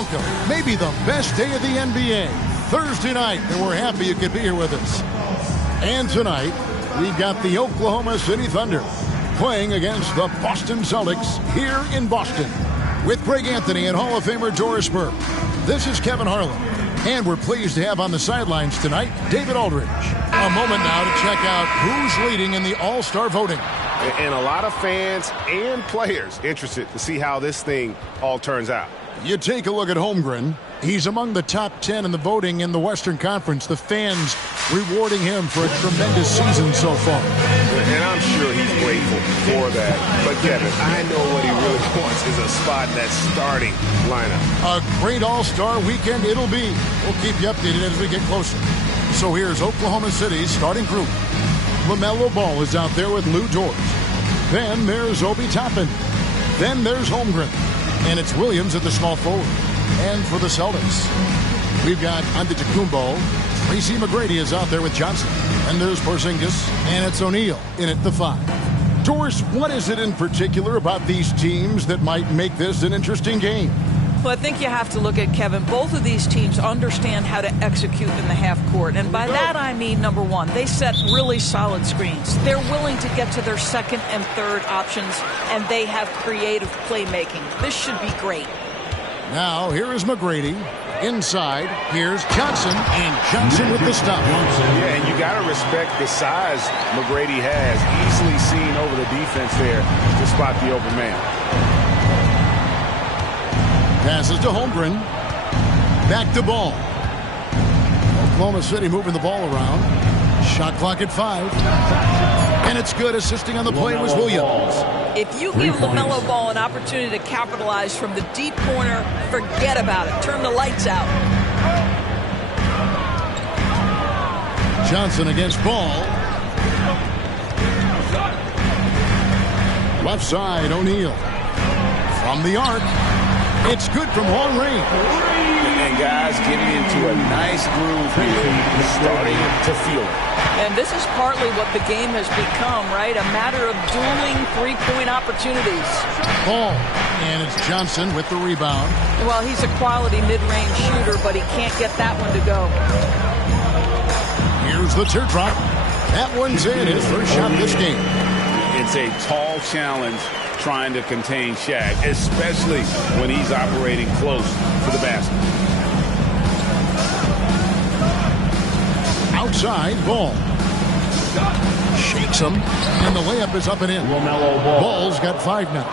Welcome, maybe the best day of the NBA, Thursday night, and we're happy you could be here with us. And tonight, we've got the Oklahoma City Thunder playing against the Boston Celtics here in Boston with Greg Anthony and Hall of Famer Doris Burke. This is Kevin Harlan, and we're pleased to have on the sidelines tonight David Aldridge. A moment now to check out who's leading in the All-Star voting. And a lot of fans and players interested to see how this thing all turns out. You take a look at Holmgren. He's among the top 10 in the voting in the Western Conference. The fans rewarding him for a tremendous season so far. And I'm sure he's grateful for that. But, Kevin, I know what he really wants is a spot in that starting lineup. A great All-Star weekend it'll be. We'll keep you updated as we get closer. So here's Oklahoma City's starting group. LaMelo Ball is out there with Lou Dort. Then there's Obi Toppin. Then there's Holmgren. And it's Williams at the small forward. And for the Celtics, we've got Antetokounmpo. Tracy McGrady is out there with Johnson. And there's Porzingis. And it's O'Neal in at the 5. Doris, what is it in particular about these teams that might make this an interesting game? Well, I think you have to look at, Kevin, both of these teams understand how to execute in the half court. And by that, I mean, number one, they set really solid screens. They're willing to get to their second and third options, and they have creative playmaking. This should be great. Now, here is McGrady. Inside, here's Johnson, and Johnson with the stop. Yeah, and you got to respect the size McGrady has. Easily seen over the defense there to spot the open man. Passes to Holmgren. Back to Ball. Oklahoma City moving the ball around. Shot clock at 5. And it's good. Assisting on the play was Williams. If you give LaMelo Ball an opportunity to capitalize from the deep corner, forget about it. Turn the lights out. Johnson against Ball. Left side, O'Neal. From the arc. It's good from long range. And guys getting into a nice groove here, starting to feel it. And this is partly what the game has become, right? A matter of dueling three-point opportunities. Ball. And it's Johnson with the rebound. Well, he's a quality mid-range shooter, but he can't get that one to go. Here's the teardrop. That one's in. His first shot this game. It's a tall challenge trying to contain Shaq, especially when he's operating close to the basket. Outside, Ball. Shakes him, and the layup is up and in. Ball's got 5 now.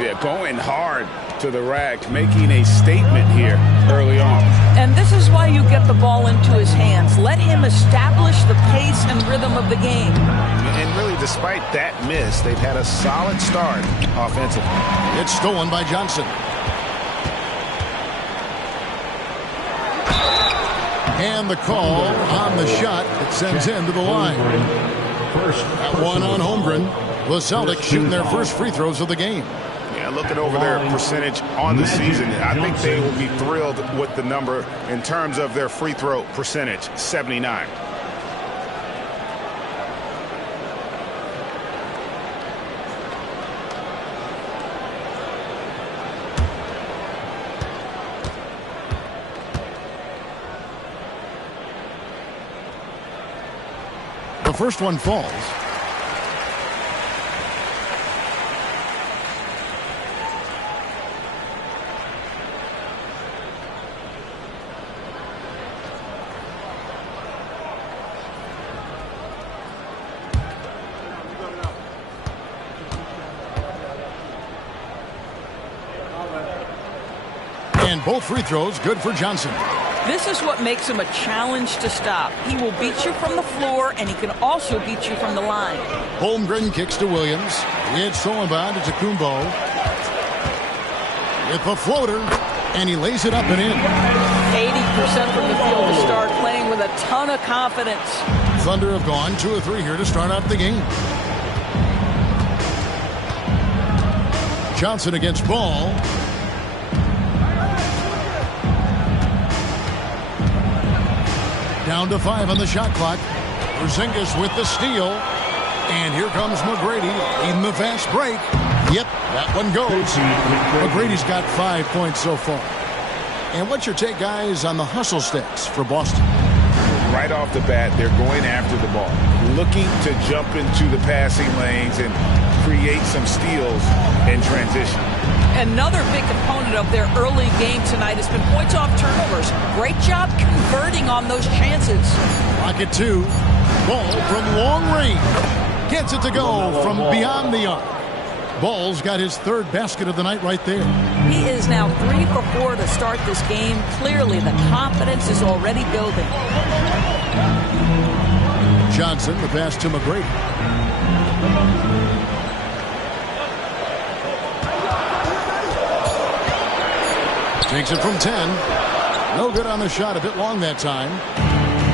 Yeah, going hard to the rack, making a statement here early on. And this is why you get the ball into his hands. Let him establish the pace and rhythm of the game. And really, despite that miss, they've had a solid start offensively. It's stolen by Johnson. And the call on the shot that sends him to the line. That one on Holmgren. The Celtics shooting their first free throws of the game. Yeah, looking over their percentage on the season, I think they will be thrilled with the number in terms of their free throw percentage, 79. The first one falls. And both free throws good for Johnson. This is what makes him a challenge to stop. He will beat you from the floor, and he can also beat you from the line. Holmgren kicks to Williams. It's stolen by Antetokounmpo. With the floater, and he lays it up and in. 80% from the field to start, playing with a ton of confidence. Thunder have gone 2 of 3 here to start out the game. Johnson against Ball. Down to 5 on the shot clock. Porzingis with the steal. And here comes McGrady in the fast break. Yep, that one goes. McGrady's got 5 points so far. And what's your take, guys, on the hustle stats for Boston? Right off the bat, they're going after the ball, looking to jump into the passing lanes and create some steals in transition. Another big component of their early game tonight has been points off turnovers. Great job converting on those chances. Rocket 2. Ball from long range. Gets it to go from beyond the arc. Ball's got his third basket of the night right there. He is now 3 for 4 to start this game. Clearly, the confidence is already building. Johnson, the pass to McGrady. Takes it from 10. No good on the shot. A bit long that time.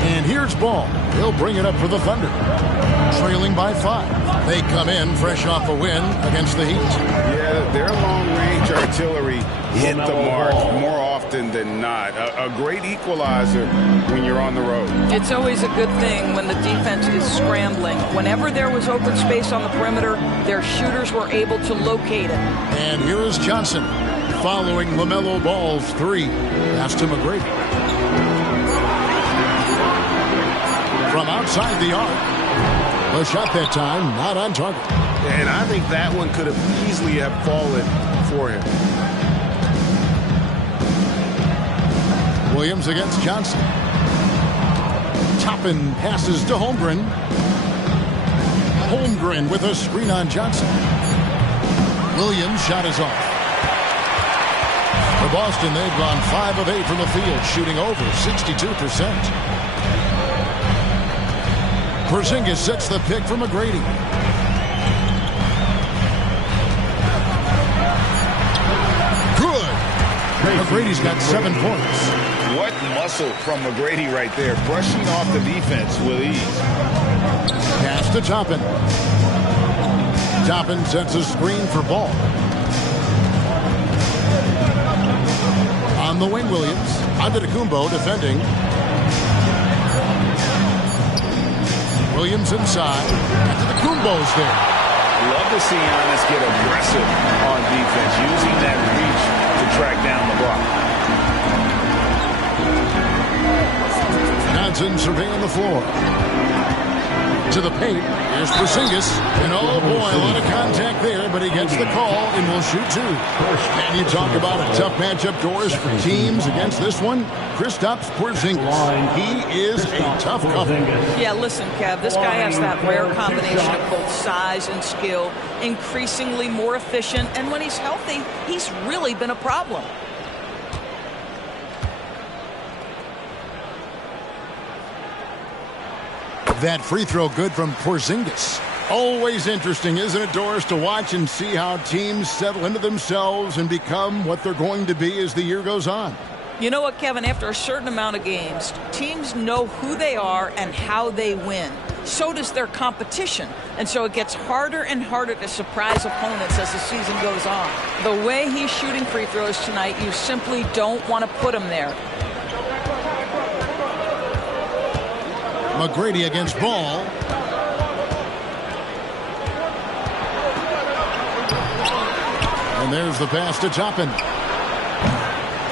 And here's Ball. He'll bring it up for the Thunder. Trailing by 5. They come in fresh off a win against the Heat. Yeah, their long-range artillery hit the mark more often than not. A great equalizer when you're on the road. It's always a good thing when the defense is scrambling. Whenever there was open space on the perimeter, their shooters were able to locate it. And here is Johnson following LaMelo Ball's 3. Pass to McGrady. From outside the arc. A shot that time, not on target. And I think that one could have easily have fallen for him. Williams against Johnson. Toppin passes to Holmgren. Holmgren with a screen on Johnson. Williams' shot is off. For Boston, they've gone 5 of 8 from the field, shooting over 62%. Porzingis sets the pick for McGrady. Good. McGrady's got 7 points. What muscle from McGrady right there, brushing off the defense with ease. Pass to Toppin. Toppin sets a screen for Ball. On the wing, Williams. Antetokounmpo defending. Williams inside. Antetokounmpo's there. Love to see Giannis get aggressive on defense, using that reach to track down the block. Johnson surveying the floor. To the paint. Here's Porzingis. And oh boy, a lot of contact there, but he gets the call and will shoot 2. And you talk about a tough matchup, Doris, for teams against this one. Kristaps Porzingis. He is a tough cover. Yeah, listen, Kev, this guy has that rare combination of both size and skill, increasingly more efficient, and when he's healthy, he's really been a problem. That free throw good from Porzingis. Always interesting, isn't it, Doris, to watch and see how teams settle into themselves and become what they're going to be as the year goes on. You know what, Kevin? After a certain amount of games, teams know who they are and how they win. So does their competition. And so it gets harder and harder to surprise opponents as the season goes on. The way he's shooting free throws tonight, you simply don't want to put him there. McGrady against Ball. And there's the pass to Toppin.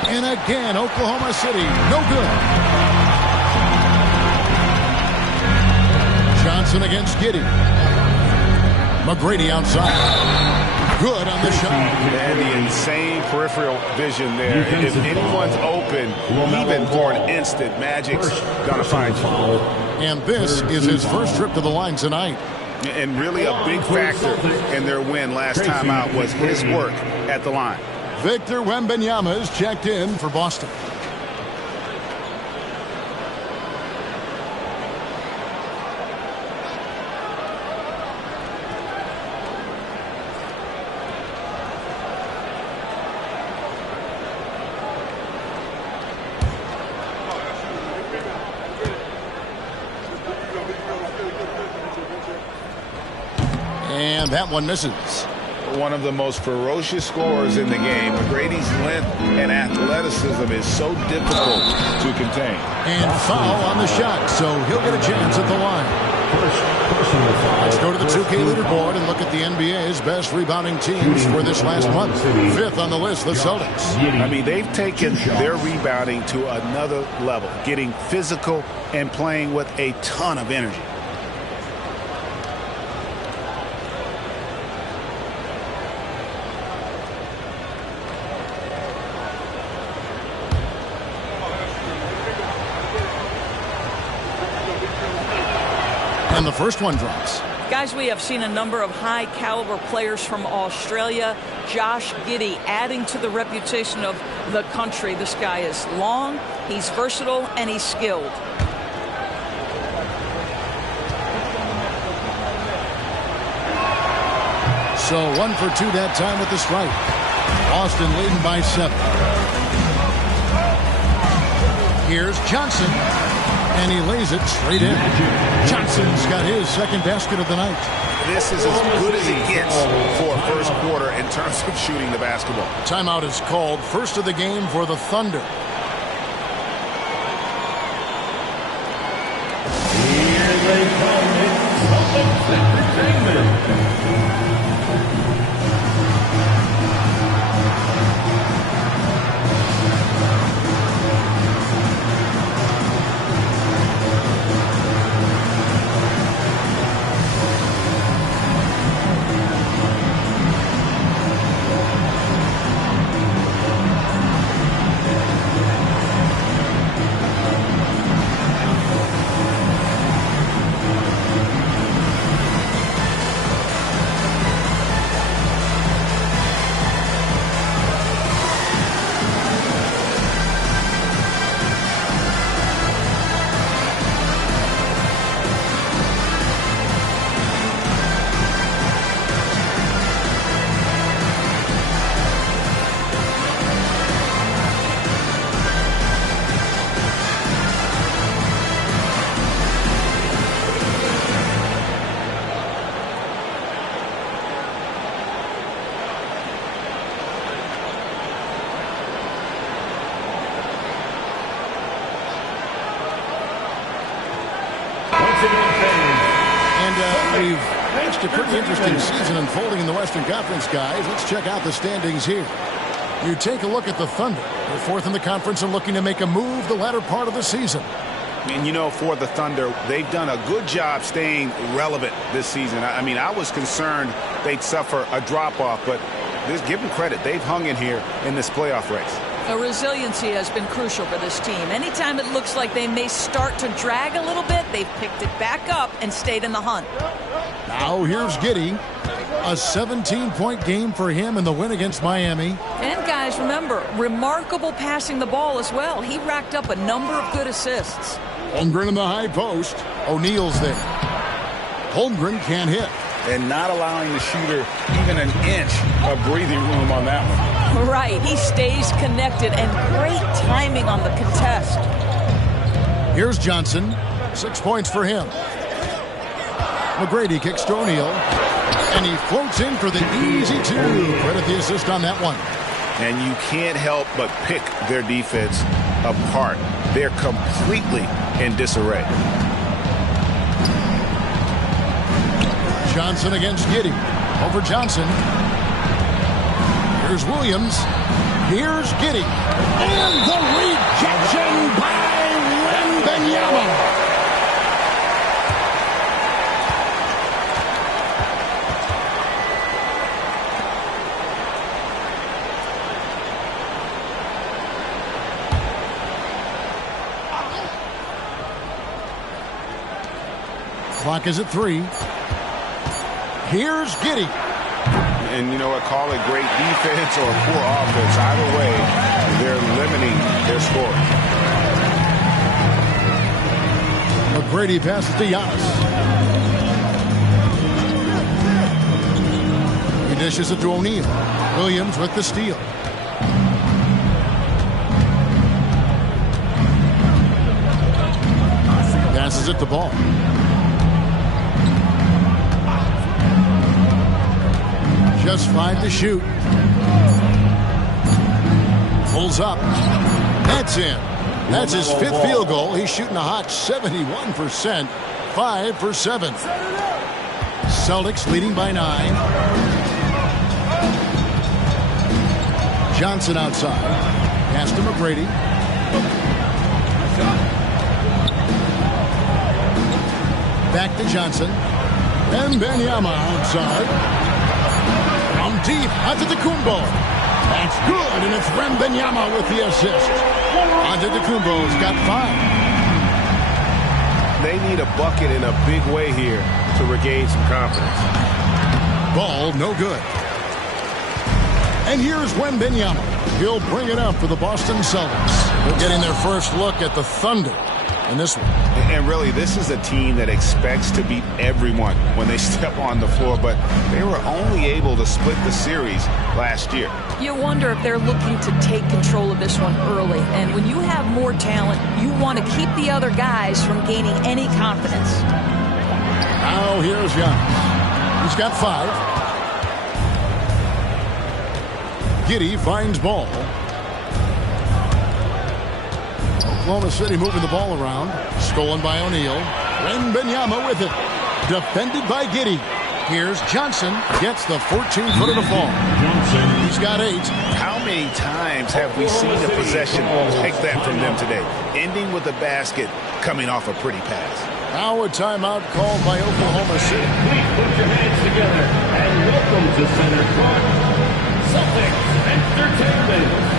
And again, Oklahoma City, no good. Johnson against Giddey. McGrady outside. Good on the shot. And the insane peripheral vision there. If anyone's open, even for an instant, Magic's gonna find you. And this is his first trip to the line tonight. And really a big factor in their win last time out was his work at the line. Victor Wembanyama is checked in for Boston. And that one misses. One of the most ferocious scorers in the game. McGrady's length and athleticism is so difficult to contain. And foul on the shot, so he'll get a chance at the line. Let's go to the 2K leaderboard and look at the NBA's best rebounding teams for this last month. Fifth on the list, the Celtics. I mean, they've taken their rebounding to another level, getting physical and playing with a ton of energy. And the first one drops. Guys, we have seen a number of high-caliber players from Australia. Josh Giddey adding to the reputation of the country. This guy is long, he's versatile, and he's skilled. So 1 for 2 that time with the strike. Boston leading by 7. Here's Johnson. And he lays it straight in. Johnson's got his second basket of the night. This is as good as it gets for a first quarter in terms of shooting the basketball. Timeout is called. First of the game for the Thunder. Here they come. It's Entertainment. We've watched a pretty interesting season unfolding in the Western Conference, guys. Let's check out the standings here. You take a look at the Thunder. They're fourth in the conference and looking to make a move the latter part of the season. And, you know, for the Thunder, they've done a good job staying relevant this season. I mean, I was concerned they'd suffer a drop-off, but just give them credit. They've hung in here in this playoff race. The resiliency has been crucial for this team. Anytime it looks like they may start to drag a little bit, they've picked it back up and stayed in the hunt. Now here's Giddey. A 17-point game for him in the win against Miami. And guys, remember, remarkable passing the ball as well. He racked up a number of good assists. Holmgren in the high post. O'Neal's there. Holmgren can't hit. And not allowing the shooter even an inch of breathing room on that one. Right, he stays connected, and great timing on the contest. Here's Johnson. 6 points for him. McGrady kicks to O'Neal. And he floats in for the easy two. Credit the assist on that one. And you can't help but pick their defense apart. They're completely in disarray. Johnson against Giddey. Over Johnson. Here's Williams. Here's Giddey. And the rejection by Wembanyama. Clock is at 3. Here's Giddey. And you know what? Call it great defense or poor offense. Either way, they're limiting their scoring. McGrady passes to Giannis. He dishes it to O'Neal. Williams with the steal. Passes it to Ball. Just 5 to shoot. Pulls up. That's in. That's his 5th field goal. He's shooting a hot 71% 5 for 7. Celtics leading by 9. Johnson outside. Pass to McGrady. Back to Johnson. And Wembanyama outside. From deep, Antetokounmpo. That's good, and it's Wembanyama with the assist. Antetokounmpo's got 5. They need a bucket in a big way here to regain some confidence. Ball no good. And here's Wembanyama. He'll bring it up for the Boston Celtics. They're getting their first look at the Thunder in this one. And really, this is a team that expects to beat everyone when they step on the floor, but they were only able to split the series last year. You wonder if they're looking to take control of this one early. And when you have more talent, you want to keep the other guys from gaining any confidence. Now here's Giannis. He's got 5. Giddey finds ball. Oklahoma City moving the ball around. Stolen by O'Neal. Wembanyama with it. Defended by Giddey. Here's Johnson. Gets the 14-footer to fall. He's got 8. How many times have we seen a possession like that from them today? Ending with a basket coming off a pretty pass. Now a timeout called by Oklahoma City. Please put your hands together and welcome to Center Court, Celtics Entertainment.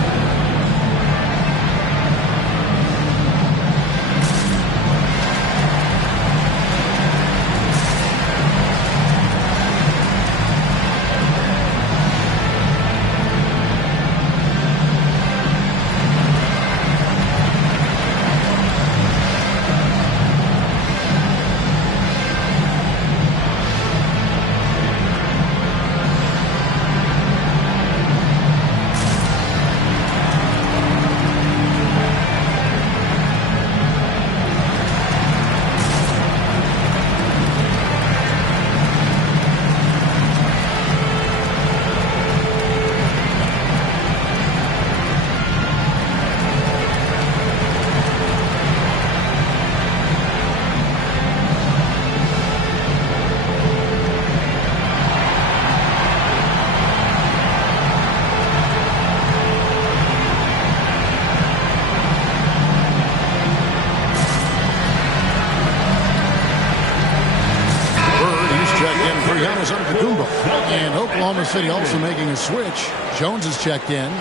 And Oklahoma City also making a switch. Jones is checked in.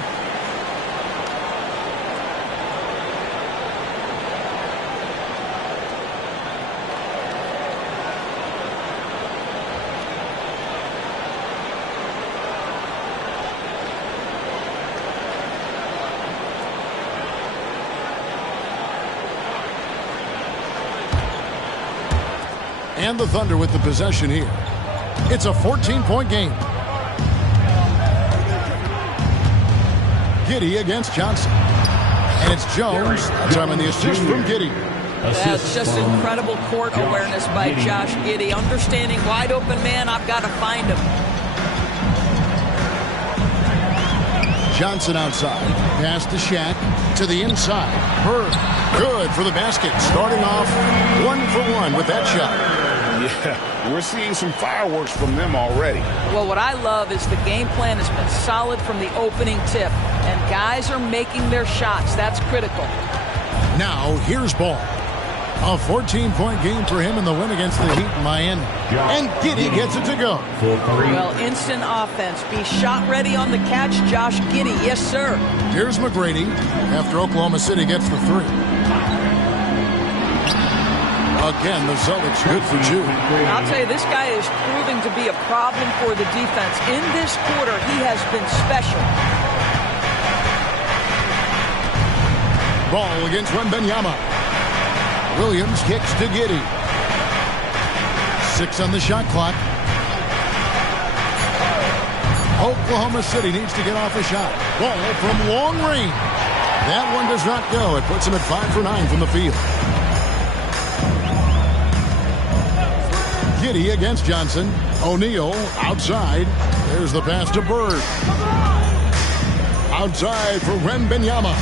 And the Thunder with the possession here. It's a 14-point game. Giddey against Johnson. And it's Jones. Time on the assist from Giddey. That's just incredible court awareness by Josh Giddey. Understanding wide open man, I've got to find him. Johnson outside. Pass to Shaq. To the inside. Bird. Good for the basket. Starting off 1 for 1 with that shot. Yeah, we're seeing some fireworks from them already. Well, what I love is the game plan has been solid from the opening tip, and guys are making their shots. That's critical. Now, here's Ball. A 14-point game for him in the win against the Heat in Miami. And Giddey gets it to go. Well, instant offense. Be shot ready on the catch, Josh Giddey. Yes, sir. Here's McGrady after Oklahoma City gets the 3. Again, the Celtics good for 2. I'll tell you, this guy is proving to be a problem for the defense. In this quarter, he has been special. Ball against Wembanyama. Williams kicks to Giddey. 6 on the shot clock. Oklahoma City needs to get off a shot. Ball from long range. That one does not go. It puts him at 5 for 9 from the field. Giddey against Johnson. O'Neal outside. There's the pass to Bird. Outside for Wembanyama.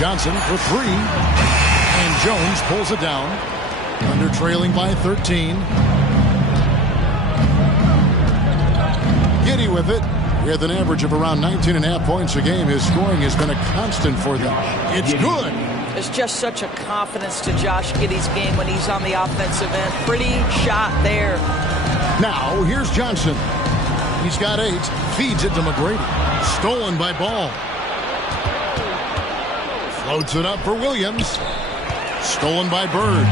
Johnson for 3. And Jones pulls it down. Thunder trailing by 13. Giddey with it. With an average of around 19.5 points a game, his scoring has been a constant for them. It's good. There's just such a confidence to Josh Giddey's game when he's on the offensive end. Pretty shot there. Now, here's Johnson. He's got 8. Feeds it to McGrady. Stolen by Ball. Floats it up for Williams. Stolen by Bird.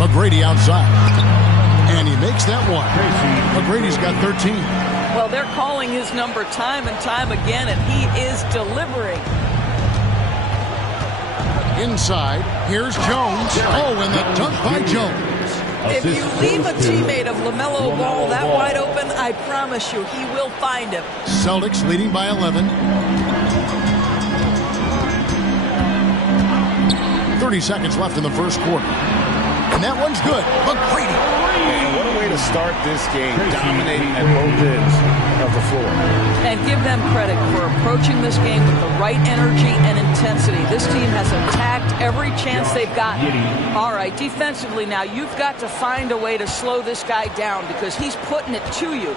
McGrady outside. And he makes that one. McGrady's got 13. Well, they're calling his number time and time again, and he is delivering. Inside, here's Jones. Oh, and the dunk by Jones. If you leave a teammate of LaMelo Ball that wide open, I promise you, he will find him. Celtics leading by 11. 30 seconds left in the first quarter. And that one's good. McGrady. And what a way to start this game, dominating at both ends of the floor. And give them credit for approaching this game with the right energy and intensity. This team has attacked every chance they've gotten. All right, defensively now, you've got to find a way to slow this guy down because he's putting it to you.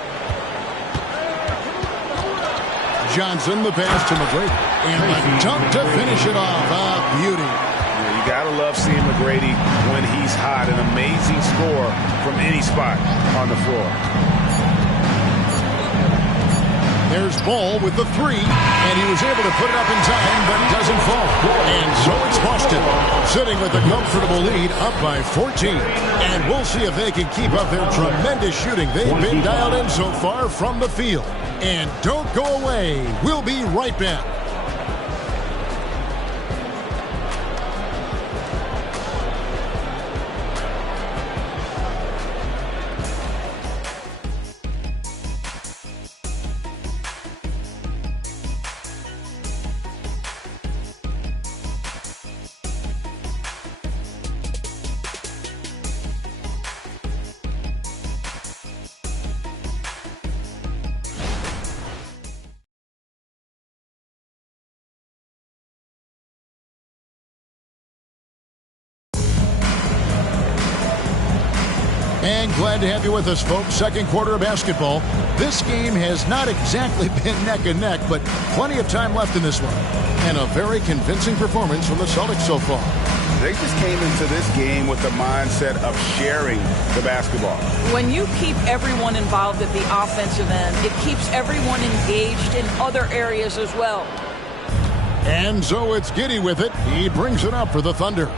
Johnson, the pass to McGrady. And the dunk to finish it off. A beauty. You gotta love seeing McGrady when he's hot. An amazing score from any spot on the floor. There's Ball with the 3, and he was able to put it up in time, but it doesn't fall. And so it's Boston, sitting with a comfortable lead, up by 14. And we'll see if they can keep up their tremendous shooting. They've been dialed in so far from the field. And don't go away. We'll be right back. And glad to have you with us, folks. Second quarter of basketball. This game has not exactly been neck and neck, but plenty of time left in this one. And a very convincing performance from the Celtics so far. They just came into this game with the mindset of sharing the basketball. When you keep everyone involved at the offensive end, it keeps everyone engaged in other areas as well. And so it's Giddey with it. He brings it up for the Thunder.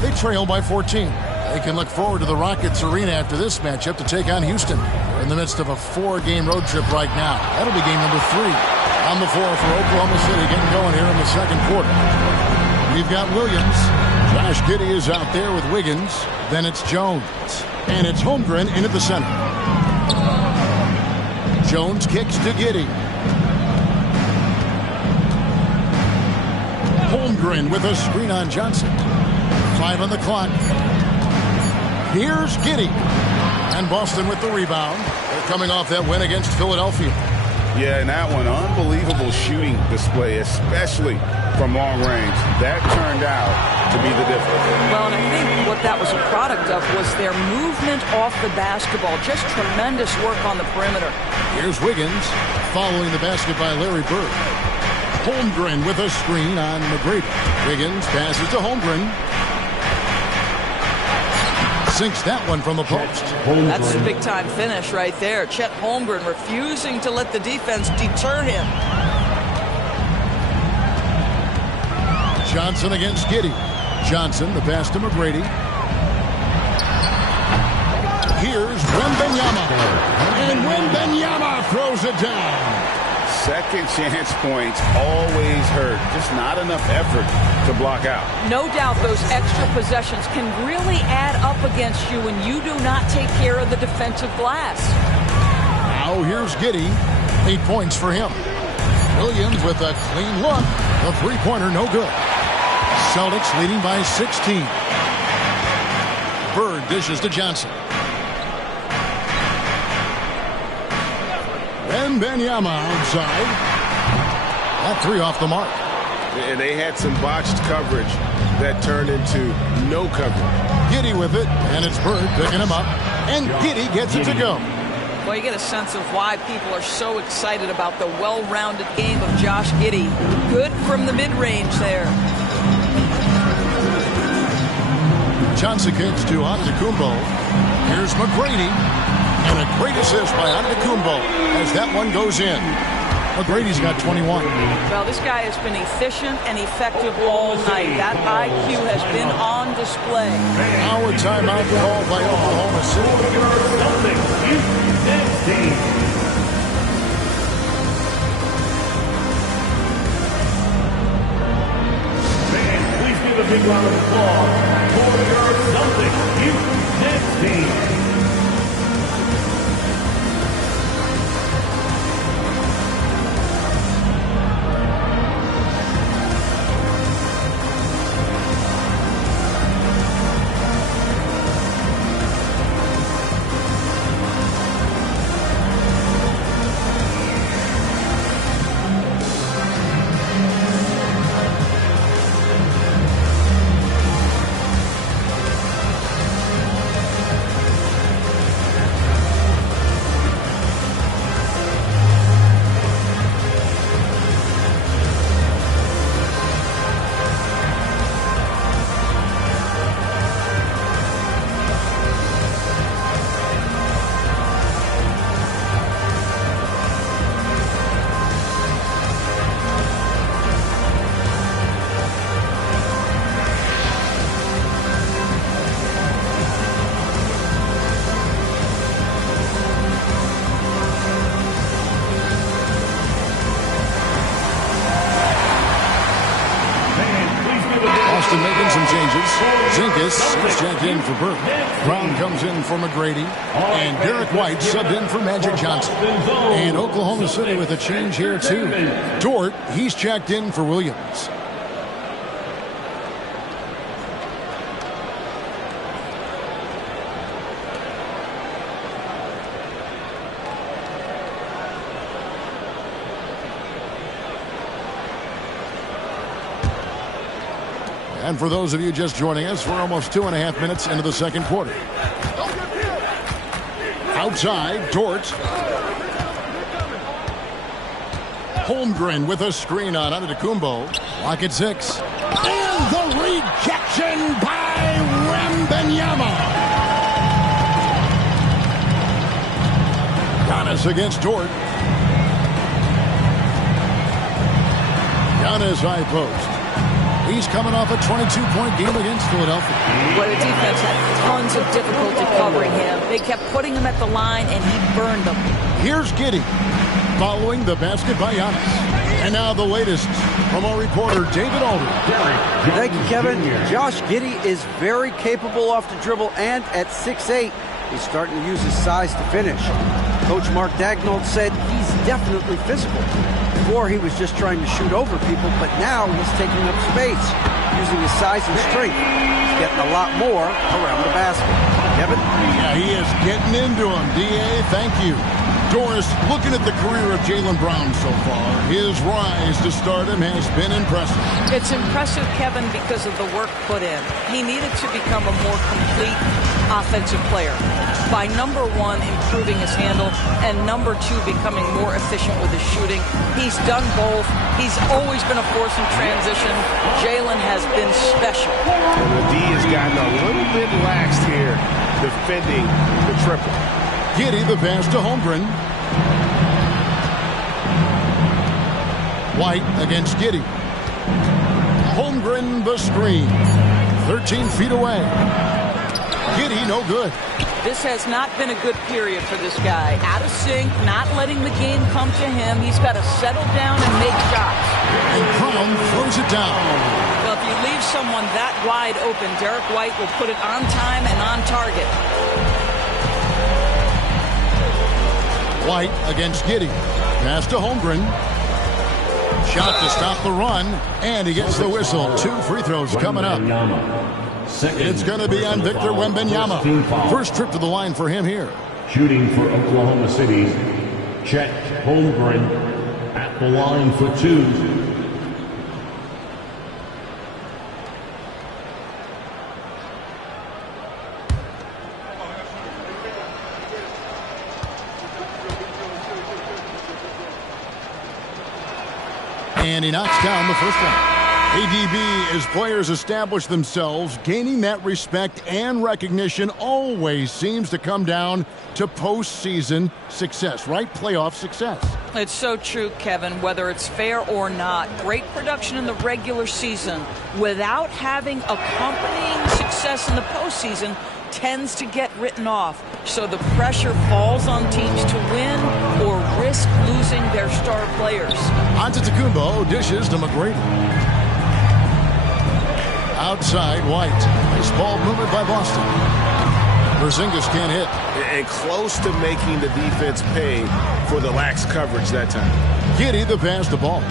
They trail by 14. They can look forward to the Rockets Arena after this matchup to take on Houston. They're in the midst of a 4-game road trip right now. That'll be game number 3. On the floor for Oklahoma City, getting going here in the second quarter. We've got Williams. Josh Giddey is out there with Wiggins. Then it's Jones. And it's Holmgren into the center. Jones kicks to Giddey. Holmgren with a screen on Johnson. 5 on the clock. Here's Giddey. And Boston with the rebound. They're coming off that win against Philadelphia. Yeah, and that one, unbelievable shooting display, especially from long range. That turned out to be the difference. Well, and I think what that was a product of was their movement off the basketball. Just tremendous work on the perimeter. Here's Wiggins following the basket by Larry Bird. Holmgren with a screen on McGrady. Wiggins passes to Holmgren. Sinks that one from the post. That's a big-time finish right there. Chet Holmgren refusing to let the defense deter him. Johnson against Giddey. Johnson, the pass to McGrady. Here's Wembanyama. And Wembanyama throws it down. Second chance points always hurt. Just not enough effort to block out. No doubt those extra possessions can really add up against you when you do not take care of the defensive glass. Now here's Giddey. 8 points for him. Williams with a clean look. The three-pointer no good. Celtics leading by 16. Bird dishes to Johnson. Wembanyama outside. That 3 off the mark. And they had some botched coverage that turned into no coverage. Giddey with it, and it's Bird picking him up, and Giddey gets it to go. Well, you get a sense of why people are so excited about the well-rounded game of Josh Giddey. Good from the mid-range there. Johnson kicks to Antetokounmpo. Here's McGrady, and a great assist by Antetokounmpo as that one goes in. McGrady's got 21. Well, this guy has been efficient and effective all night. That IQ has been on display. Our timeout called by Oklahoma City. Fans, please give a big round of applause for your Celtics Youth Next Team. Making some changes. Zinkas is checked in for Burke. Brown comes in for McGrady. And Derek White subbed in for Magic Johnson. And Oklahoma City with a change here too. Dort, he's checked in for Williams. And for those of you just joining us, we're almost 2.5 minutes into the second quarter. Outside, Dort. Holmgren with a screen on Antetokounmpo. Lock at 6. And the rejection by Wembanyama. Giannis against Dort. Giannis high post. He's coming off a 22-point game against Philadelphia. Well, the defense had tons of difficulty covering him. They kept putting him at the line, and he burned them. Here's Giddey, following the basket by Giannis. And now the latest from our reporter, David Aldridge. Thank you, Kevin. Josh Giddey is very capable off the dribble, and at 6'8", he's starting to use his size to finish. Coach Mark Daigneault said he's definitely physical. Before, he was just trying to shoot over people, but now he's taking up space, using his size and strength. He's getting a lot more around the basket. Kevin? Yeah, he is getting into him. D.A., thank you. Doris, looking at the career of Jaylen Brown so far, his rise to stardom has been impressive. It's impressive, Kevin, because of the work put in. He needed to become a more complete offensive player. By number one, improving his handle, and number two, becoming more efficient with his shooting. He's done both. He's always been a force in transition. Jaylen has been special. And the D has gotten a little bit laxed here, defending the triple. Giddey the pass to Holmgren. White against Giddey. Holmgren the screen. 13 feet away. Giddey no good. This has not been a good period for this guy. Out of sync, not letting the game come to him. He's got to settle down and make shots. And Brown throws it down. Well, if you leave someone that wide open, Derek White will put it on time and on target. White against Giddey. Pass to Holmgren. Shot to stop the run, and he gets the whistle. 2 free throws coming up. It's going to be on Victor Wembanyama. First trip to the line for him here. Shooting for Oklahoma City, Chet Holmgren at the line for 2. And he knocks down the first one. ADB, as players establish themselves, gaining that respect and recognition always seems to come down to postseason success, right? Playoff success. It's so true, Kevin, whether it's fair or not. Great production in the regular season without having accompanying success in the postseason tends to get written off. So the pressure falls on teams to win or risk losing their star players. Antetokounmpo dishes to McGrady. Outside, White. Nice ball movement by Boston. Porzingis can't hit. And close to making the defense pay for the lax coverage that time. Giddey the pass the ball.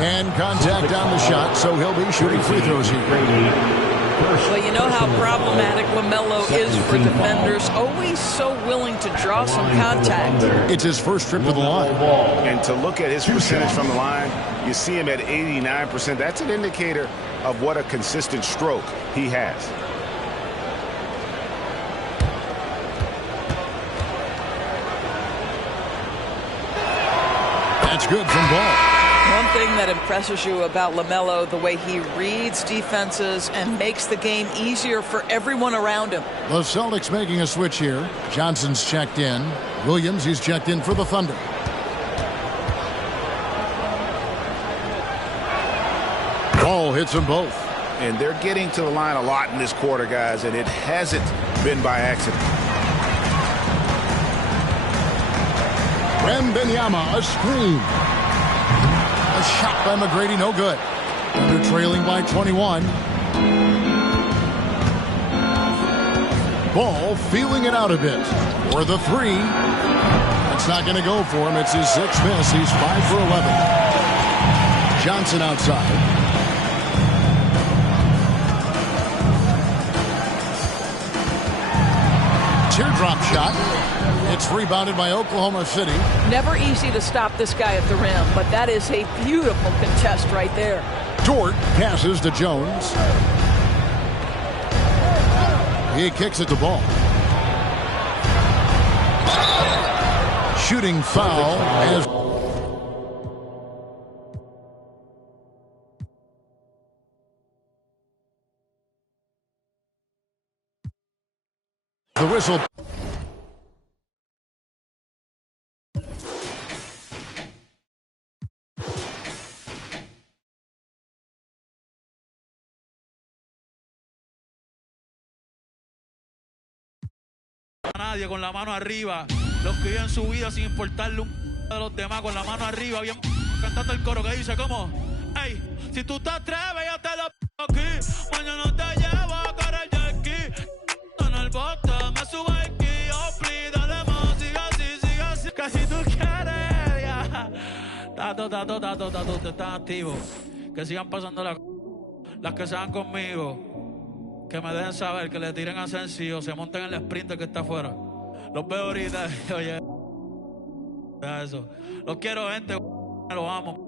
And contact on the shot, so he'll be shooting free throws here. Well, you know how problematic LaMelo is for defenders. Always so willing to draw some contact. It's his first trip to the line. And to look at his percentage from the line, you see him at 89%. That's an indicator of what a consistent stroke he has. That's good from Ball. One thing that impresses you about LaMelo, the way he reads defenses and makes the game easier for everyone around him. The Celtics making a switch here. Johnson's checked in. Williams, he's checked in for the Thunder. Ball hits them both. And they're getting to the line a lot in this quarter, guys, and it hasn't been by accident. Wembanyama, a screen. A shot by McGrady, no good. They're trailing by 21. Ball feeling it out a bit. For the three. That's not going to go for him. It's his sixth miss. He's 5 for 11. Johnson outside. Teardrop shot. It's rebounded by Oklahoma City. Never easy to stop this guy at the rim, but that is a beautiful contest right there. Dort passes to Jones. He kicks it to Ball. Shooting foul as the whistle. Nadie con la mano arriba, los que viven su vida sin importarle un de los demás con la mano arriba, bien cantando el coro que dice como, hey, si tú te atreves yo te la aquí, mañana te llevo a correr aquí, en el bote me subo aquí, oh please, dale más, sigue así, que si tú quieres, ya, tato, te están activos, que sigan pasando las que sean conmigo. Que me dejen saber, que le tiren a Sencillo, se monten en el sprinter que está afuera. Los veo ahorita, oye. Eso. Los quiero, gente. Los amo.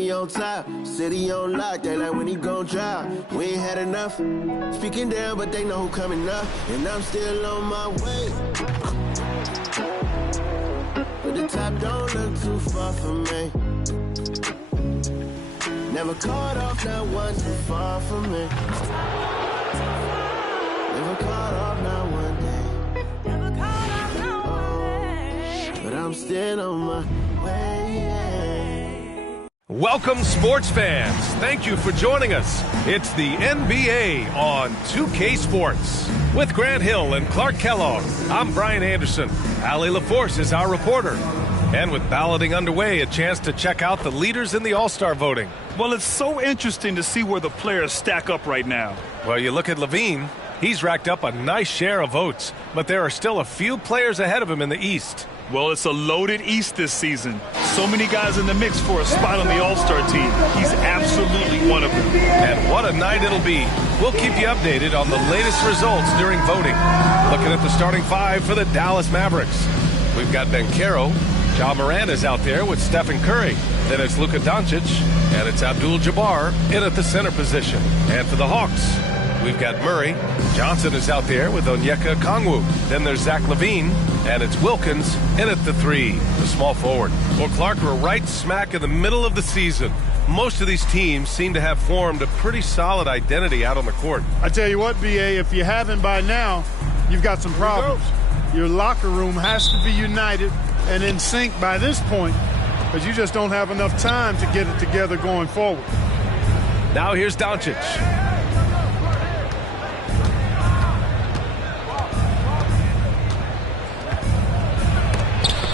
me on top, city on lock, they like when he gon' drop. We ain't had enough, speaking down, but they know who coming up, and I'm still on my way. But the top don't look too far from me. Never caught off, not one too far from me. Never caught off, not one day. Never caught off, not one day. But I'm still on my way. Welcome, sports fans. Thank you for joining us. It's the NBA on 2K Sports. With Grant Hill and Clark Kellogg, I'm Brian Anderson. Allie LaForce is our reporter. And with balloting underway, a chance to check out the leaders in the All-Star voting. Well, it's so interesting to see where the players stack up right now. Well, you look at LaVine. He's racked up a nice share of votes, but there are still a few players ahead of him in the East. Well, it's a loaded East this season. So many guys in the mix for a spot on the All-Star team. He's absolutely one of them. And what a night it'll be. We'll keep you updated on the latest results during voting. Looking at the starting five for the Dallas Mavericks. We've got Banchero. Ja Morant is out there with Stephen Curry. Then it's Luka Doncic, and it's Abdul-Jabbar in at the center position. And for the Hawks, we've got Murray. Johnson is out there with Onyeka Okongwu. Then there's Zach LaVine, and it's Wilkins in at the three, the small forward. Well, Clark, we're right smack in the middle of the season. Most of these teams seem to have formed a pretty solid identity out on the court. I tell you what, B.A., if you haven't by now, you've got some problems. Your locker room has to be united and in sync by this point, because you just don't have enough time to get it together going forward. Now here's Doncic.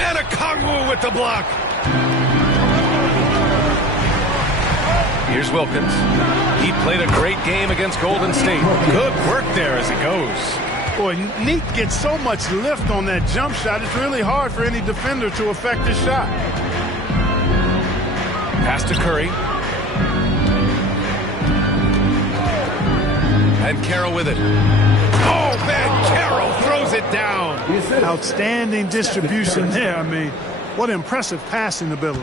And Okongwu with the block. Here's Wilkins. He played a great game against Golden State. Good work there as it goes. Boy, Neat gets so much lift on that jump shot, it's really hard for any defender to affect his shot. Pass to Curry. And Carroll with it. Oh, man, Carroll throws it down. Outstanding distribution there. I mean, what impressive passing ability.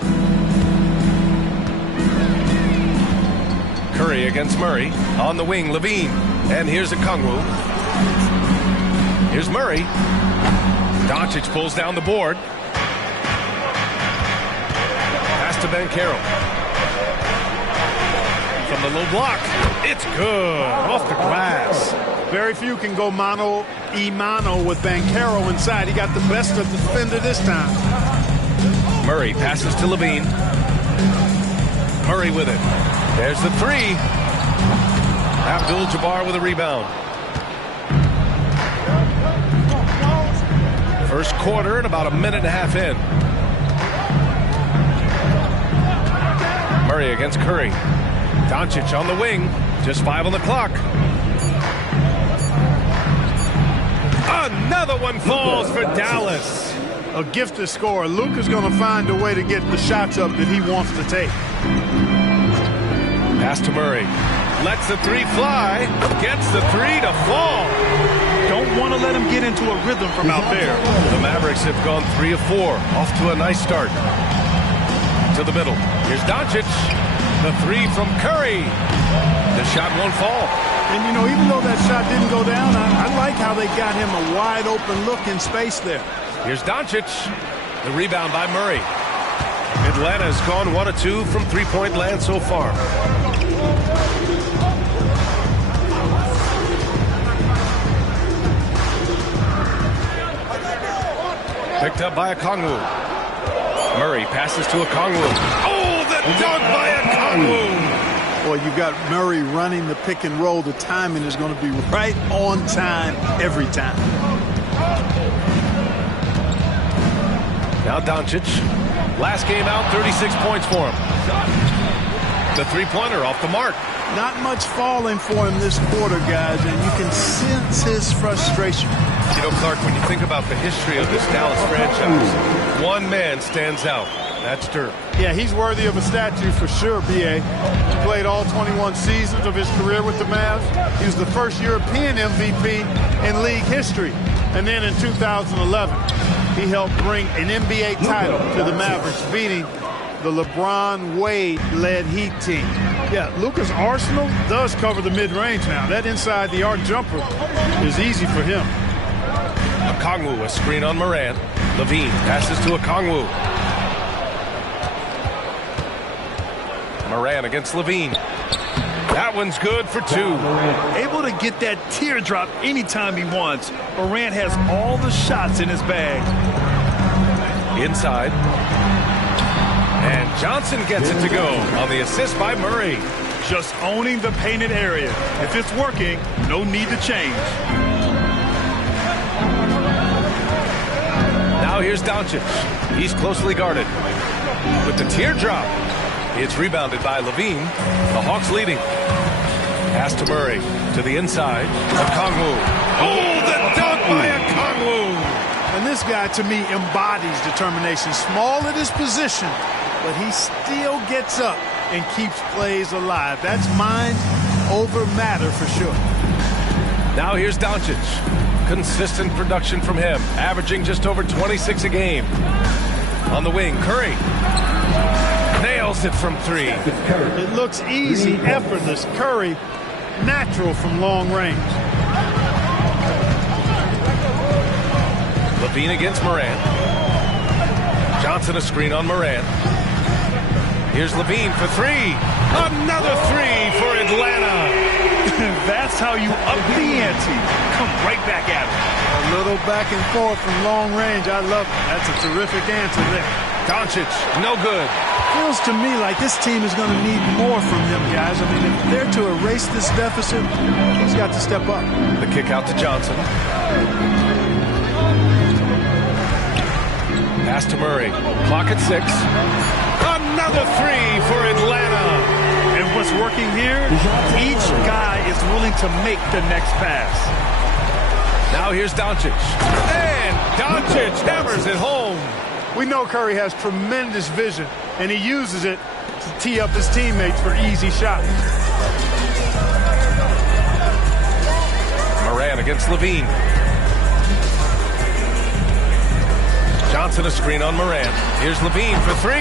Curry against Murray. On the wing, LaVine. And here's Okongwu. Here's Murray. Doncic pulls down the board. Pass to Banchero. From the low block. It's good. Off the glass. Very few can go mano-a-mano with Banchero inside. He got the best of the defender this time. Murray passes to LaVine. Murray with it. There's the three. Abdul-Jabbar with a rebound. First quarter and about a minute and a half in. Murray against Curry. Doncic on the wing. Just 5 on the clock. Another one falls for Dallas. A gifted scorer. Luka's going to find a way to get the shots up that he wants to take. Pass to Murray. Lets the three fly. Gets the three to fall. Don't want to let him get into a rhythm from out there. The Mavericks have gone 3 of 4. Off to a nice start. To the middle. Here's Doncic. The three from Curry. The shot won't fall. And, you know, even though that shot didn't go down, I like how they got him a wide open look in space there. Here's Doncic. The rebound by Murray. Atlanta has gone 1 of 2 from three-point land so far. Picked up by Okongwu. Murray passes to Okongwu. Oh, the dunk by Okongwu! Boy, you've got Murray running the pick and roll. The timing is going to be right on time every time. Now Doncic. Last game out, 36 points for him. The three-pointer off the mark. Not much falling for him this quarter, guys, and you can sense his frustration. You know, Clark, when you think about the history of this Dallas franchise, one man stands out. That's Dirk. Yeah, he's worthy of a statue for sure, B.A. He played all 21 seasons of his career with the Mavs. He was the first European MVP in league history. And then in 2011, he helped bring an NBA title to the Mavericks, beating the LeBron Wade-led Heat team. Yeah, Luka's arsenal does cover the mid-range now. That inside the arc jumper is easy for him. Okongwu, a screen on Morant. LaVine passes to Okongwu. Morant against LaVine. That one's good for 2. Able to get that teardrop anytime he wants. Morant has all the shots in his bag. Inside. And Johnson gets it to go on the assist by Murray. Just owning the painted area. If it's working, no need to change. Now here's Doncic. He's closely guarded. With the teardrop. It's rebounded by LaVine. The Hawks leading. Pass to Murray. To the inside. Okongwu. Oh, the dunk by Okongwu. And this guy, to me, embodies determination. Small at his position, but he still gets up and keeps plays alive. That's mind over matter for sure. Now here's Doncic. Consistent production from him, averaging just over 26 a game. On the wing, Curry. Nails it from 3. It looks easy, effortless. Curry, natural from long range. LaVine against Morant. Johnson a screen on Morant. Here's LaVine for 3. Another 3 for Atlanta. That's how you up the ante. Come right back at him. A little back and forth from long range. I love it. That's a terrific answer there. Doncic, no good. Feels to me like this team is going to need more from him, guys. I mean, if they're to erase this deficit, he's got to step up. The kick out to Johnson. Pass to Murray. Clock at 6. Another 3 for Atlanta. And what's working here, each guy is willing to make the next pass. Now here's Doncic. And Doncic hammers it home. We know Curry has tremendous vision, and he uses it to tee up his teammates for easy shots. Morant against LaVine. Johnson a screen on Morant. Here's LaVine for 3.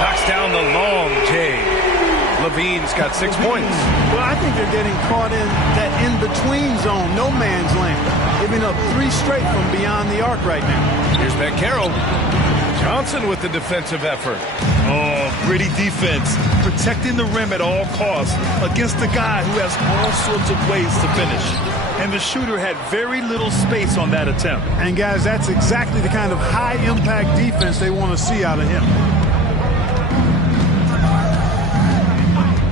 Knocks down the long J. LaVine's got 6 points. Well, I think they're getting caught in that in-between zone, no man's land. Giving up 3 straight from beyond the arc right now. Here's Banchero. Johnson with the defensive effort. Oh, gritty defense. Protecting the rim at all costs against a guy who has all sorts of ways to finish. And the shooter had very little space on that attempt. And, guys, that's exactly the kind of high-impact defense they want to see out of him.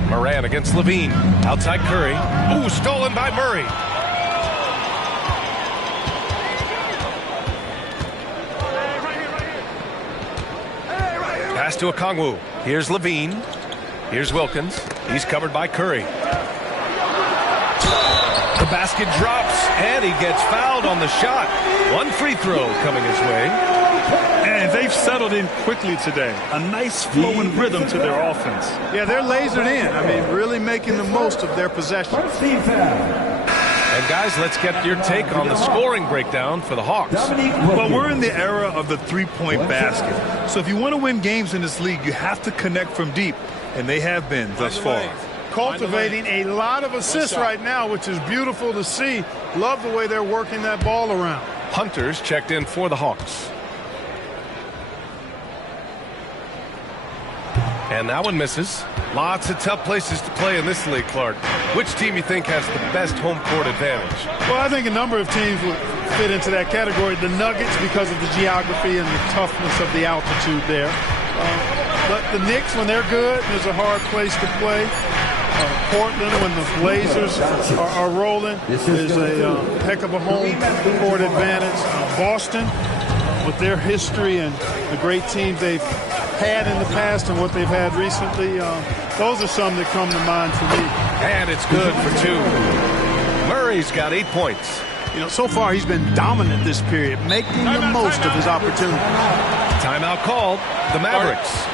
Morant against LaVine. Outside Curry. Ooh, stolen by Murray. Pass to Okongwu. Here's LaVine. Here's Wilkins. He's covered by Curry. The basket drops, and he gets fouled on the shot. 1 free throw coming his way. And they've settled in quickly today. A nice flowing rhythm to their offense. Yeah, they're lasered in. I mean, really making the most of their possession. And guys, let's get your take on the scoring breakdown for the Hawks. Well, we're in the era of the three-point basket. So if you want to win games in this league, you have to connect from deep. And they have been thus far. Cultivating a lot of assists right now, which is beautiful to see. Love the way they're working that ball around. Hunter's checked in for the Hawks. And that one misses. Lots of tough places to play in this league, Clark. Which team you think has the best home court advantage? Well, I think a number of teams would fit into that category. The Nuggets, because of the geography and the toughness of the altitude there. But the Knicks, when they're good, is a hard place to play. Portland, when the Blazers are rolling, is a heck of a home court advantage. Boston, with their history and the great teams they've had in the past and what they've had recently, those are some that come to mind for me. And it's good for 2. Murray's got 8 points. You know, so far he's been dominant this period, making the most of his opportunity. Timeout called. The Mavericks.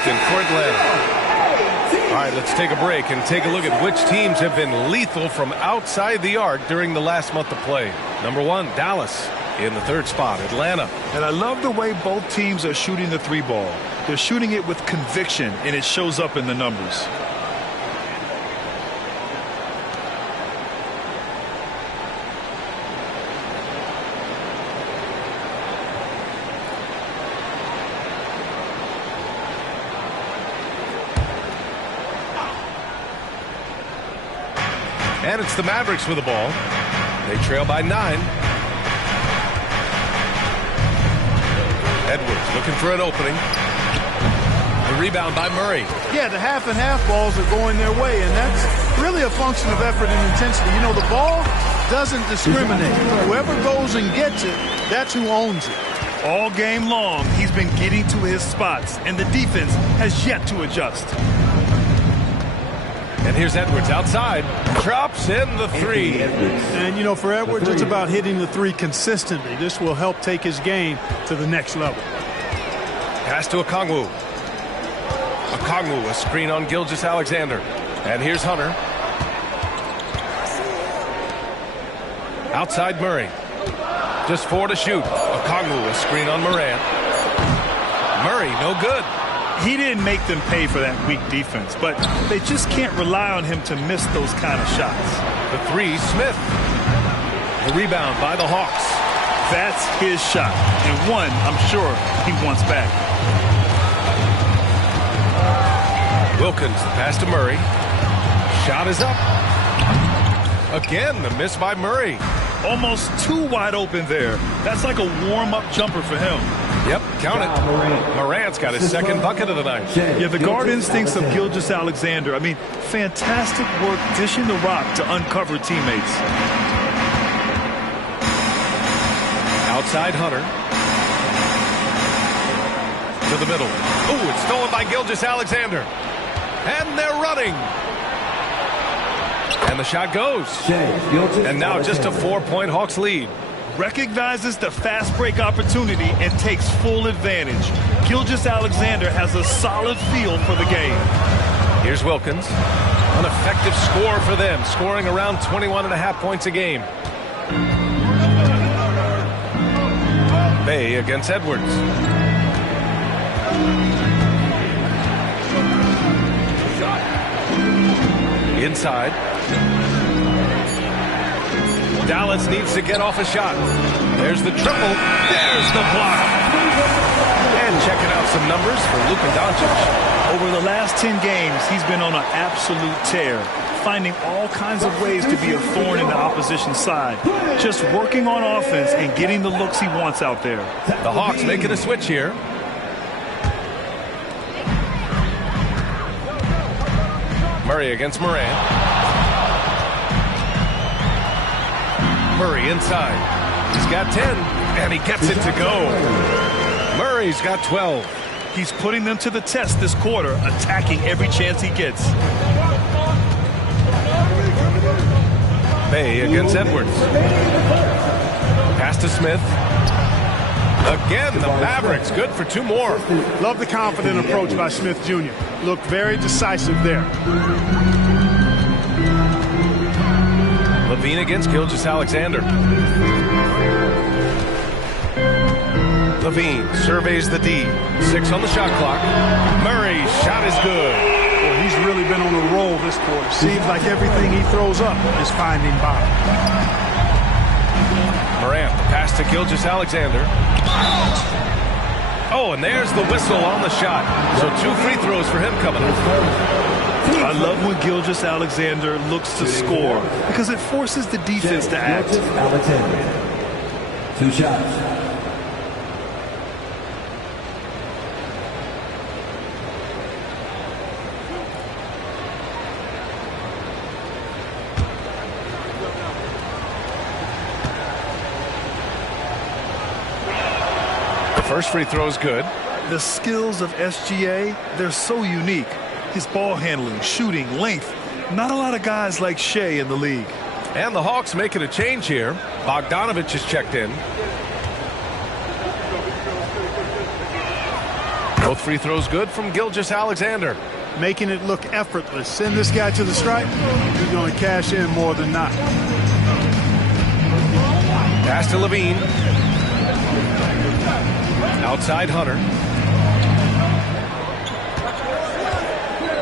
captain for Atlanta. All right, let's take a break and take a look at which teams have been lethal from outside the arc during the last month of play. Number 1, Dallas. In the 3rd spot, Atlanta. And I love the way both teams are shooting the 3-ball. They're shooting it with conviction, and it shows up in the numbers. And it's the Mavericks with the ball. They trail by 9. Edwards looking for an opening. The rebound by Murray. Yeah, the half and half balls are going their way, and that's really a function of effort and intensity. You know, the ball doesn't discriminate. Whoever goes and gets it, that's who owns it. All game long, he's been getting to his spots, and the defense has yet to adjust. And here's Edwards outside. Drops in the 3. And, you know, for Edwards, it's about hitting the 3 consistently. This will help take his game to the next level. Pass to Okongwu. Okongwu, a screen on Gilgeous-Alexander. And here's Hunter. Outside Murray. Just 4 to shoot. Okongwu, a screen on Morant. Murray, no good. He didn't make them pay for that weak defense, but they just can't rely on him to miss those kind of shots. The 3, Smith. The rebound by the Hawks. That's his shot, and one I'm sure he wants back. Wilkins, the pass to Murray. Shot is up. Again, the miss by Murray. Almost too wide open there. That's like a warm-up jumper for him. Yep, count it. Morant's got his 2nd bucket of the night. Yeah, the guard instincts of Gilgeous-Alexander. I mean, fantastic work dishing the rock to uncover teammates. Outside Hunter. To the middle. Ooh, it's stolen by Gilgeous-Alexander. And they're running. And the shot goes. And now just a 4-point Hawks lead. Recognizes the fast break opportunity and takes full advantage. Gilgeous-Alexander has a solid feel for the game. Here's Wilkins. An effective score for them, scoring around 21.5 points a game. Bay against Edwards. Inside. Dallas needs to get off a shot. There's the triple. There's the block. And checking out some numbers for Luka Doncic. Over the last 10 games, he's been on an absolute tear, finding all kinds of ways to be a thorn in the opposition side. Just working on offense and getting the looks he wants out there. The Hawks making a switch here. Murray against Morant. Murray inside. He's got 10, and he gets it to go. Murray's got 12. He's putting them to the test this quarter, attacking every chance he gets. Bay against Edwards. Pass to Smith. Again, the Mavericks good for 2 more. Love the confident approach by Smith Jr. Looked very decisive there. Levine against Gilgeous-Alexander. Levine surveys the D. 6 on the shot clock. Murray's shot is good. Well, he's really been on a roll this quarter. Seems like everything he throws up is finding bottom. Morant, the pass to Gilgeous-Alexander. Oh, and there's the whistle on the shot. So 2 free throws for him coming up. I love when Gilgeous-Alexander looks to score because it forces the defense to act. 2 shots. The first free throw is good. The skills of SGA, they're so unique. His ball handling, shooting, length. Not a lot of guys like Shea in the league. And the Hawks making a change here. Bogdanovich is checked in. Both free throws good from Gilgeous-Alexander. Making it look effortless. Send this guy to the stripe. He's going to cash in more than not. Pass to Levine. Outside Hunter.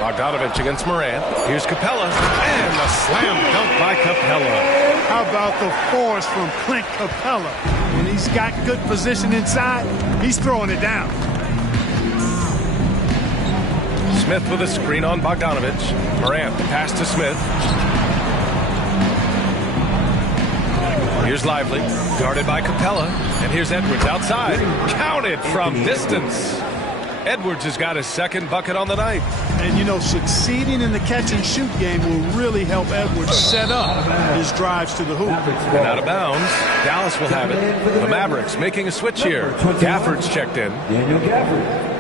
Bogdanovich against Morant. Here's Capella. And a slam dunk by Capella. How about the force from Clint Capella? When he's got good position inside, he's throwing it down. Smith with a screen on Bogdanovich. Morant, pass to Smith. Here's Lively, guarded by Capella. And here's Edwards outside. Counted from distance. Edwards has got his second bucket on the night. And, you know, succeeding in the catch-and-shoot game will really help Edwards set up his drives to the hoop. And out of bounds, Dallas will have it. The Mavericks making a switch here. Gafford's checked in. Daniel Gafford.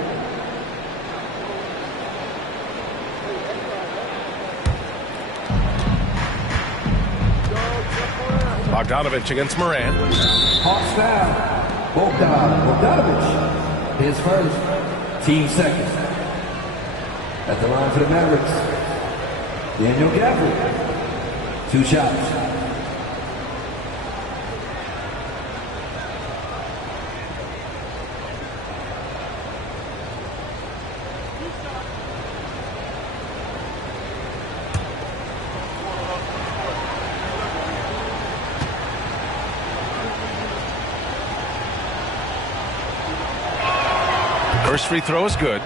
Bogdanovich against Morant. Hawks foul. Bogdanovich. His first. Team second. At the line for the Mavericks, Daniel Gafford. 2 shots. First free throw is good.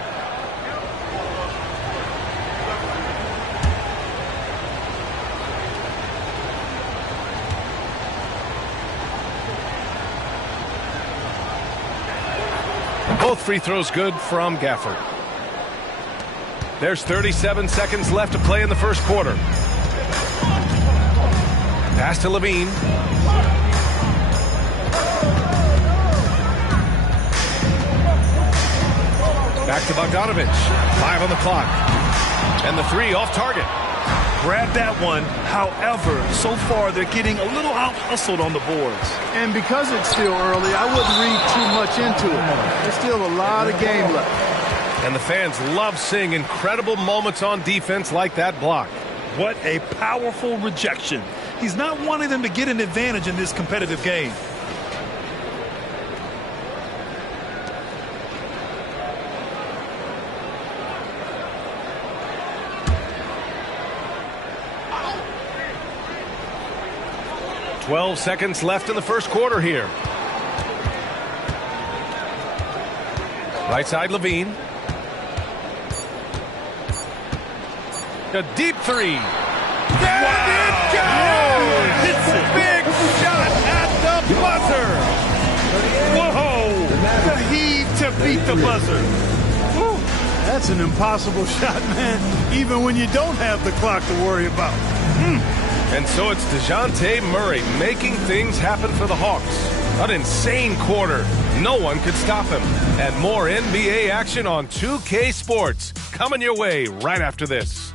Both free throws good from Gafford. There's 37 seconds left to play in the first quarter. Pass to Levine. Back to Bogdanovich. 5 on the clock. And the 3 off target. Grab that one. However, so far they're getting a little out-hustled on the boards. And because it's still early, I wouldn't read too much into it. There's still a lot of game left. And the fans love seeing incredible moments on defense like that block. What a powerful rejection. He's not wanting them to get an advantage in this competitive game. .12 seconds left in the first quarter here. Right side Levine. A deep 3. There it goes! Hits it. Big shot at the buzzer. Whoa! The heave to beat the buzzer. Whew. That's an impossible shot, man, even when you don't have the clock to worry about. And so it's DeJounte Murray making things happen for the Hawks. An insane quarter. No one could stop him. And more NBA action on 2K Sports coming your way right after this.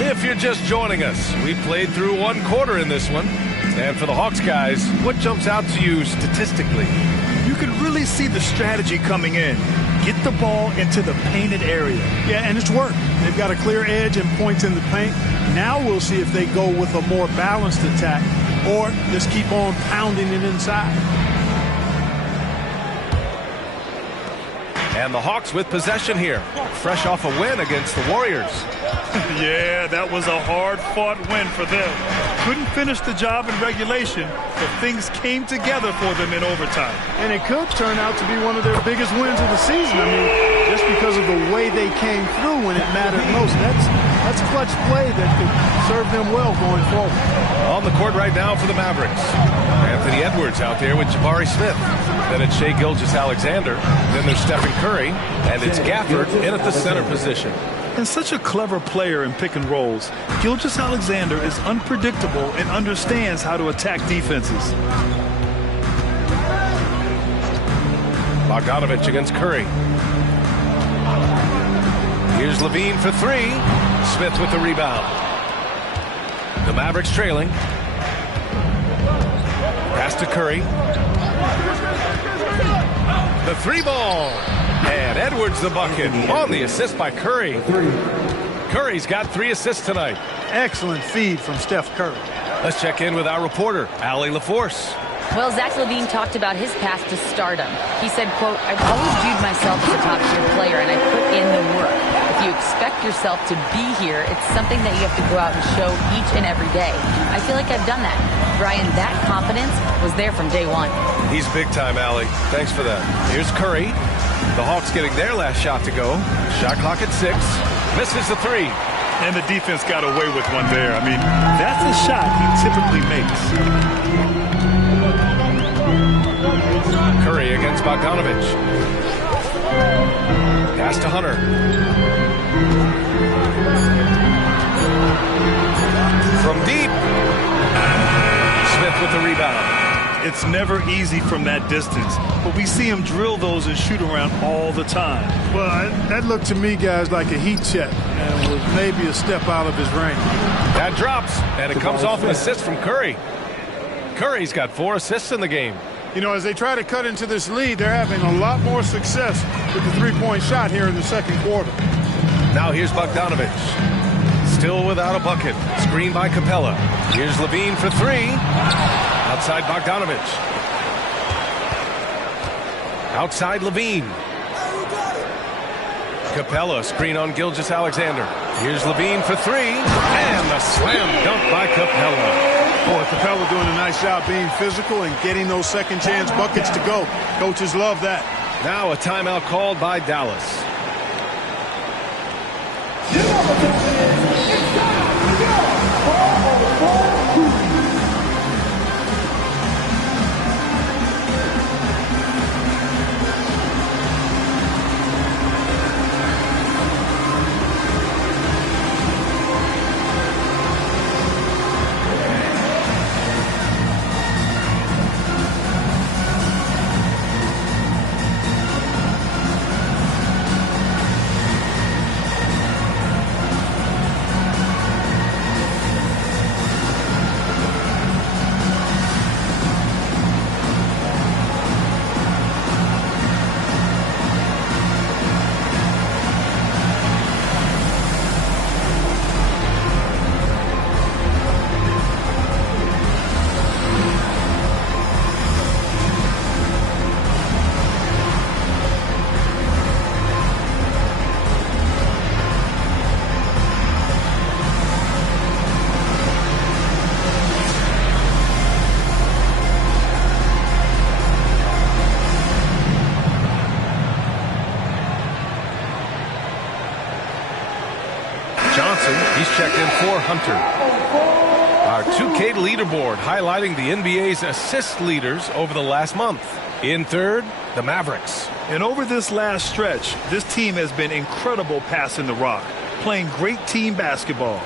If you're just joining us, we played through 1 quarter in this one. And for the Hawks guys, what jumps out to you statistically? You can really see the strategy coming in. Get the ball into the painted area. Yeah, and it's worked. They've got a clear edge and points in the paint. Now we'll see if they go with a more balanced attack or just keep on pounding it inside. And the Hawks with possession here, fresh off a win against the Warriors. Yeah, that was a hard-fought win for them. Couldn't finish the job in regulation, but things came together for them in overtime. And it could turn out to be one of their biggest wins of the season. I mean, just because of the way they came through when it mattered most. That's clutch play that could serve them well going forward. On the court right now for the Mavericks, Anthony Edwards out there with Jabari Smith. Then it's Shai Gilgeous-Alexander. Then there's Stephen Curry. And it's Gafford in at the center position. and such a clever player in pick and rolls. Gilgeous-Alexander is unpredictable and understands how to attack defenses. Bogdanovich against Curry. Here's Levine for three. Smith with the rebound. The Mavericks trailing. Pass to Curry. The three ball. And Edwards the bucket on the assist by Curry. Curry's got 3 assists tonight. Excellent feed from Steph Curry. Let's check in with our reporter, Allie LaForce. Well, Zach LaVine talked about his path to stardom. He said, quote, "I've always viewed myself as a top-tier player, and I put in the work. If you expect yourself to be here, it's something that you have to go out and show each and every day. I feel like I've done that." Brian, that confidence was there from day one. He's big time, Allie. Thanks for that. Here's Curry. The Hawks getting their last shot to go. Shot clock at 6. Misses the 3. And the defense got away with one there. I mean, that's a shot he typically makes. Curry against Bogdanovich. Pass to Hunter. From deep. Smith with the rebound. It's never easy from that distance, but we see him drill those and shoot around all the time. Well, that looked to me, guys, like a heat check and was maybe a step out of his range. That drops, and it comes off an assist from Curry. Curry's got 4 assists in the game. You know, as they try to cut into this lead, they're having a lot more success with the three-point shot here in the second quarter. Now here's Bogdanovich. Still without a bucket. Screen by Capella. Here's Levine for 3. Outside Bogdanovich. Outside Levine. Capella, screen on Gilgeous-Alexander. Here's Levine for 3. And a slam dunk by Capella. Boy, Capella doing a nice job being physical and getting those second chance buckets to go. Coaches love that. Now a timeout called by Dallas. He's checked in for Hunter. Our 2K leaderboard highlighting the NBA's assist leaders over the last month. In third, the Mavericks. And over this last stretch, this team has been incredible passing the rock, playing great team basketball.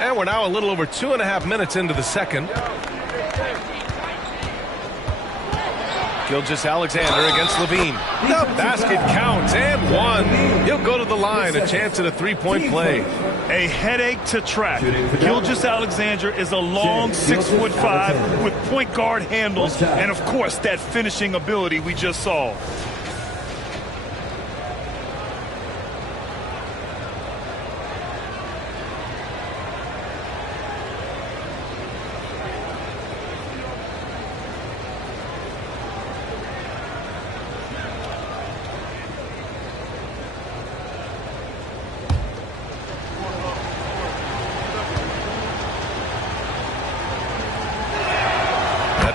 And we're now a little over 2.5 minutes into the second. Gilgeous-Alexander against Levine. The basket counts and 1. He'll go to the line, a chance at a three-point play. A headache to track. Gilgeous-Alexander is a long 6'5" with point guard handles and, of course, that finishing ability we just saw.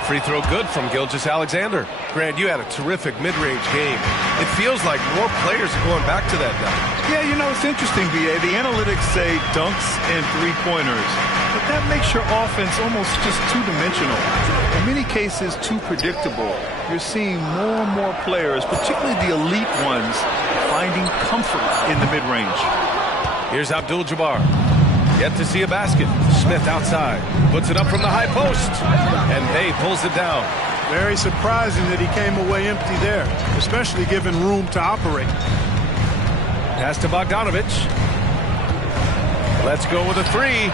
Free throw good from Gilgeous-Alexander. Grant, you had a terrific mid-range game. It feels like more players are going back to that now. Yeah, you know, it's interesting, B.A. The analytics say dunks and three-pointers, but that makes your offense almost just two-dimensional. In many cases, too predictable. You're seeing more and more players, particularly the elite ones, finding comfort in the mid-range. Here's Abdul-Jabbar. Yet to see a basket. Smith outside. Puts it up from the high post. And Bey pulls it down. Very surprising that he came away empty there, especially given room to operate. Pass to Bogdanovic. Let's go with a three.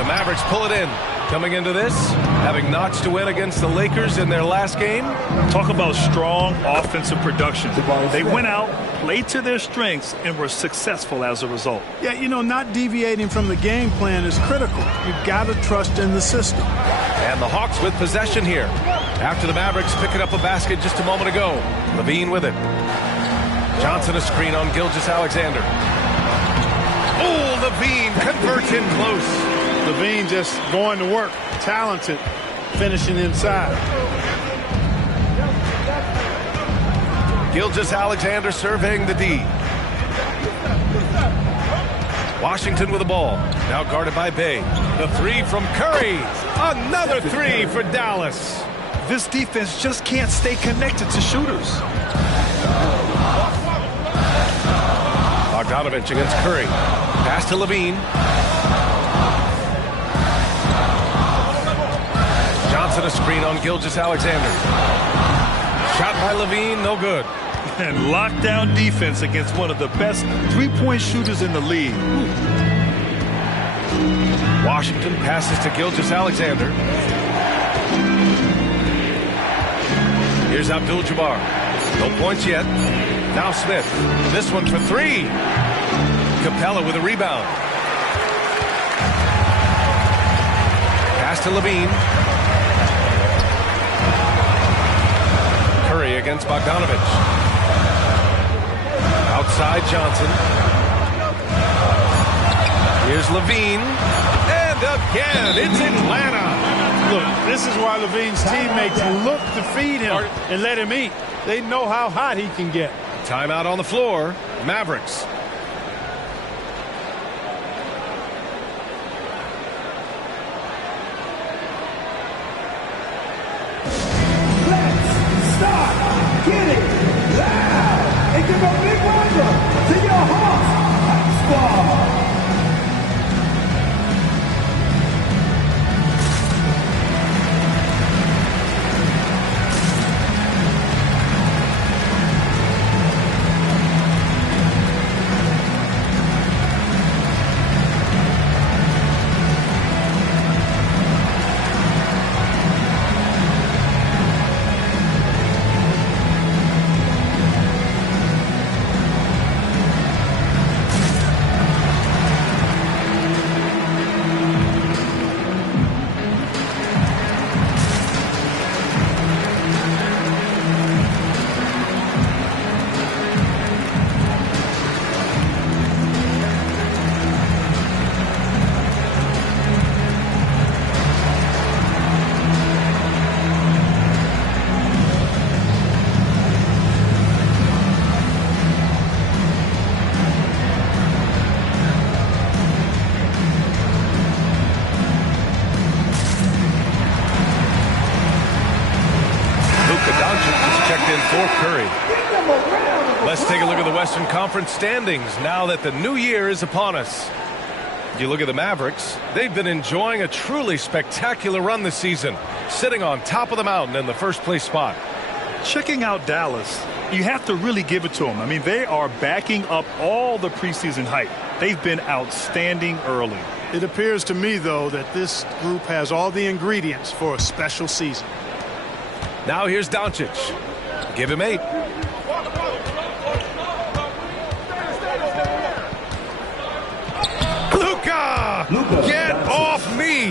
The Mavericks pull it in. Coming into this, having notched a win against the Lakers in their last game. Talk about strong offensive production. They went out, played to their strengths, and were successful as a result. Yeah, you know, not deviating from the game plan is critical. You've got to trust in the system. And the Hawks with possession here. After the Mavericks picking up a basket just a moment ago. Levine with it. Johnson a screen on Gilgeous-Alexander. Oh, Levine converts in close. Levine just going to work. Talented. Finishing inside. Gilgeous-Alexander surveying the D. Washington with the ball. Now guarded by Bey. The three from Curry. Another three for Dallas. This defense just can't stay connected to shooters. Bogdanovic against Curry. Pass to Levine. Johnson a screen on Gilgeous-Alexander. Shot by Levine, no good. And lockdown defense against one of the best three-point shooters in the league. Washington passes to Gilgeous-Alexander. Here's Abdul-Jabbar. No points yet. Now Smith. This one for three. Capella with a rebound. Pass to Levine. Curry against Bogdanovic. Outside Johnson. Here's Levine. And again, it's Atlanta. Look, this is why Levine's teammates look to feed him and let him eat. They know how hot he can get. Timeout on the floor. Mavericks. Let's start getting loud and give a big welcome to your Hawks Squad. Let's take a look at the Western Conference standings now that the new year is upon us. You look at the Mavericks, they've been enjoying a truly spectacular run this season, sitting on top of the mountain in the first place spot. Checking out Dallas, you have to really give it to them. I mean, they are backing up all the preseason hype. They've been outstanding early. It appears to me, though, that this group has all the ingredients for a special season. Now here's Doncic. Give him 8. Luka! Get off me!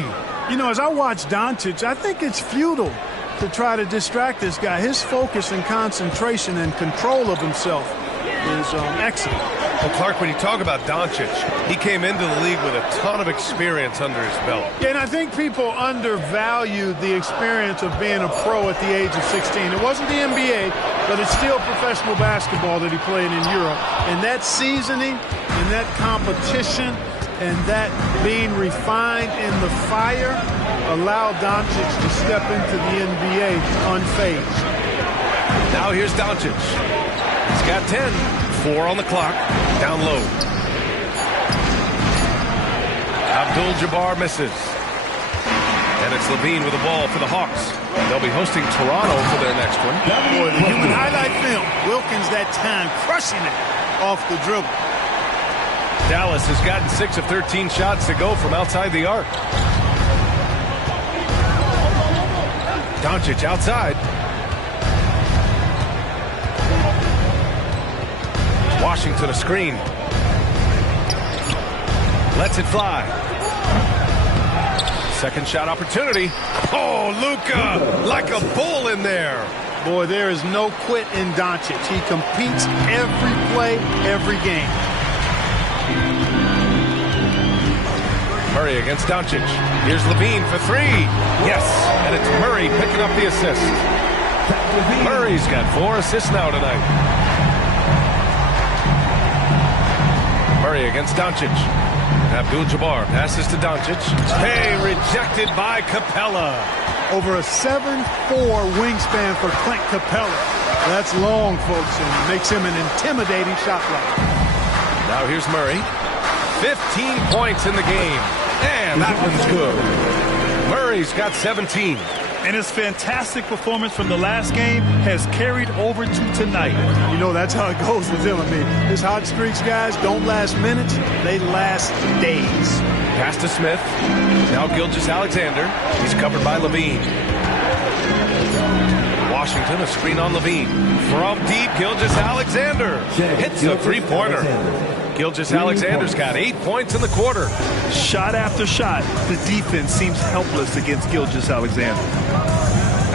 You know, as I watch Doncic, I think it's futile to try to distract this guy. His focus and concentration and control of himself is excellent. Well, Clark, when you talk about Doncic, he came into the league with a ton of experience under his belt. Yeah, and I think people undervalue the experience of being a pro at the age of 16. It wasn't the NBA, but it's still professional basketball that he played in Europe. And that seasoning and that competition and that being refined in the fire allowed Doncic to step into the NBA unfazed. Now here's Doncic. He's got 10. 4 on the clock. Down low. Abdul-Jabbar misses. And it's Levine with the ball for the Hawks. They'll be hosting Toronto for their next one. Boy, the human highlight film. Wilkins that time crushing it off the dribble. Dallas has gotten 6 of 13 shots to go from outside the arc. Doncic outside. Washington a screen. Lets it fly. Second shot opportunity. Oh, Luka, like a bull in there. Boy, there is no quit in Doncic. He competes every play, every game. Murray against Doncic. Here's Levine for 3. Yes, and it's Murray picking up the assist. Murray's got 4 assists now tonight. Murray against Doncic. Abdul-Jabbar passes to Doncic. Hey, rejected by Capella. Over a 7'4" wingspan for Clint Capella. That's long, folks, and makes him an intimidating shot blocker. Now here's Murray. 15 points in the game. And that one's good. Murray's got 17. And his fantastic performance from the last game has carried over to tonight. You know, that's how it goes with him. I mean, his hot streaks, guys, don't last minutes. They last days. Pass to Smith. Now Gilgeous-Alexander. He's covered by Levine. Washington, a screen on Levine. From deep, Gilgeous-Alexander hits a three-pointer. Gilgeous-Alexander's got 8 points in the quarter. Shot after shot, the defense seems helpless against Gilgeous-Alexander.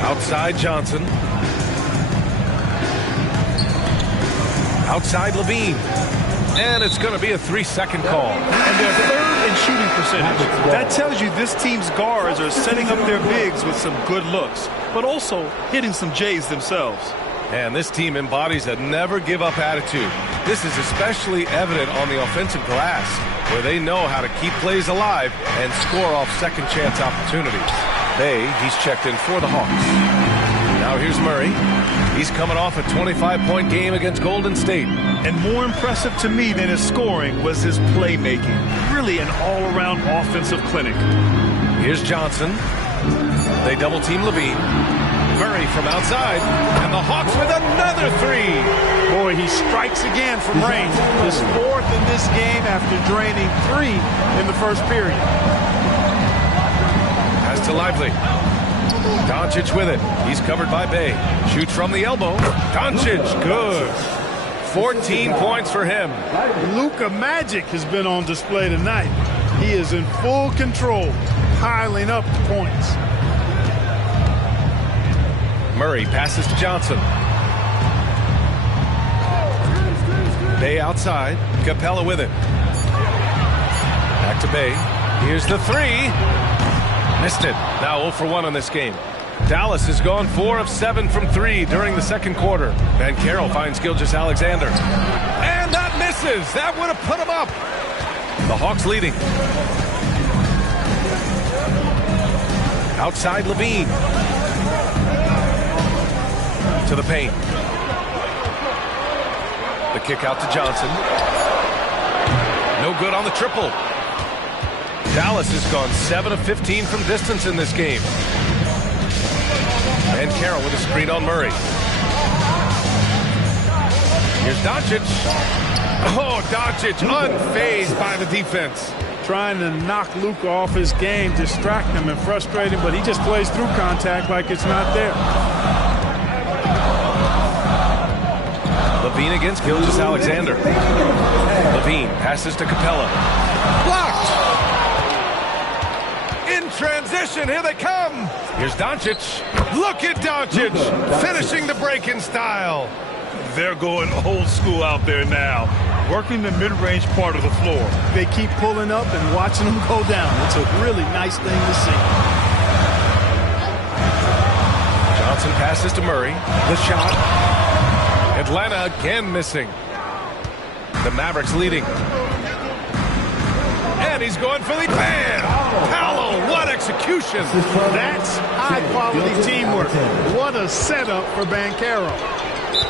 Outside Johnson. Outside Levine. And it's going to be a 3-second call. And they're third in shooting percentage. That tells you this team's guards are setting up their bigs with some good looks, but also hitting some J's themselves. And this team embodies a never-give-up attitude. This is especially evident on the offensive glass, where they know how to keep plays alive and score off second-chance opportunities. He's checked in for the Hawks. Now here's Murray. He's coming off a 25-point game against Golden State. And more impressive to me than his scoring was his playmaking. Really an all-around offensive clinic. Here's Johnson. They double-team Levine. Murray from outside, and the Hawks with another 3. Boy, he strikes again from range. His 4th in this game after draining 3 in the first period. Pass to Lively. Doncic with it. He's covered by Bey. Shoots from the elbow. Doncic, good. 14 points for him. Luka Magic has been on display tonight. He is in full control, piling up the points. Murray passes to Johnson. Bey outside. Capella with it. Back to Bey. Here's the 3. Missed it. Now 0 for 1 on this game. Dallas has gone 4 of 7 from 3 during the second quarter. Banchero finds Gilgeous-Alexander. And that misses. That would have put him up. The Hawks leading. Outside Levine. To the paint. The kick out to Johnson. No good on the triple. Dallas has gone 7 of 15 from distance in this game. And Carroll with a screen on Murray. Here's Doncic. Oh, Doncic unfazed by the defense. Trying to knock Luka off his game, distract him and frustrate him, but he just plays through contact like it's not there. Levine against Gilgeous-Alexander. Levine passes to Capella. Blocked! In transition, here they come! Here's Doncic. Look at Doncic finishing the break in style. They're going old school out there now. working the mid-range part of the floor. They keep pulling up and watching them go down. It's a really nice thing to see. Johnson passes to Murray. The shot. Atlanta again missing. The Mavericks leading. And he's going for the bam! Paolo, what execution! That's high-quality teamwork. What a setup for Banchero.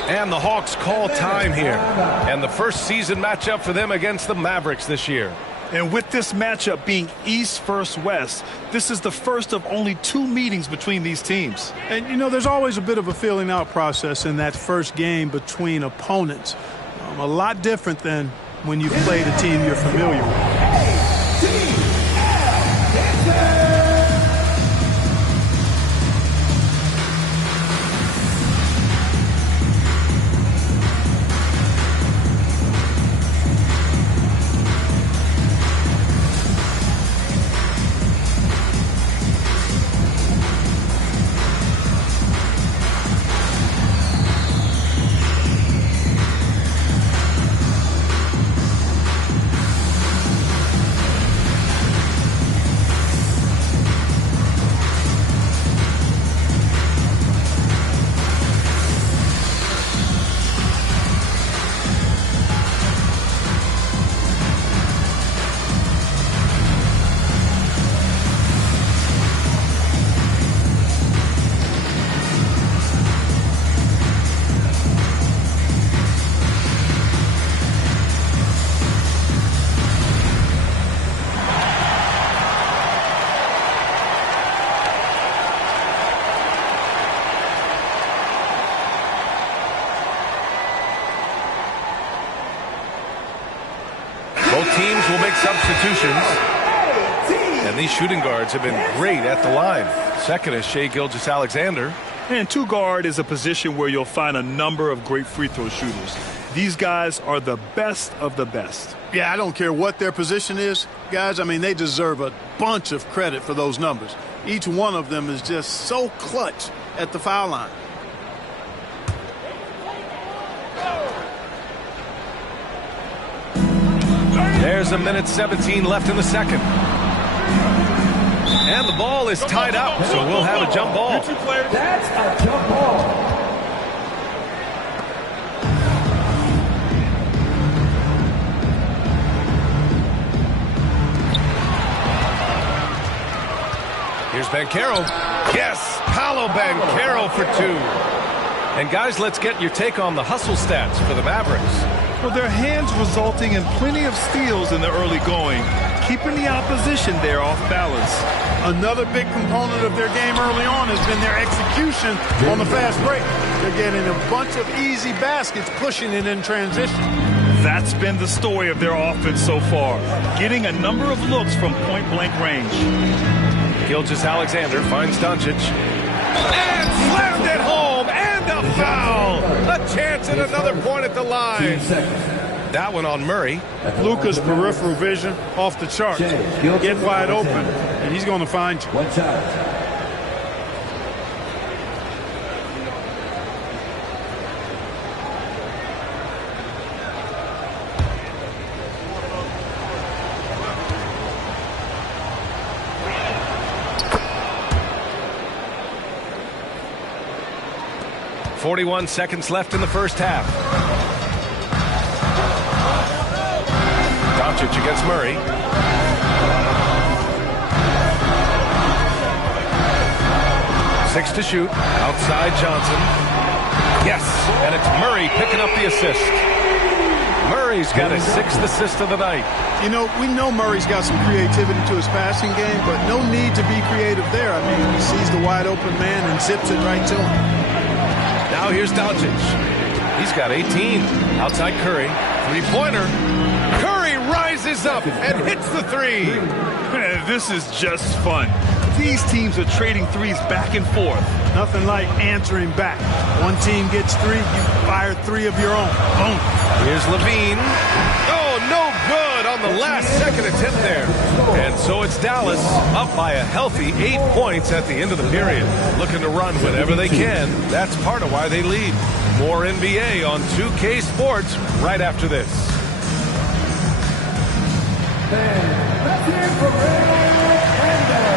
And the Hawks call time here. And the first season matchup for them against the Mavericks this year. And with this matchup being East versus West, this is the first of only 2 meetings between these teams. And, you know, there's always a bit of a feeling out process in that first game between opponents. A lot different than when you've played a team you're familiar with. Both teams will make substitutions. And these shooting guards have been great at the line. Second is Shai Gilgeous-Alexander. And 2 guard is a position where you'll find a number of great free throw shooters. These guys are the best of the best. Yeah, I don't care what their position is, guys. I mean, they deserve a bunch of credit for those numbers. Each one of them is just so clutch at the foul line. There's a minute 17 left in the second. And the ball is tied up, so we'll have a jump ball. That's a jump ball. Here's Banchero. Yes, Paolo Banchero for 2. And guys, let's get your take on the hustle stats for the Mavericks. Well, their hands resulting in plenty of steals in the early going, keeping the opposition there off balance. Another big component of their game early on has been their execution on the fast break. They're getting a bunch of easy baskets, pushing it in transition. That's been the story of their offense so far, getting a number of looks from point-blank range. Gilgeous-Alexander finds Doncic. And slammed it home, and a foul! A chance at another point at the line. That one on Murray. Luka's peripheral vision off the chart. Get wide open, and he's going to find you. Watch out. .41 seconds left in the first half. Doncic against Murray. Six to shoot. Outside Johnson. Yes, and it's Murray picking up the assist. Murray's got his 6th assist of the night. You know, we know Murray's got some creativity to his passing game, but no need to be creative there. I mean, he sees the wide open man and zips it right to him. Now here's Doncic. He's got 18. Outside Curry. Three-pointer. Curry rises up and hits the 3. Man, this is just fun. These teams are trading threes back and forth. Nothing like answering back. One team gets 3, you fire 3 of your own. Boom. Here's Levine. Oh, no good on the last second attempt there. And so it's Dallas up by a healthy 8 points at the end of the period. Looking to run whenever they can. That's part of why they lead. More NBA on 2K Sports right after this. And let's hear it for Ray Randall.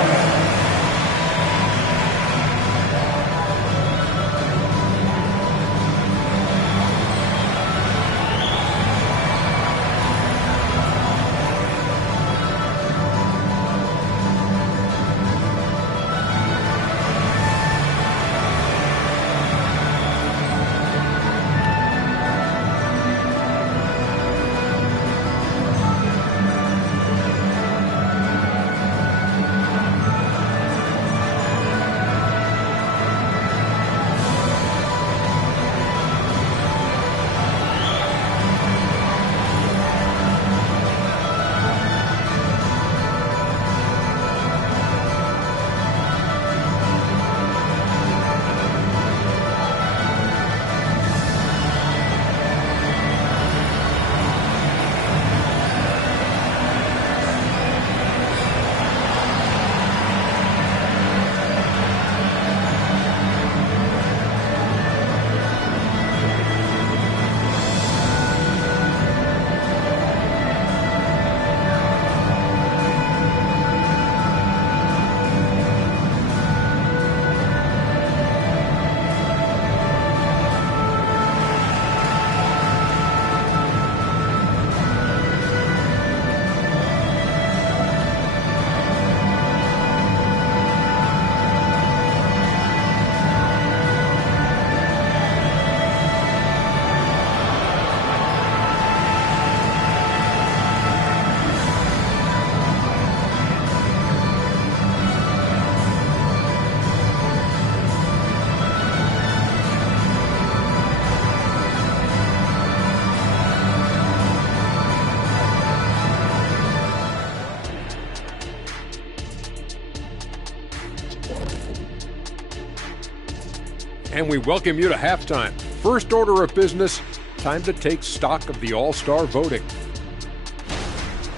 And we welcome you to halftime. First order of business, time to take stock of the All-Star voting.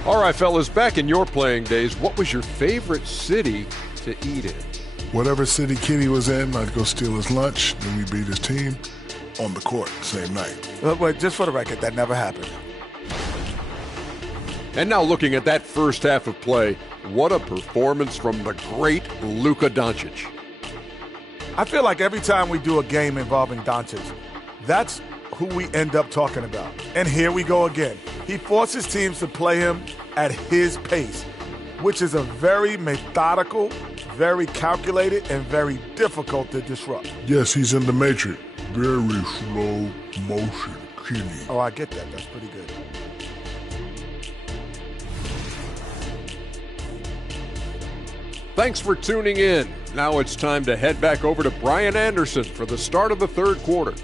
All right, fellas, back in your playing days, what was your favorite city to eat in? Whatever city Kenny was in, I'd go steal his lunch, then we beat his team on the court same night. Wait, just for the record, that never happened. And now looking at that first half of play, what a performance from the great Luka Doncic. I feel like every time we do a game involving Doncic, that's who we end up talking about. And here we go again. He forces teams to play him at his pace, which is a very methodical, very calculated, and very difficult to disrupt. Yes, he's in the matrix. Very slow motion, Kenny. Oh, I get that. That's pretty good. Thanks for tuning in. Now it's time to head back over to Brian Anderson for the start of the third quarter.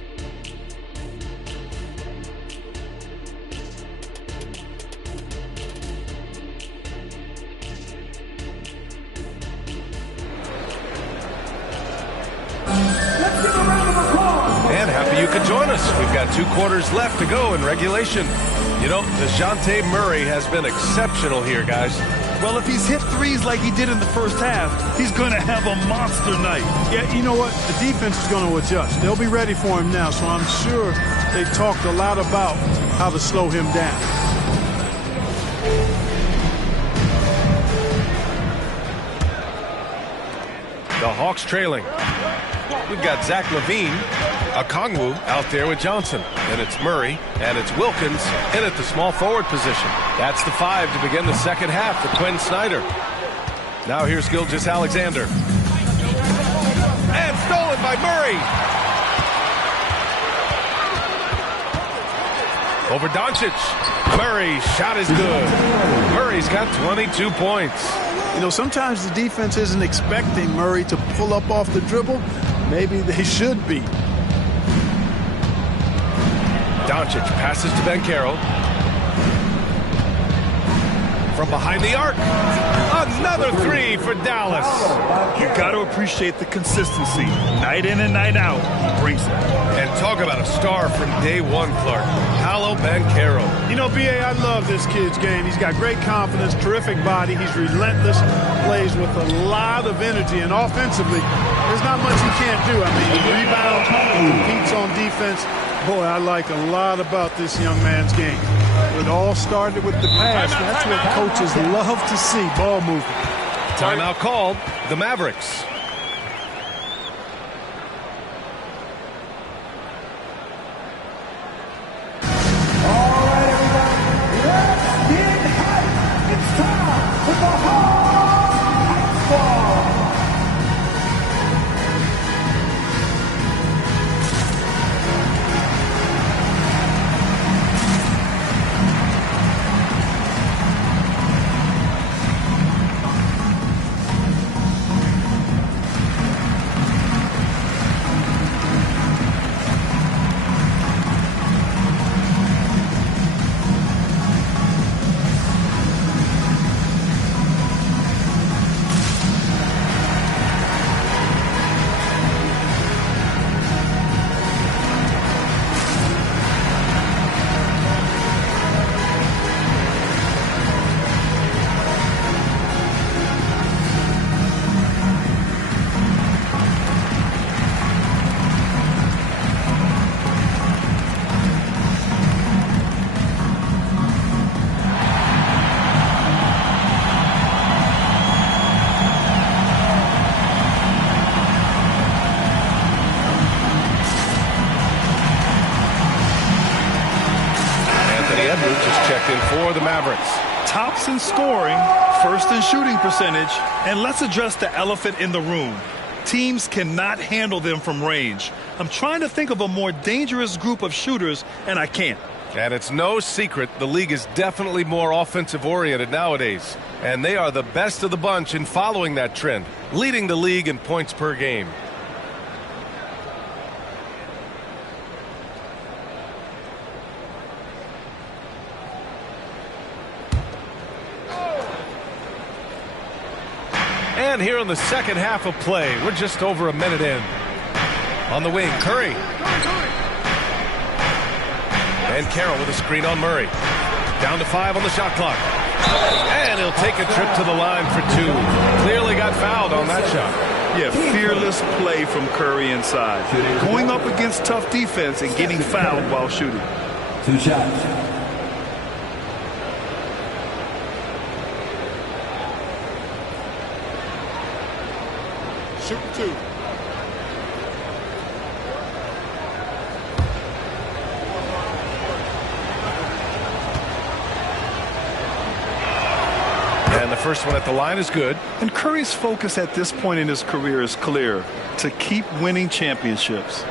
And happy you could join us. We've got 2 quarters left to go in regulation. You know, DeJounte Murray has been exceptional here, guys. Well, if he's hit threes like he did in the first half, he's going to have a monster night. Yeah, you know what? The defense is going to adjust. They'll be ready for him now, so I'm sure they talked a lot about how to slow him down. The Hawks trailing. We've got Zach LaVine, Okongwu out there with Johnson. And it's Murray, and it's Wilkins in at the small forward position. That's the 5 to begin the second half for Quinn Snyder. Now here's Gilgeous-Alexander. And stolen by Murray. Over Doncic. Murray's shot is good. Murray's got 22 points. You know, sometimes the defense isn't expecting Murray to pull up off the dribble. Maybe they should be. Doncic passes to Banchero. From behind the arc. Another 3 for Dallas. You got to appreciate the consistency. Night in and night out, he brings it. And talk about a star from day one, Clark. Paolo Banchero. You know, B.A., I love this kid's game. He's got great confidence, terrific body. He's relentless, plays with a lot of energy. And offensively, there's not much he can't do. I mean, he rebounds, he competes on defense. Boy, I like a lot about this young man's game. It all started with the pass. That's what coaches love to see, ball movement. Timeout called, the Mavericks. For the Mavericks. Tops in scoring, first in shooting percentage, and let's address the elephant in the room. Teams cannot handle them from range. I'm trying to think of a more dangerous group of shooters, and I can't. And it's no secret the league is definitely more offensive-oriented nowadays. And they are the best of the bunch in following that trend, leading the league in points per game. And here in the second half of play, we're just over a minute in. On the wing, Curry. And Carroll with a screen on Murray. Down to 5 on the shot clock. And he'll take a trip to the line for 2. Clearly got fouled on that shot. Yeah, fearless play from Curry inside. Going up against tough defense and getting fouled while shooting. 2 shots. Shoot 2. And the first one at the line is good. And Curry's focus at this point in his career is clear: to keep winning championships.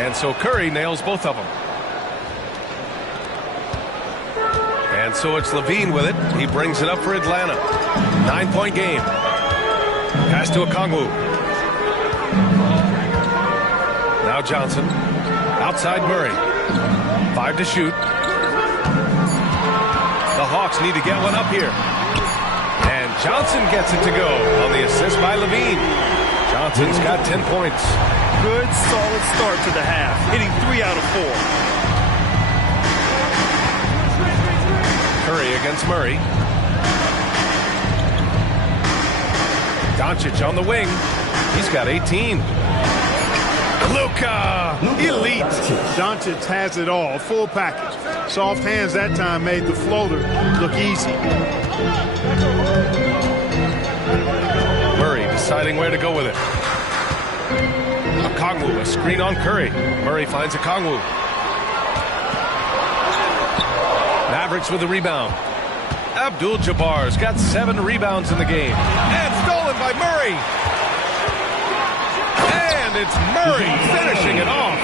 And so Curry nails both of them. And so it's Levine with it. He brings it up for Atlanta. 9-point game. Pass to Okongwu. Now Johnson. Outside Murray. 5 to shoot. The Hawks need to get one up here. And Johnson gets it to go on the assist by Levine. Johnson's got 10 points. Good, solid start to the half, hitting 3 out of 4. Curry against Murray. Doncic on the wing. He's got 18. Luka, elite. Doncic has it all, full package. Soft hands that time made the floater look easy. Murray deciding where to go with it. Okongwu, a screen on Curry. Murray finds Okongwu. Mavericks with the rebound. Abdul-Jabbar's got 7 rebounds in the game. And stolen by Murray. And it's Murray finishing it off.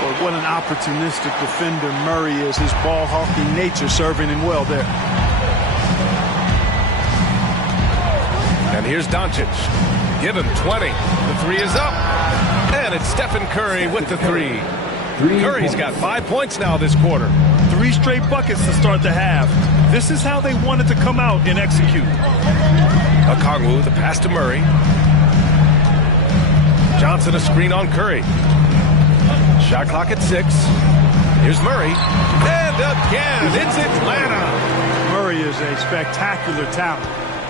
Boy, what an opportunistic defender Murray is. His ball hawking nature serving him well there. And here's Doncic. Give him 20. The 3 is up. And it's Stephen Curry with the 3. Curry's got 5 points now this quarter. 3 straight buckets to start the half. This is how they wanted to come out and execute. Okongwu, the pass to Murray. Johnson, a screen on Curry. Shot clock at 6. Here's Murray. And again, it's Atlanta. Murray is a spectacular talent.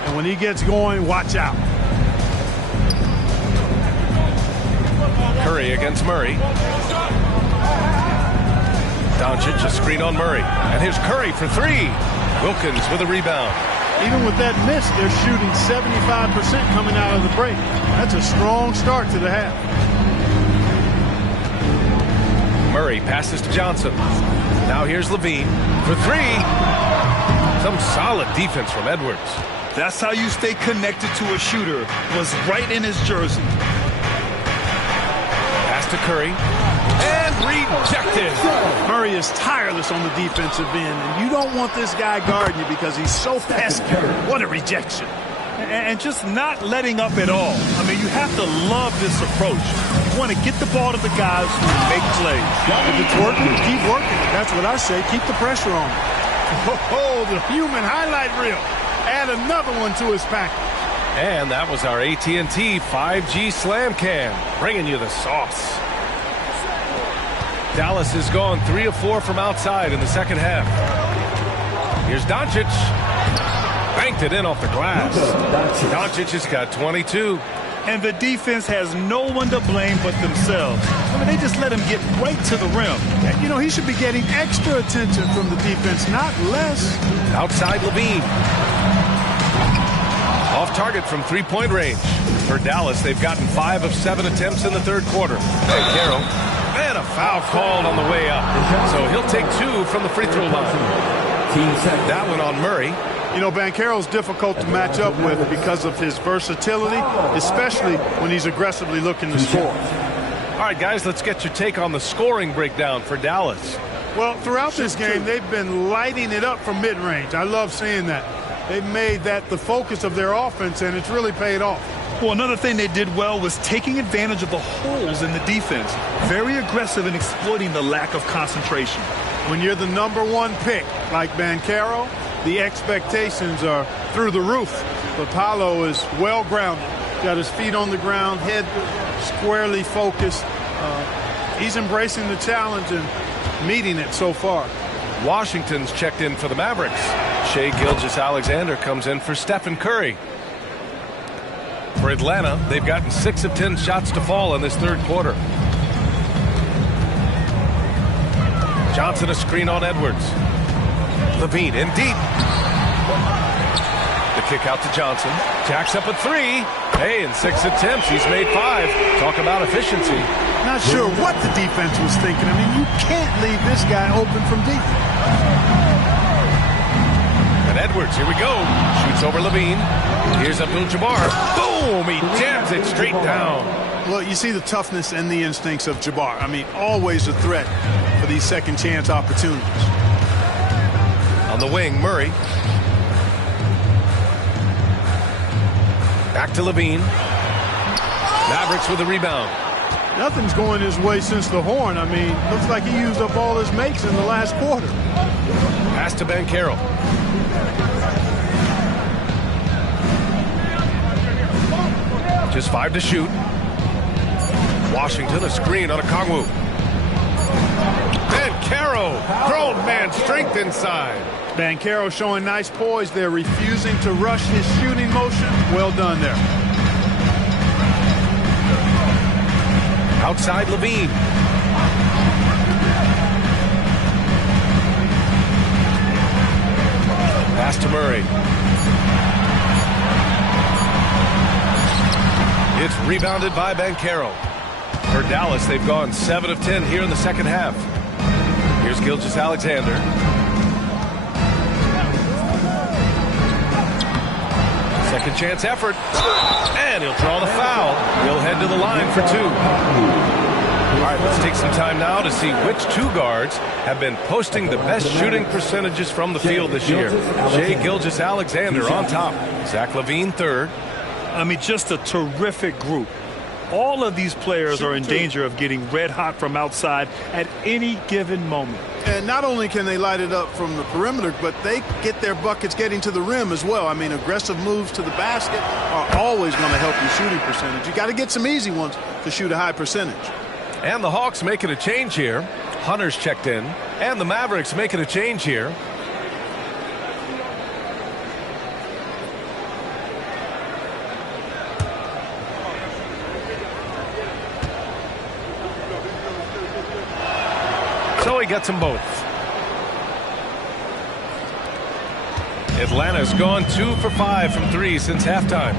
And when he gets going, watch out. Curry against Murray. Doncic, a screen on Murray. And here's Curry for three. Wilkins with a rebound. Even with that miss, they're shooting 75% coming out of the break. That's a strong start to the half. Murray passes to Johnson. Now here's Levine for three. Some solid defense from Edwards. That's how you stay connected to a shooter. Was right in his jersey. Pass to Curry. And rejected. Murray is tireless on the defensive end, and you don't want this guy guarding you because he's so pesky. What a rejection. And just not letting up at all. I mean, you have to love this approach. You want to get the ball to the guys who make plays. If it's working, keep working. That's what I say. Keep the pressure on. Oh, the human highlight reel. Add another one to his package. And that was our AT&T 5G Slam Cam, bringing you the sauce. Dallas has gone 3 of 4 from outside in the second half. Here's Doncic. Banked it in off the glass. Doncic has got 22. And the defense has no one to blame but themselves. I mean, they just let him get right to the rim. And, you know, he should be getting extra attention from the defense, not less. Outside Levine. Off target from three-point range. For Dallas, they've gotten 5 of 7 attempts in the third quarter. Banchero. And a foul called on the way up. So he'll take 2 from the free throw line. That one on Murray. You know, Banchero's difficult to match up with because of his versatility, especially when he's aggressively looking to score. All right, guys, let's get your take on the scoring breakdown for Dallas. Well, throughout this game, they've been lighting it up from mid-range. I love seeing that. They've made that the focus of their offense, and it's really paid off. Well, another thing they did well was taking advantage of the holes in the defense. Very aggressive in exploiting the lack of concentration. When you're the #1 pick, like Banchero, the expectations are through the roof. But Paolo is well-grounded. Got his feet on the ground, head squarely focused. He's embracing the challenge and meeting it so far. Washington's checked in for the Mavericks. Shai Gilgeous-Alexander comes in for Stephen Curry. For Atlanta, they've gotten 6 of 10 shots to fall in this third quarter. Johnson a screen on Edwards. Levine in deep. The kick out to Johnson. Jacks up a 3. Hey, in 6 attempts, he's made 5. Talk about efficiency. Not sure what the defense was thinking. I mean, you can't leave this guy open from deep. And Edwards, here we go. Shoots over Levine. Here's Abdul-Jabbar. Boom! He jams it straight down. Well, you see the toughness and the instincts of Jabbar. I mean, always a threat for these second chance opportunities. On the wing, Murray. Back to Levine. Mavericks with the rebound. Nothing's going his way since the horn. I mean, looks like he used up all his makes in the last quarter. Pass to Banchero. Just 5 to shoot. Washington a screen on Okongwu. Banchero, grown man strength inside. Banchero showing nice poise there, refusing to rush his shooting motion. Well done there. Outside Levine. Pass to Murray. It's rebounded by Banchero. For Dallas, they've gone 7 of 10 here in the second half. Here's Gilgeous-Alexander. Second chance effort. And he'll draw the foul. He'll head to the line for 2. All right, let's take some time now to see which 2 guards have been posting the best shooting percentages from the field this year. Shai Gilgeous-Alexander on top. Zach LaVine third. I mean, just a terrific group. All of these players are in danger of getting red hot from outside at any given moment. And not only can they light it up from the perimeter, but they get their buckets getting to the rim as well. I mean, aggressive moves to the basket are always going to help your shooting percentage. You got to get some easy ones to shoot a high percentage. And the Hawks making a change here. Hunter's checked in. And the Mavericks making a change here. So he gets them both. Atlanta's gone 2 for 5 from 3 since halftime.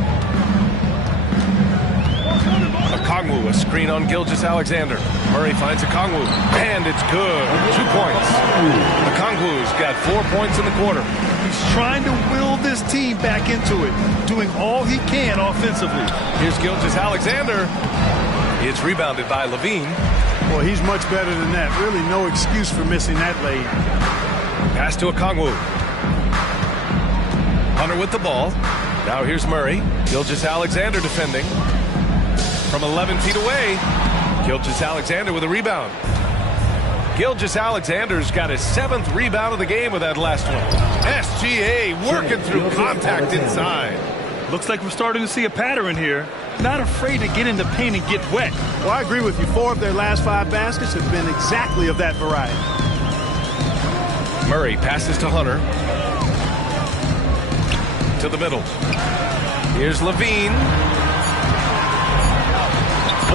Okongwu, a screen on Gilgeous-Alexander. Murray finds Okongwu, and it's good. 2 points. Okongwu's got 4 points in the quarter. He's trying to will this team back into it, doing all he can offensively. Here's Gilgeous-Alexander. It's rebounded by Levine. Well, he's much better than that. Really no excuse for missing that lane. Pass to Okongwu. Hunter with the ball. Now here's Murray. Gilgeous-Alexander defending. From 11 feet away. Gilgeous-Alexander with a rebound. Gilgeous-Alexander's got his 7th rebound of the game with that last one. SGA working through contact inside. Looks like we're starting to see a pattern here. Not afraid to get in the paint and get wet. Well, I agree with you. 4 of their last 5 baskets have been exactly of that variety. Murray passes to Hunter. To the middle. Here's Levine.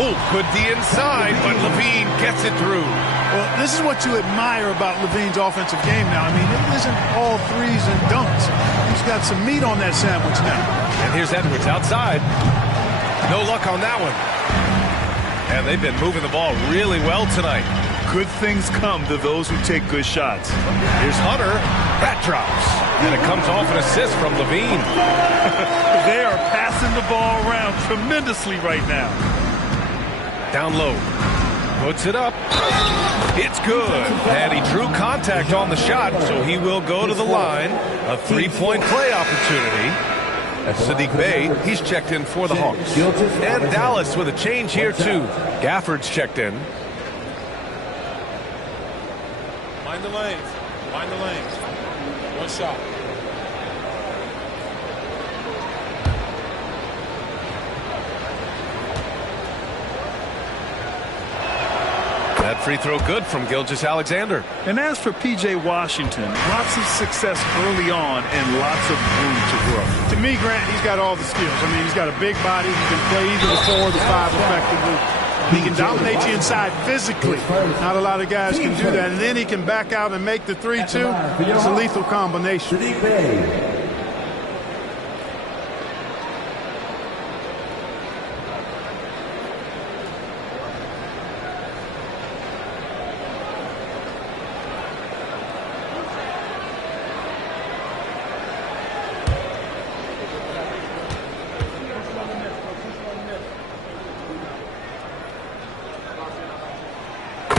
Oh, could the inside, but Levine gets it through. Well, this is what you admire about Levine's offensive game now. I mean, it isn't all threes and dunks. He's got some meat on that sandwich now. And here's Edwards outside. No luck on that one. And they've been moving the ball really well tonight. Good things come to those who take good shots. Here's Hunter. That drops. And it comes off an assist from Levine. They are passing the ball around tremendously right now. Down low. Puts it up. It's good. And he drew contact on the shot, so he will go to the line. A 3-point play opportunity. Sadiq Bey, he's checked in for the Hawks. And Dallas with a change here, too. Gafford's checked in. Mind the lanes. Mind the lanes. One shot. That free throw good from Gilgeous-Alexander. And as for P.J. Washington, lots of success early on and lots of room to grow. To me, Grant, he's got all the skills. I mean, he's got a big body. He can play either the 4 or the 5 effectively. He can dominate you inside physically. Not a lot of guys can do that. And then he can back out and make the 3, too. It's a lethal combination.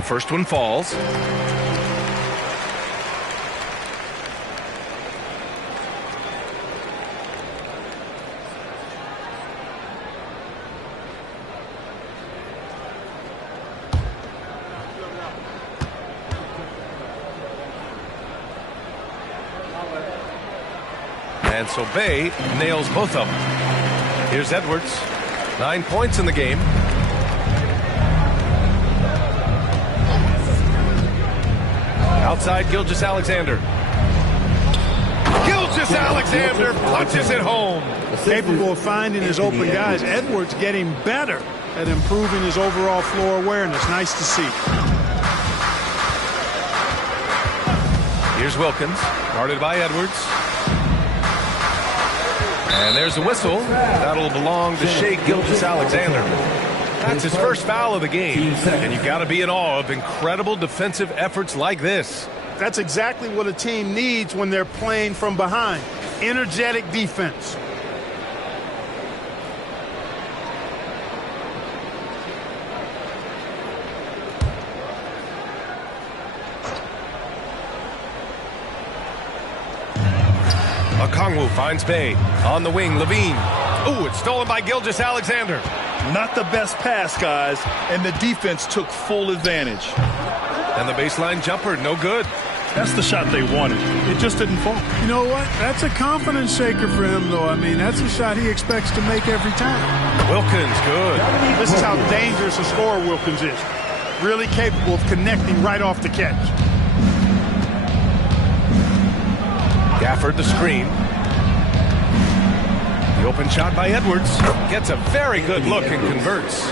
First one falls. And so Bey nails both of them. Here's Edwards. 9 points in the game. Outside Gilgeous-Alexander. Gilgeous-Alexander punches it home. Capable of finding his open guys. Edwards getting better at improving his overall floor awareness. Nice to see. Here's Wilkins, guarded by Edwards. And there's a whistle. That'll belong to Shai Gilgeous-Alexander. That's his first foul of the game. And you've got to be in awe of incredible defensive efforts like this. That's exactly what a team needs when they're playing from behind. Energetic defense. Okongwu finds Bey. On the wing, Levine. Ooh, it's stolen by Gilgeous-Alexander. Not the best pass, guys, and the defense took full advantage. And the baseline jumper, no good. That's the shot they wanted. It just didn't fall. You know what? That's a confidence shaker for him, though. I mean, that's a shot he expects to make every time. Wilkins, good. This is how dangerous a scorer Wilkins is. really capable of connecting right off the catch. Gafford the screen. The open shot by Edwards. Gets a very good look and converts.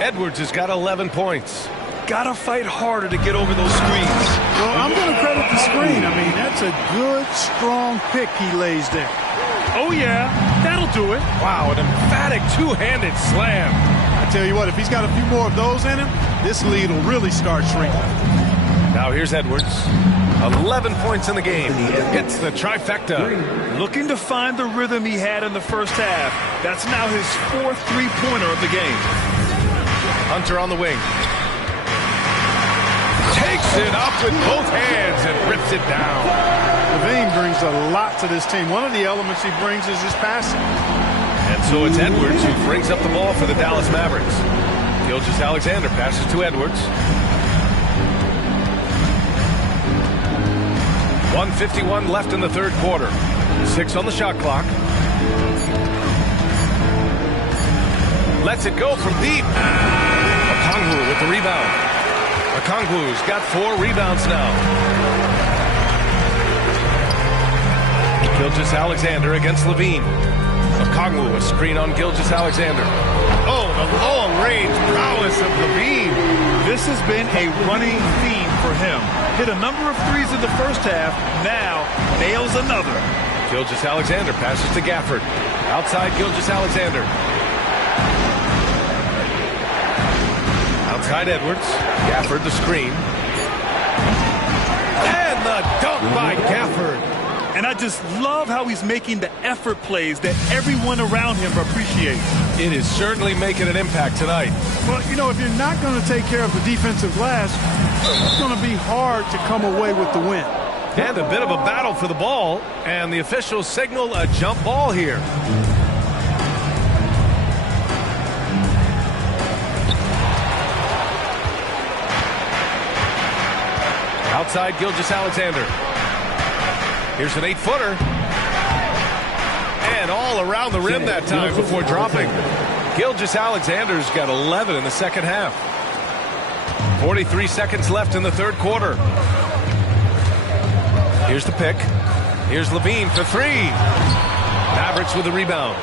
Edwards has got 11 points. Gotta fight harder to get over those screens. Well, I'm going to credit the screen. I mean, that's a good, strong pick he lays there. Oh, yeah. That'll do it. Wow, an emphatic two-handed slam. I tell you what, if he's got a few more of those in him, this lead will really start shrinking. Now here's Edwards. 11 points in the game. Hits the trifecta. Looking to find the rhythm he had in the first half. That's now his 4th three-pointer of the game. Hunter on the wing. Takes it up with both hands and rips it down. LaVine brings a lot to this team. One of the elements he brings is his passing. And so it's Edwards who brings up the ball for the Dallas Mavericks. Gilgeous-Alexander passes to Edwards. 1:51 left in the third quarter. 6 on the shot clock. Lets it go from deep. Okongwu with the rebound. Okongwu's got 4 rebounds now. Gilgeous-Alexander against LaVine. Okongwu, a screen on Gilgeous-Alexander. Oh, the long-range prowess of LaVine. This has been a running theme for him. Hit a number of threes in the first half. Now nails another. Gilgeous-Alexander passes to Gafford. Outside Gilgeous-Alexander. Outside Edwards. Gafford the screen. And the dunk by Gafford. And I just love how he's making the effort plays that everyone around him appreciates. It is certainly making an impact tonight. Well, you know, if you're not going to take care of the defensive glass, it's going to be hard to come away with the win. And a bit of a battle for the ball. And the officials signal a jump ball here. Outside Gilgeous-Alexander. Here's an 8-footer. And all around the rim that time before dropping. Gilgeous-Alexander's got 11 in the second half. 43 seconds left in the third quarter. Here's the pick. Here's LaVine for 3. Mavericks with the rebound.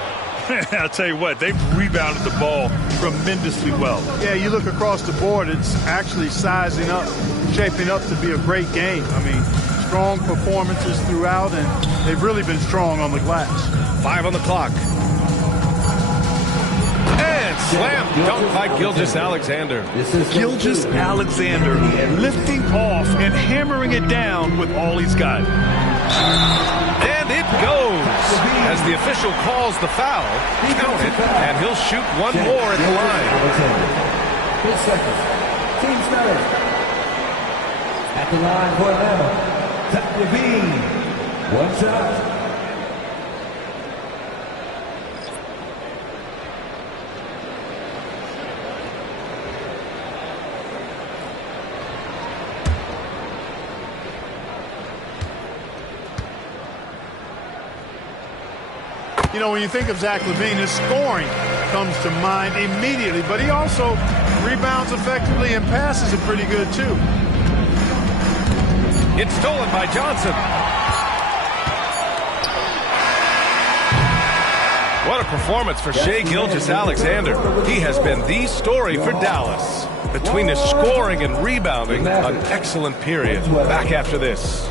I'll tell you what, they've rebounded the ball tremendously well. Yeah, you look across the board, it's actually sizing up, shaping up to be a great game. I mean, strong performances throughout, and they've really been strong on the glass. 5 on the clock. And slam dunk by Gilgeous-Alexander. Gilgeous-Alexander lifting off and hammering it down with all he's got. And it goes as the official calls the foul. Count it, and he'll shoot one more at the line. 8 seconds. Team started. At the line for now, Zach LaVine. 1 shot. You know, when you think of Zach LaVine, his scoring comes to mind immediately, but he also rebounds effectively and passes it pretty good, too. It's stolen by Johnson. What a performance for Shai Gilgeous-Alexander. He has been the story for Dallas. Between his scoring and rebounding, an excellent period. Back after this.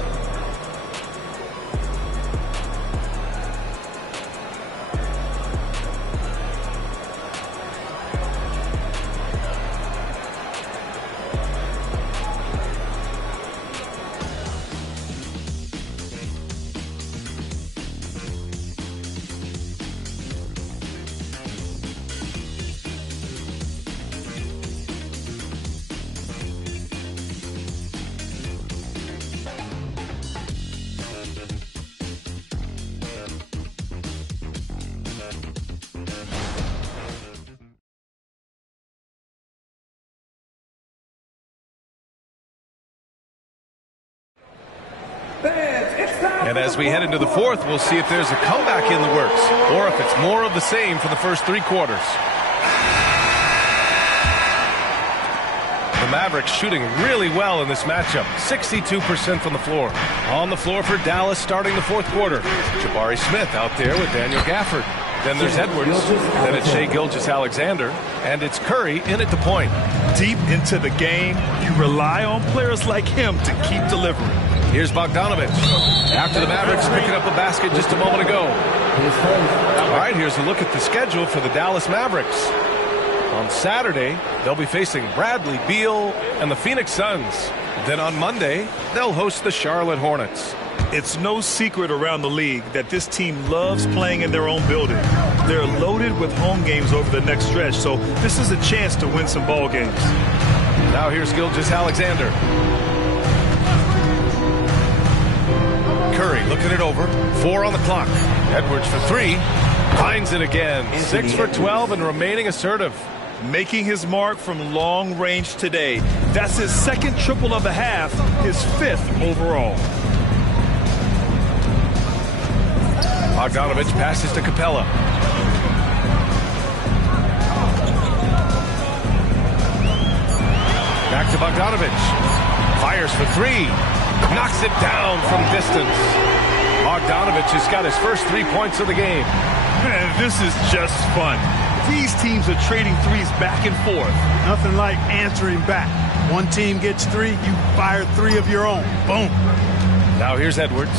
And as we head into the fourth, we'll see if there's a comeback in the works or if it's more of the same for the first 3 quarters. The The Mavericks shooting really well in this matchup. 62% from the floor. On the floor for Dallas starting the fourth quarter. Jabari Smith out there with Daniel Gafford. Then there's Edwards. Then it's Shai Gilgeous-Alexander. And it's Curry in at the point. Deep into the game, you rely on players like him to keep delivering. Here's Bogdanovich. After the Mavericks picking up a basket just a moment ago. All right, here's a look at the schedule for the Dallas Mavericks. On Saturday, they'll be facing Bradley Beal and the Phoenix Suns. Then on Monday, they'll host the Charlotte Hornets. It's no secret around the league that this team loves playing in their own building. They're loaded with home games over the next stretch, so this is a chance to win some ball games. Now here's Gilgeous-Alexander. Curry looking it over. 4 on the clock. Edwards for 3. Finds it again. 6 for 12 and remaining assertive. Making his mark from long range today. That's his second triple of the half, his 5th overall. Bogdanovich passes to Capella. Back to Bogdanovich. Fires for 3. Knocks it down from distance. Bogdanovich has got his first 3 points of the game. Man, this is just fun. These teams are trading threes back and forth. Nothing like answering back. One team gets 3, you fire 3 of your own. Boom. Now here's Edwards.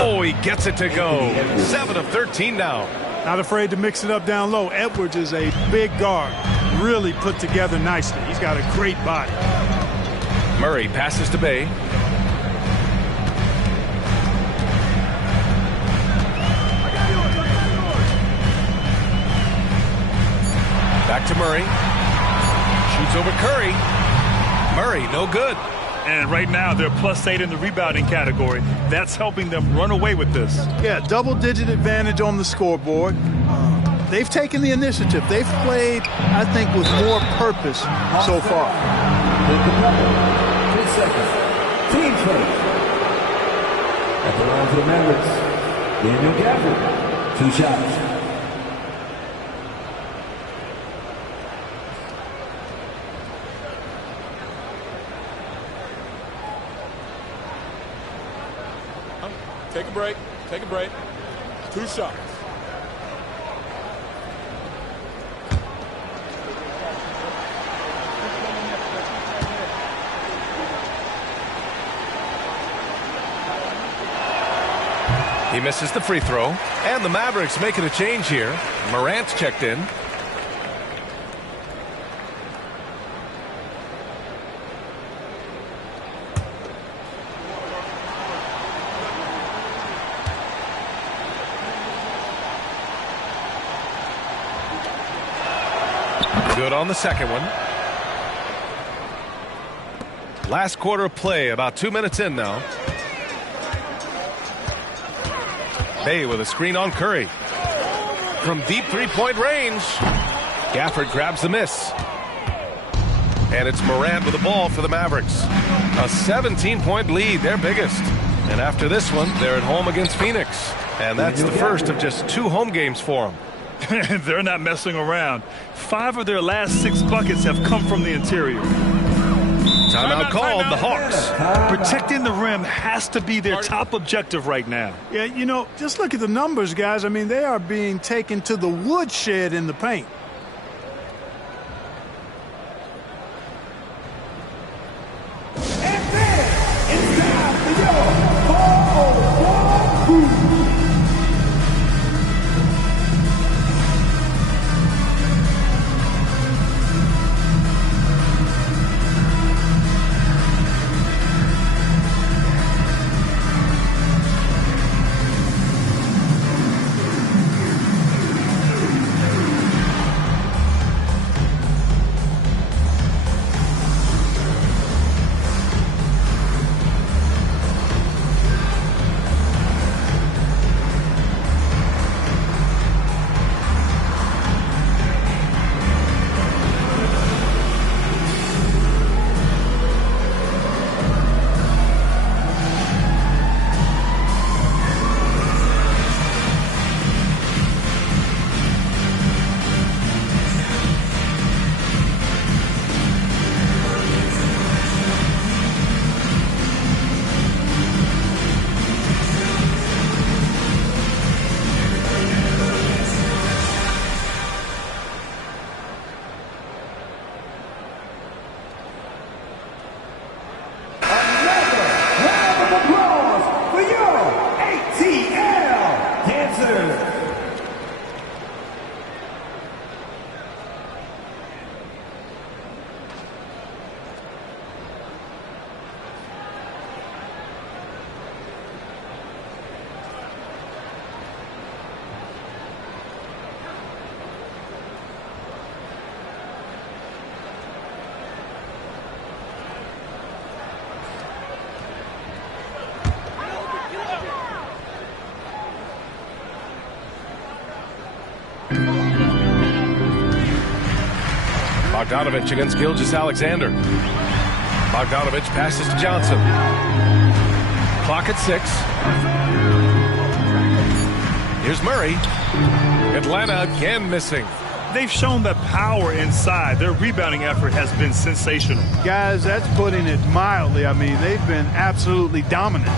Oh, he gets it to go. 7 of 13 now. Not afraid to mix it up down low. Edwards is a big guard. Really put together nicely. He's got a great body. Murray passes to Bey. Back to Murray. Shoots over Curry. Murray, no good. And right now, they're +8 in the rebounding category. That's helping them run away with this. Yeah, double-digit advantage on the scoreboard. They've taken the initiative. They've played, I think, with more purpose so far. 10 seconds. Team change. At the line for the Mavericks, Daniel Gafford. 2 shots. Take a break. Take a break. 2 shots. He misses the free throw. And the Mavericks making a change here. Morant's checked in. Good on the second one. Last quarter of play, about 2 minutes in now. Bey with a screen on Curry. From deep three-point range. Gafford grabs the miss. And it's Morant with the ball for the Mavericks. A 17-point lead, their biggest. And after this one, they're at home against Phoenix. And that's the first of just 2 home games for them. They're not messing around. 5 of their last 6 buckets have come from the interior. Timeout called, the Hawks. Protecting the rim has to be their top objective right now. Yeah, you know, just look at the numbers, guys. I mean, they are being taken to the woodshed in the paint. And then it's time for your All-Star Boost. Bogdanovich against Gilgeous-Alexander. Bogdanovich passes to Johnson. Clock at 6. Here's Murray. Atlanta again missing. They've shown that power inside. Their rebounding effort has been sensational. Guys, that's putting it mildly. I mean, they've been absolutely dominant.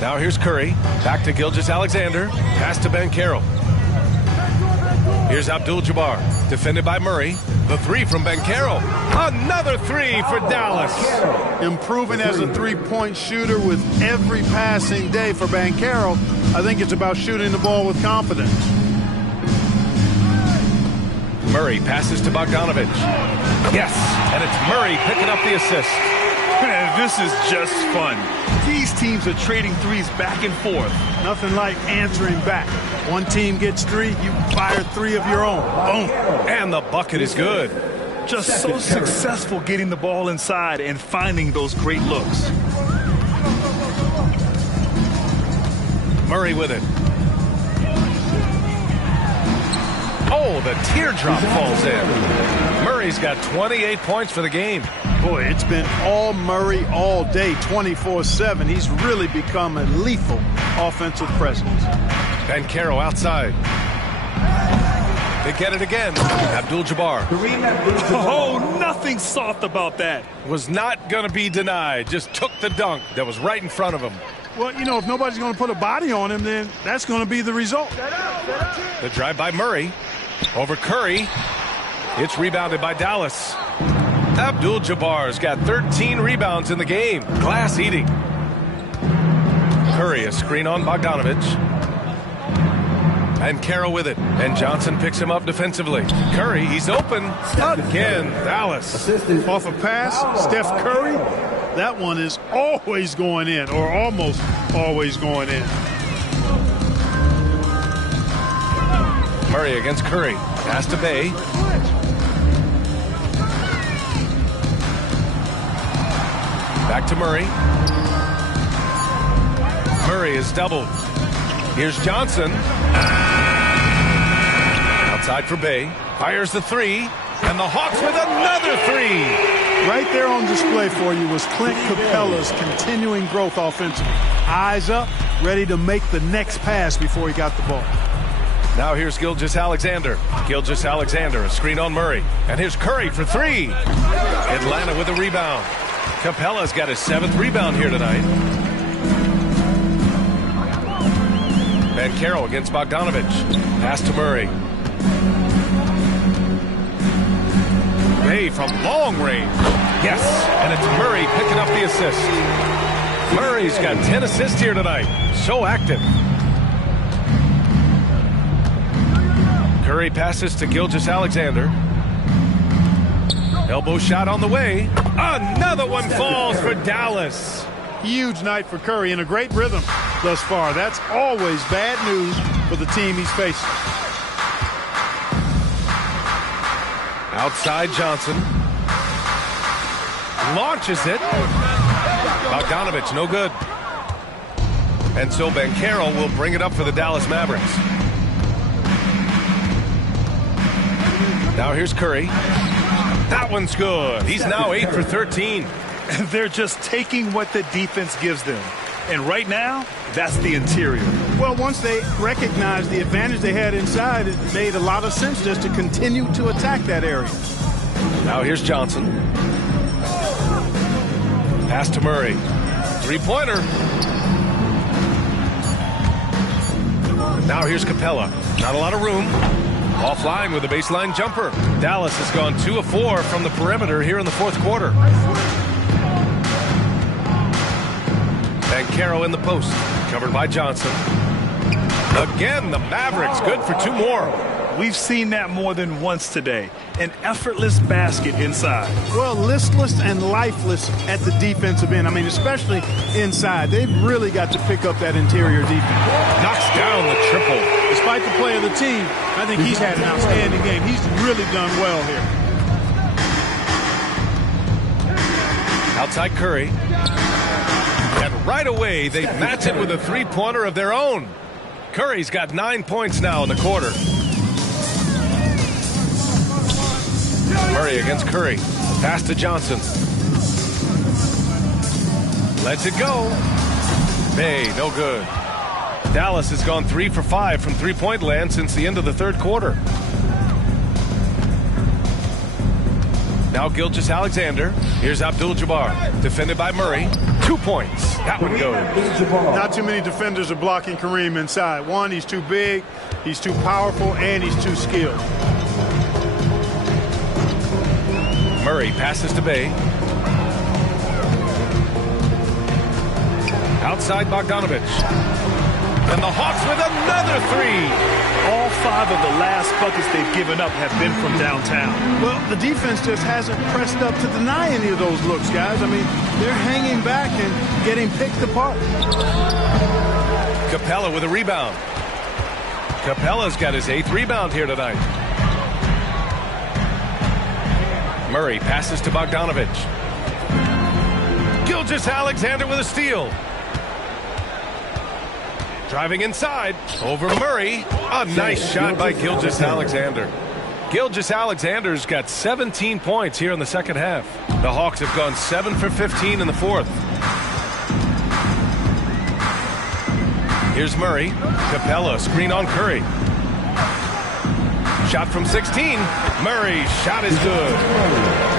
Now here's Curry. Back to Gilgeous-Alexander. Pass to Banchero. Here's Abdul-Jabbar. Defended by Murray. The three from Banchero. Another three for Dallas. Improving as a three-point shooter with every passing day for Banchero. I think it's about shooting the ball with confidence. Murray passes to Bogdanovich. Yes, and it's Murray picking up the assist. Man, this is just fun. These teams are trading threes back and forth. Nothing like answering back. One team gets 3, you fire 3 of your own. Boom. And the bucket is good. Just so successful getting the ball inside and finding those great looks. Murray with it. Oh, the teardrop falls in. Murray's got 28 points for the game. Boy, it's been all Murray all day, 24/7. He's really become a lethal offensive presence. Banchero outside. They get it again. Abdul-Jabbar. Oh, nothing soft about that. Was not going to be denied. Just took the dunk that was right in front of him. Well, you know, if nobody's going to put a body on him, then that's going to be the result. The drive by Murray. Over Curry. It's rebounded by Dallas. Abdul-Jabbar's got 13 rebounds in the game. Glass eating. Curry, a screen on Bogdanovich. And Banchero with it. And Johnson picks him up defensively. Curry, he's open. Again, Dallas. Off a pass, Steph Curry. That one is always going in, or almost always going in. Murray against Curry. Pass to Bay. Back to Murray. Murray is doubled. Here's Johnson. Outside for Bay. Fires the three. And the Hawks with another three. Right there on display for you was Clint Capella's continuing growth offensively. Eyes up, ready to make the next pass before he got the ball. Now here's Gilgeous-Alexander. Gilgeous-Alexander, a screen on Murray. And here's Curry for three. Atlanta with a rebound. Capella's got his 7th rebound here tonight. Banchero against Bogdanovich. Pass to Murray. Bay from long range. Yes, and it's Murray picking up the assist. Murray's got 10 assists here tonight. So active. Curry passes to Gilgeous-Alexander. Elbow shot on the way. Another one falls for Dallas. Huge night for Curry and a great rhythm thus far. That's always bad news for the team he's facing. Outside Johnson. Launches it. Bogdanovich, no good. And so Banchero will bring it up for the Dallas Mavericks. Now here's Curry. That one's good. He's now 8 for 13. They're just taking what the defense gives them. And right now, that's the interior. Well, once they recognized the advantage they had inside, it made a lot of sense just to continue to attack that area. Now here's Johnson. Pass to Murray. Three-pointer. Now here's Capella. Not a lot of room. Offline with a baseline jumper. Dallas has gone 2 of 4 from the perimeter here in the 4th quarter. Banchero in the post. Covered by Johnson. Again, the Mavericks good for 2 more. We've seen that more than once today. An effortless basket inside. Well, listless and lifeless at the defensive end. I mean, especially inside. They've really got to pick up that interior defense. Knocks down the triple. Despite the play of the team, I think he's had an outstanding game. He's really done well here. Outside Curry. And right away, they match it with a three-pointer of their own. Curry's got 9 points now in the quarter. Murray against Curry. Pass to Johnson. Lets it go. Bay, no good. Dallas has gone 3 for 5 from three-point land since the end of the third quarter. Now Gilgeous-Alexander. Here's Abdul-Jabbar. Defended by Murray. 2 points. That one goes. Not too many defenders are blocking Kareem inside. One, he's too big, he's too powerful, and he's too skilled. Murray passes to Bay. Outside Bogdanovich. And the Hawks with another three. All 5 of the last buckets they've given up have been from downtown. Well, the defense just hasn't pressed up to deny any of those looks, guys. I mean, they're hanging back and getting picked apart. Capella with a rebound. Capella's got his 8th rebound here tonight. Murray passes to Bogdanovich. Gilgeous-Alexander with a steal. Driving inside, over Murray. A nice shot by Gilgeous-Alexander. Gilgeous-Alexander's got 17 points here in the second half. The Hawks have gone 7 for 15 in the fourth. Here's Murray. Capella, screen on Curry. Shot from 16. Murray's shot is good.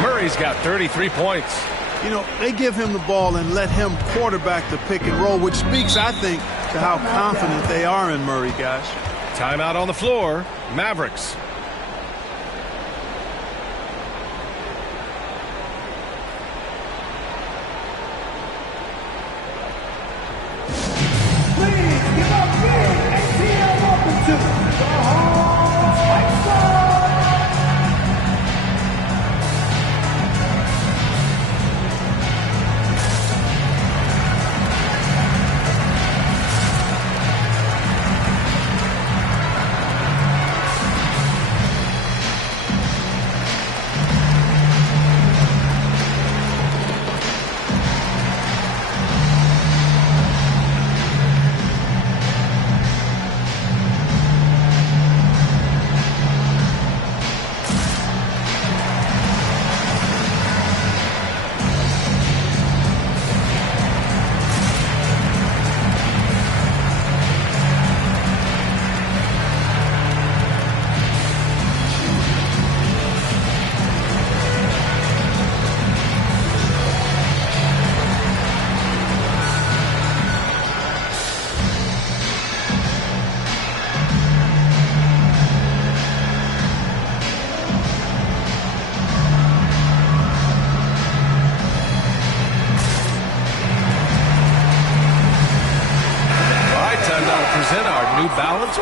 Murray's got 33 points. You know, they give him the ball and let him quarterback the pick and roll, which speaks, I think, to how confident they are in Murray, guys. Timeout on the floor. Mavericks. Please give up big and see how welcome to the Hawks Fight Star.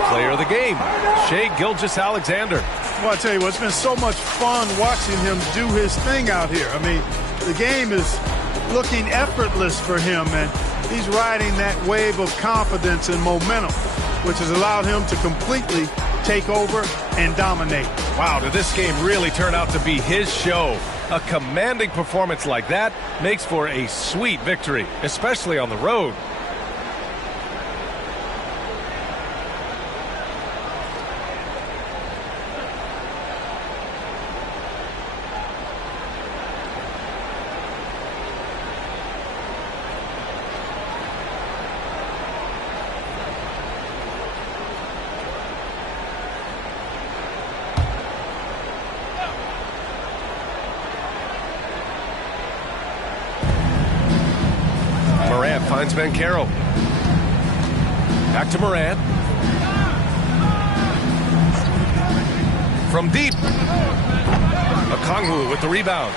Player of the game, Shai Gilgeous-Alexander. Well, I tell you what, it's been so much fun watching him do his thing out here. I mean, the game is looking effortless for him, and he's riding that wave of confidence and momentum, which has allowed him to completely take over and dominate. Wow, did this game really turn out to be his show? A commanding performance like that makes for a sweet victory, especially on the road. Finds Banchero. Back to Morant. From deep. Okongwu with the rebound.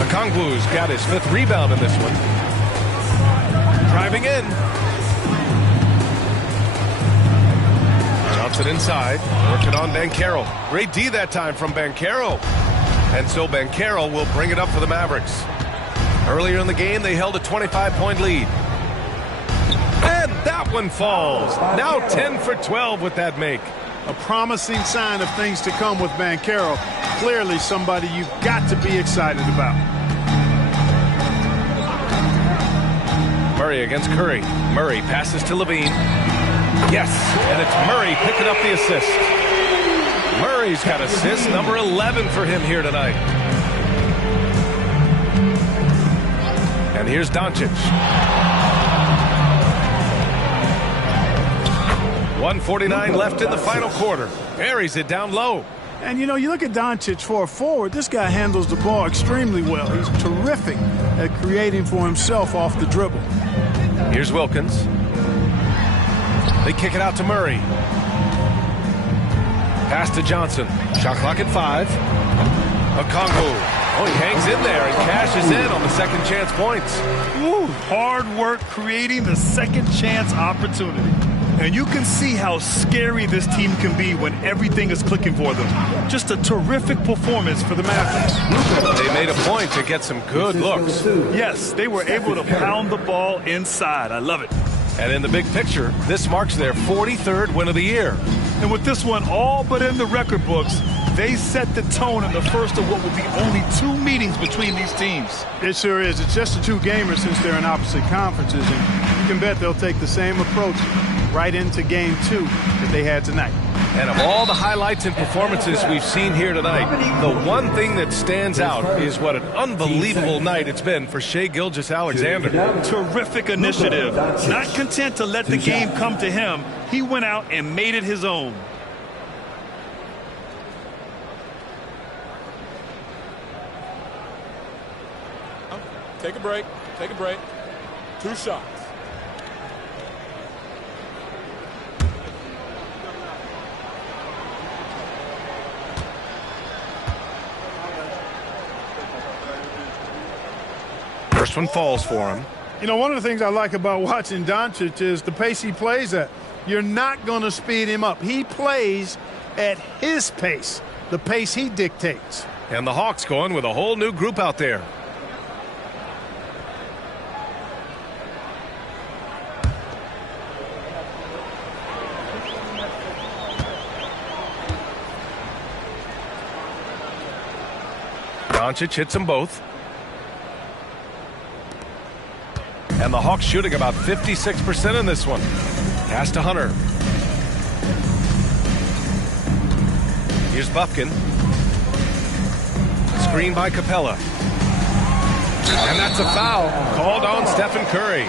Okongwu's got his 5th rebound in this one. Driving in. Johnson inside. Working on Banchero. Great D that time from Banchero. And so Banchero will bring it up for the Mavericks. Earlier in the game, they held a 25-point lead. And that one falls. Now 10 for 12 with that make. A promising sign of things to come with Banchero. Clearly somebody you've got to be excited about. Murray against Curry. Murray passes to Levine. Yes, and it's Murray picking up the assist. Murray's got assist number 11 for him here tonight. And here's Doncic. 1:49 left in the final quarter. Buries it down low. And, you know, you look at Doncic for a forward, this guy handles the ball extremely well. He's terrific at creating for himself off the dribble. Here's Wilkins. They kick it out to Murray. Pass to Johnson. Shot clock at 5. Okongwu. Oh, he hangs in there and cashes in on the second chance points. Ooh, hard work creating the second chance opportunity. And you can see how scary this team can be when everything is clicking for them. Just a terrific performance for the Mavericks. They made a point to get some good looks. Yes, they were able to pound the ball inside. I love it. And in the big picture, this marks their 43rd win of the year. And with this one all but in the record books, they set the tone in the first of what will be only 2 meetings between these teams. It sure is. It's just a 2-gamer since they're in opposite conferences, and you can bet they'll take the same approach right into game 2 that they had tonight. And of all the highlights and performances we've seen here tonight, the one thing that stands out is what an unbelievable night it's been for Shai Gilgeous-Alexander. Terrific initiative. Not content to let the game come to him, he went out and made it his own. Take a break. Take a break. 2 shots. First one falls for him. You know, one of the things I like about watching Doncic is the pace he plays at. You're not going to speed him up. He plays at his pace, the pace he dictates. And the Hawks going with a whole new group out there. Doncic hits them both. And the Hawks shooting about 56% in this one. Pass to Hunter. Here's Bufkin. Screen by Capella. And that's a foul called on Stephen Curry.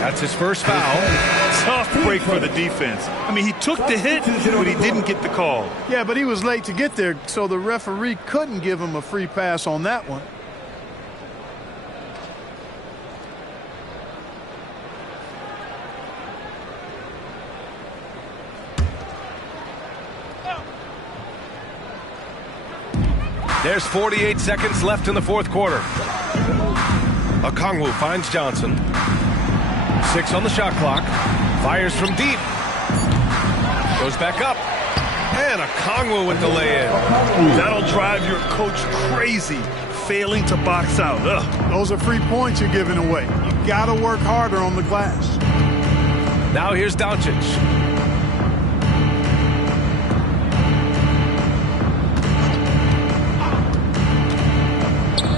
That's his first foul. Tough break for the defense. I mean, he took the hit, but he didn't get the call. Yeah, but he was late to get there, so the referee couldn't give him a free pass on that one. There's 48 seconds left in the fourth quarter. Okongwu finds Johnson. 6 on the shot clock. Fires from deep. Goes back up. And Okongwu with the lay-in. That'll drive your coach crazy, failing to box out. Ugh. Those are free points you're giving away. You got to work harder on the glass. Now here's Doncic.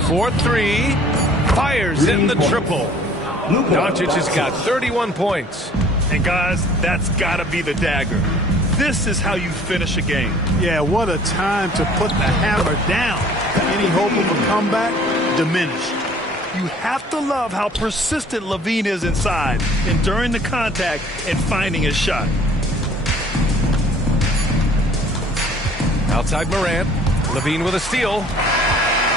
For 3, fires in the triple. Doncic has got 31 points. And guys, that's got to be the dagger. This is how you finish a game. Yeah, what a time to put the hammer down. Any hope of a comeback diminished. You have to love how persistent LaVine is inside, enduring the contact and finding his shot. Outside Morant, LaVine with a steal.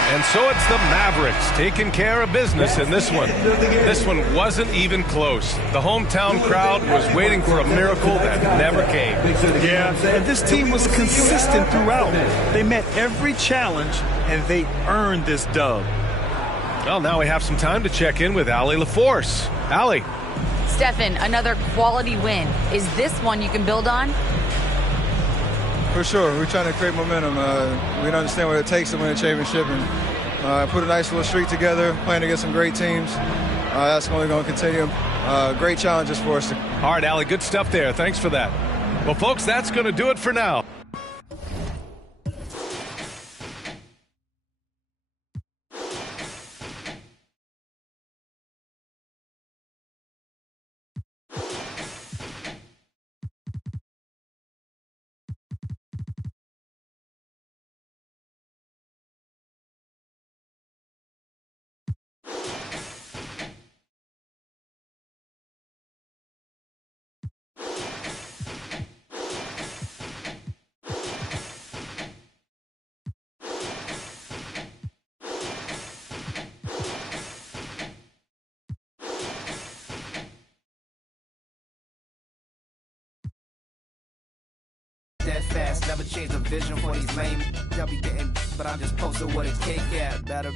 And so it's the Mavericks taking care of business in this one. This one wasn't even close. The hometown crowd was waiting for a miracle that never came. Yeah, and this team was consistent throughout. They met every challenge, and they earned this dub. Well, now we have some time to check in with Allie LaForce. Allie. Stephen, another quality win. Is this one you can build on? For sure. We're trying to create momentum. We don't understand what it takes to win a championship, and put a nice little streak together, playing against some great teams. That's only going to continue. Great challenges for us. All right, Allie, good stuff there. Thanks for that. Well, folks, that's going to do it for now. fast. Never change the vision for these lame. Y'all be getting, but I'm just posted with a cake at. Better.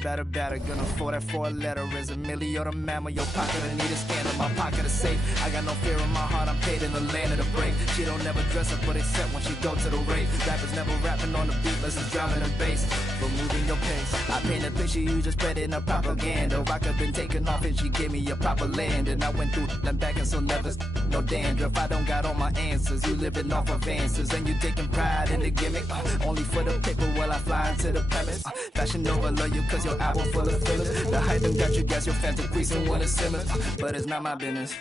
Gonna afford that for a letter. Is a milli or the mamma? Your pocket, I need a scan in my pocket is safe. I got no fear in my heart. I'm paid in the land of the brave. She don't never dress up, but except when she go to the rave. Rappers never rapping on the beat, listen drumming and bass. But moving your pace. I paint a picture, you just spread in a propaganda. Rock have been taken off and she gave me a proper land. And I went through them back and so never no dandruff. I don't got all my answers. You living off advances and you taking pride in the gimmick. Only for the paper while I fly into the premise. Fashion over love you cause your album full of fillers. The hype done got you gas, your fans decreasing when it simmers. But it's not my business.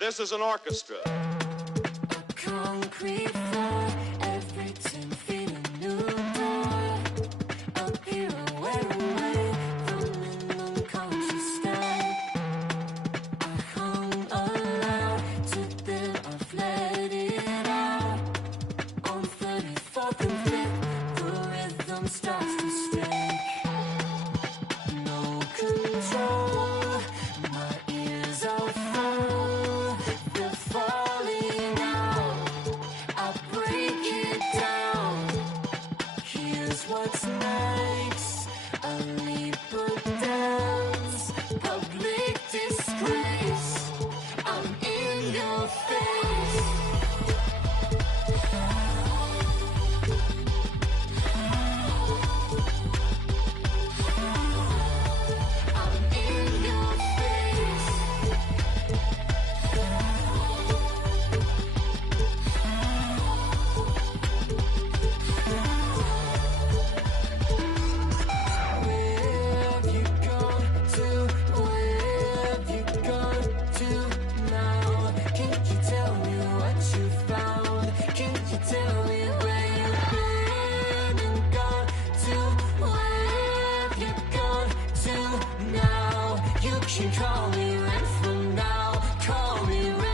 This is an orchestra. Concrete floor, everything feeling new door. Up here, away from an unconscious sky. I hung alive to there, I've let it out. On 34th and 5th, the rhythm starts to strike. No control, my ears are full. They're falling out. I break it down. Here's what's next. A leap of dance. Public disgrace. I'm in your face. I'm in your face. Where have you gone to? Where have you gone to now? Can't you tell me what you found? Can't you tell me where you've been and gone to? Where have you gone to now? You can call me red from now. Call me red.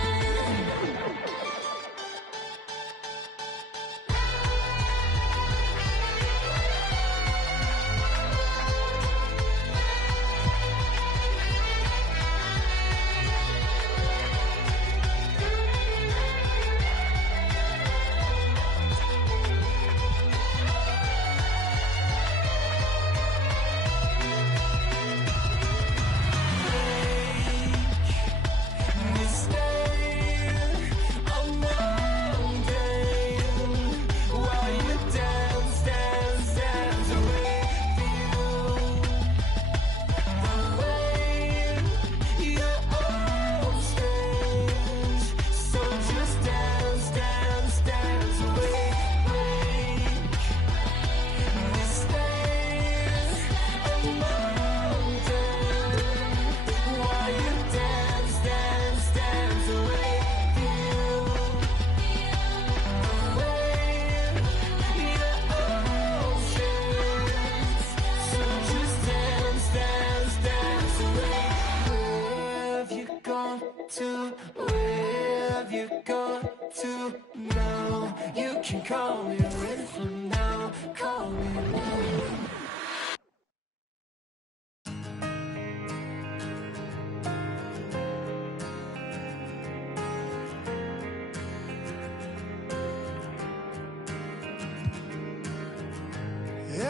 Where have you gone to now? You can call me red from now. Call me red.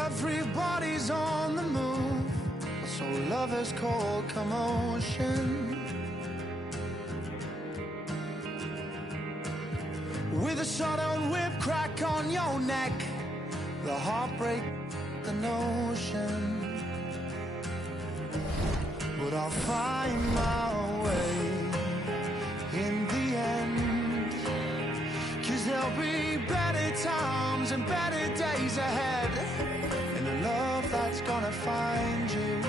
Everybody's on the move, so lovers call commotion. With a shotgun whip crack on your neck, the heartbreak, the notion. But I'll find my way in the end, 'cause there'll be better times and better days ahead. And a love that's gonna find you,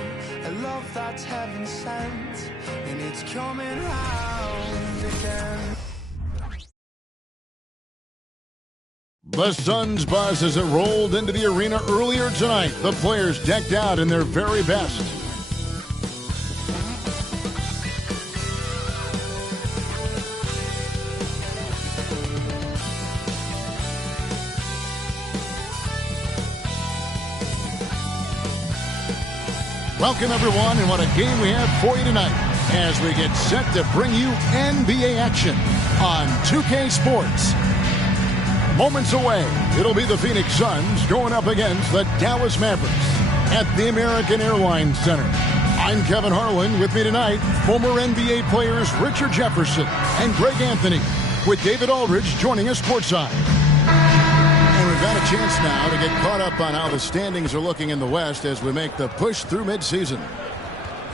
a love that's heaven sent, and it's coming round again. The Suns buzz as it rolled into the arena earlier tonight. The players decked out in their very best. Welcome, everyone, and what a game we have for you tonight as we get set to bring you NBA action on 2K Sports. Moments away, it'll be the Phoenix Suns going up against the Dallas Mavericks at the American Airlines Center. I'm Kevin Harlan. With me tonight, former NBA players Richard Jefferson and Greg Anthony, with David Aldridge joining us courtside. And we've got a chance now to get caught up on how the standings are looking in the West as we make the push through midseason.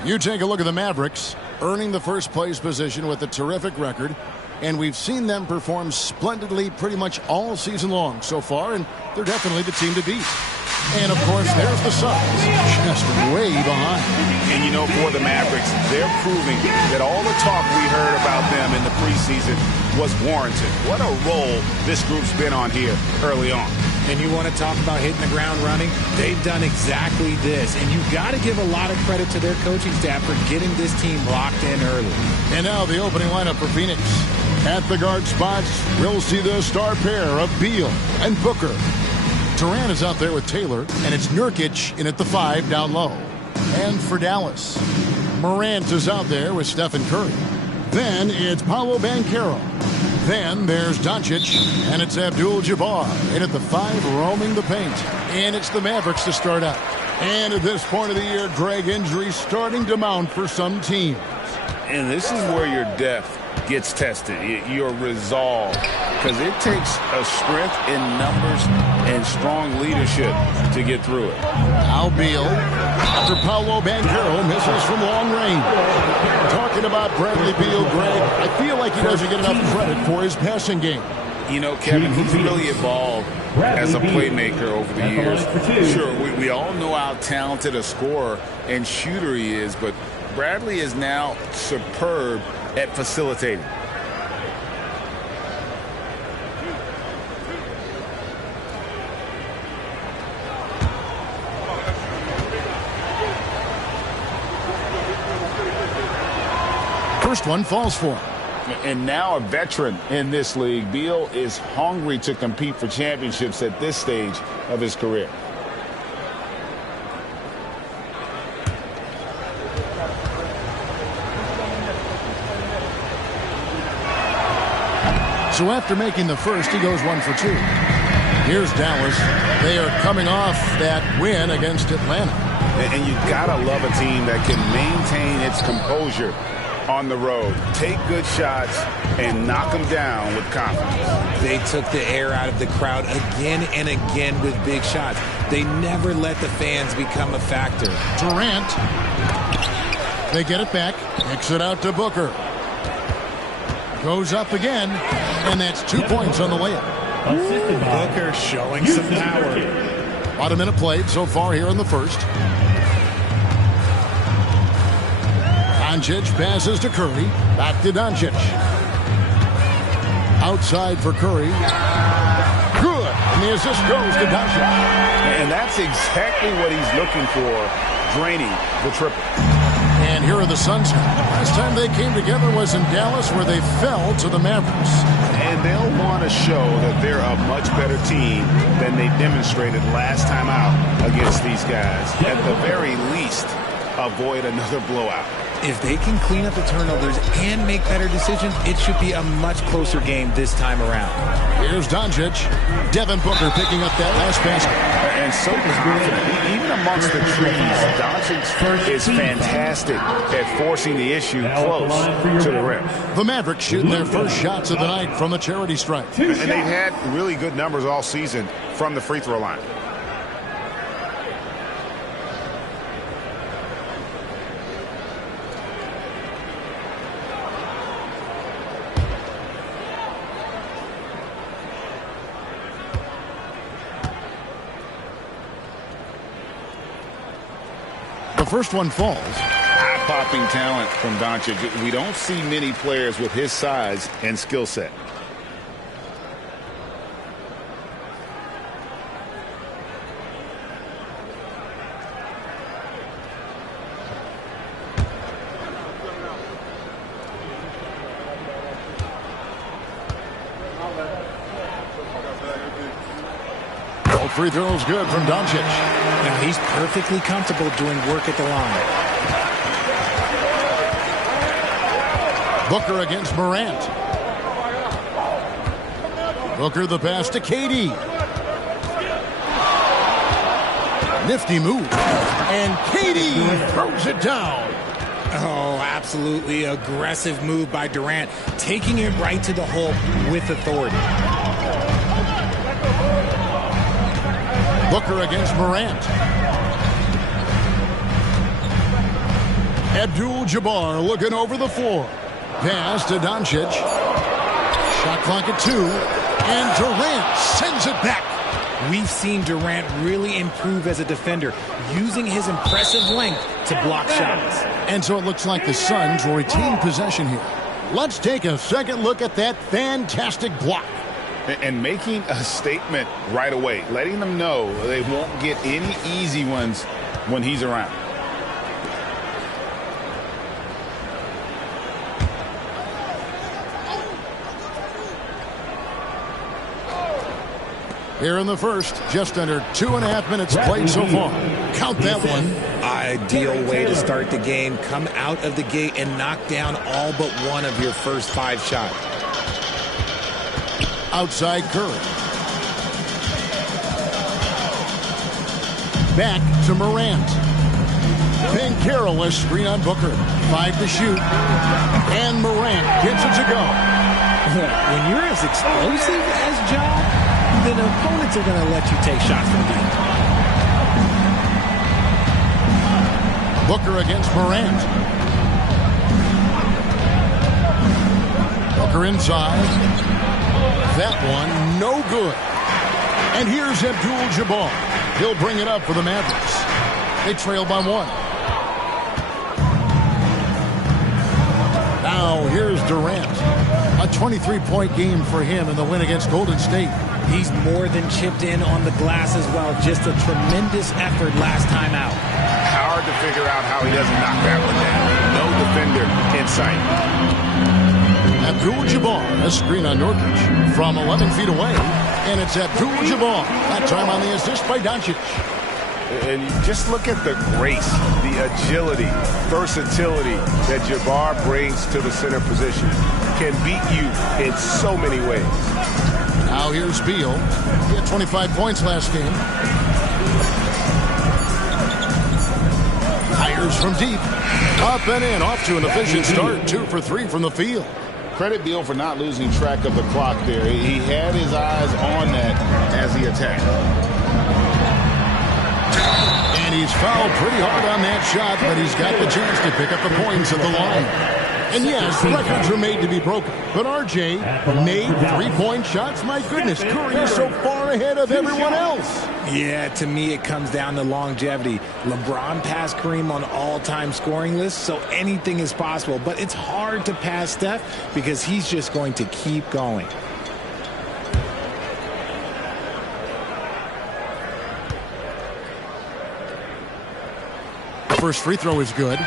You take a look at the Mavericks, earning the first place position with a terrific record. And we've seen them perform splendidly pretty much all season long so far, and they're definitely the team to beat. And, of course, there's the Suns, just way behind. And, you know, for the Mavericks, they're proving that all the talk we heard about them in the preseason was warranted. What a role this group's been on here early on. And you want to talk about hitting the ground running? They've done exactly this. And you've got to give a lot of credit to their coaching staff for getting this team locked in early. And now the opening lineup for Phoenix. At the guard spots, we'll see the star pair of Beal and Booker. Durant is out there with Taylor, and it's Nurkic in at the 5 down low. And for Dallas, Morant is out there with Stephen Curry. Then it's Paolo Banchero. Then there's Doncic, and it's Abdul-Jabbar in at the 5 roaming the paint. And it's the Mavericks to start out. And at this point of the year, Greg, injuries starting to mount for some teams. And this is where your depth gets tested, your resolve, because it takes a strength in numbers and strong leadership to get through it. Now Beal, after Paolo Banchero misses from long range. Talking about Bradley Beal, Greg, I feel like he doesn't get enough credit for his passing game. You know, Kevin, he's really evolved as a playmaker over the years. Sure, we all know how talented a scorer and shooter he is, but Bradley is now superb at facilitating. First one falls for him. And now a veteran in this league, Beal is hungry to compete for championships at this stage of his career. So after making the first, he goes 1 for 2. Here's Dallas. They are coming off that win against Atlanta. And you gotta love a team that can maintain its composure on the road, take good shots, and knock them down with confidence. They took the air out of the crowd again and again with big shots. They never let the fans become a factor. Durant. They get it back. Kicks it out to Booker. Goes up again, and that's 2 points on the layup. Booker showing some power. About a minute played so far here in the first. Doncic passes to Curry. Back to Doncic. Outside for Curry. Good. And the assist goes to Doncic. And that's exactly what he's looking for, draining the triple. And here are the Suns now. Last time they came together was in Dallas, where they fell to the Mavericks. And they'll want to show that they're a much better team than they demonstrated last time out against these guys. At the very least, avoid another blowout. If they can clean up the turnovers and make better decisions, it should be a much closer game this time around. Here's Doncic. Devin Booker picking up that last basket. And so confident. Even amongst the trees, Doncic is fantastic at forcing the issue close to the rim. The Mavericks shooting their first shots of the night from the charity stripe. And they've had really good numbers all season from the free throw line. The first one falls. Eye-popping talent from Doncic. We don't see many players with his size and skill set. free throw is good from Doncic. Now he's perfectly comfortable doing work at the line. Booker against Morant. Booker the pass to KD. Nifty move. And KD throws it down. Oh, absolutely aggressive move by Durant, taking it right to the hole with authority. Booker against Morant. Abdul-Jabbar looking over the floor. Pass to Doncic. Shot clock at 2. And Durant sends it back. We've seen Durant really improve as a defender, using his impressive length to block shots. And so it looks like the Suns will retain possession here. Let's take a second look at that fantastic block. And making a statement right away, letting them know they won't get any easy ones when he's around. Here in the first, just under 2.5 minutes played so far. Count that one. Ideal way to start the game. Come out of the gate and knock down all but one of your first 5 shots. Outside Curry. Back to Morant. Banchero a screen on Booker. 5 to shoot. And Morant gets it to go. When you're as explosive as Ja, then opponents are going to let you take shots from deep. Booker against Morant. Booker inside. That one, no good. And here's Abdul-Jabbar. He'll bring it up for the Mavericks. They trail by 1. Now here's Durant. A 23-point game for him in the win against Golden State. He's more than chipped in on the glass as well. Just a tremendous effort last time out. Hard to figure out how he doesn't knock that one down. No defender in sight. Abdul-Jabbar, a screen on Nurkic from 11 feet away. And it's Abdul-Jabbar. That time on the assist by Doncic. And you just look at the grace, the agility, versatility that Jabbar brings to the center position. Can beat you in so many ways. Now here's Beal. He had 25 points last game. Hires from deep. Up and in. Off to an efficient start. 2 for 3 from the field. Credit Beal for not losing track of the clock there. He had his eyes on that as he attacked. And he's fouled pretty hard on that shot, but he's got the chance to pick up the points at the line. And yes, records are made to be broken. But RJ made 3-point shots. My goodness, Curry is so far ahead of everyone else. Yeah, to me it comes down to longevity. LeBron passed Kareem on all-time scoring lists, so anything is possible. But it's hard to pass Steph because he's just going to keep going. First free throw is good.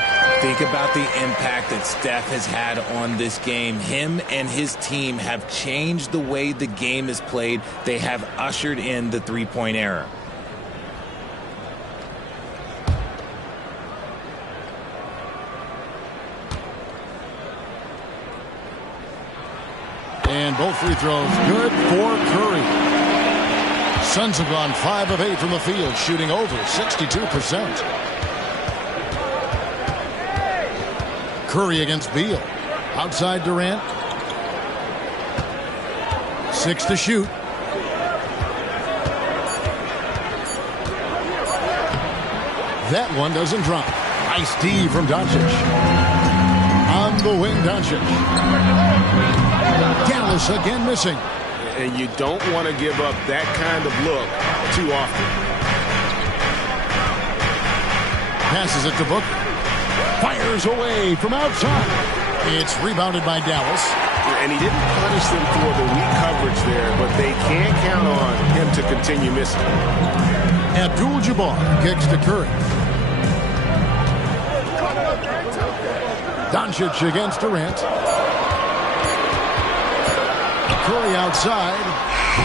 Think about the impact that Steph has had on this game. Him and his team have changed the way the game is played. They have ushered in the three-point era. And both free throws good for Curry. Suns have gone 5 of 8 from the field, shooting over 62%. Curry against Beal. Outside Durant. 6 to shoot. That one doesn't drop. Nice D from Doncic. On the wing, Doncic. Dallas again missing. And you don't want to give up that kind of look too often. Passes it to Booker. Fires away from outside. It's rebounded by Dallas. And he didn't punish them for the weak coverage there, but they can't count on him to continue missing. Abdul-Jabbar kicks to Curry. Doncic against Durant. Curry outside.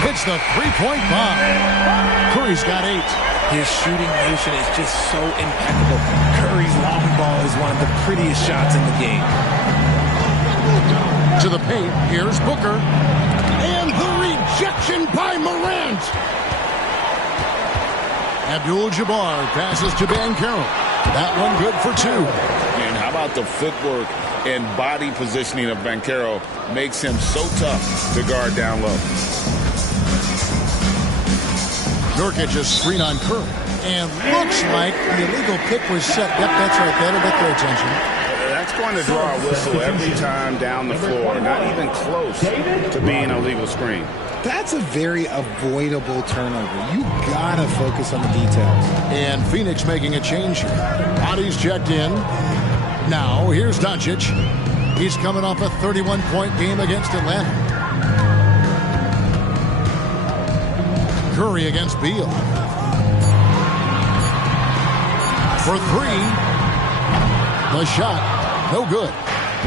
Hits the three-point bomb. Curry's got 8. His shooting motion is just so impeccable. Curry's long ball is one of the prettiest shots in the game. To the paint, here's Booker. And the rejection by Morant. Abdul-Jabbar passes to Banchero. That one good for 2. And how about the footwork and body positioning of Banchero makes him so tough to guard down low. Nurkic just screen on Curry. And looks like the illegal pick was set. Yep, that's right. That'll get their attention. That's going to draw a whistle every time down the floor. Not even close to being a legal screen. That's a very avoidable turnover. You gotta focus on the details. And Phoenix making a change here. Bodies checked in. Now, here's Doncic. He's coming off a 31-point game against Atlanta. Curry against Beal. For 3. The shot, no good.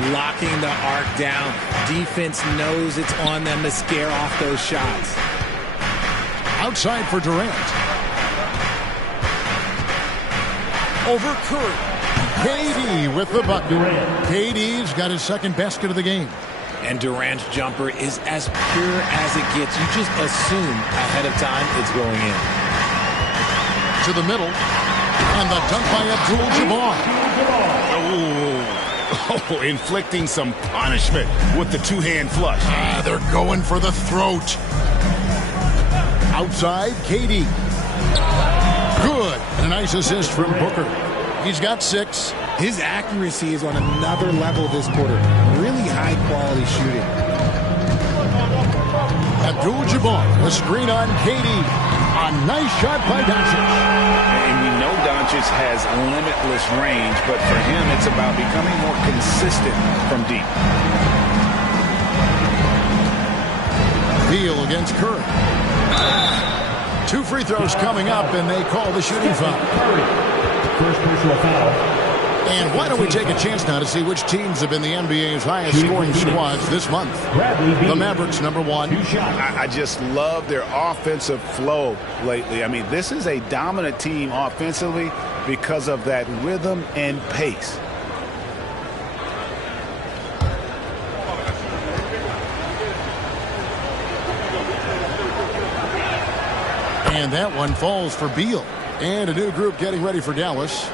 Blocking the arc down. Defense knows it's on them to scare off those shots. Outside for Durant. Over Curry. KD with the bucket. KD's got his second basket of the game. And Durant's jumper is as pure as it gets. You just assume ahead of time it's going in. To the middle. And the dunk by Abdul-Jabbar. Oh, inflicting some punishment with the two-hand flush. They're going for the throat. Outside, KD. Good. And a nice assist from Booker. He's got 6. His accuracy is on another level this quarter. Really high-quality shooting. Abdul-Jabbar, a screen on KD. A nice shot by Doncic. And we know Doncic has limitless range, but for him, it's about becoming more consistent from deep. Beal against Curry. 2 free throws coming up, and they call the shooting foul. First personal foul. And why don't we take a chance now to see which teams have been the NBA's highest scoring squads this month. The Mavericks, number 1. I just love their offensive flow lately. I mean, this is a dominant team offensively because of that rhythm and pace. And that one falls for Beal. And a new group getting ready for Dallas.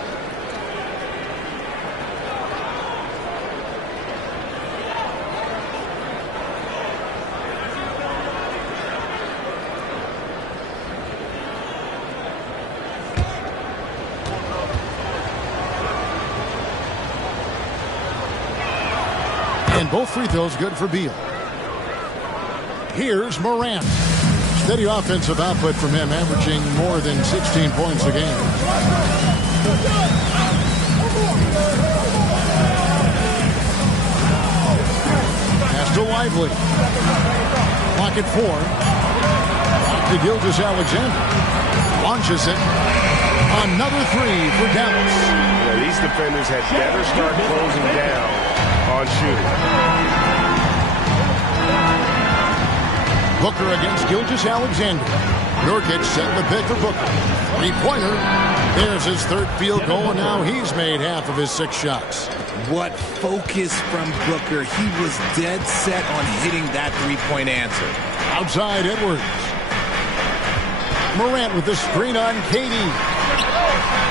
And both free throws good for Beal. Here's Morant. Steady offensive output from him, averaging more than 16 points a game. Pass to Lively. Clock at 4. Back to Gilgeous-Alexander. Launches it. Another 3 for Dallas. Yeah, these defenders had better start closing down on shooting. Booker against Gilgeous-Alexander. Nurkic set the pick for Booker. 3-pointer. There's his 3rd field goal, and now he's made half of his 6 shots. What focus from Booker. He was dead set on hitting that 3-point answer. Outside Edwards. Morant with the screen on KD.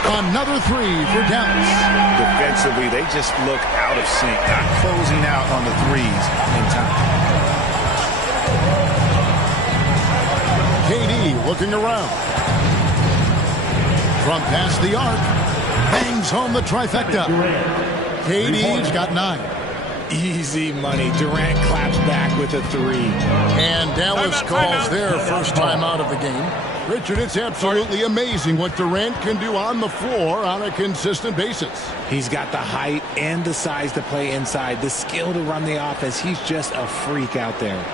Another 3 for Dallas. Defensively, they just look out of sync, not closing out on the threes in time. KD looking around. From past the arc. Bangs home the trifecta. KD's got 9. Easy money. Durant claps back with a 3. And Dallas calls their first timeout of the game. Richard, it's absolutely amazing what Durant can do on the floor on a consistent basis. He's got the height and the size to play inside, the skill to run the offense. He's just a freak out there.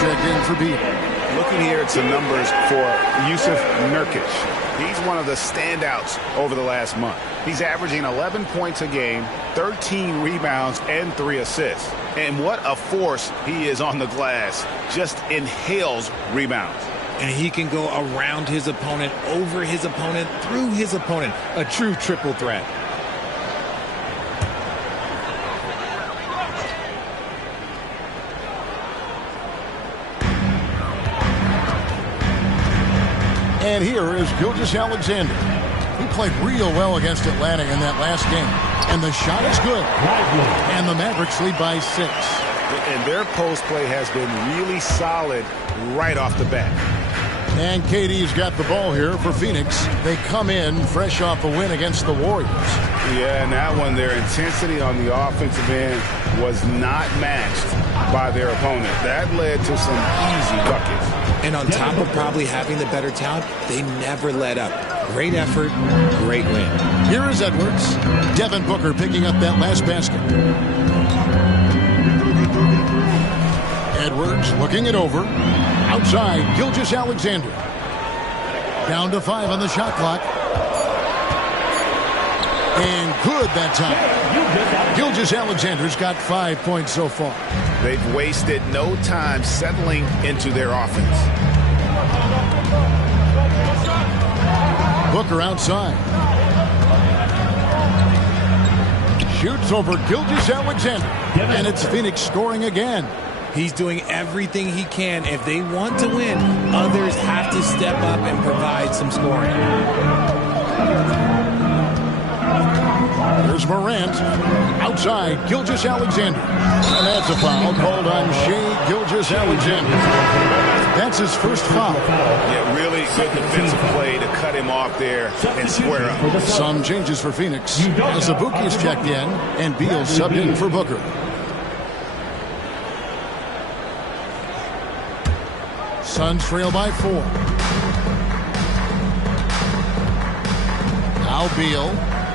checked in for Beal. Looking here at some numbers for Jusuf Nurkic. He's one of the standouts over the last month. He's averaging 11 points a game, 13 rebounds, and 3 assists. And what a force he is on the glass. Just inhales rebounds. And he can go around his opponent, over his opponent, through his opponent. A true triple threat. And here is Gilgeous-Alexander. He played real well against Atlanta in that last game. And the shot is good. And the Mavericks lead by 6. And their post play has been really solid right off the bat. And KD's got the ball here for Phoenix. They come in fresh off a win against the Warriors. Yeah, and that one, their intensity on the offensive end was not matched by their opponent. That led to some easy buckets. And on top of probably having the better talent, they never let up. Great effort, great win. Here is Edwards. Devin Booker picking up that last basket. Edwards looking it over. Outside, Gilgeous-Alexander. Down to 5 on the shot clock. And good that time. Gilgeous-Alexander's got 5 points so far. They've wasted no time settling into their offense. Booker outside. Shoots over Gilgeous-Alexander. And it's Phoenix scoring again. He's doing everything he can. If they want to win, others have to step up and provide some scoring. Here's Morant. Outside, Gilgeous-Alexander. And that's a foul called on Shai Gilgeous-Alexander. That's his first foul. Yeah, really good defensive play to cut him off there and square up. Some changes for Phoenix. Azubuike is checked in, and Beal subbed in for Booker. Suns trail by 4. Now Beal.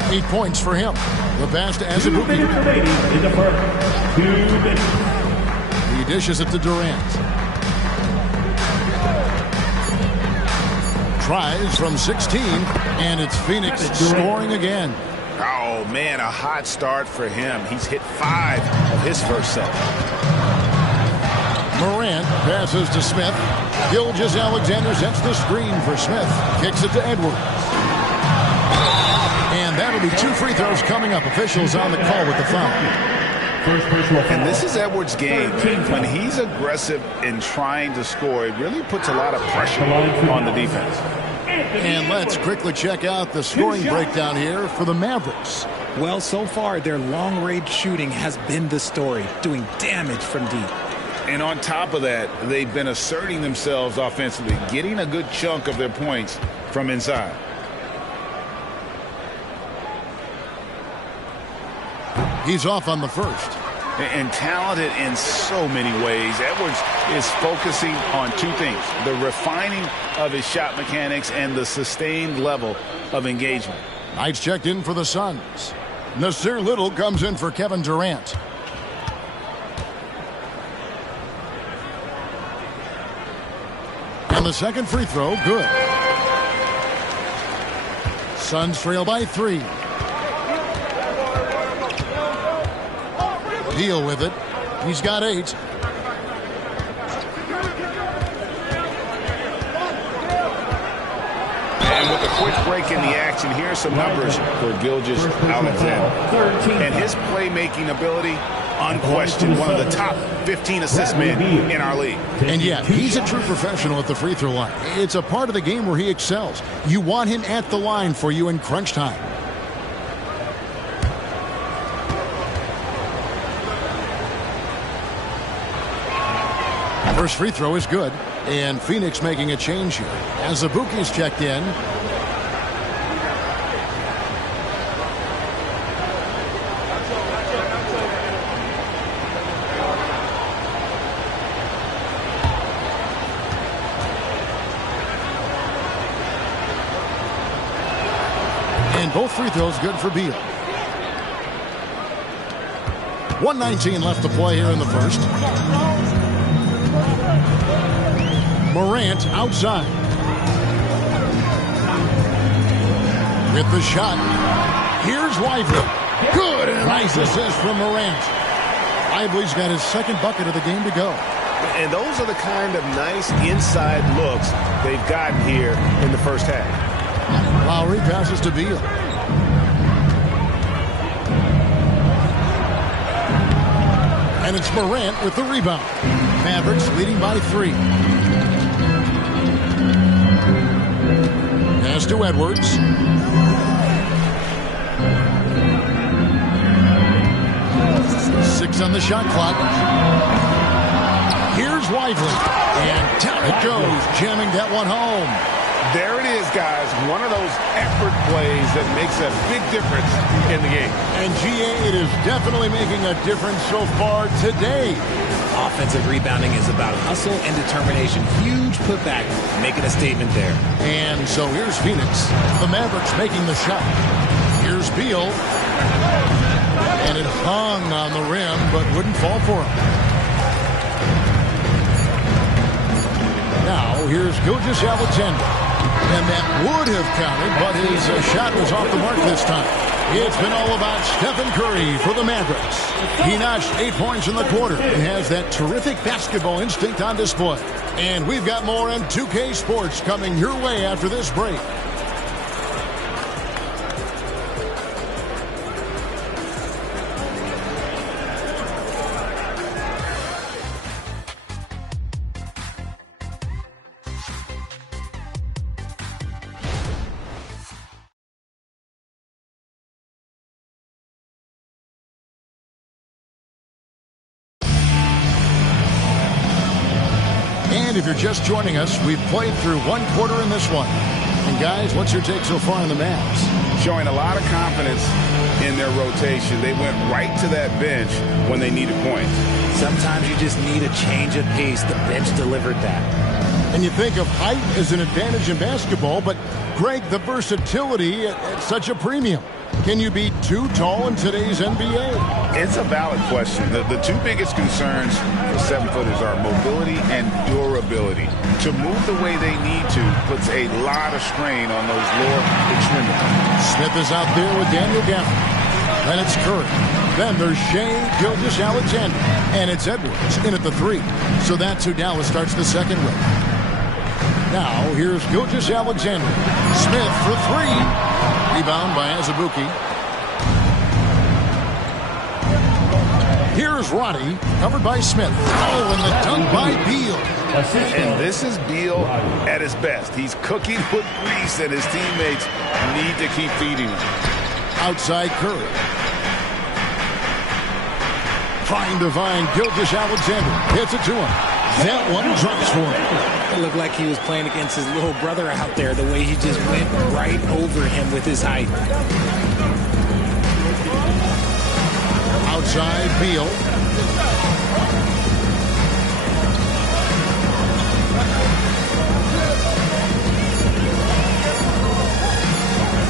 8 points for him. The pass to Azubuike. He dishes it to Durant. Tries from 16, and it's Phoenix scoring again. Oh, man, a hot start for him. He's hit 5 of his first set. Morant passes to Smith. Gilgeous-Alexander sets the screen for Smith. Kicks it to Edwards. And that'll be 2 free throws coming up. Officials on the call with the foul. And this is Edwards' game. When he's aggressive in trying to score, it really puts a lot of pressure on the defense. And let's quickly check out the scoring breakdown here for the Mavericks. Well, so far, their long-range shooting has been the story, doing damage from deep. And on top of that, they've been asserting themselves offensively, getting a good chunk of their points from inside. He's off on the first. And talented in so many ways. Edwards is focusing on 2 things: the refining of his shot mechanics and the sustained level of engagement. Knights checked in for the Suns. Nasir Little comes in for Kevin Durant. And the second free throw, good. Suns trail by 3. Deal with it. He's got 8. And with a quick break in the action, here's some numbers for Gilgeous-Alexander. And his playmaking ability, unquestioned, one of the top 15 assist men in our league. And yeah, he's a true professional at the free throw line. It's a part of the game where he excels. You want him at the line for you in crunch time. First free throw is good. And Phoenix making a change here. Azubuike is checked in. And both free throws good for Beal. 1:19 left to play here in the first. Morant outside. With the shot. Here's Lively. Good. Nice assist from Morant. Lively's got his second bucket of the game to go. And those are the kind of nice inside looks they've gotten here in the first half. Lowry passes to Beal. And it's Morant with the rebound. Mavericks leading by 3. Pass to Edwards. Six on the shot clock. Here's Lively. And down it goes, jamming that one home. There it is, guys. One of those effort plays that makes a big difference in the game. And GA, it is definitely making a difference so far today. Offensive rebounding is about hustle and determination. Huge putback, making a statement there. And so here's Phoenix. The Mavericks making the shot. Here's Beal. And it hung on the rim, but wouldn't fall for him. Now, here's Gilgeous-Alexander. And that would have counted, but his shot was off the mark this time. It's been all about Stephen Curry for the Mavericks. He notched 8 points in the quarter and has that terrific basketball instinct on display. And we've got more on 2K Sports coming your way after this break. And if you're just joining us, we've played through one quarter in this one. And guys, what's your take so far on the Mavs? Showing a lot of confidence in their rotation. They went right to that bench when they needed points. Sometimes you just need a change of pace. The bench delivered that. And you think of height as an advantage in basketball, but Greg, the versatility at such a premium. Can you be too tall in today's NBA? It's a valid question. The two biggest concerns for 7-footers are mobility and durability. To move the way they need to puts a lot of strain on those lower extremities. Smith is out there with Daniel Gafford. Then it's Curry. Then there's Shai Gilgeous-Alexander. And it's Edwards in at the 3. So that's who Dallas starts the second with. Now, here's Gilgeous-Alexander. Smith for 3. Rebound by Azubuike. Here's Roddy, covered by Smith. Oh, and the dunk by Beal. And this is Beal at his best. He's cooking with grease, and his teammates need to keep feeding him. Outside Curry. Trying to find Gilgeous-Alexander. Hits it to him. That one drops for him. It looked like he was playing against his little brother out there, the way he just went right over him with his height. Outside Beal.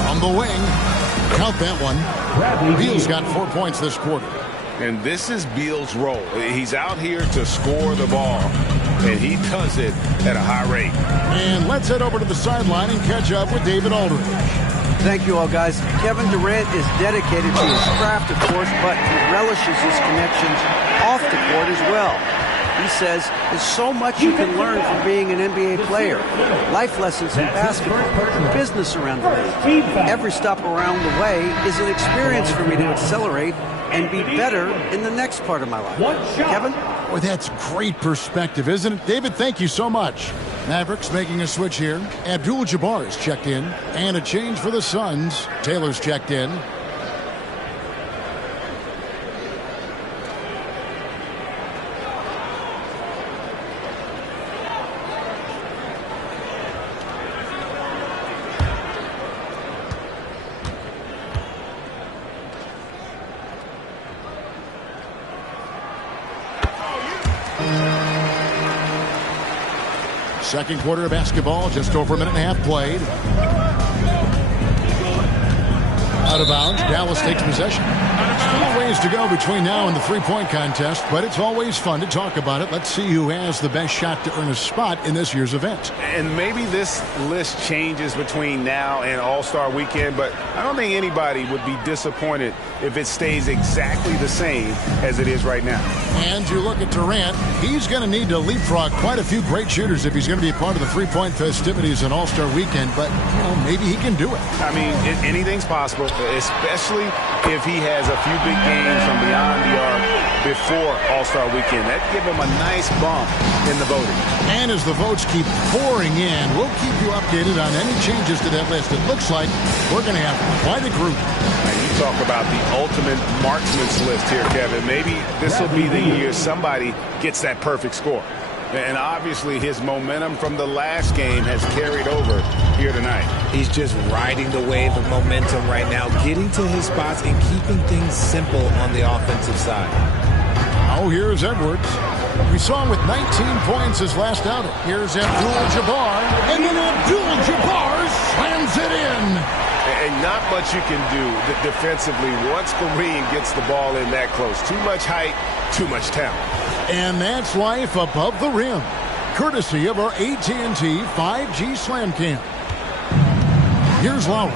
On the wing. Count that one. Beal's got 4 points this quarter. And this is Beal's role. He's out here to score the ball, and he does it at a high rate. And let's head over to the sideline and catch up with David Aldridge. Thank you all, guys. Kevin Durant is dedicated to his craft, of course, but he relishes his connections off the court as well. He says there's so much you can learn from being an NBA player. Life lessons in basketball, business around the league. Every stop around the way is an experience for me to accelerate and be better in the next part of my life. Kevin? Boy, that's great perspective, isn't it? David, thank you so much. Mavericks making a switch here. Abdul-Jabbar is checked in. And a change for the Suns. Taylor's checked in. Second quarter of basketball, just over a minute and a half played. Out of bounds, Dallas takes possession. A ways to go between now and the three-point contest, but it's always fun to talk about it. Let's see who has the best shot to earn a spot in this year's event. And maybe this list changes between now and All-Star Weekend, but I don't think anybody would be disappointed if it stays exactly the same as it is right now. And you look at Durant, he's going to need to leapfrog quite a few great shooters if he's going to be a part of the three-point festivities in All-Star Weekend, but maybe he can do it. I mean, anything's possible, especially if he has a few big games from beyond the arc before All-Star Weekend. That'd give him a nice bump in the voting. And as the votes keep pouring in, we'll keep you updated on any changes to that list. It looks like we're going to have quite a group. And you talk about the ultimate marksman's list here, Kevin. Maybe this will be the year somebody gets that perfect score. And obviously his momentum from the last game has carried over here tonight. He's just riding the wave of momentum right now, getting to his spots and keeping things simple on the offensive side. Oh, here's Edwards. We saw him with 19 points his last outing. Here's Abdul-Jabbar, and then Abdul-Jabbar slams it in. And not much you can do defensively once Kareem gets the ball in that close. Too much height, too much talent. And that's life above the rim, courtesy of our AT&T 5G Slam Cam. Here's Lowry.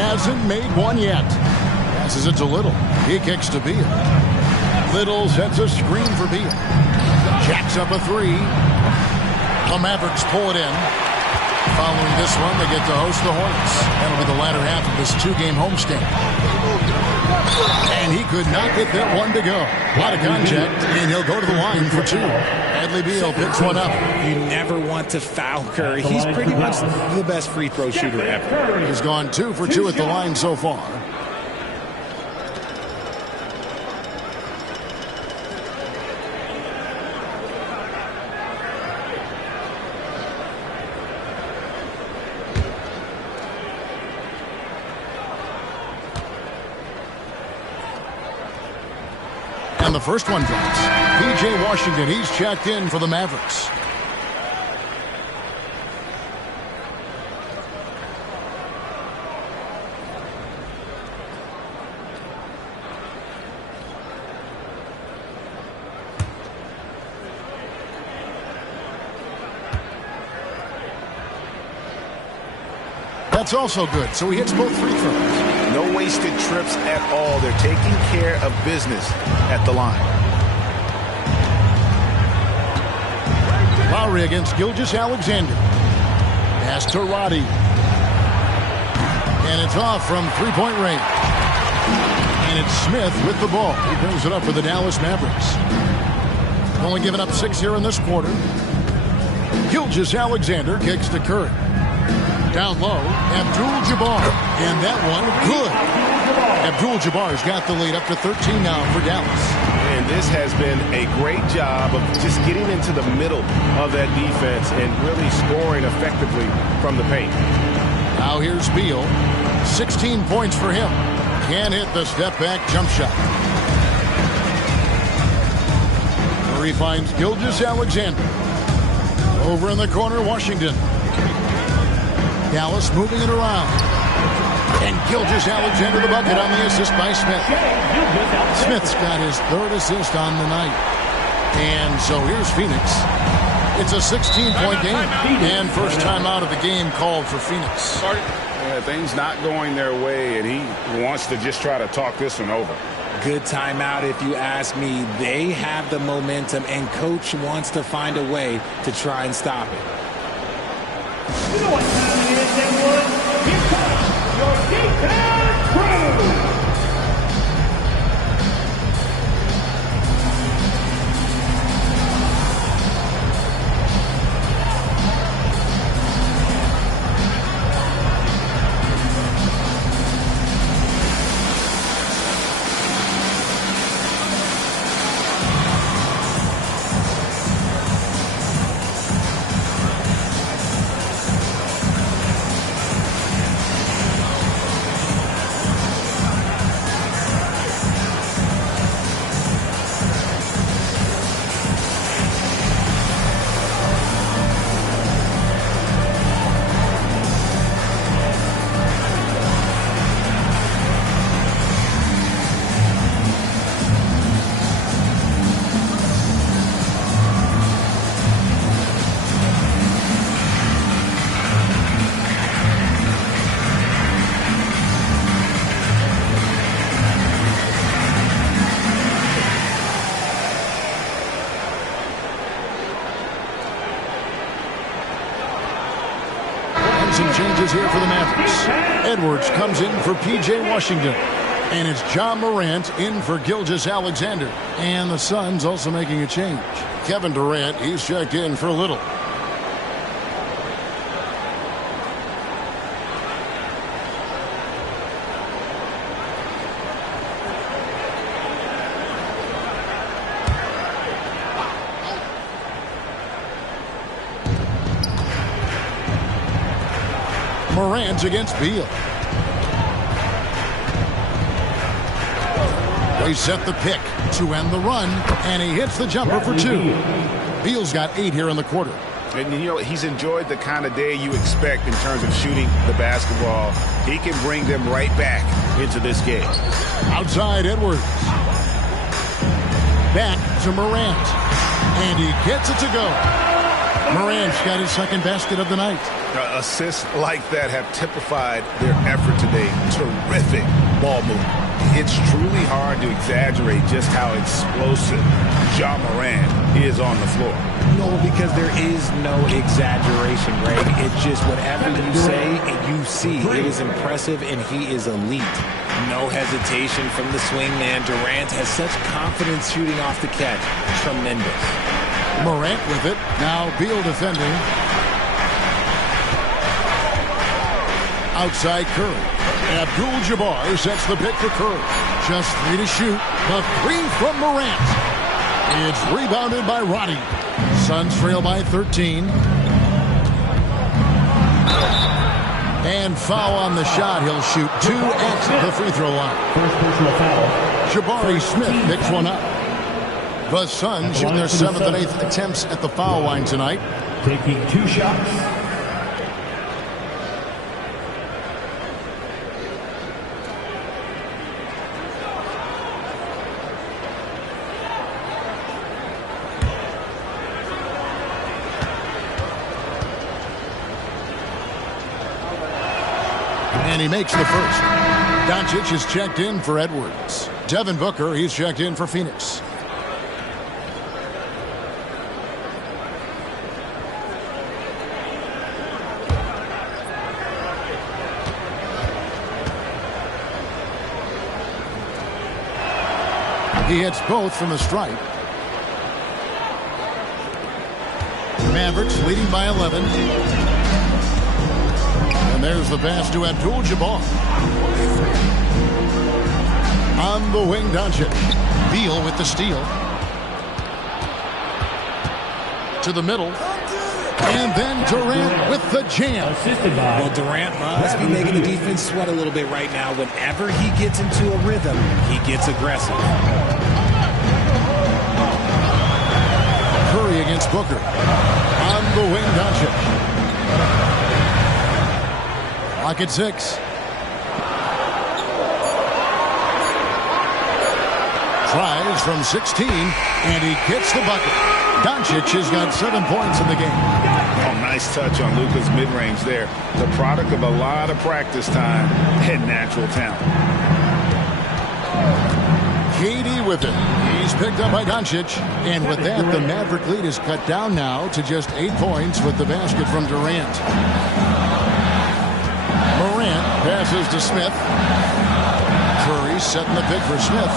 Hasn't made one yet. Passes it to Little. He kicks to Beal. Little sets a screen for Beal. Jacks up a three. The Mavericks pull it in. Following this one, they get to host the Hornets. That'll be the latter half of this two-game homestand. And he could not get that one to go. A lot of contact, and he'll go to the line for two. Bradley Beal picks one up. You never want to foul Curry. He's pretty much the best free throw shooter ever. He's gone 2 for 2 at the line so far. And the first one drops. P.J. Washington, he's checked in for the Mavericks. That's also good, so he hits both free throws. No wasted trips at all. They're taking care of business at the line. Lowry against Gilgeous-Alexander. Pass to Roddy. And it's off from three-point range. And it's Smith with the ball. He brings it up for the Dallas Mavericks. Only giving up 6 here in this quarter. Gilgeous-Alexander kicks to Curry. Down low, Abdul-Jabbar. And that one, good. Abdul-Jabbar's got the lead up to 13 now for Dallas. And this has been a great job of just getting into the middle of that defense and really scoring effectively from the paint. Now here's Beal. 16 points for him. Can't hit the step-back jump shot. Murray finds Gilgeous-Alexander. Over in the corner, Washington. Dallas moving it around. And Gilgeous-Alexander the bucket on the assist by Smith. Smith's got his third assist on the night. And so here's Phoenix. It's a 16-point game. And first time out of the game called for Phoenix. Yeah, things not going their way, and he wants to just try to talk this one over. Good timeout if you ask me. They have the momentum, and Coach wants to find a way to try and stop it. You know what time it is, everyone? Here comes your Geektown crew! here for the Mavericks. Edwards comes in for P.J. Washington. And it's John Morant in for Gilgeous-Alexander. And the Suns also making a change. Kevin Durant, he's checked in for Little. Morant against Beal. They set the pick to end the run, and he hits the jumper for 2. Beal's got 8 here in the quarter. And, you know, he's enjoyed the kind of day you expect in terms of shooting the basketball. He can bring them right back into this game. Outside Edwards. Back to Morant. And he gets it to go. Morant's got his second basket of the night. Assists like that have typified their effort today. Terrific ball movement. It's truly hard to exaggerate just how explosive Ja Morant is on the floor. No, because there is no exaggeration, Greg. It's just whatever you say and you see. It is impressive, and he is elite. No hesitation from the swingman. Durant has such confidence shooting off the catch. Tremendous. Morant with it. Now Beal defending. Outside Curry. Abdul-Jabbar sets the pick for Curry. Just 3 to shoot. The 3 from Morant. It's rebounded by Roddy. Suns trail by 13. And foul on the shot. He'll shoot 2 at the free throw line. First personal foul. Jabari Smith picks one up. The Suns shooting their 7th and 8th attempts at the foul line tonight. Taking 2 shots. And he makes the first. Doncic is checked in for Edwards. Devin Booker, he's checked in for Phoenix. He hits both from the stripe. Mavericks leading by 11. And there's the pass to Abdul-Jabbar. On the wing, Doncic. Beal with the steal. To the middle. And then Durant with the jam. Well, Durant must be making the defense sweat a little bit right now. Whenever he gets into a rhythm, he gets aggressive. Curry against Booker. On the wing, Doncic. Clock at 6. Tries from 16, and he gets the bucket. Doncic has got 7 points in the game. Oh, nice touch on Luka's mid-range there. The product of a lot of practice time and natural talent. KD with it. He's picked up by Doncic. And with that, the Maverick lead is cut down now to just 8 points with the basket from Durant. Morant passes to Smith. Curry setting the pick for Smith.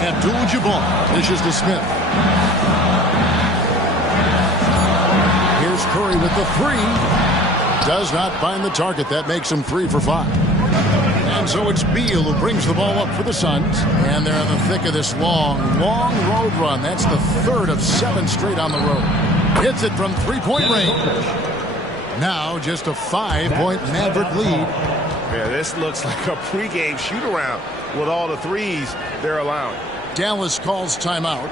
Abdul-Jabbar dishes to Smith. Here's Curry with the 3. Does not find the target. That makes him 3 for 5. And so it's Beal who brings the ball up for the Suns. And they're in the thick of this long road run. That's the 3rd of 7 straight on the road. Hits it from 3-point range. Now just a 5-point Maverick lead. Yeah, this looks like a pregame shoot-around with all the threes they're allowing. Dallas calls timeout.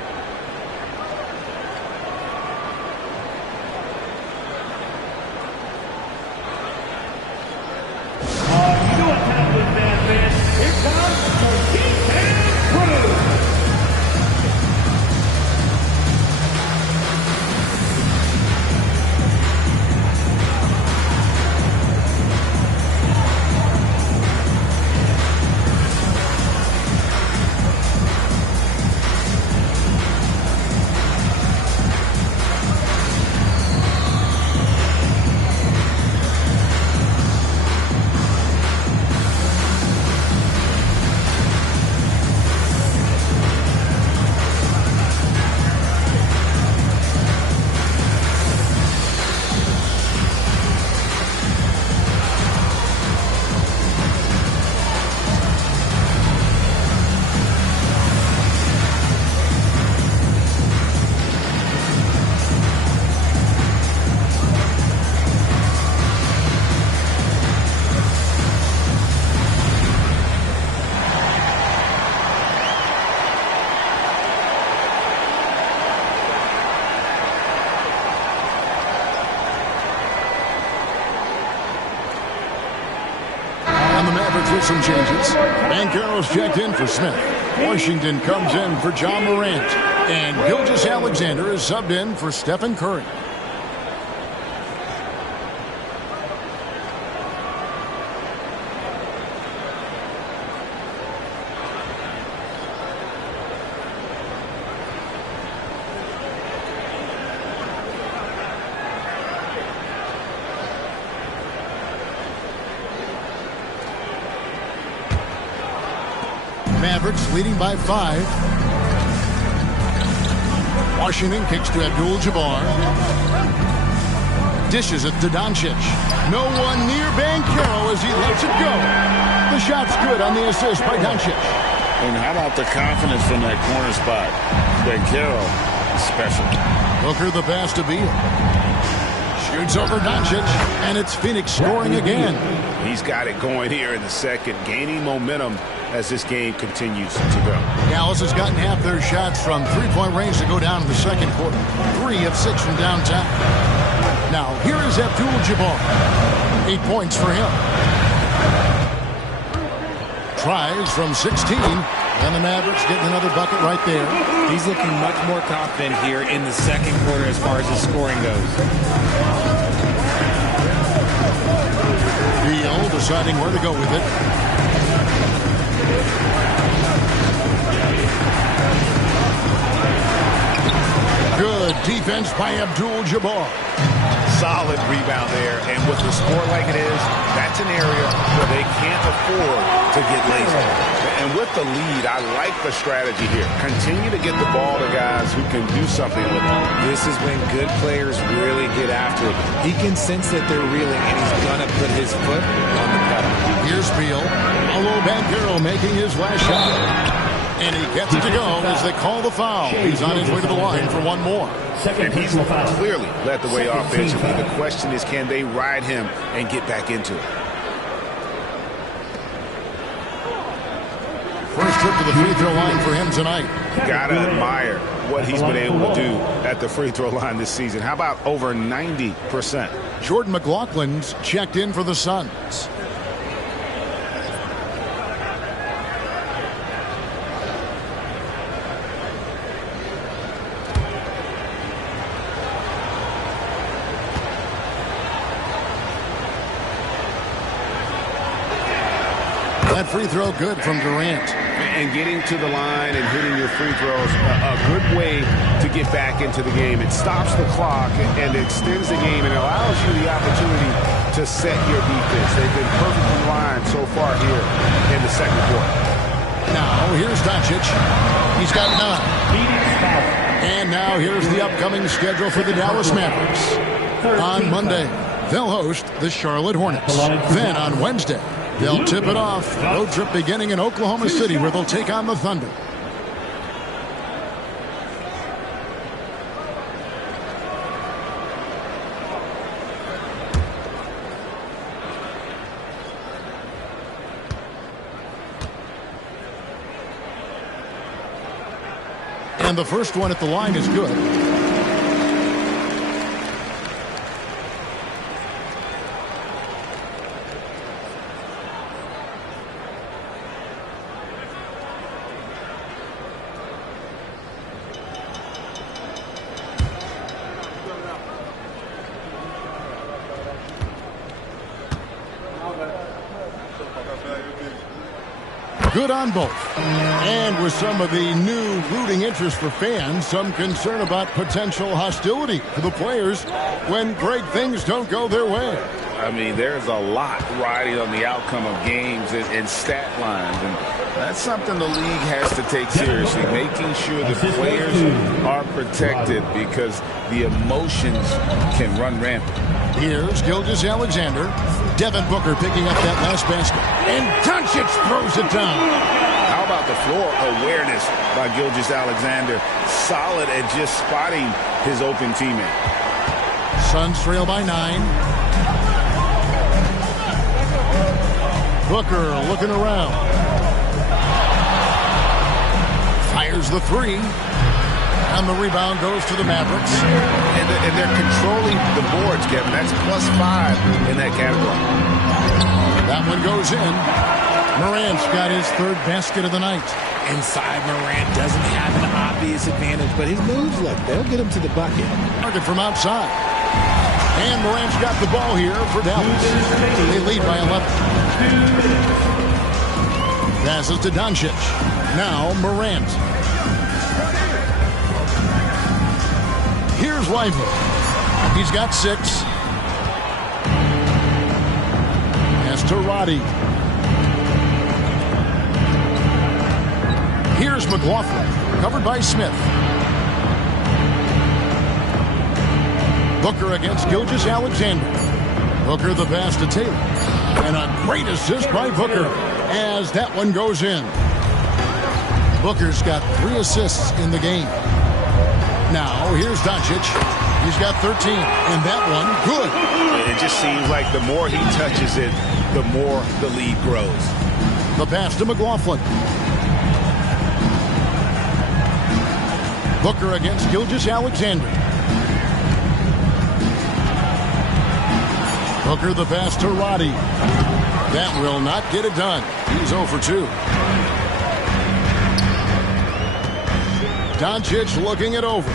changes. Banchero's checked in for Smith. Washington comes in for John Morant. And Gilgeous-Alexander is subbed in for Stephen Curry. Mavericks leading by 5. Washington kicks to Abdul-Jabbar. Dishes it to Doncic. No one near Banchero as he lets it go. The shot's good on the assist by Doncic. And how about the confidence from that corner spot? Banchero is special. Booker the pass to Beal. Shoots over Doncic, and it's Phoenix scoring again. He's got it going here in the second, gaining momentum as this game continues to go. Dallas has gotten half their shots from three-point range to go down in the second quarter. 3 of 6 from downtown. Now, here is Abdul-Jabbar. 8 points for him. Tries from 16, and the Mavericks getting another bucket right there. He's looking much more confident here in the second quarter as far as his scoring goes. Beal deciding where to go with it. Good defense by Abdul-Jabbar. Solid rebound there, and with a score like it is, that's an area where they can't afford to get lazy. And with the lead, I like the strategy here. Continue to get the ball to guys who can do something with it. This is when good players really get after it. He can sense that they're reeling, and he's going to put his foot on the pedal. Here's Beal. Paolo Banchero making his last shot. And he gets it to go as they call the foul. He's on his way to the line for one more. And he's clearly led the way offensively. The question is, can they ride him and get back into it? First trip to the free throw line for him tonight. Gotta admire what he's been able to do at the free throw line this season. How about over 90%? Jordan McLaughlin's checked in for the Suns. That free throw good from Durant. And getting to the line and hitting your free throws, a good way to get back into the game. It stops the clock and extends the game and allows you the opportunity to set your defense. They've been perfectly lined so far here in the second quarter. Now, here's Doncic. He's got 9. And now here's the upcoming schedule for the Dallas Mavericks. On Monday, they'll host the Charlotte Hornets. Then on Wednesday, they'll tip it off. Road trip beginning in Oklahoma City where they'll take on the Thunder. And the first one at the line is good. Good on both. And with some of the new rooting interest for fans, some concern about potential hostility for the players when great things don't go their way. I mean, there's a lot riding on the outcome of games and stat lines, and that's something the league has to take seriously, making sure the players are protected because the emotions can run rampant. Here's Gilgeous-Alexander. Devin Booker picking up that last basket. And Doncic throws it down. How about the floor awareness by Gilgeous-Alexander? Solid at just spotting his open teammate. Suns trail by 9. Booker looking around. Fires the 3. And the rebound goes to the Mavericks. And they're controlling the boards, Kevin. That's +5 in that category. That one goes in. Morant's got his third basket of the night. Inside, Morant doesn't have an obvious advantage, but his moves, look, they'll get him to the bucket. Target from outside. And Morant's got the ball here for Dallas. They lead by 11. Passes to Doncic. Now Morant. Here's Lively. He's got 6. Pass to Roddy. Here's McLaughlin. Covered by Smith. Booker against Gilgeous-Alexander. Booker the pass to Taylor. And a great assist by Booker as that one goes in. Booker's got 3 assists in the game. Now, here's Doncic. He's got 13, and that one, good. It just seems like the more he touches it, the more the lead grows. The pass to McLaughlin. Booker against Gilgeous-Alexander. Booker the pass to Roddy. That will not get it done. He's 0 for 2. Doncic looking it over.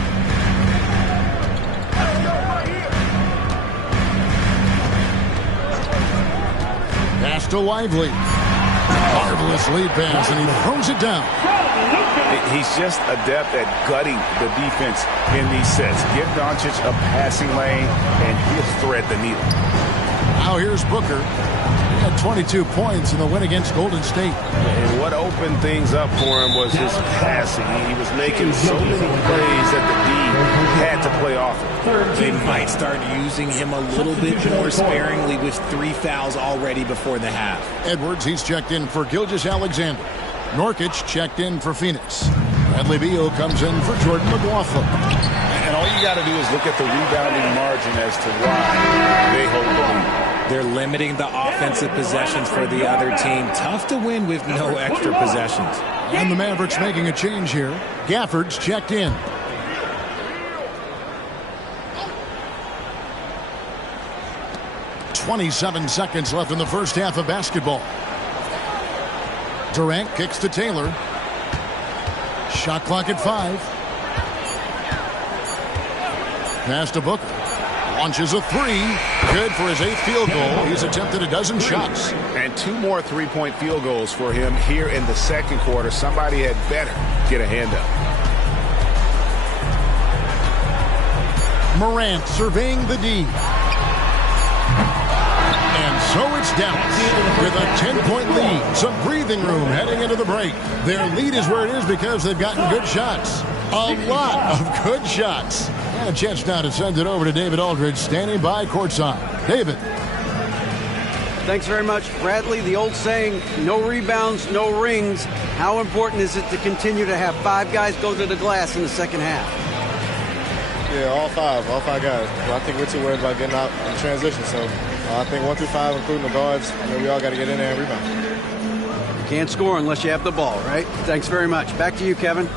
Pass to Lively. Marvelous lead pass, and he throws it down. He's just adept at gutting the defense in these sets. Give Doncic a passing lane, and he'll thread the needle. Now here's Booker. He had 22 points in the win against Golden State. And what opened things up for him was his passing. He was making so many plays that the D had to play off him. They might start using him a little bit more sparingly with 3 fouls already before the half. Edwards, he's checked in for Gilgeous-Alexander. Norkic checked in for Phoenix. Bradley Beal comes in for Jordan McLaughlin. And all you got to do is look at the rebounding margin as to why they hold the lead. They're limiting the offensive possessions for the other team. Tough to win with no extra possessions. And the Mavericks making a change here. Gafford's checked in. .27 seconds left in the first half of basketball. Durant kicks to Taylor. Shot clock at 5. Pass to Booker. Launches a 3. Good for his 8th field goal. He's attempted a dozen shots. And 2 more three-point field goals for him here in the second quarter. Somebody had better get a hand up. Morant surveying the D. And so it's Dallas with a 10-point lead. Some breathing room heading into the break. Their lead is where it is because they've gotten good shots. A lot of good shots. And a chance now to send it over to David Aldridge, standing by courtside. David. Thanks very much, Bradley. The old saying, no rebounds, no rings. How important is it to continue to have 5 guys go to the glass in the second half? Yeah, all five guys. Well, I think we're too worried about getting out in transition. So I think 1 through 5, including the guards, we all got to get in there and rebound. You can't score unless you have the ball, right? Thanks very much. Back to you, Kevin.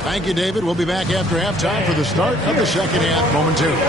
Thank you, David. We'll be back after halftime for the start of the second half momentarily.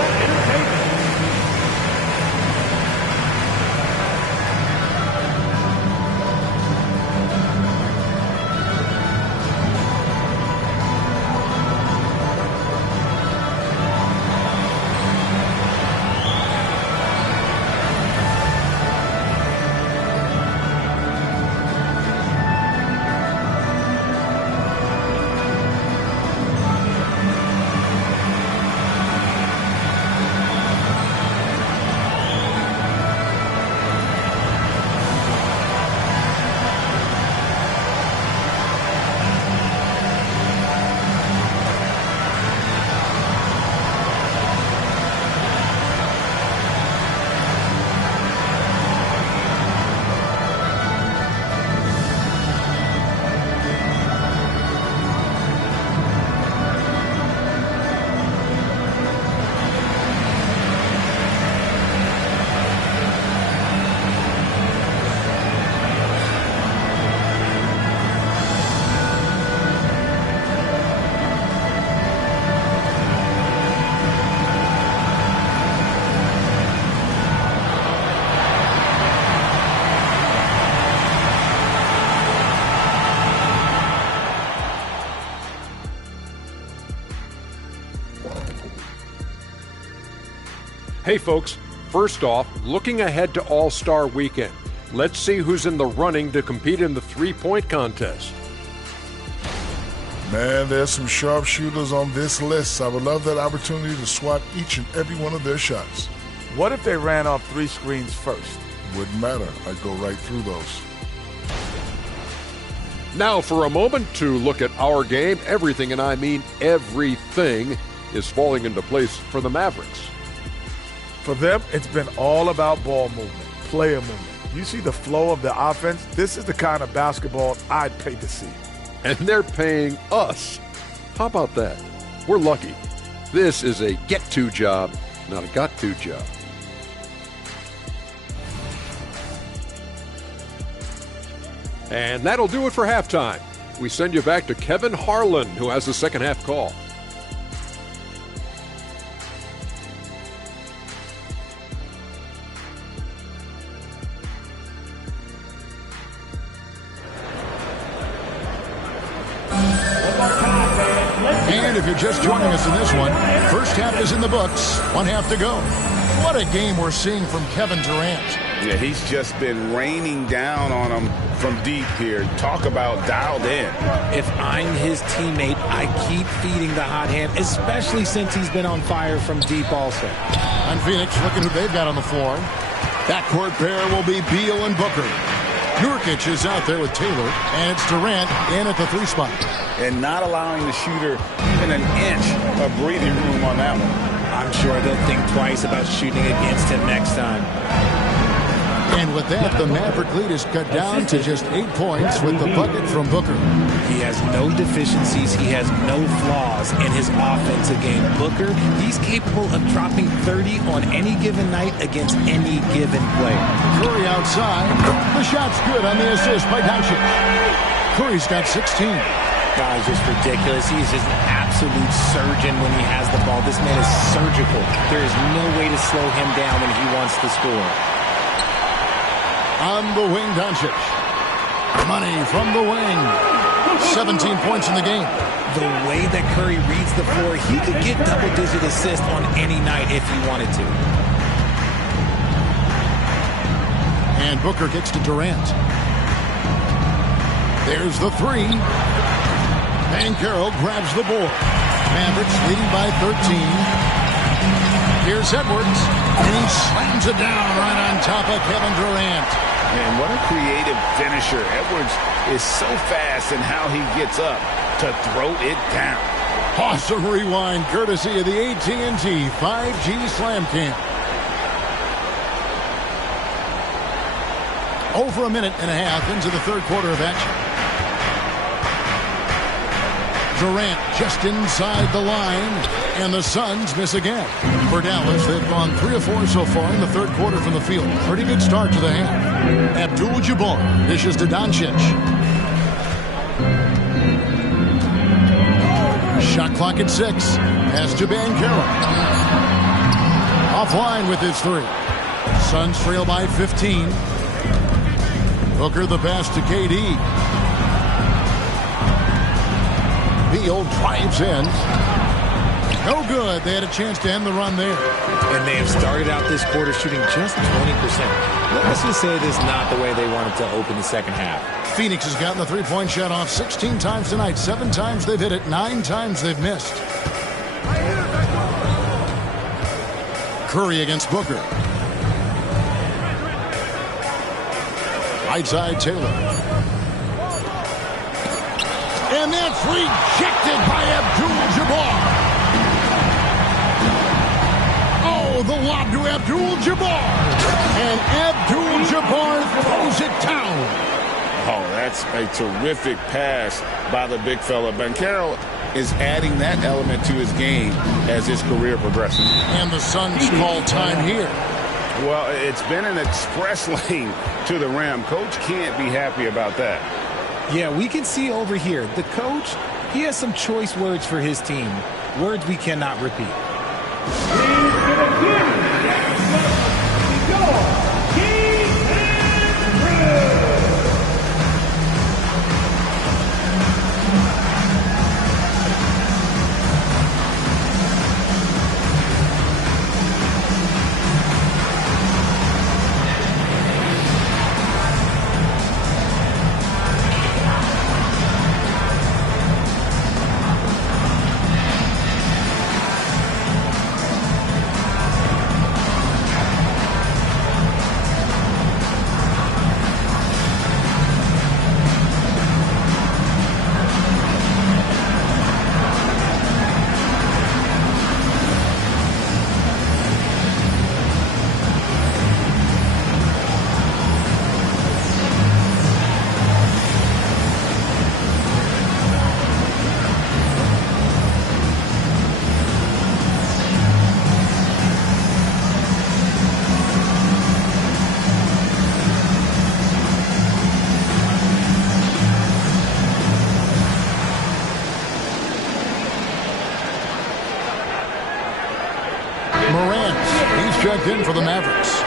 Hey folks, first off, looking ahead to All-Star Weekend. Let's see who's in the running to compete in the three-point contest. Man, there's some sharpshooters on this list. I would love that opportunity to swat each and every one of their shots. What if they ran off 3 screens first? Wouldn't matter. I'd go right through those. Now for a moment to look at our game. Everything, and I mean everything, is falling into place for the Mavericks. For them, it's been all about ball movement, player movement. You see the flow of the offense? This is the kind of basketball I'd pay to see. And they're paying us. How about that? We're lucky. This is a get-to job, not a got-to job. And that'll do it for halftime. We send you back to Kevin Harlan, who has the second half call. And if you're just joining us in this one, first half is in the books. 1 half to go. What a game we're seeing from Kevin Durant. Yeah, he's just been raining down on him from deep here. Talk about dialed in. If I'm his teammate, I keep feeding the hot hand, especially since he's been on fire from deep also. On Phoenix, looking who they've got on the floor. Backcourt pair will be Beal and Booker. Nurkic is out there with Taylor, and it's Durant in at the 3 spot. And not allowing the shooter even an inch of breathing room on that one. I'm sure they'll think twice about shooting against him next time. And with that, the Maverick lead is cut down to just 8 points with the bucket from Booker. He has no deficiencies. He has no flaws in his offensive game. Booker, he's capable of dropping 30 on any given night against any given player. Curry outside. The shot's good on the assist by Doncic. Curry's got 16. Guy's just ridiculous. He's just an absolute surgeon when he has the ball. This man is surgical. There is no way to slow him down when he wants to score. On the wing, Doncic. Money from the wing. 17 points in the game. The way that Curry reads the floor, he could get double-digit assists on any night if he wanted to. And Booker gets to Durant. There's the 3. Banchero grabs the board. Mavericks leading by 13. Here's Edwards, and he slams it down right on top of Kevin Durant. Man, what a creative finisher. Edwards is so fast in how he gets up to throw it down. Awesome rewind, courtesy of the AT&T 5G Slam Cam. Over a minute and a half into the third quarter of action. Durant just inside the line, and the Suns miss again. For Dallas, they've gone 3 of 4 so far in the third quarter from the field. Pretty good start to the half. Abdul-Jabbar dishes to Doncic. Shot clock at 6. Pass to Banchero. Offline with his 3. Suns trail by 15. Booker the pass to KD. Beal drives in. No good. They had a chance to end the run there. And they have started out this quarter shooting just 20%. Let's just say this is not the way they wanted to open the second half. Phoenix has gotten the 3-point shot off 16 times tonight. 7 times they've hit it. 9 times they've missed. Curry against Booker. Right side Taylor. And that's rejected by Abdul-Jabbar. Oh, the lob to Abdul-Jabbar. And Abdul-Jabbar throws it down. Oh, that's a terrific pass by the big fella. Banchero is adding that element to his game as his career progresses. And the Suns call time here. Well, it's been an express lane to the rim. Coach can't be happy about that. Yeah, we can see over here, the coach, he has some choice words for his team. Words we cannot repeat. checked in for the Mavericks.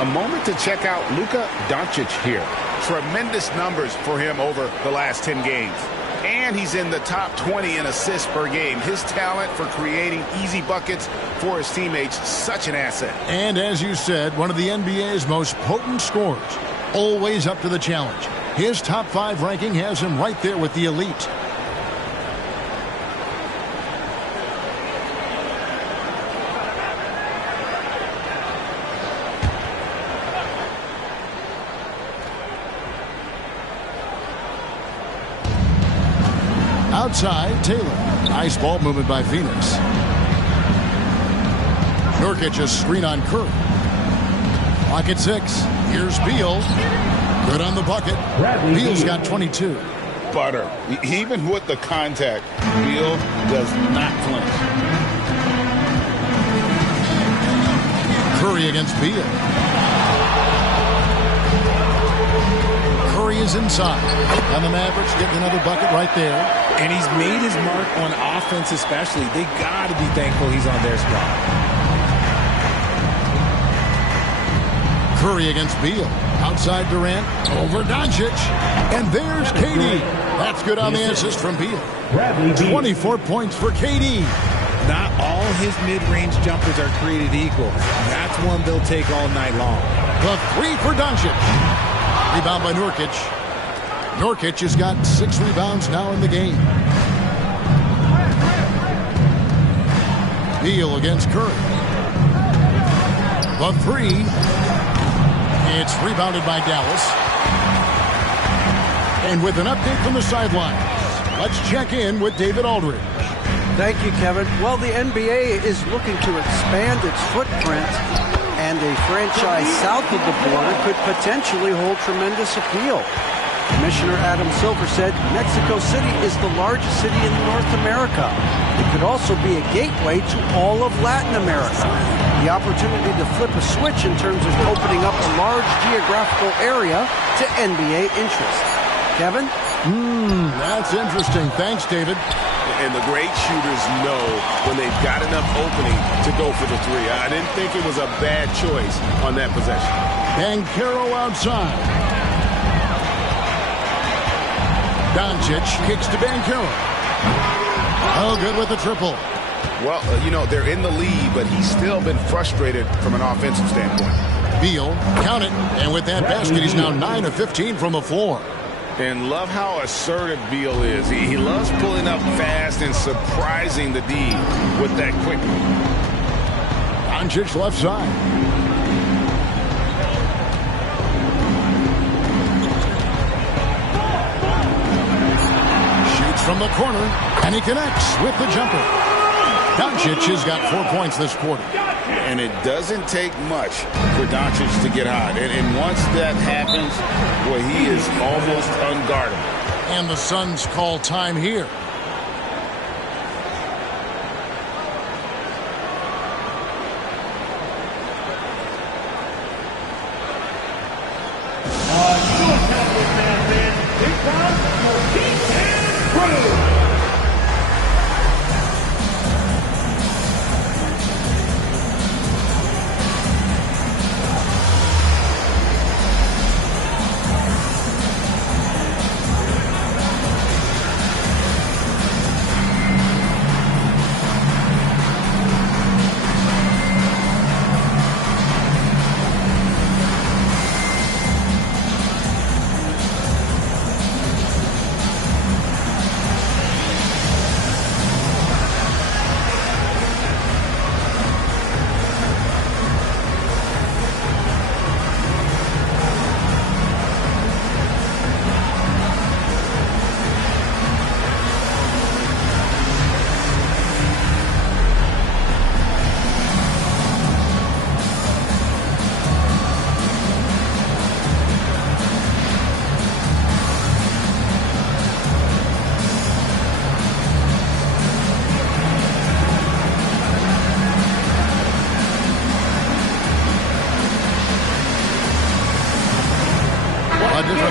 A moment to check out Luka Doncic here. Tremendous numbers for him over the last 10 games. And he's in the top 20 in assists per game. His talent for creating easy buckets for his teammates, such an asset. And as you said, one of the NBA's most potent scorers. Always up to the challenge. His top 5 ranking has him right there with the elite. Outside, Taylor. Nice ball movement by Phoenix. Nurkic a screen on Curry. Clock at 6. Here's Beal. Good on the bucket. Beal's got 22. Butter. Even with the contact, Beal does not flinch. Curry against Beal. Curry is inside. And the Mavericks getting another bucket right there. And he's made his mark on offense especially. They got to be thankful he's on their spot. Curry against Beal. Outside Durant. Over Doncic. And there's KD. That's good on the assist from Beal. 24 points for KD. Not all his mid-range jumpers are created equal. That's one they'll take all night long. The 3 for Doncic. Rebound by Nurkic. Nurkic has got 6 rebounds now in the game. Beal against Curry. The 3. It's rebounded by Dallas. And with an update from the sidelines, let's check in with David Aldridge. Thank you, Kevin. Well, the NBA is looking to expand its footprint, and a franchise south of the border could potentially hold tremendous appeal. Commissioner Adam Silver said Mexico City is the largest city in North America. It could also be a gateway to all of Latin America. The opportunity to flip a switch in terms of opening up a large geographical area to NBA interest. Kevin? That's interesting. Thanks, David. And the great shooters know when they've got enough opening to go for the 3. I didn't think it was a bad choice on that possession. Banchero outside. Doncic kicks to Banchero. Oh, good with the triple. Well, they're in the lead, but he's still been frustrated from an offensive standpoint. Beal, count it. And with that basket, he's now 9 of 15 from the floor. And love how assertive Beal is. He loves pulling up fast and surprising the D with that quickness. Doncic left side. From the corner, and he connects with the jumper. Doncic has got 4 points this quarter. And it doesn't take much for Doncic to get hot. And once that happens, well, he is almost unguardable. And the Suns call time here.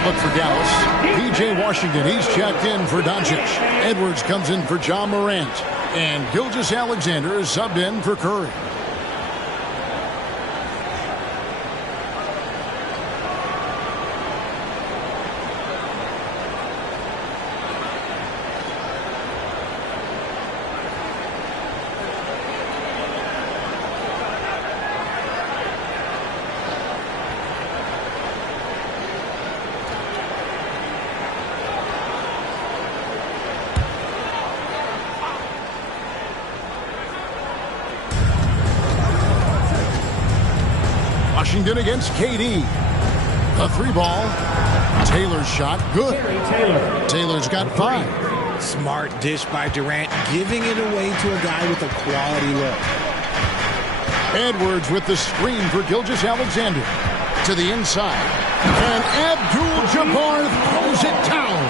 Look for Dallas. P.J. Washington, he's checked in for Doncic. Edwards comes in for John Morant. And Gilgeous-Alexander is subbed in for Curry. Washington against KD. The 3-ball. Taylor's shot, good. Taylor's got 5. Smart dish by Durant, giving it away to a guy with a quality look. Edwards with the screen for Gilgeous-Alexander. To the inside. And Abdul-Jabbar throws it down.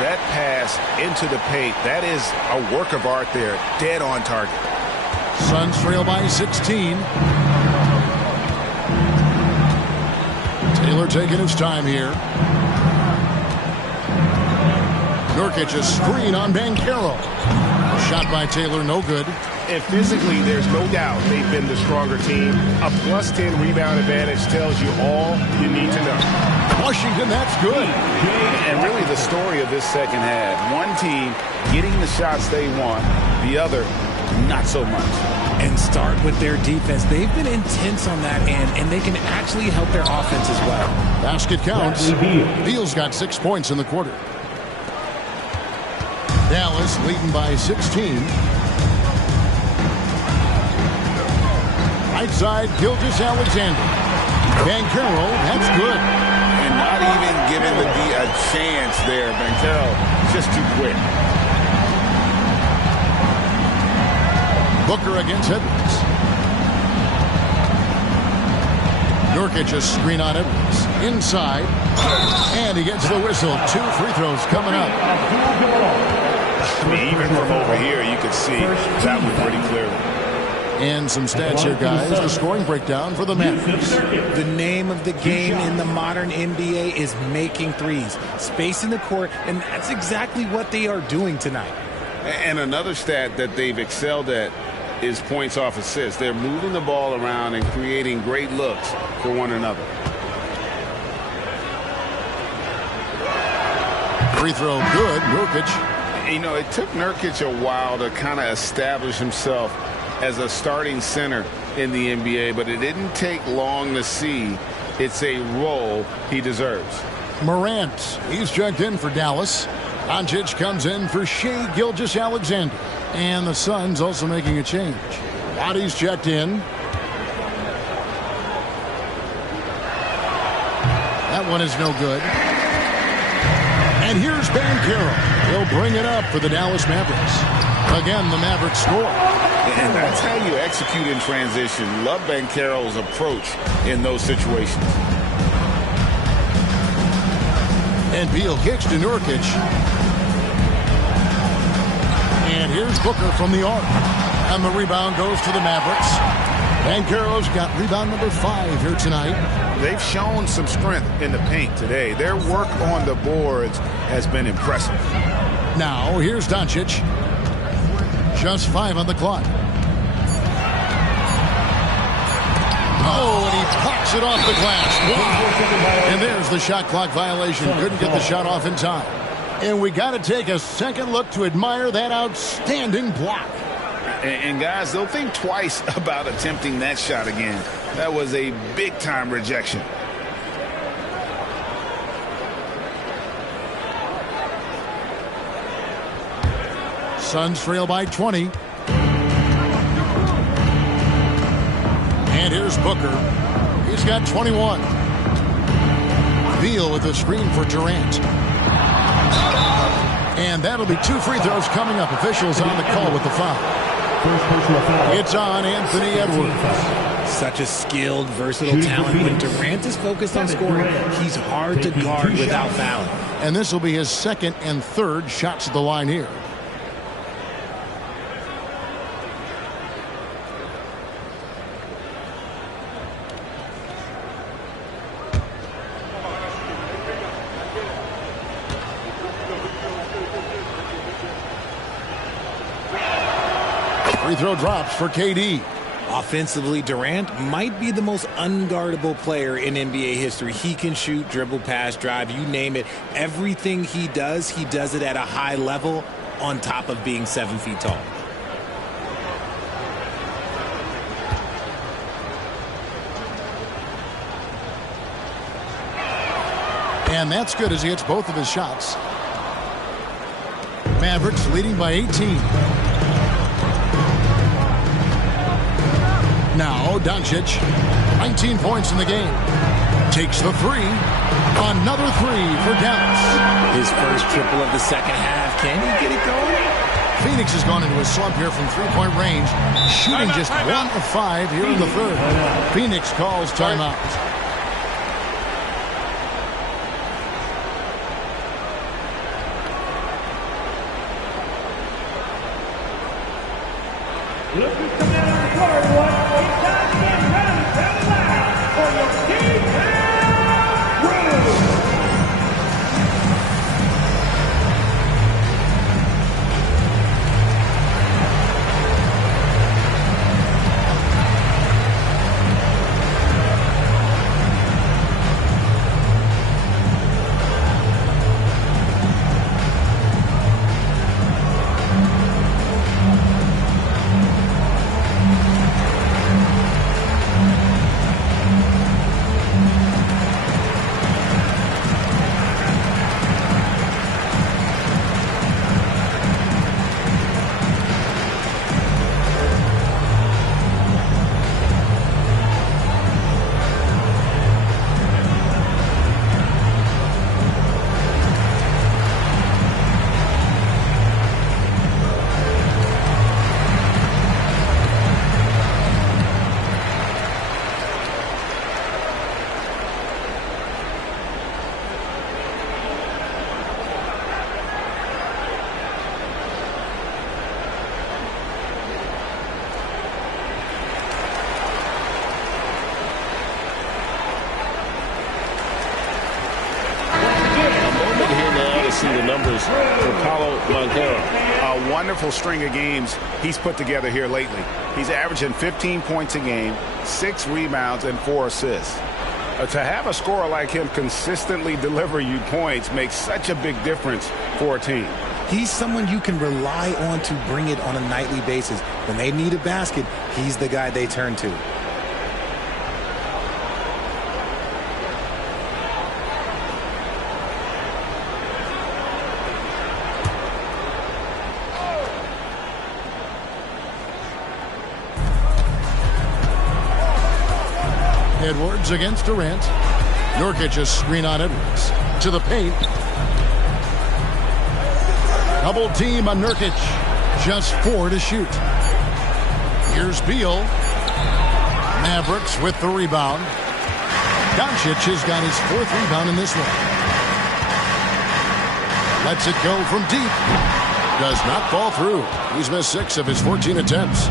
That pass into the paint, that is a work of art there. Dead on target. Suns trail by 16. Taylor taking his time here. Nurkic a screen on Banchero. Shot by Taylor, no good. And physically, there's no doubt they've been the stronger team. A plus 10 rebound advantage tells you all you need to know. Washington, that's good. And really the story of this second half. One team getting the shots they want, the other not so much. And start with their defense. They've been intense on that end, and they can actually help their offense as well. Basket counts. Beal's got 6 points in the quarter. Dallas leading by 16. Right side, Gilgeous-Alexander. Banchero, that's good. And not even giving the D a chance there. Banchero just too quick. Booker against Edwards. Nurkic a screen on Edwards. Inside. And he gets the whistle. 2 free throws coming up. I mean, even from over here, you could see that one pretty clearly. And some stats here, guys. The scoring breakdown for the Mavericks. The name of the game in the modern NBA is making threes. Spacing the court, and that's exactly what they are doing tonight. And another stat that they've excelled at is points off assists. They're moving the ball around and creating great looks for one another. Free throw good. Nurkic. You know, it took Nurkic a while to kind of establish himself as a starting center in the NBA, but it didn't take long to see it's a role he deserves. Morant, he's checked in for Dallas. Doncic comes in for Shai Gilgeous-Alexander. And the Suns also making a change. Waddy's checked in. That one is no good. And here's Banchero. He'll bring it up for the Dallas Mavericks. Again, the Mavericks score. And that's how you execute in transition. Love Banchero's approach in those situations. And Beal kicks to Nurkic. And here's Booker from the arc. And the rebound goes to the Mavericks. Banchero's got rebound number 5 here tonight. They've shown some strength in the paint today. Their work on the boards has been impressive. Now, here's Doncic. Just 5 on the clock. Oh, and he pops it off the glass. Wow. And there's the shot clock violation. Couldn't get the shot off in time. And we got to take a second look to admire that outstanding block. And guys, they'll think twice about attempting that shot again. That was a big-time rejection. Suns trail by 20. And here's Booker. He's got 21. Beal with a screen for Durant. And that'll be 2 free throws coming up. Officials on the call with the foul. It's on Anthony Edwards. Such a skilled, versatile talent. When Durant is focused on scoring, he's hard to guard without fouling. And this will be his 2nd and 3rd shots at the line here. Free throw drops for KD. Offensively, Durant might be the most unguardable player in NBA history. He can shoot, dribble, pass, drive, you name it. Everything he does it at a high level on top of being 7 feet tall. And that's good as he hits both of his shots. Mavericks leading by 18. Now, Doncic. 19 points in the game. Takes the three. Another three for Dallas. His first triple of the second half. Can he get it going? Phoenix has gone into a slump here from three-point range, shooting just 1 of 5 here in the third. Phoenix calls timeout. See the numbers for Paolo Banchero. A wonderful string of games he's put together here lately. He's averaging 15 points a game, 6 rebounds, and 4 assists. To have a scorer like him consistently deliver you points makes such a big difference for a team. He's someone you can rely on to bring it on a nightly basis. When they need a basket, he's the guy they turn to. Edwards against Durant. Nurkic a screen on Edwards. To the paint. Double team on Nurkic. Just 4 to shoot. Here's Beal. Mavericks with the rebound. Doncic has got his 4th rebound in this one. Lets it go from deep. Does not fall through. He's missed 6 of his 14 attempts.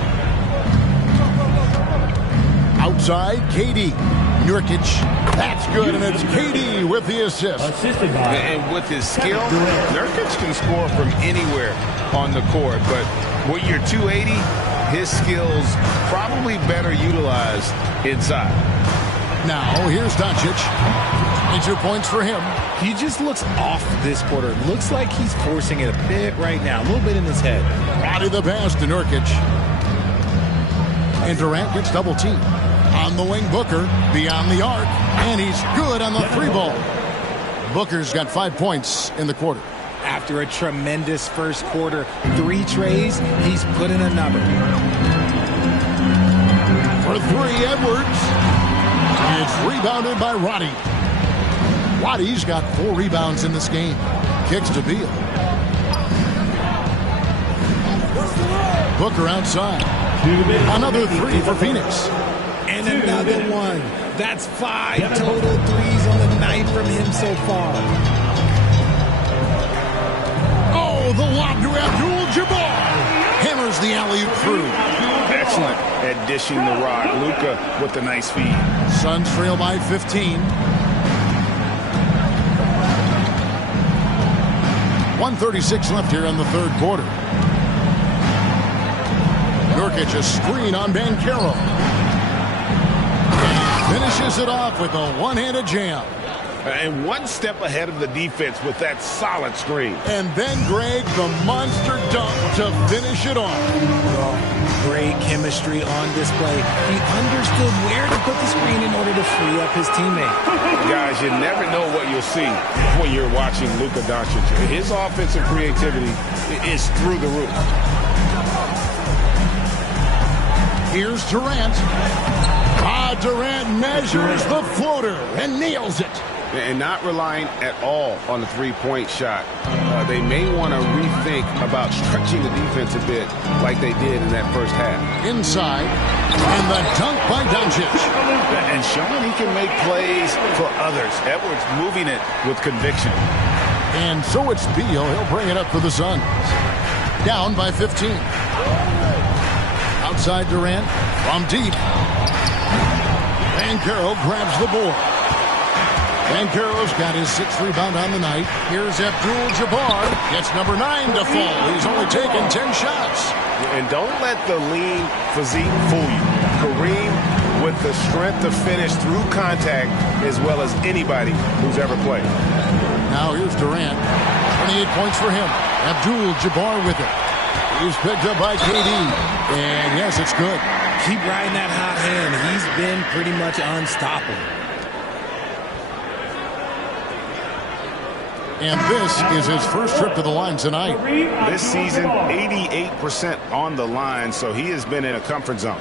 Outside, KD. Nurkic. That's good, and it's KD with the assist. And with his skill, Nurkic can score from anywhere on the court. But when you're 280, his skills probably better utilized inside. Now, here's Doncic. 22 points for him. He just looks off this quarter. Looks like he's forcing it a bit right now. A little bit in his head. Body the pass to Nurkic. And Durant gets double teamed. On the wing, Booker, beyond the arc, and he's good on the 3-ball. Booker's got 5 points in the quarter. After a tremendous first quarter, 3 trays, he's put in another. For 3, Edwards. It's rebounded by Roddy. Roddy's got 4 rebounds in this game. Kicks to Beal. Booker outside. Another 3 for Phoenix. And another one. That's 5 total threes on the night from him so far. Oh, the lob to Abdul-Jabbar. Hammers the alley-oop through. Excellent at dishing the rock. Luka with the nice feed. Suns trail by 15. 1:36 left here in the third quarter. Nurkic a screen on Banchero. Finishes it off with a one-handed jam. And one step ahead of the defense with that solid screen. And then, Greg, the monster dunk to finish it off. Great chemistry on display. He understood where to put the screen in order to free up his teammate. Guys, you never know what you'll see when you're watching Luka Doncic. His offensive creativity is through the roof. Here's Durant. Durant measures the floater and nails it. And not relying at all on the three-point shot. They may want to rethink about stretching the defense a bit like they did in that first half. Inside, and the dunk by Doncic. And showing he can make plays for others. Edwards moving it with conviction. And so it's Beal. He'll bring it up for the Suns. Down by 15. Outside Durant from deep. Banchero grabs the board. Banchero's got his 6th rebound on the night. Here's Abdul-Jabbar. Gets number 9 to fall. He's only taken 10 shots. And don't let the lean physique fool you. Kareem with the strength to finish through contact as well as anybody who's ever played. Now here's Durant. 28 points for him. Abdul-Jabbar with it. He's picked up by KD. And yes, it's good. Keep riding that hot hand. He's been pretty much unstoppable. And this is his first trip to the line tonight. This season, 88% on the line, so he has been in a comfort zone.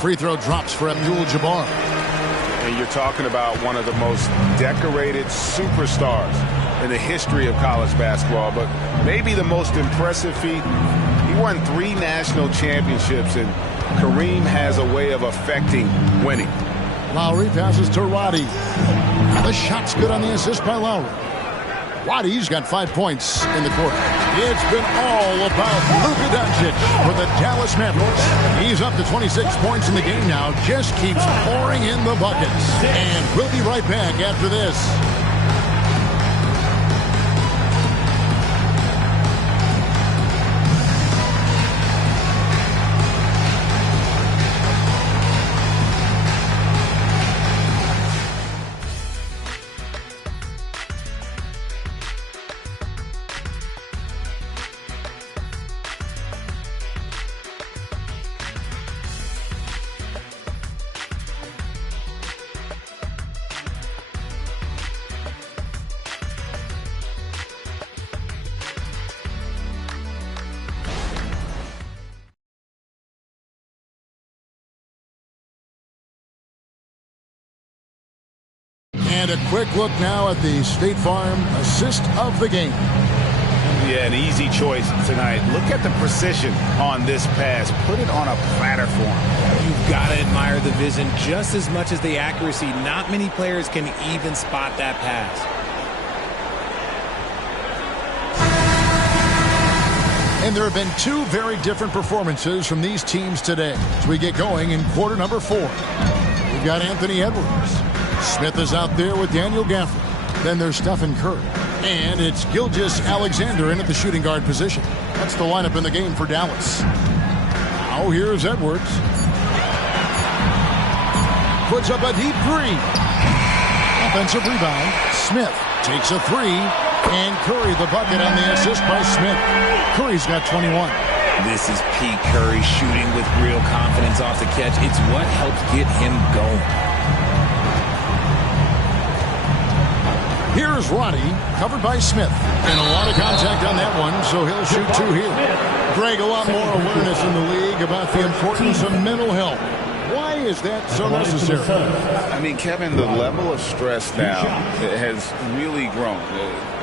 Free throw drops for Abdul-Jabbar. And you're talking about one of the most decorated superstars in the history of college basketball, but maybe the most impressive feat. He won 3 national championships, and Kareem has a way of affecting winning. Lowry passes to Roddy. The shot's good on the assist by Lowry. Roddy's got 5 points in the quarter. It's been all about Luka Doncic for the Dallas Mavericks. He's up to 26 points in the game now. Just keeps pouring in the buckets. And we'll be right back after this. And a quick look now at the State Farm assist of the game. Yeah, an easy choice tonight. Look at the precision on this pass. Put it on a platter for him. You've got to admire the vision just as much as the accuracy. Not many players can even spot that pass. And there have been 2 very different performances from these teams today as we get going in quarter number 4. We've got Anthony Edwards. Smith is out there with Daniel Gafford. Then there's Stephen Curry. And it's Gilgeous-Alexander in at the shooting guard position. That's the lineup in the game for Dallas. Now here's Edwards. Puts up a deep 3. Offensive rebound. Smith takes a 3. And Curry the bucket on the assist by Smith. Curry's got 21. This is Pete Curry shooting with real confidence off the catch. It's what helps get him going. Here's Roddy, covered by Smith. And a lot of contact on that one, so he'll shoot 2 here. Greg, a lot more awareness in the league about the importance of mental health. Why is that so necessary? I mean, Kevin, the level of stress now has really grown.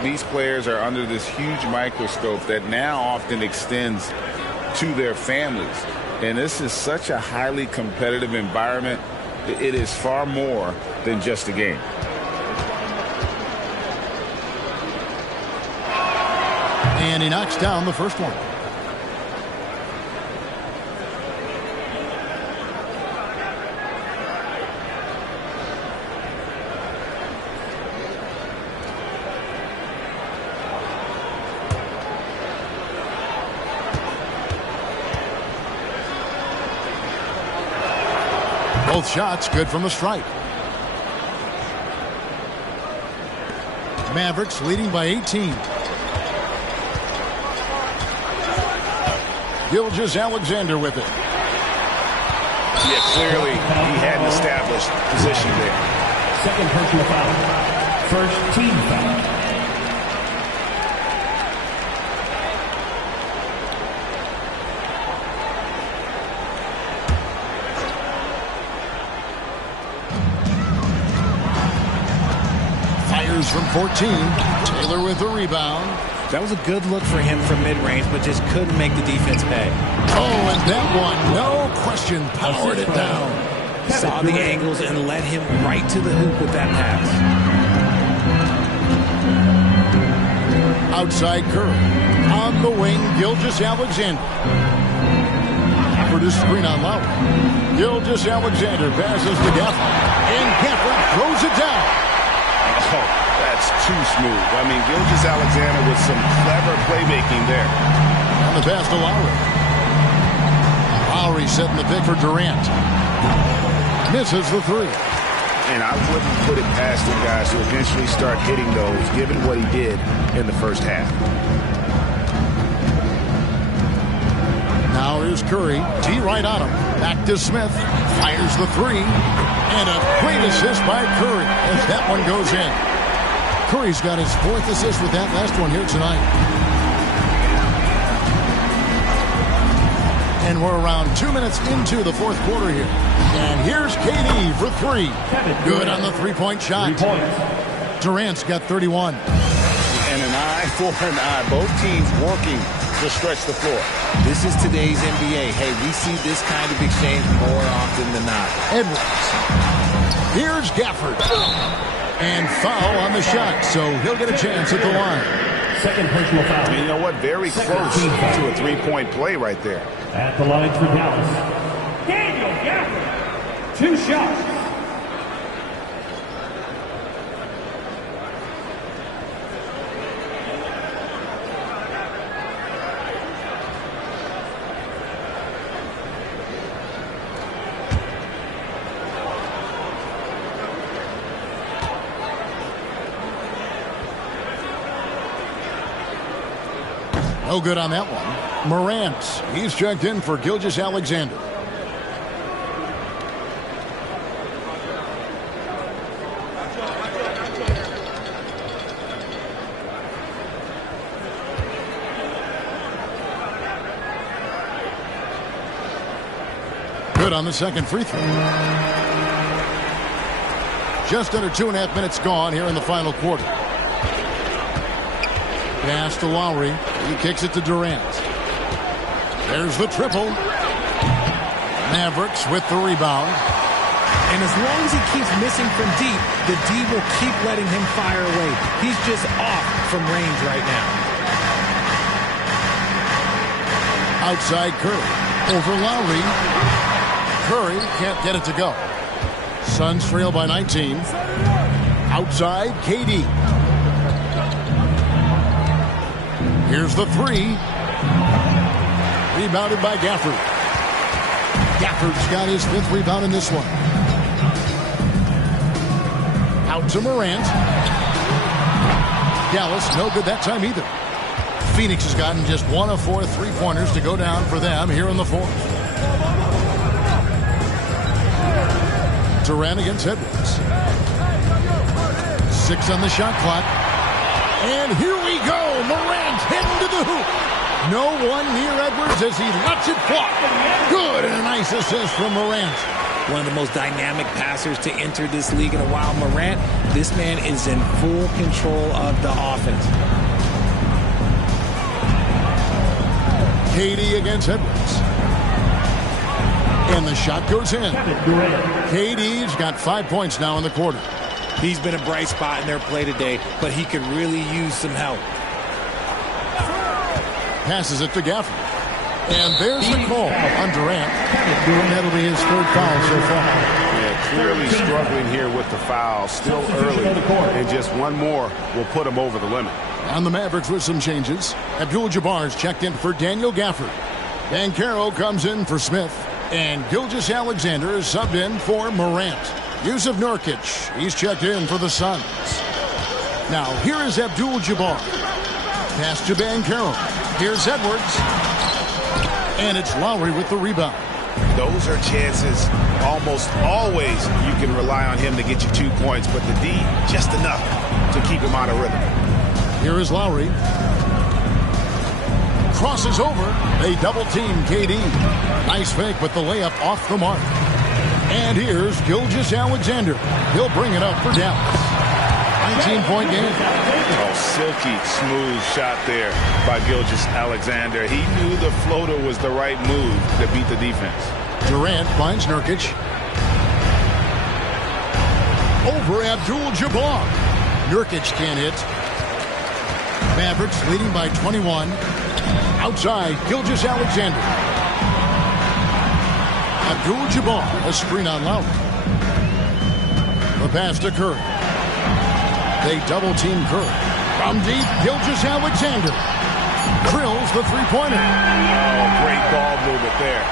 These players are under this huge microscope that now often extends to their families. And this is such a highly competitive environment. It is far more than just a game. And he knocks down the first one. Both shots good from the stripe. Mavericks leading by 18. Gilgeous-Alexander with it. Yeah, clearly he had an established position there. Second personal foul. First team foul. Fires from 14. Taylor with the rebound. That was a good look for him from mid-range, but just couldn't make the defense pay. Oh, and that one, no question, powered it down. Saw the angles and led him right to the hoop with that pass. Outside Curry. On the wing, Gilgeous-Alexander. For the screen on Lowry. Gilgeous-Alexander passes to Gafford. And Gafford throws it down. Oh, that's too smooth. I mean, Gilgeous-Alexander with some clever playmaking there. On the pass to Lowry. Lowry setting the pick for Durant. Misses the three. And I wouldn't put it past the guys to eventually start hitting those, given what he did in the first half. Now here's Curry. T right on him. Back to Smith. Fires the three. And a great assist by Curry as that one goes in. Curry's got his fourth assist with that last one here tonight. And we're around 2 minutes into the fourth quarter here. And here's KD for three. Good on the three-point shot. Durant's got 31. And an eye for an eye. Both teams working to stretch the floor. This is today's NBA. Hey, we see this kind of exchange more often than not. Edwards. Here's Gafford. And foul on the shot, so he'll get a chance at the line. Second personal foul. And you know what? Very close to a three-point play right there. At the line for Dallas, Daniel Gafford. 2 shots. No good on that one. Morant, he's checked in for Gilgeous-Alexander. Good on the second free throw. Just under 2.5 minutes gone here in the final quarter. Pass to Lowry. He kicks it to Durant. There's the triple. Mavericks with the rebound. And as long as he keeps missing from deep, the D will keep letting him fire away. He's just off from range right now. Outside Curry. Over Lowry. Curry can't get it to go. Suns trail by 19. Outside KD. Here's the three. Rebounded by Gafford. Gafford's got his 5th rebound in this one. Out to Morant. Dallas, no good that time either. Phoenix has gotten just 1 of 4 3-pointers to go down for them here in the fourth. Durant against Edwards. 6 on the shot clock. And here we go. Morant heading to the hoop. No one near Edwards as he lets it fly. Good, and a nice assist from Morant. One of the most dynamic passers to enter this league in a while. Morant, this man is in full control of the offense. KD against Edwards. And the shot goes in. KD's got 5 points now in the quarter. He's been a bright spot in their play today, but he could really use some help. Passes it to Gafford. And there's the call on Durant. That'll be his 3rd foul so far. Yeah, clearly struggling here with the foul. Still early. And just one more will put him over the limit. On the Mavericks with some changes. Abdul-Jabbar's checked in for Daniel Gafford. Banchero comes in for Smith. And Gilgeous-Alexander is subbed in for Morant. Yusuf Nurkic, he's checked in for the Suns. Now, here is Abdul-Jabbar. Pass to Banchero. Here's Edwards. And it's Lowry with the rebound. Those are chances almost always you can rely on him to get you 2 points, but the D just enough to keep him out of rhythm. Here is Lowry. Crosses over. They double team KD. Nice fake, but the layup off the mark. And here's Gilgeous-Alexander. He'll bring it up for Dallas. 19-point game. Oh, silky smooth shot there by Gilgeous-Alexander. He knew the floater was the right move to beat the defense. Durant finds Nurkic. Over Abdul-Jabbar. Nurkic can't hit. Mavericks leading by 21. Outside, Gilgeous-Alexander. Abdul-Jabbar, a screen on Lowry. The pass to Curry. They double-team Curry. From deep, Gilgeous-Alexander drills the three-pointer. Oh, great ball movement there.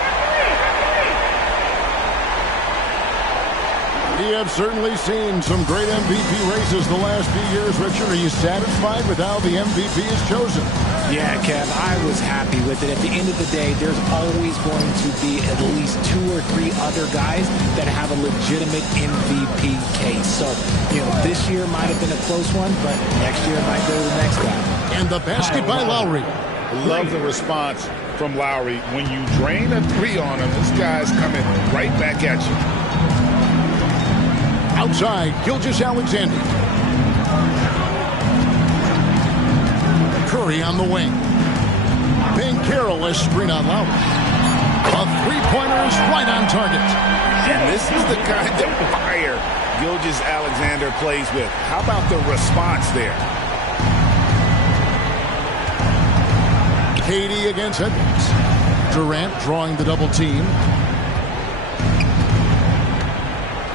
We have certainly seen some great MVP races the last few years. Richard, are you satisfied with how the MVP is chosen? Yeah, Kev, I was happy with it. At the end of the day, there's always going to be at least 2 or 3 other guys that have a legitimate MVP case. So, this year might have been a close one, but next year it might go to the next guy. And the basket by Lowry. Love the response from Lowry. When you drain a 3 on him, this guy's coming right back at you. Outside, Gilgeous-Alexander. Curry on the wing. Banchero, a screen on Lowry. A three-pointer is right on target. And this is the kind of fire Gilgeous-Alexander plays with. How about the response there? KD against Edwards. Durant drawing the double team.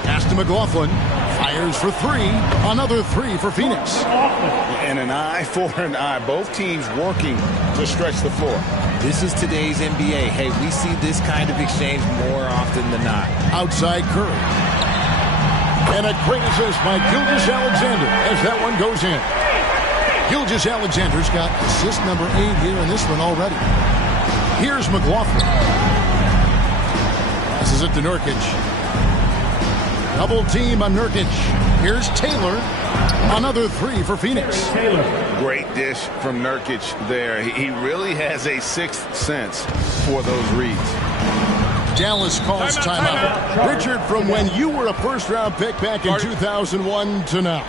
Pass to McLaughlin. Fires for 3. Another 3 for Phoenix. And an eye for an eye. Both teams working to stretch the floor. This is today's NBA. Hey, we see this kind of exchange more often than not. Outside Curry. And a great assist by Gilgeous-Alexander as that one goes in. Gilgeous-Alexander's got assist number 8 here in this one already. Here's McLaughlin. Passes it to Nurkic. Double team on Nurkic. Here's Taylor. Another 3 for Phoenix. Great dish from Nurkic there. He really has a 6th sense for those reads. Dallas calls timeout. Richard, from when you were a first-round pick back in 2001 to now,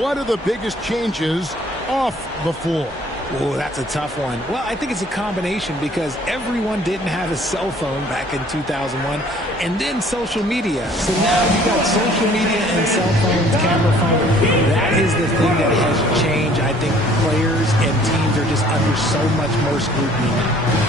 what are the biggest changes off the floor? Oh, that's a tough one. Well, I think it's a combination because everyone didn't have a cell phone back in 2001 and then social media. So now you got social media and cell phones, camera phones. That is the thing that has changed. I think players and teams are just under so much more scrutiny now.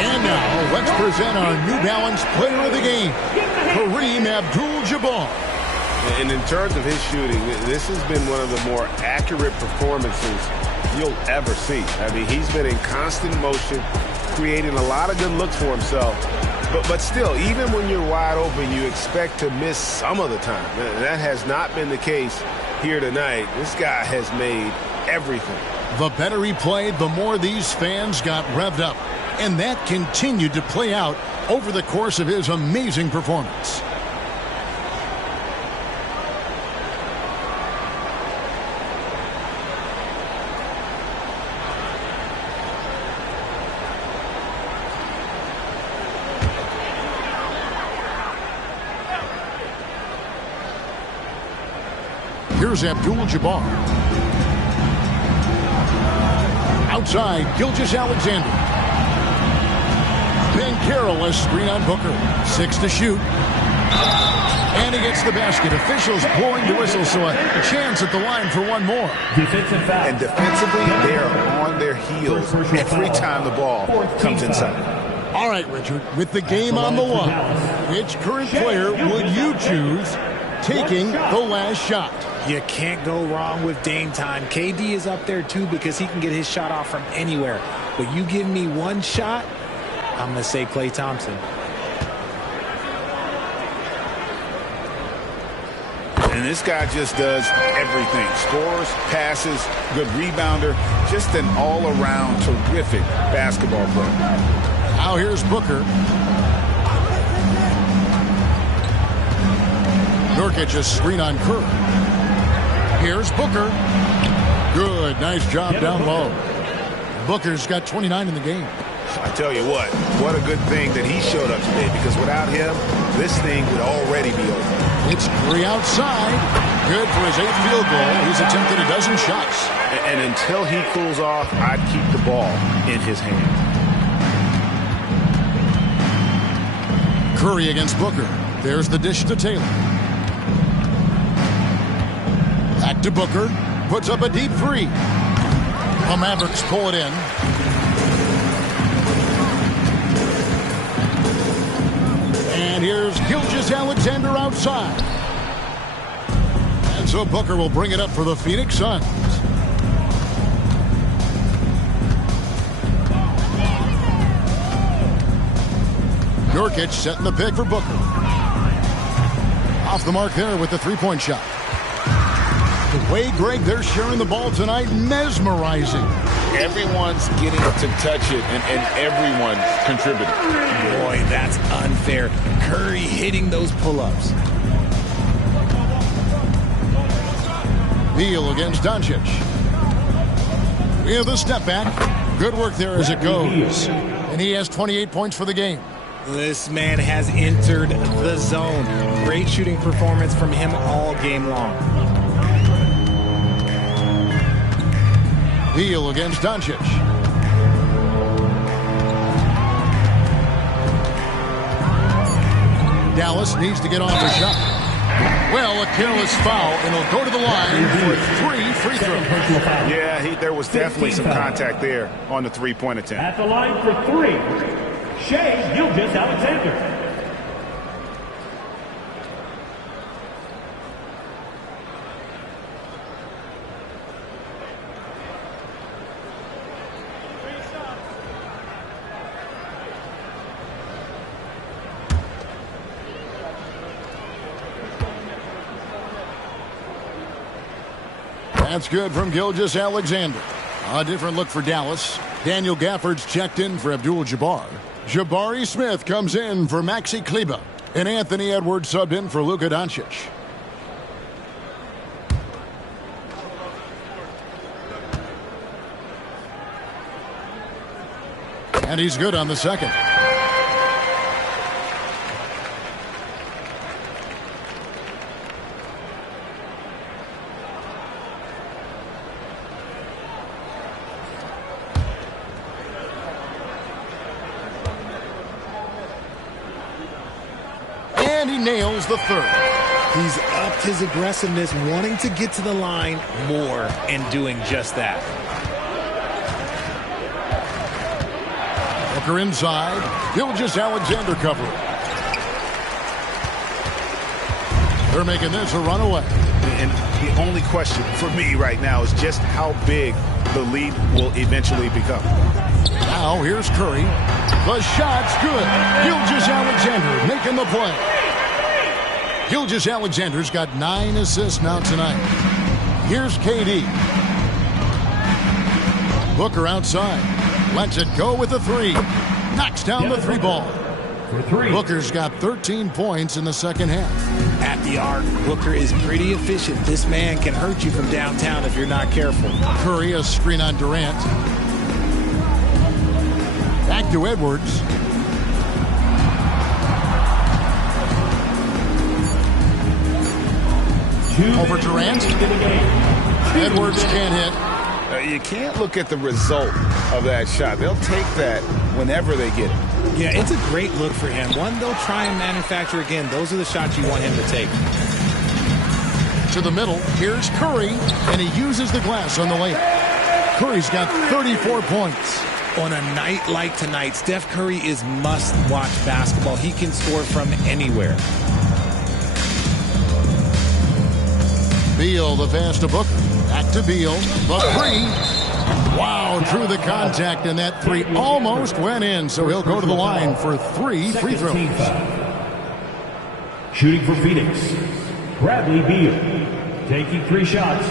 And now, let's present our New Balance Player of the Game, Kareem Abdul-Jabbar. And in terms of his shooting, this has been one of the more accurate performances you'll ever see. I mean, he's been in constant motion, creating a lot of good looks for himself. But still, even when you're wide open, you expect to miss some of the time. That has not been the case here tonight. This guy has made everything. The better he played, the more these fans got revved up. And that continued to play out over the course of his amazing performance. Here's Abdul-Jabbar. Outside, Gilgeous-Alexander. Banchero, a screen on Booker. 6 to shoot. And he gets the basket. Officials blowing the whistle, so a chance at the line for one more. And defensively, they are on their heels every time the ball comes inside. All right, Richard, with the game on the line, which current player would you choose taking the last shot? You can't go wrong with Dame time. KD is up there too because he can get his shot off from anywhere. But you give me one shot, I'm going to say Klay Thompson. And this guy just does everything. Scores, passes, good rebounder, just an all-around terrific basketball player. Now here's Booker. Nurkic a screen on Kerr. Here's Booker. Good, nice job down low. Booker's got 29 in the game. I tell you what a good thing that he showed up today, because without him, this thing would already be over. It's Curry outside. Good for his 8th field goal. He's attempted a dozen shots. And until he cools off, I'd keep the ball in his hand. Curry against Booker. There's the dish to Taylor. Back to Booker. Puts up a deep three. The Mavericks pull it in. And here's Gilgeous-Alexander outside. And so Booker will bring it up for the Phoenix Suns. Nurkic setting the pick for Booker. Off the mark there with the three-point shot. The way, Greg, they're sharing the ball tonight, mesmerizing. Everyone's getting to touch it, and everyone's contributing. Boy, that's unfair. Curry hitting those pull-ups. Beal against Doncic. We have the step back. Good work there as it goes. And he has 28 points for the game. This man has entered the zone. Great shooting performance from him all game long. Beal against Doncic. Dallas needs to get off a shot. Well, a careless foul, and he'll go to the line for 3 free throws. Yeah, there was definitely some contact there on the three-point attempt. At the line for 3, Shai Gilgeous-Alexander. That's good from Gilgeous-Alexander. A different look for Dallas. Daniel Gafford's checked in for Abdul-Jabbar. Jabari Smith comes in for Maxi Kleber. And Anthony Edwards subbed in for Luka Doncic. And he's good on the second. And he nails the third. He's upped his aggressiveness, wanting to get to the line more and doing just that. Booker inside. Gilgeous-Alexander covering. They're making this a runaway. And the only question for me right now is just how big the lead will eventually become. Now here's Curry. The shot's good. Gilgeous-Alexander making the play. Gilgeous-Alexander's got 9 assists now tonight. Here's KD. Booker outside. Lets it go with the three. Knocks down the three ball. Booker's got 13 points in the second half. At the arc, Booker is pretty efficient. This man can hurt you from downtown if you're not careful. Curry, a screen on Durant. Back to Edwards. Over Durant. Edwards can't hit. You can't look at the result of that shot. They'll take that whenever they get it. Yeah, it's a great look for him. One they'll try and manufacture again. Those are the shots you want him to take. To the middle, here's Curry, and he uses the glass on the layup. Curry's got 34 points. On a night like tonight, Steph Curry is must-watch basketball. He can score from anywhere. Beal, the pass to Booker. Back to Beal. The three. Wow, drew the contact, and that three almost went in, so he'll go to the line for 3 free throws. Shooting for Phoenix, Bradley Beal, taking 3 shots.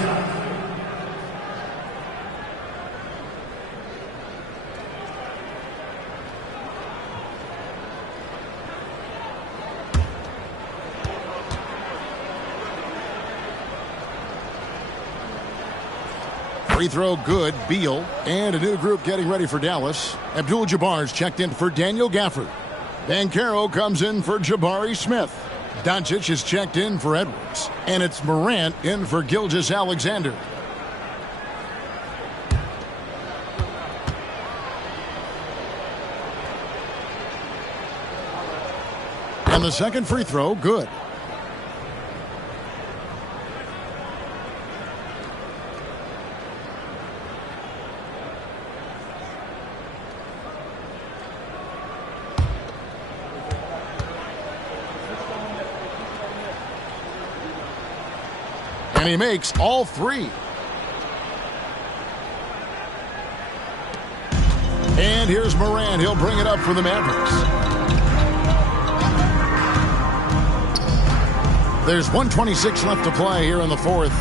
Free throw good, Beal. And a new group getting ready for Dallas. Abdul-Jabbar's checked in for Daniel Gafford. Banchero comes in for Jabari Smith. Doncic is checked in for Edwards. And it's Morant in for Gilgeous-Alexander. And the second free throw, good. And he makes all 3. And here's Morant. He'll bring it up for the Mavericks. There's 1:26 left to play here in the fourth.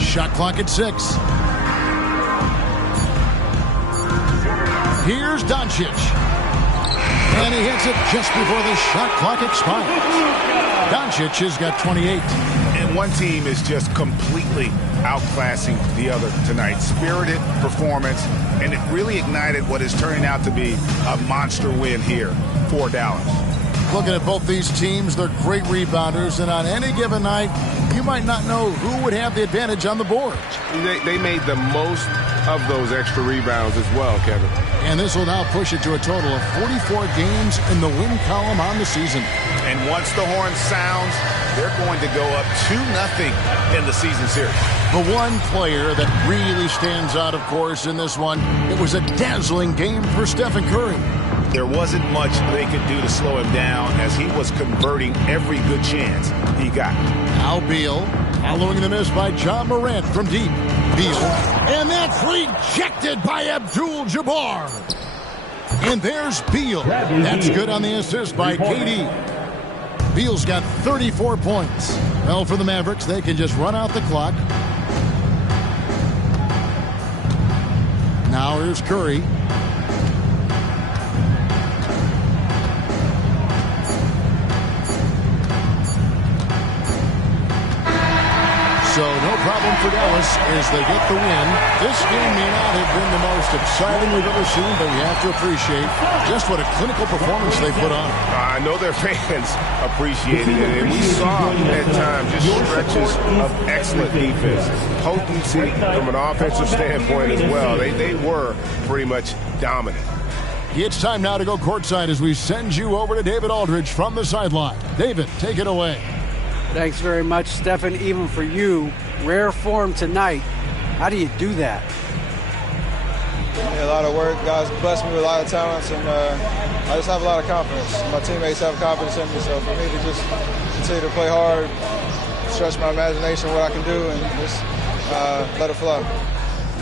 Shot clock at 6. Here's Doncic. And he hits it just before the shot clock expires. Doncic has got 28. And one team is just completely outclassing the other tonight. Spirited performance, and it really ignited what is turning out to be a monster win here for Dallas. Looking at both these teams, they're great rebounders, and on any given night, you might not know who would have the advantage on the board. They made the most of those extra rebounds as well, Kevin. And this will now push it to a total of 44 games in the win column on the season. And once the horn sounds, they're going to go up 2-0 in the season series. The one player that really stands out, of course, in this one, it was a dazzling game for Stephen Curry. There wasn't much they could do to slow him down as he was converting every good chance he got. Now Beal, following the miss by John Morant from deep. Beal, and that's rejected by Abdul-Jabbar. And there's Beal. That's good on the assist by KD. Beal's got 34 points. Well, for the Mavericks, they can just run out the clock. Now here's Curry. So no problem for Dallas as they get the win. This game may not have been the most exciting we've ever seen, but we have to appreciate just what a clinical performance they put on. I know their fans appreciated it, and we saw at times just stretches of excellent defense. Potency from an offensive standpoint as well. They were pretty much dominant. It's time now to go courtside as we send you over to David Aldridge from the sideline. David, take it away. Thanks very much, Stephen. Even for you, rare form tonight. How do you do that? Yeah, a lot of work. Guys blessed me with a lot of talents, and I just have a lot of confidence. My teammates have confidence in me, so for me to just continue to play hard, stretch my imagination, what I can do, and just let it flow.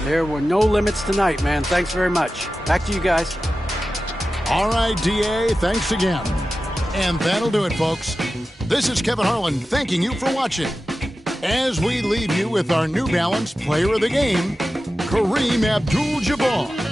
There were no limits tonight, man. Thanks very much. Back to you guys. All right, DA, thanks again. And that'll do it, folks. This is Kevin Harlan thanking you for watching. As we leave you with our New Balance Player of the Game, Kareem Abdul-Jabbar.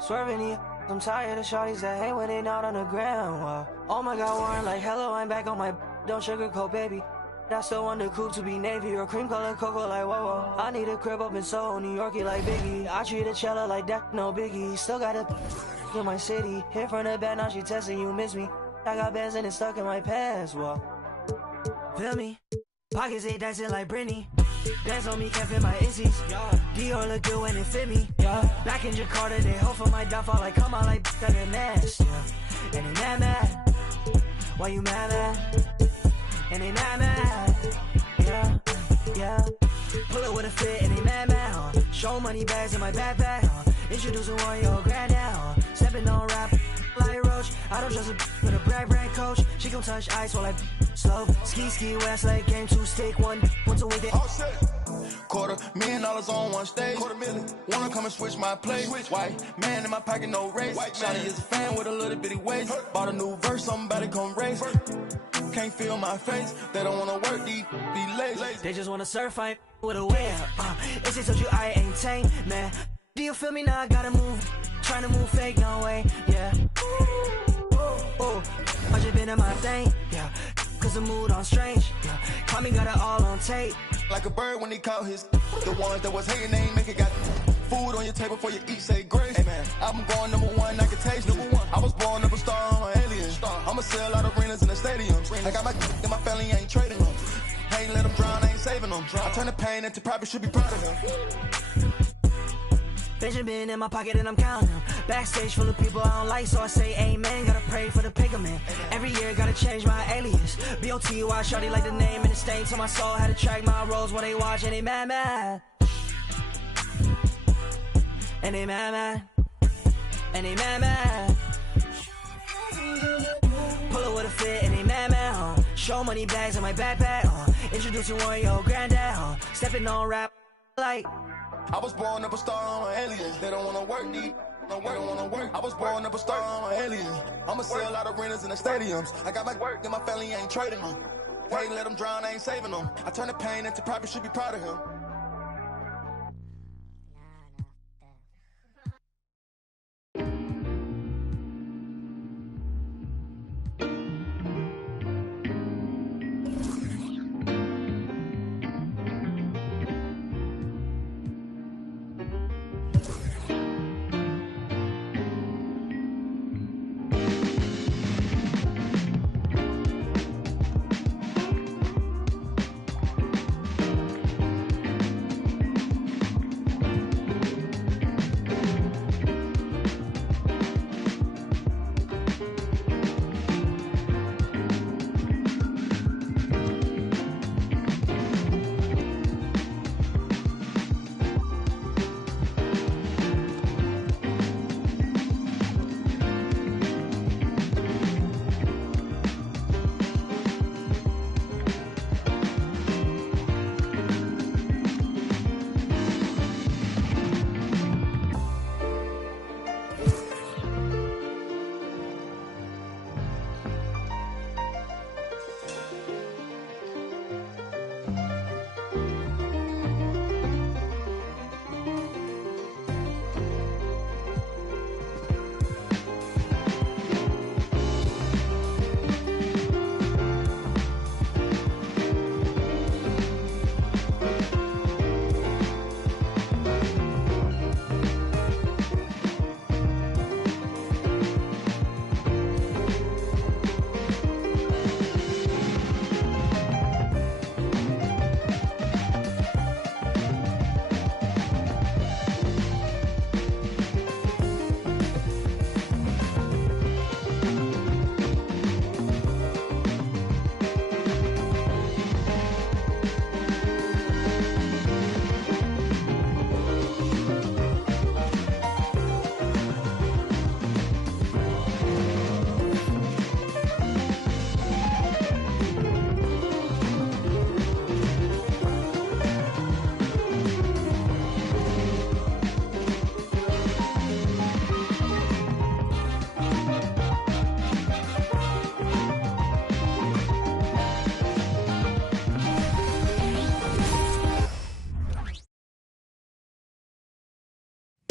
Swerving the I'm tired of shorties that hate when they not on the ground. Wow. Oh my God, Warren, like hello, I'm back on my don't sugarcoat, baby. I still want the coupe to be navy or cream color cocoa, like whoa, whoa. I need a crib up in Soho, New Yorkie, like Biggie. I treat a cello like that, no biggie. Still got a in my city. Hit from the back, now she testing you miss me. I got bands and it's stuck in my pants, whoa. Feel me? Pockets ain't dancing like Britney. Dance on me, can't fit my Izzy's. Dior look good when it fit me. Back in Jakarta, they hope for my downfall. Like come on, like that they mask. And they mad. Why you mad? And they mad. Yeah. Pull it with a fit and they mad. Show money bags in my backpack. Introducing one your granddad. Stepping on rap like Roach. I don't trust a with a brand coach. She gon' touch ice while I slow. Ski West like game 2 stick one. Once a week. Oh shit. $250,000 on one stage. $250,000. Wanna come and switch my place. White man in my pocket, no race. Shawty is a fan with a little bitty waist. Bought a new verse, somebody come race. Can't feel my face. They don't wanna work, be lazy. They just wanna surf, I with a whale. If they told you I ain't tame, man. Do you feel me now? I gotta move. Trying to move fake, no way. Yeah. Ooh. I just been in my thing. Yeah. Cause the mood on strange. Yeah. Call me, got it all on tape. Like a bird when he caught his. The ones that was hating, they ain't make it. Got food on your table before you eat, say grace. Hey man, I'm going #1, I can taste it. I was born up a star, I'm an alien. I'ma sell out arenas in the stadiums. I got my and my family ain't trading them. I ain't let them drown, I ain't saving them. I turn the pain into profit, should be proud of him. Benjamin in my pocket and I'm counting them. Backstage full of people I don't like, so I say amen. Gotta pray for the pigment. Every year gotta change my alias. B-O-T-Y, shorty like the name and the stain to my soul. Had to track my roles when they watch and they mad. And they mad. And they mad. Pull it with a fit and they mad. Show money bags in my backpack. Introducing one your granddad. Stepping on rap like I was born up a star, I'm an alien. They don't wanna work, don't wanna work. I was born up a star, I'm an alien. I'ma sell out arenas in the stadiums. I got my work and my family ain't trading them. I ain't let them drown, I ain't saving them. I turn the pain into profit, should be proud of him.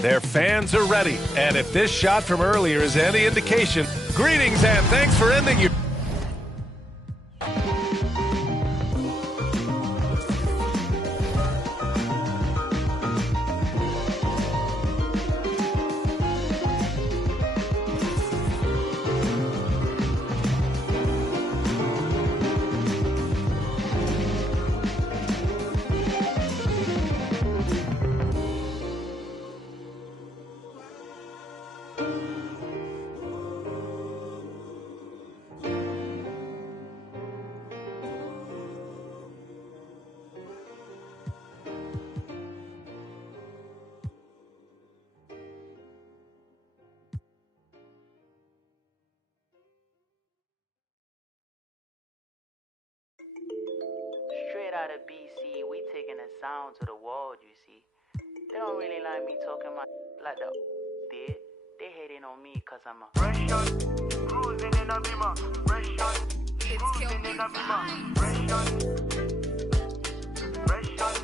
Their fans are ready. And if this shot from earlier is any indication, greetings and thanks for ending your... Straight out of BC, we taking the sound to the world, you see. They don't really like me talking like the did. They hating on me cause I'm a fresh shot, cruising in a Beamer, fresh shot, cruising in a Beamer, fresh shot, fresh shot.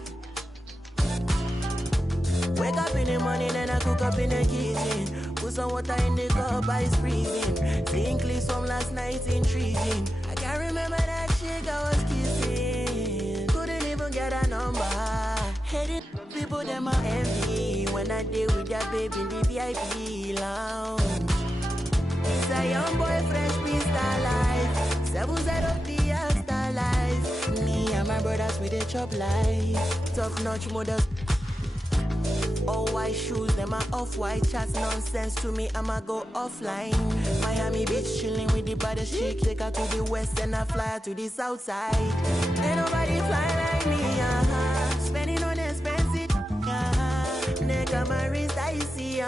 Wake up in the morning and I cook up in the kitchen. Put some water in the cup, ice freezing. Seeing clips from last night intriguing. I can't remember that chick I was kissing. Couldn't even get a number. Hated people, them are envy. When I deal with that baby in the VIP lounge. It's a young boy, fresh beast life. 7 set up the star life. Me and my brothers with the chop life. Top notch models. All white shoes, them are off-white chats, nonsense to me, I'ma go offline. Miami Beach, chilling with the baddest chick. Take her to the west and I fly her to the south side. Ain't nobody fly like me, spending on expensive, Neck on my wrist, I see,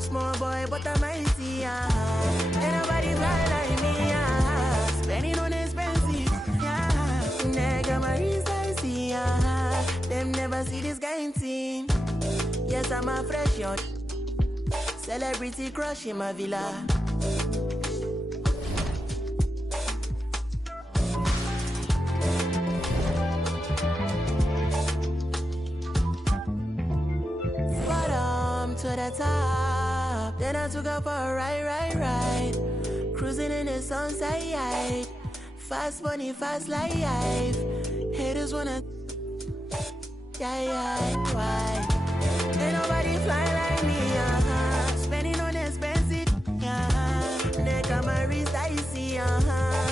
small boy, but I'm mighty, Ain't nobody fly like me, spending on expensive, Neck on my wrist, I see, them never see this kind thing. Yes, I'm a fresh young celebrity crush in my villa. Bottom to the top, then I took her for a ride. Cruising in the sunset, fast money, fast life. Haters wanna, why? Ain't nobody fly like me, spending on expensive, Neck on my wrist, I see,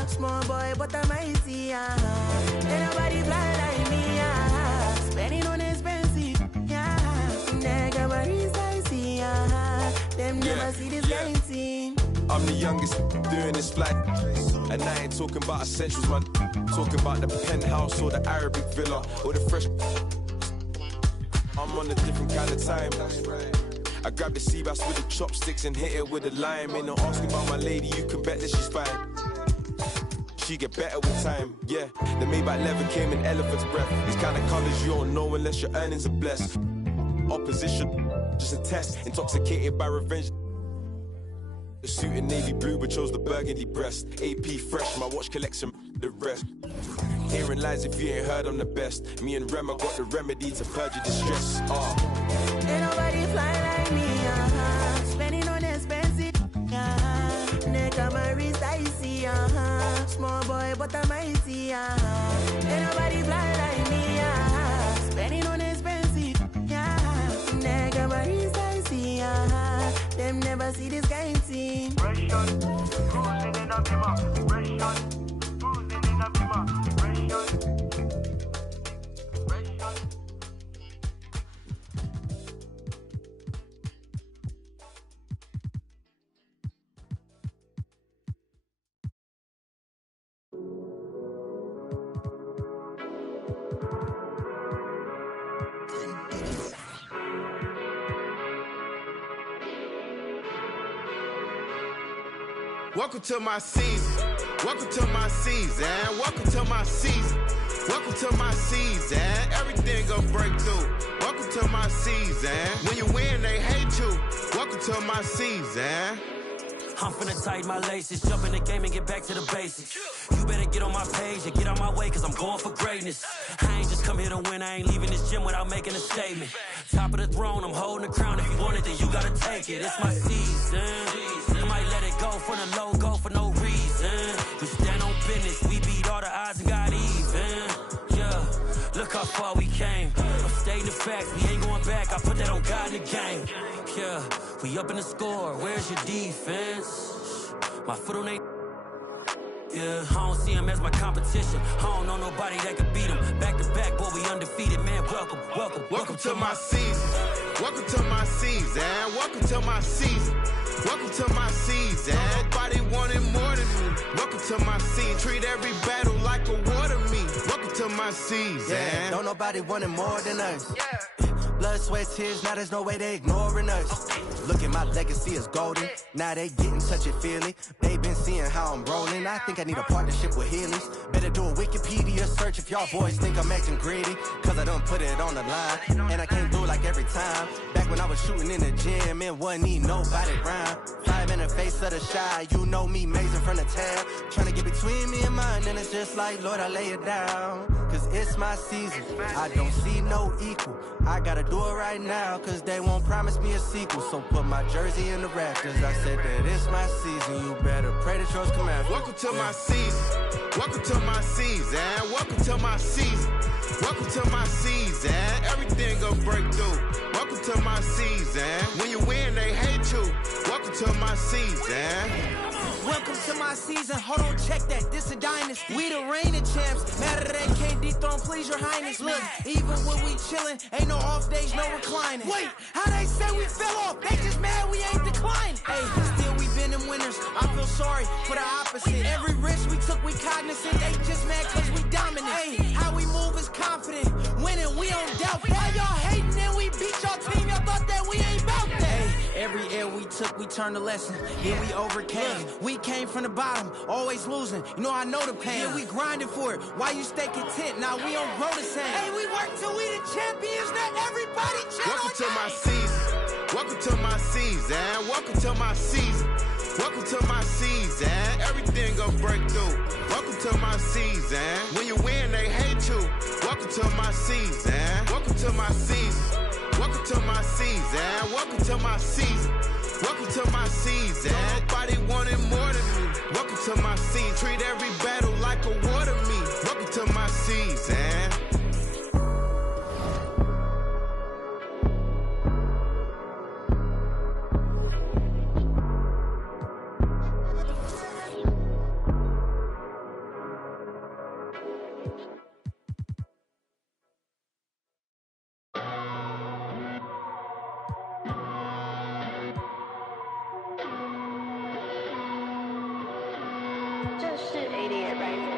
small boy, but I'm mighty, Ain't nobody fly like me, spending on expensive, Neck on my wrist, I see, them never see this kind thing. I'm the youngest doing this flight, and I ain't talking about essentials, man. Talking about the penthouse or the Arabic villa or the fresh. I'm on a different kind of time. I grab the sea bass with the chopsticks and hit it with a lime. Ain't no asking about my lady, you can bet that she's fine. She get better with time, yeah. The Maybach leather came in elephant's breath. These kind of colors you don't know unless your earnings are blessed. Opposition, just a test. Intoxicated by revenge. The suit in navy blue but chose the burgundy breast. AP fresh, my watch collection, the rest. Hearing lies if you ain't heard I'm the best. Me and Rema got the remedy to purge your distress. Ain't nobody fly like me, spending on expensive, Neck on my wrist, I see, small boy, but I'm mighty, Ain't nobody fly like me, spending on expensive, Neck on my wrist, I see, them never see this kind thing. Fresh shot, cruising in a Beamer, fresh shot, cruising in a Beamer, fresh shot, fresh shot. Welcome to my season. Welcome to my season. Welcome to my season. Welcome to my season. Everything gonna break through. Welcome to my season. When you win, they hate you. Welcome to my season. I'm finna tighten my laces, jump in the game and get back to the basics. You better get on my page and get out my way, cause I'm going for greatness. I ain't just come here to win, I ain't leaving this gym without making a statement. Top of the throne, I'm holding the crown. If you want it, then you gotta take it. It's my season. I might let it go for the logo for no reason. We stand on business, we beat all the odds and got even. Yeah, look how far we came. I'm stating the facts, we ain't going back. I put that on God in the game. Yeah, we up in the score, where's your defense? My foot on they. Yeah, I don't see him as my competition. I don't know nobody that could beat him. Back to back, boy, we undefeated, man. Welcome to my season. Welcome to my season. Welcome to my season. Welcome to my season. Nobody wanted more than me. Welcome to my season. Treat every battle like a war to me. Welcome to my season. Yeah, don't nobody want it more than us. Blood, sweat, tears, now there's no way they ignoring us. Look at my legacy is golden. Now they getting touchy-feely. They been seeing how I'm rolling. I think I need a partnership with Heelys. Better do a Wikipedia search if y'all boys think I'm acting greedy. Cause I done put it on the line. And I can't do it like every time. Back when I was shooting in the gym, it wasn't need nobody rhyme. 5 in the face of the shy. You know me, maze in front of town. Trying to get between me and mine. And it's just like, Lord, I lay it down. Cause it's my season. I don't see no equal. I gotta do it right now, cause they won't promise me a sequel. So put my jersey in the rafters. I said that it's my season. You better pray that yours come after. Welcome to my season. Welcome to my season. Welcome to my season. Welcome to my season. Everything gon' break through. Welcome to my season. When you win, they hate you. Welcome to my season. Welcome to my season. Hold on, check that. This a dynasty. We the reigning champs. Matter that can't dethrone, please your highness. Look, even when we chillin', ain't no off days, no reclining. Wait, how they say we fell off? They just mad we ain't declining. Hey, still we been them winners. I feel sorry for the opposite. Every risk we took, we cognizant. They just mad cause we dominant. Hey, how we move is confident. Winning, we don't doubt that. Why y'all hating and we beat y'all team? Y'all thought that we ain't bout that. Hey, every L we took, we turned a lesson. Yeah, we overcame. We came from the bottom, always losing. You know I know the pain. Yeah, we grinding for it. Why you stay content? Now we don't grow the same. Hey, we work till we the champions. Not everybody chill. Welcome to my season. Welcome to my season. Welcome to my season. Welcome to my season. Everything gon' break through. Welcome to my season. When you win, they hate you. Welcome to my season. Welcome to my season. Welcome to my season. Welcome to my season. Welcome to my season. Nobody wanted more than me. Welcome to my season. Treat every battle like a war to me. Welcome to my season.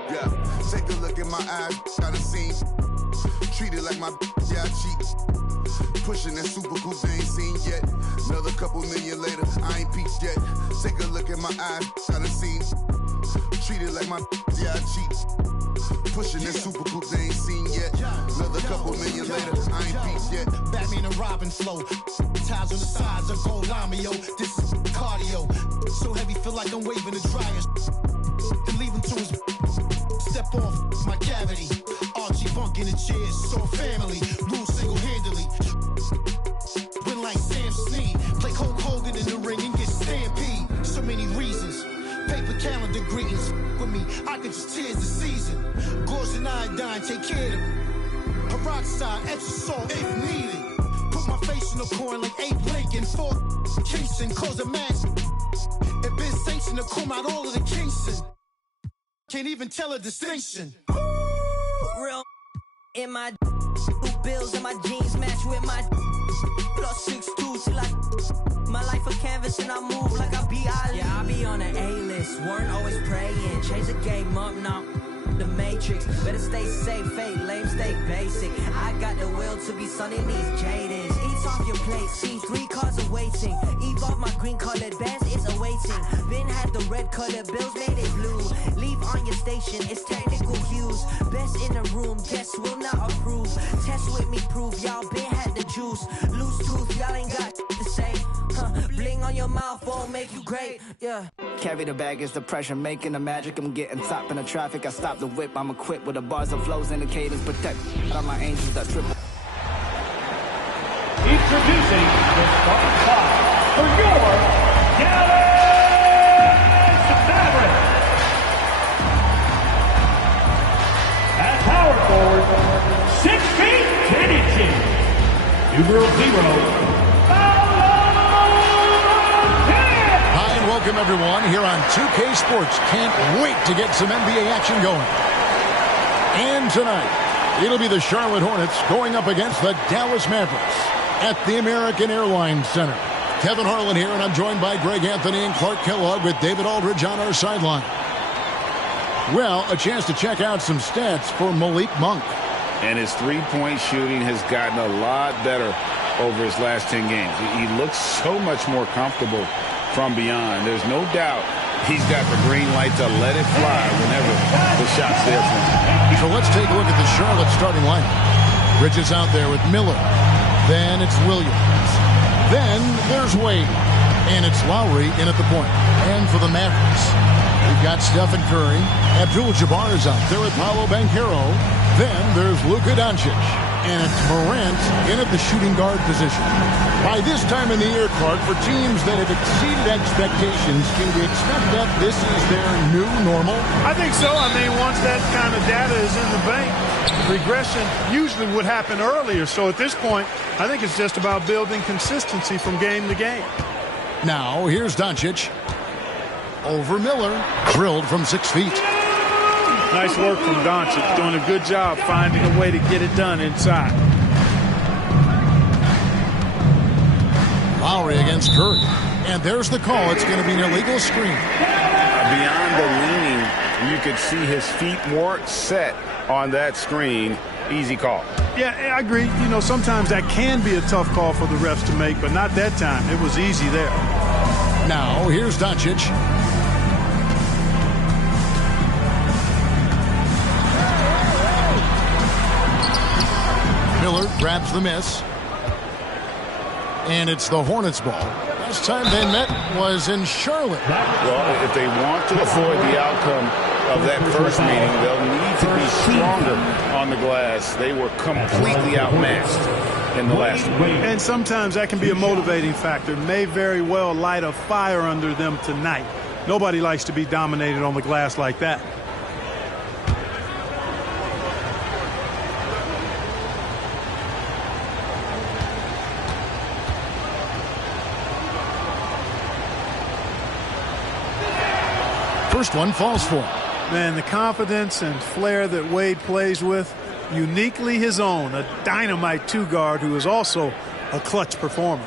Yeah, take a look in my eyes, gotta see. Treat it like my yeah, I cheat. Pushing that super cool they ain't seen yet. Another couple million later, I ain't peaked yet. Take a look in my eyes, gotta see. Treat it like my yeah, I cheat. Pushing that super cool they ain't seen yet. Another couple million later, I ain't peaked yet. Batman and Robin flow. Ties on the sides of gold lamio. This is cardio. So heavy, feel like I'm waving a dryer. Then leave him to his step off my cavity. Archie Bunk in the chairs, saw family. Rule single-handedly. Win like Sam Snead. Play Hulk Hogan in the ring and get stampede. So many reasons. Paper calendar greetings with me. I could just tears the season. Gauze and iodine, take care of them. Peroxide, extra salt if needed. Put my face in the coin like Abe Lincoln. For Kingston, close the match. It been sanctioned to come out all of the Kingston. Can't even tell a distinction. Real in my bills and my jeans match with my plus 6'2" till I my life a canvas and I move like I be Ali. Yeah, I be on an A-list, weren't always praying. Change the game up now. The Matrix, better stay safe, fake lame, stay basic. I got the will to be sunning these jadeds. Eat off your plate, see 3 cars awaiting. Evolve my green colored bands, it's awaiting. Then had the red colored bills, made it blue. Leave on your station, it's technical cues. Best in the room, guests will not approve. Test with me, prove y'all been had the juice. Loose tooth, y'all ain't got to say. Bling on your mouth won't make you great. Yeah. Carry the baggage, the pressure, making the magic. I'm getting top in the traffic. I stop the whip. I'm equipped with the bars and flows and the cadence. Protect all my angels that triple. Introducing the starting five for your Dallas Mavericks. At power forward, 6 feet 10 inches. Numero 0. Hi and welcome everyone here on 2K Sports. Can't wait to get some NBA action going. And tonight, it'll be the Charlotte Hornets going up against the Dallas Mavericks at the American Airlines Center. Kevin Harlan here, and I'm joined by Greg Anthony and Clark Kellogg with David Aldridge on our sideline. Well, a chance to check out some stats for Malik Monk. And his three-point shooting has gotten a lot better over his last 10 games. He looks so much more comfortable from beyond. There's no doubt he's got the green light to let it fly whenever the shot's there for him. So let's take a look at the Charlotte starting lineup. Bridges out there with Miller. Then it's Williams. Then there's Wade. And it's Lowry in at the point. And for the Mavericks, we've got Stephen Curry. Abdul-Jabbar is out there with Paolo Banchero. Then there's Luka Doncic. And it's Morant in at the shooting guard position. By this time in the year, Clark, for teams that have exceeded expectations, can we expect that this is their new normal? I think so. I mean, once that kind of data is in the bank, regression usually would happen earlier. So at this point, I think it's just about building consistency from game to game. Now, here's Doncic. Over Miller. Drilled from 6 feet. Nice work from Doncic. Doing a good job finding a way to get it done inside. Lowry against Curry. And there's the call. It's going to be an illegal screen. Beyond the leaning, you could see his feet more set on that screen. Easy call. Yeah, I agree. You know, sometimes that can be a tough call for the refs to make, but not that time. It was easy there. Now, here's Doncic. Miller grabs the miss. And it's the Hornets ball. Last time they met was in Charlotte. Well, if they want to avoid the outcome of that first meeting, they'll need to be stronger on the glass. They were completely outmatched in the last one. And sometimes that can be a motivating factor. May very well light a fire under them tonight. Nobody likes to be dominated on the glass like that. First one falls for him. Man, the confidence and flair that Wade plays with, uniquely his own. A dynamite two-guard who is also a clutch performer.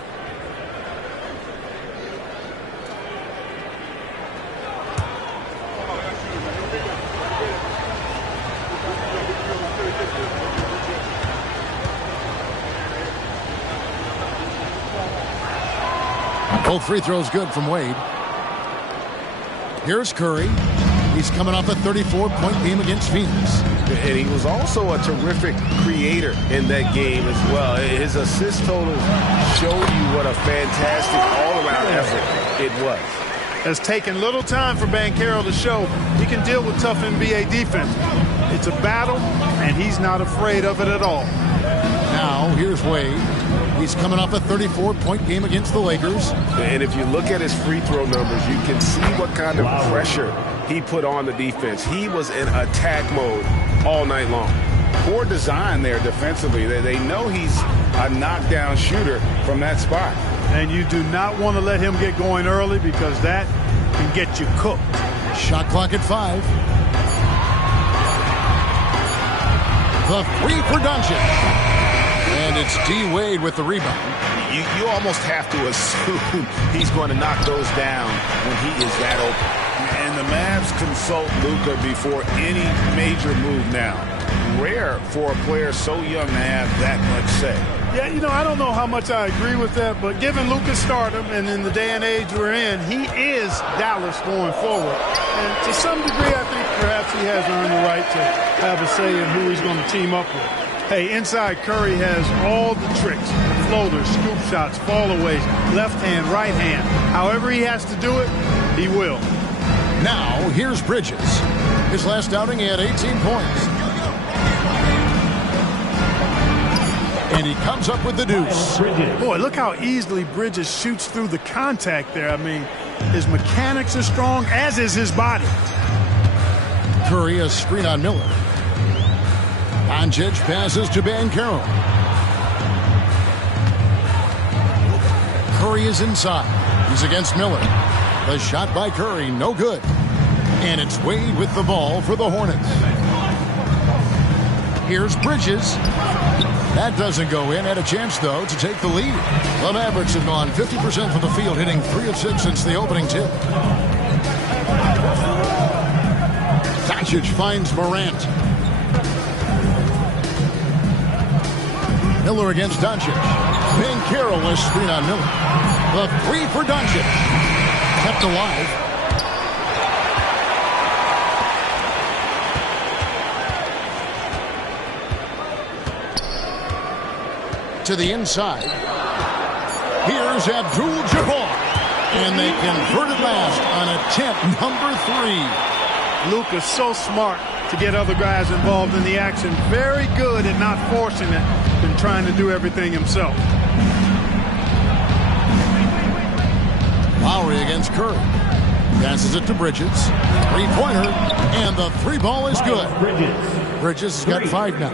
Both free throws good from Wade. Here's Curry. He's coming off a 34-point game against Phoenix. And he was also a terrific creator in that game as well. His assist totals show you what a fantastic all-around effort it was. Has taken little time for Banchero to show he can deal with tough NBA defense. It's a battle, and he's not afraid of it at all. Now, here's Wade. He's coming off a 34-point game against the Lakers. And if you look at his free throw numbers, you can see what kind of pressure he put on the defense. He was in attack mode all night long. Poor design there defensively. They know he's a knockdown shooter from that spot. And you do not want to let him get going early because that can get you cooked. Shot clock at 5. The three for Doncic. And it's D. Wade with the rebound. You almost have to assume he's going to knock those down when he is that open. And the Mavs consult Luka before any major move now. Rare for a player so young to have that much say. Yeah, you know, I don't know how much I agree with that, but given Luka's stardom and in the day and age we're in, he is Dallas going forward. And to some degree, I think perhaps he has earned the right to have a say in who he's going to team up with. Hey, inside Curry has all the tricks. floaters, scoop shots, fallaways, left hand, right hand. However he has to do it, he will. Now, here's Bridges. His last outing, he had 18 points. And he comes up with the deuce. Boy, look how easily Bridges shoots through the contact there. I mean, his mechanics are strong, as is his body. Curry, a screen on Miller. Doncic passes to Banchero. Curry is inside. He's against Miller. The shot by Curry, no good. And it's Wade with the ball for the Hornets. Here's Bridges. That doesn't go in. Had a chance, though, to take the lead. The Mavericks have gone 50% from the field, hitting 3 of 6 since the opening tip. Doncic finds Morant. Miller against Doncic. Banchero was screen on Miller. The 3 for Doncic. Kept alive. To the inside. Here's Abdul-Jabbar. And they convert it last on attempt number 3. Luka's so smart to get other guys involved in the action. Very good at not forcing it and trying to do everything himself. Lowry against Curry. Passes it to Bridges. 3-pointer. And the 3 ball is good. Bridges has got 5 now.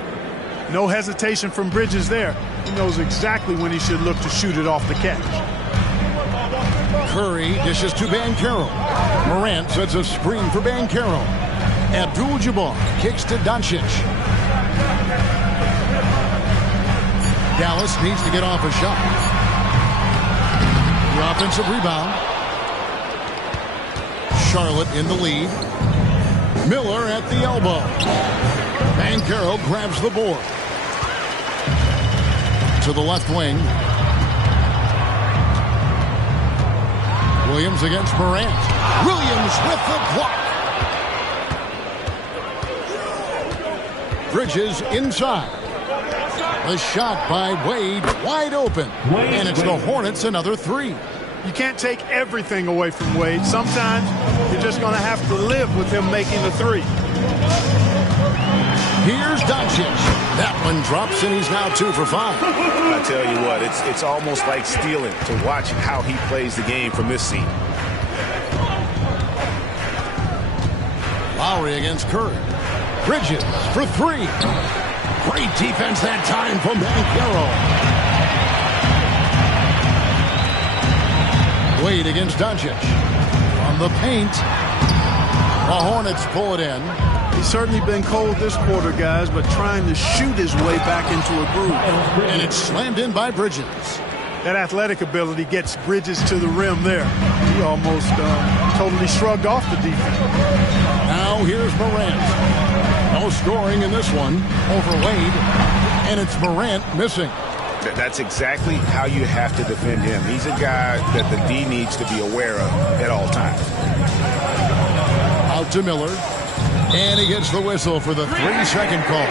No hesitation from Bridges there. He knows exactly when he should look to shoot it off the catch. Curry dishes to Banchero. Morant sets a screen for Banchero. Abdul-Jabbar kicks to Doncic. Dallas needs to get off a shot. The offensive rebound. Charlotte in the lead. Miller at the elbow. Banchero grabs the board. To the left wing. Williams against Morant. Williams with the block. Bridges inside. A shot by Wade, wide open. And it's the Hornets another 3. You can't take everything away from Wade. Sometimes you're just going to have to live with him making the 3. Here's Doncic. That one drops, and he's now 2 for 5. I tell you what, it's almost like stealing to watch how he plays the game from this seat. Lowry against Curry. Bridges for 3. Great defense that time from Banchero. Wade against Doncic. On the paint. The Hornets pull it in. He's certainly been cold this quarter, guys, but trying to shoot his way back into a groove. And it's slammed in by Bridges. That athletic ability gets Bridges to the rim there. He almost totally shrugged off the defense. Now here's Morant. No scoring in this one over Wade. And it's Morant missing. That's exactly how you have to defend him. He's a guy that the D needs to be aware of at all times. Out to Miller. And he gets the whistle for the 3-second call.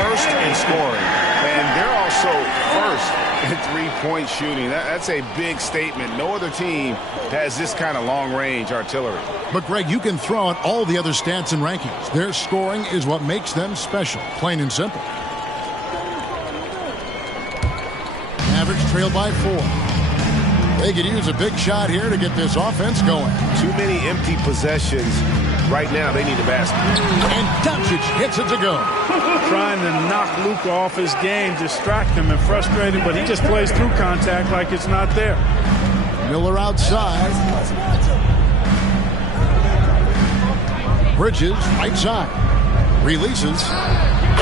First in scoring. And they're also first in 3-point shooting. That's a big statement. No other team has this kind of long-range artillery. But, Greg, you can throw out all the other stats and rankings. Their scoring is what makes them special, plain and simple. Mavericks trail by 4. They could use a big shot here to get this offense going. Too many empty possessions. Right now, they need a basket. And Doncic hits it to go. Trying to knock Luka off his game, distract him and frustrate him, but he just plays through contact like it's not there. Miller outside. Bridges right side. Releases.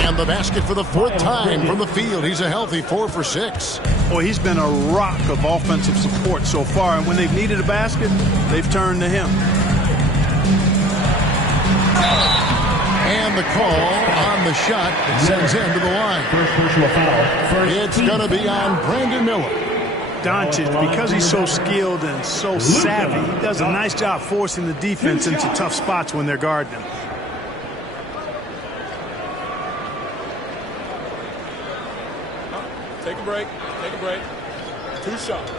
And the basket for the 4th time from the field. He's a healthy 4 for 6. Boy, he's been a rock of offensive support so far, and when they've needed a basket, they've turned to him. And the call on the shot sends him to the line. It's going to be on Brandon Miller. Doncic, because he's so skilled and so savvy, he does a nice job forcing the defense into tough spots when they're guarding him. Take a break. Take a break. 2 shots.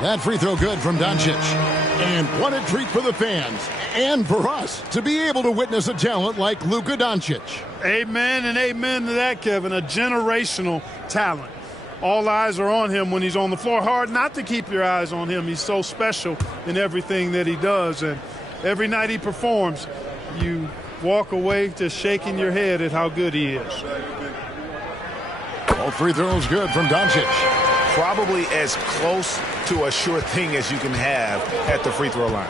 That free throw good from Doncic. And what a treat for the fans and for us to be able to witness a talent like Luka Doncic. Amen and amen to that, Kevin. A generational talent. All eyes are on him when he's on the floor. Hard not to keep your eyes on him. He's so special in everything that he does. And every night he performs, you walk away just shaking your head at how good he is. All free throws good from Doncic. Probably as close to a sure thing as you can have at the free throw line.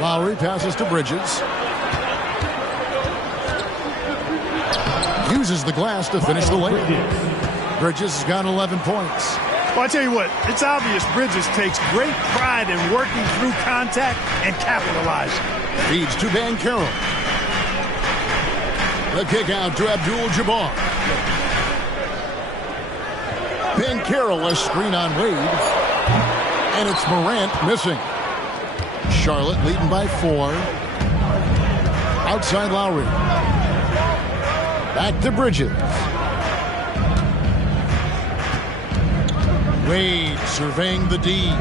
Lowry passes to Bridges. Uses the glass to finish the layup. Bridges has got 11 points. Well, I tell you what, it's obvious Bridges takes great pride in working through contact and capitalizing. Feeds to Banchero. The kick out to Abdul-Jabbar. Banchero, a screen on Wade. And it's Morant missing. Charlotte leading by 4. Outside Lowry. Back to Bridges. Wade surveying the D.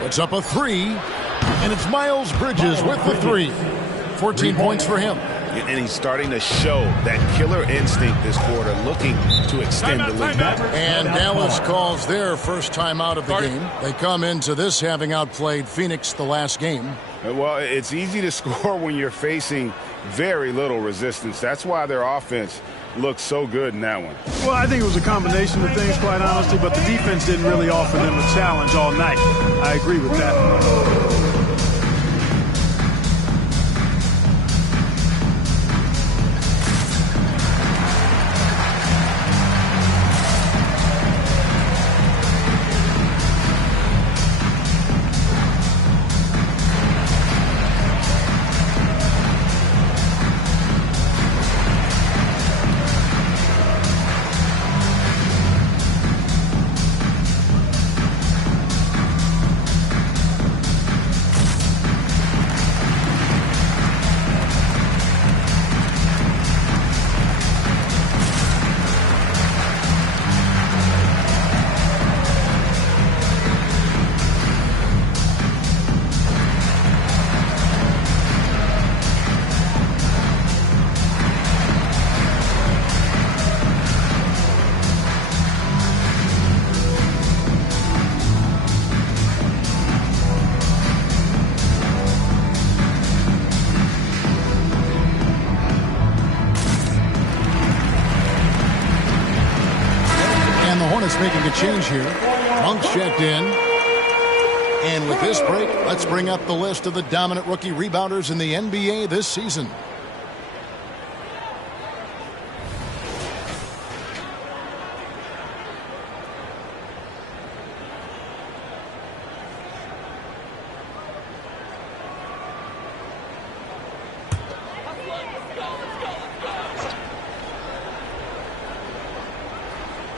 Puts up a 3. And it's Miles Bridges with the 3. 14 points for him. And he's starting to show that killer instinct this quarter, looking to extend the lead. And Dallas calls their first time out of the game. They come into this having outplayed Phoenix the last game. Well, it's easy to score when you're facing very little resistance. That's why their offense looks so good in that one. Well, I think it was a combination of things, quite honestly, but the defense didn't really offer them a challenge all night. I agree with that. Making a change here. Monk's checked in. And with this break, let's bring up the list of the dominant rookie rebounders in the NBA this season.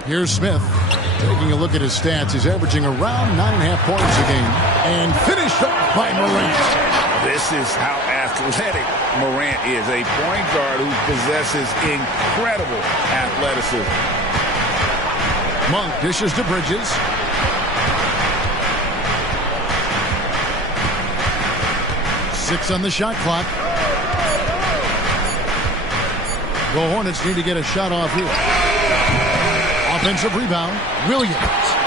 Here's Smith taking a look at his stats. He's averaging around 9.5 points a game. And finished up by Morant. This is how athletic Morant is. A point guard who possesses incredible athleticism. Monk dishes to Bridges. Six on the shot clock. The Hornets need to get a shot off here. Offensive rebound. Williams.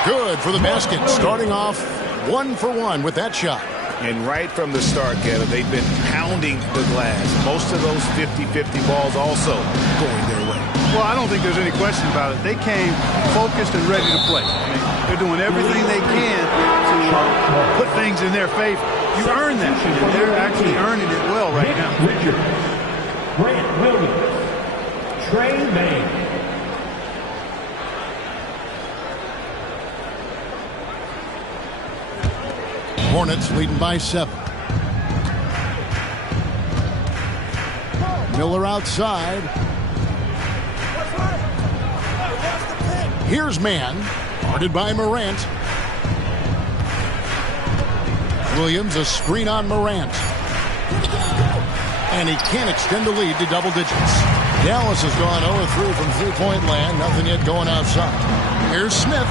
Good for the basket. Starting off 1 for 1 with that shot. And right from the start, Kevin, they've been pounding the glass. Most of those 50-50 balls also going their way. Well, I don't think there's any question about it. They came focused and ready to play. I mean, they're doing everything they can to put things in their favor. You earn that, and they're actually earning it well right now. Richards, Grant Williams, Trey Mann. Hornets leading by 7. Miller outside. Here's man, guarded by Morant. Williams, a screen on Morant. And he can't extend the lead to double digits. Dallas has gone 0-3 from three-point land. Nothing yet going outside. Here's Smith.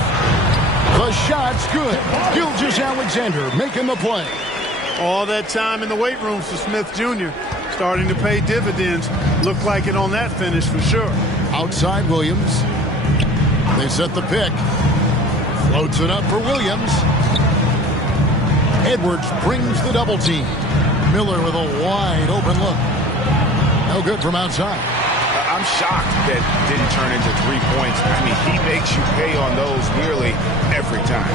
The shot's good. Gilgeous-Alexander making the play. All that time in the weight room for Smith Jr. starting to pay dividends. Looked like it on that finish for sure. Outside Williams. They set the pick. Floats it up for Williams. Edwards brings the double team. Miller with a wide open look. No good from outside. I'm shocked that didn't turn into 3 points. I mean, he makes you pay on those nearly every time.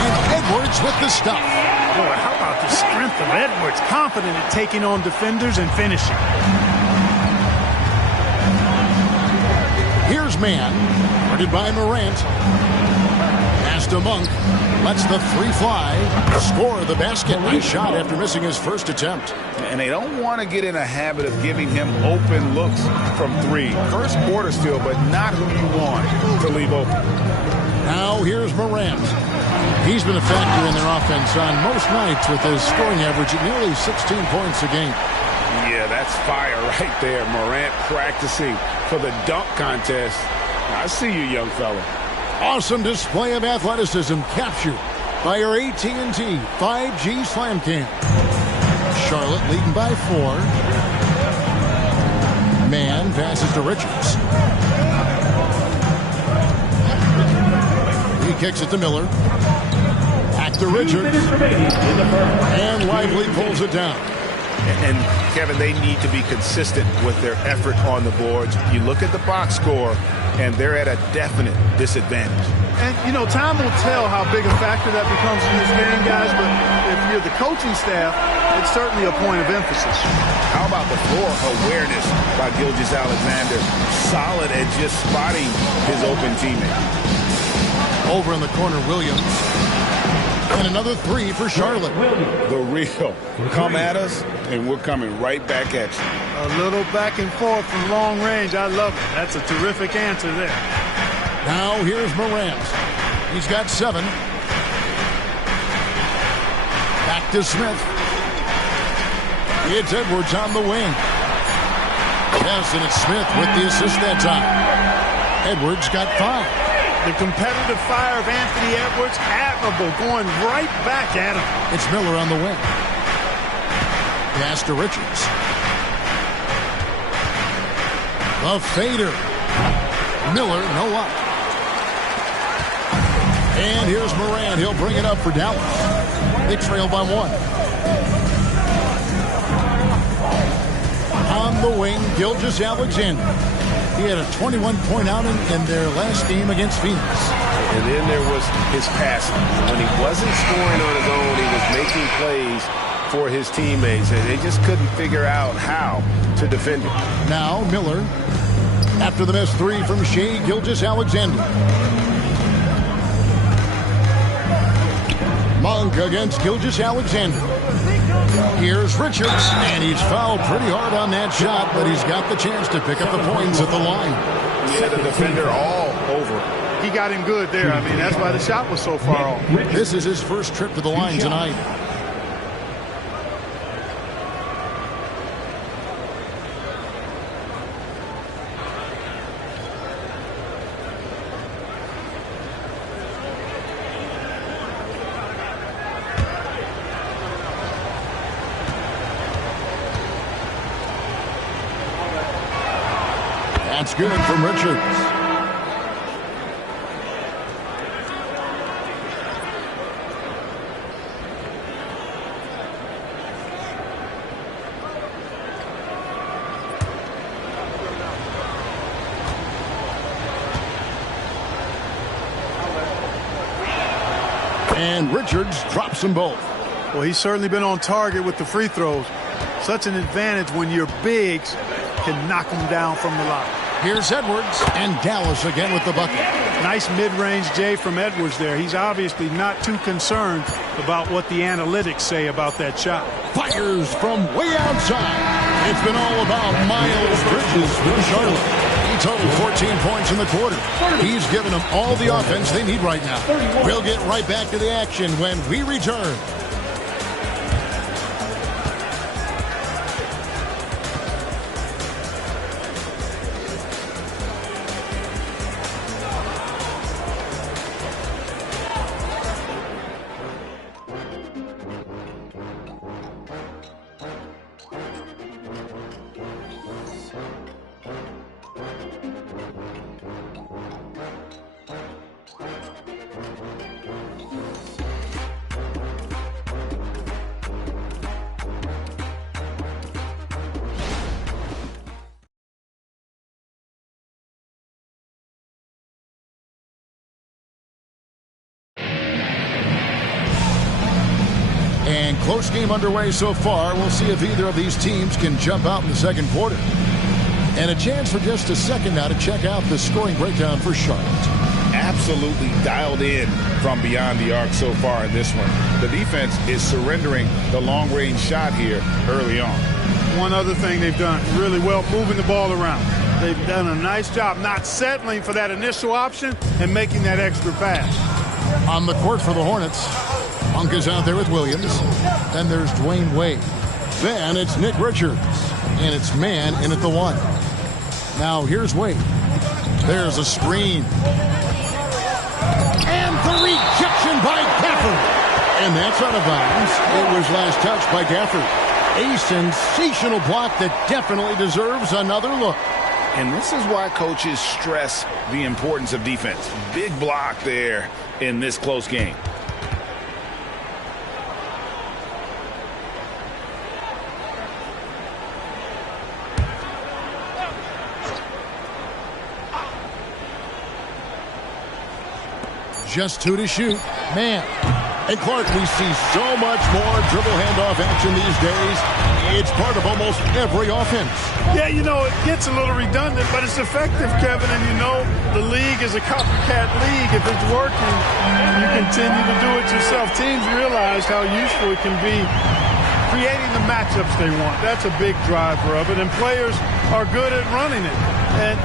And Edwards with the stuff. Boy, how about the strength of Edwards? Confident at taking on defenders and finishing. Here's man, guarded by Morant. Pass to Monk. Lets the three fly. Score the basket. Nice shot after missing his first attempt. And they don't want to get in a habit of giving him open looks from three. First quarter still, but not who you want to leave open. Now here's Morant. He's been a factor in their offense on most nights with his scoring average at nearly 16 points a game. Yeah, that's fire right there. Morant practicing for the dunk contest. I see you, young fella. Awesome display of athleticism captured by our AT&T 5G Slam Cam. Charlotte leading by 4. Man passes to Richards. He kicks it to Miller. Back to Richards. And Lively pulls it down. And, Kevin, they need to be consistent with their effort on the boards. You look at the box score, and they're at a definite disadvantage. And, you know, time will tell how big a factor that becomes in this game, guys, but if you're the coaching staff, it's certainly a point of emphasis. How about the floor awareness by Gilgeous-Alexander? Solid at just spotting his open teammate. Over in the corner, Williams. And another three for Charlotte. The real. Come at us, and we're coming right back at you. A little back and forth from long range. I love it. That's a terrific answer there. Now here's Morant. He's got 7. Back to Smith. It's Edwards on the wing. Yes, and it's Smith with the assist that time. Edwards got 5. The competitive fire of Anthony Edwards, admirable, going right back at him. It's Miller on the wing. Pass to Richards. The fader. Miller, no luck. And here's Morant. He'll bring it up for Dallas. They trail by 1. On the wing, Gilgeous-Alexander. He had a 21-point outing in their last game against Phoenix. And then there was his passing. When he wasn't scoring on his own, he was making plays for his teammates, and they just couldn't figure out how to defend him. Now Miller, after the missed 3 from Shai Gilgeous-Alexander. Monk against Gilgeous-Alexander. Here's Richards, and he's fouled pretty hard on that shot, but he's got the chance to pick up the points at the line. Yeah, the defender all over. He got him good there. I mean, that's why the shot was so far off. This is his first trip to the line tonight. That's good from Richards. And Richards drops them both. Well, he's certainly been on target with the free throws. Such an advantage when your bigs can knock them down from the line. Here's Edwards, and Dallas again with the bucket. Nice mid-range J from Edwards there. He's obviously not too concerned about what the analytics say about that shot. Fires from way outside. It's been all about Miles Bridges for Charlotte. He totaled 14 points in the quarter. He's given them all the offense they need right now. We'll get right back to the action when we return. And close game underway so far. We'll see if either of these teams can jump out in the second quarter. And a chance for just a second now to check out the scoring breakdown for Charlotte. Absolutely dialed in from beyond the arc so far in this one. The defense is surrendering the long-range shot here early on. One other thing they've done really well, moving the ball around. They've done a nice job not settling for that initial option and making that extra pass. On the court for the Hornets, Monk is out there with Williams. Then there's Dwayne Wade. Then it's Nick Richards. And it's man in at the one. Now here's Wade. There's a screen. And the rejection by Gafford. And that's out of bounds. It was last touched by Gafford. A sensational block that definitely deserves another look. And this is why coaches stress the importance of defense. Big block there in this close game. Just 2 to shoot. Man. And Clark, we see so much more dribble handoff action these days. It's part of almost every offense. Yeah, you know, it gets a little redundant, but it's effective, Kevin. And you know, the league is a copycat league. If it's working, you continue to do it yourself. Teams realize how useful it can be creating the matchups they want. That's a big driver of it. And players are good at running it. And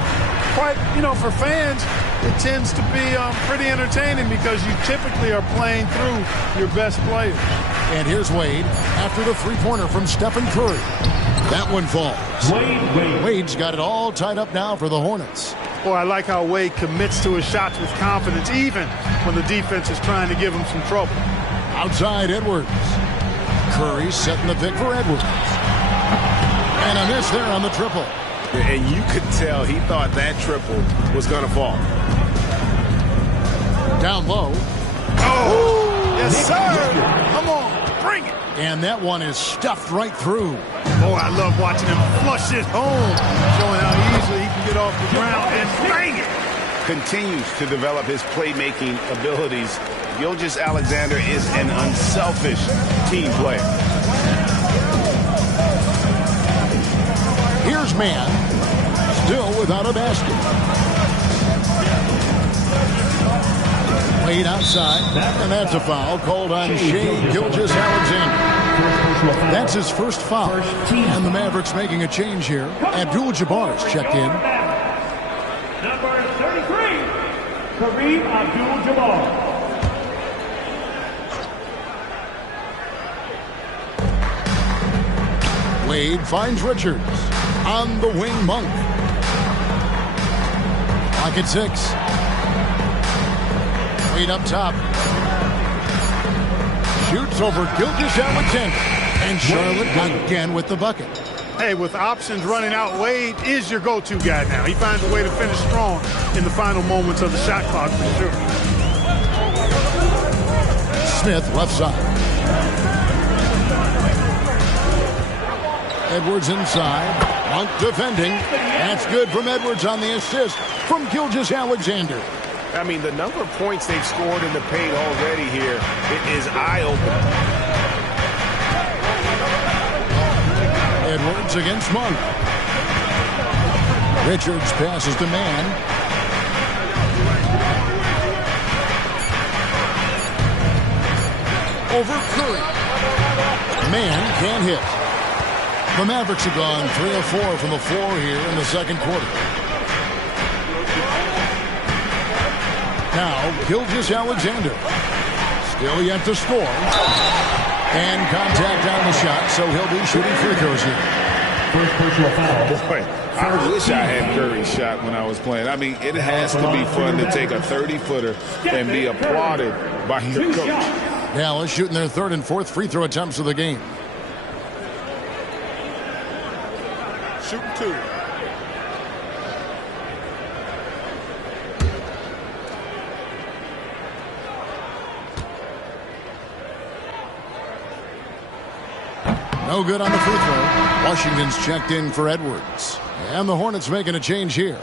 quite, you know, for fans, it tends to be pretty entertaining because you typically are playing through your best players. And here's Wade after the three-pointer from Stephen Curry. That one falls. Wade's got it all tied up now for the Hornets. Boy, I like how Wade commits to his shots with confidence, even when the defense is trying to give him some trouble. Outside Edwards. Curry setting the pick for Edwards. And a miss there on the triple. And you could tell he thought that triple was going to fall. Down low. Oh, yes, sir. Come on, bring it. And that one is stuffed right through. Oh, I love watching him flush it home, showing how easily he can get off the ground and bang it. Continues to develop his playmaking abilities. Gilgeous Alexander is an unselfish team player. Here's man, still without a basket. Wade outside, and that's a foul called on Shai Gilgeous-Alexander. That's his first foul, and the Mavericks making a change here. Abdul-Jabbar's checked in. Number 33, Kareem Abdul-Jabbar. Wade finds Richards. On the wing, Monk. Pocket 6. Wade up top. Shoots over Gilgeous-Alexander. And Charlotte again with the bucket. Hey, with options running out, Wade is your go-to guy now. He finds a way to finish strong in the final moments of the shot clock for sure. Smith left side. Edwards inside. Monk defending. That's good from Edwards on the assist from Gilgeous-Alexander. I mean, the number of points they've scored in the paint already here, it is eye-opening. Edwards against Monk. Richards passes to man. Over Curry. Man can't hit. The Mavericks have gone 3 of 4 from the floor here in the second quarter. Now, Gilgeous-Alexander. Still yet to score. And contact on the shot, so he'll be shooting free throws here. First personal foul. Boy, I wish I had Curry's shot when I was playing. I mean, it has to be fun to take a 30-footer and be applauded by your coach. Dallas shooting their third and fourth free throw attempts of the game. Shooting 2. No good on the free throw. Washington's checked in for Edwards. And the Hornets making a change here.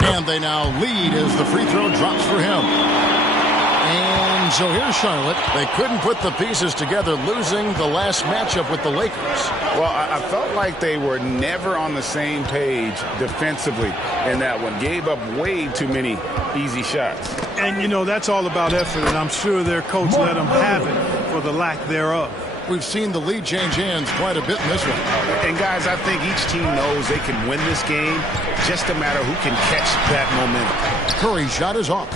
And they now lead as the free throw drops for him. And so here's Charlotte. They couldn't put the pieces together, losing the last matchup with the Lakers. Well, I felt like they were never on the same page defensively in that one. Gave up way too many easy shots. And, you know, that's all about effort, and I'm sure their coach let them have it for the lack thereof. We've seen the lead change hands quite a bit in this one. And, guys, I think each team knows they can win this game. Just a matter who can catch that momentum. Curry's shot is off.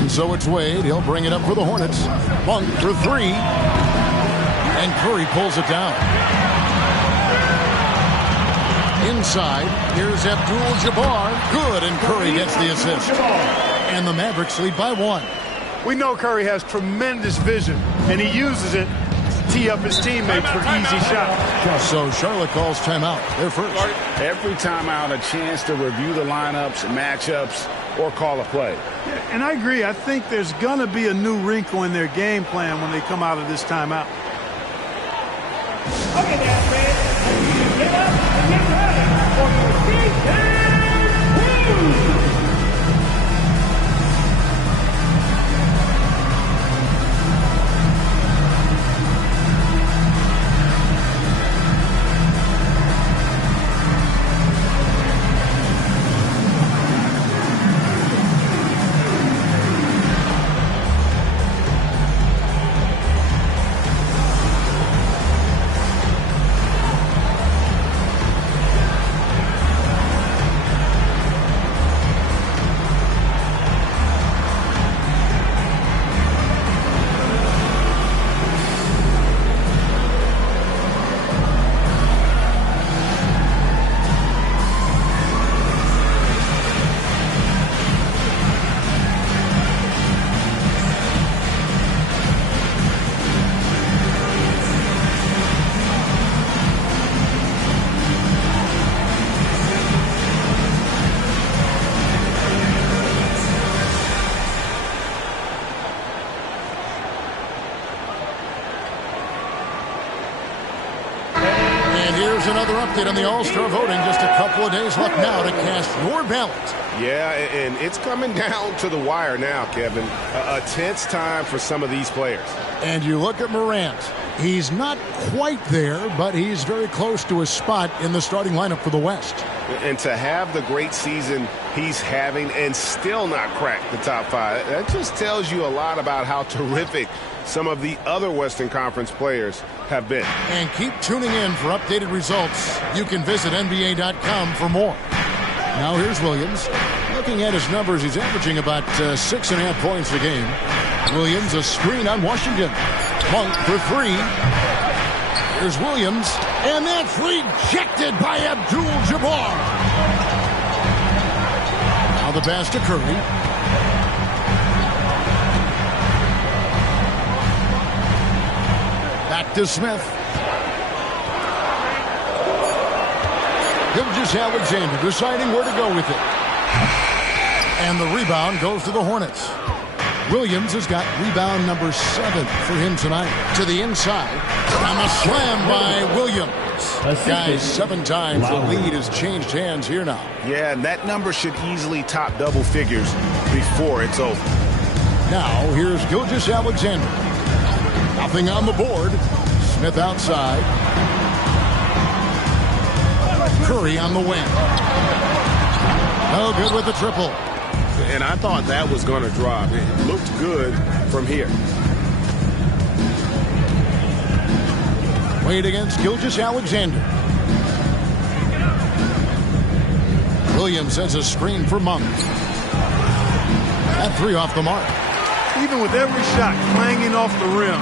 And so it's Wade. He'll bring it up for the Hornets. Monk for 3. And Curry pulls it down. Inside, here's Abdul-Jabbar. Good, and Curry gets the assist. And the Mavericks lead by 1. We know Curry has tremendous vision, and he uses it to tee up his teammates for easy shots. So Charlotte calls timeout. They're first. Every timeout, a chance to review the lineups, matchups, or call a play. And I agree. I think there's going to be a new wrinkle in their game plan when they come out of this timeout. Okay, now, friends, get up and get ready for your defense. Another update on the All-Star voting. Just a couple of days left now to cast your ballot. Yeah, and it's coming down to the wire now, Kevin. A tense time for some of these players. And you look at Morant. He's not quite there, but he's very close to a spot in the starting lineup for the West. And to have the great season he's having and still not crack the top 5, that just tells you a lot about how terrific some of the other Western Conference players have been. And keep tuning in for updated results. You can visit NBA.com for more. Now here's Williams. Looking at his numbers, he's averaging about 6.5 points a game. Williams, a screen on Washington. Monk for 3. Here's Williams, and that's rejected by Abdul-Jabbar. Now the pass to Curry. Back to Smith. Gilgeous-Alexander deciding where to go with it. And the rebound goes to the Hornets. Williams has got rebound number 7 for him tonight. To the inside. And the slam by Williams. Guys, 7 times the lead has changed hands here now. Yeah, and that number should easily top double figures before it's over. Now, here's Gilgeous-Alexander. Nothing on the board. Smith outside. Curry on the wing. No good with the triple. And I thought that was going to drop. It looked good from here. Wade against Gilgeous-Alexander. Williams sends a screen for Monk. That three off the mark. Even with every shot clanging off the rim,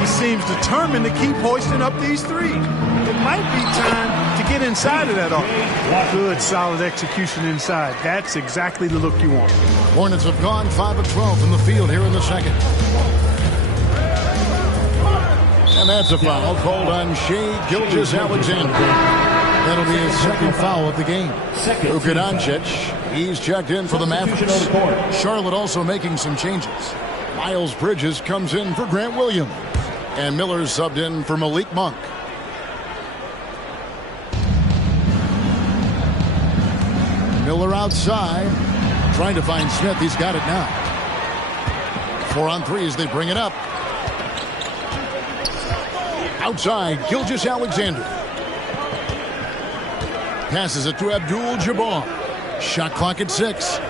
he seems determined to keep hoisting up these threes. It might be time to get inside of that arc. Good, solid execution inside. That's exactly the look you want. Hornets have gone 5 of 12 from the field here in the second. And that's a foul called on Shai Gilgeous-Alexander. That'll be his second foul of the game. Luka Doncic, he's checked in for the Mavericks. Charlotte also making some changes. Miles Bridges comes in for Grant Williams. And Miller's subbed in for Malik Monk. Miller outside, trying to find Smith. He's got it now. 4 on 3 as they bring it up. Outside, Gilgeous-Alexander. Passes it to Abdul-Jabbar. Shot clock at 6.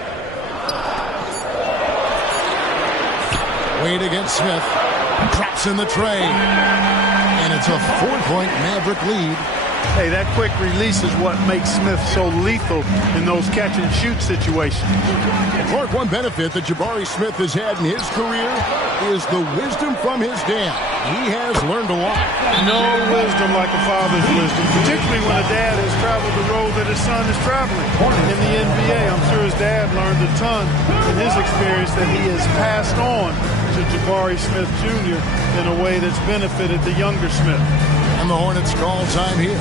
Wade against Smith. Drops in the tray. And it's a 4-point Maverick lead. Hey, that quick release is what makes Smith so lethal in those catch-and-shoot situations. Clark, one benefit that Jabari Smith has had in his career is the wisdom from his dad. He has learned a lot. No wisdom like a father's wisdom, particularly when a dad has traveled the road that his son is traveling. In the NBA, I'm sure his dad learned a ton in his experience that he has passed on to Jabari Smith Jr. in a way that's benefited the younger Smith. And the Hornets call time here.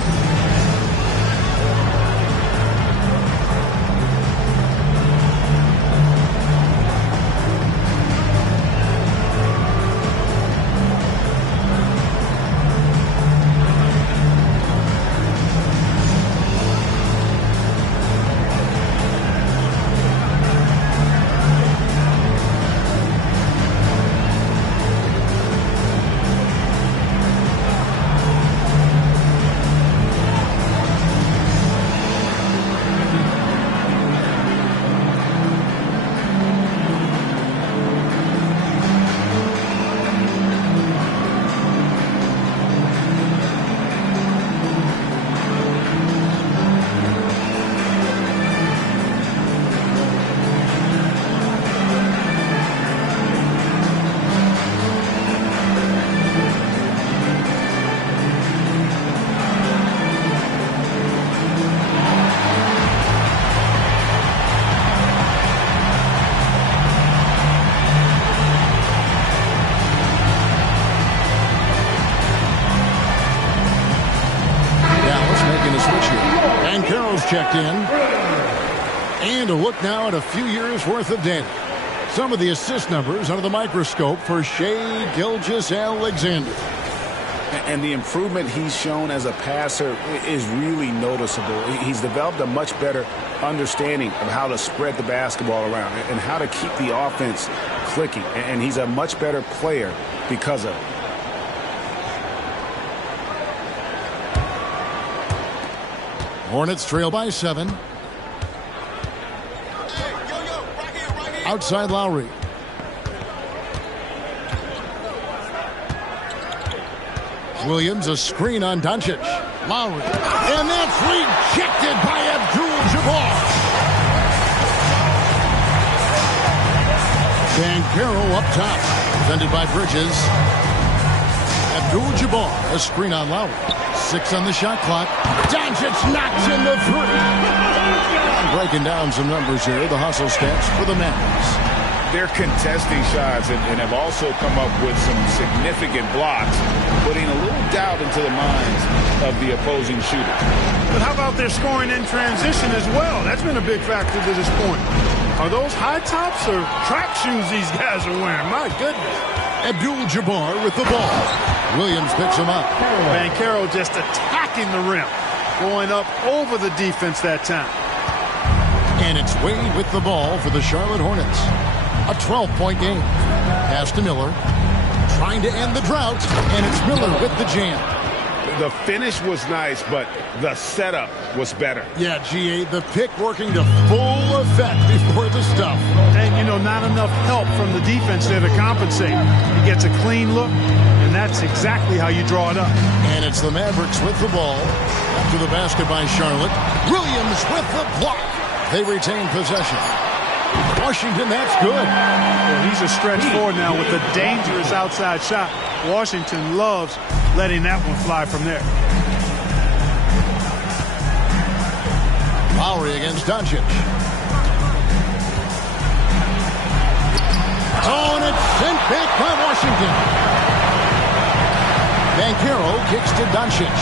Checked in. And a look now at a few years worth of data. Some of the assist numbers under the microscope for Shai Gilgeous-Alexander. And the improvement he's shown as a passer is really noticeable. He's developed a much better understanding of how to spread the basketball around and how to keep the offense clicking. And he's a much better player because of it. Hornets trail by 7. Outside Lowry. Williams, a screen on Doncic. Lowry. And that's rejected by Abdul-Jabbar. Banchero up top. Defended by Bridges. Abdul-Jabbar, a screen on Lowry. 6 on the shot clock. Doncic knocks in the 3. Breaking down some numbers here. The hustle stats for the Mavericks. They're contesting shots and have also come up with some significant blocks, putting a little doubt into the minds of the opposing shooter. But how about their scoring in transition as well? That's been a big factor to this point. Are those high tops or track shoes these guys are wearing? My goodness. Abdul-Jabbar with the ball. Williams picks him up. Banchero just attacking the rim. Going up over the defense that time. And it's Wade with the ball for the Charlotte Hornets. A 12-point game. Pass to Miller. Trying to end the drought. And it's Miller with the jam. The finish was nice, but the setup was better. Yeah, GA, the pick working to full effect before the stuff. And, you know, not enough help from the defense there to compensate. He gets a clean look, and that's exactly how you draw it up. And it's the Mavericks with the ball. After the basket by Charlotte. Williams with the block. They retain possession. Washington, that's good. Well, he's a stretch forward now with a dangerous outside shot. Washington loves letting that one fly from there. Lowry against Doncic. Oh, and it's sent back by Washington. Banchero kicks to Doncic.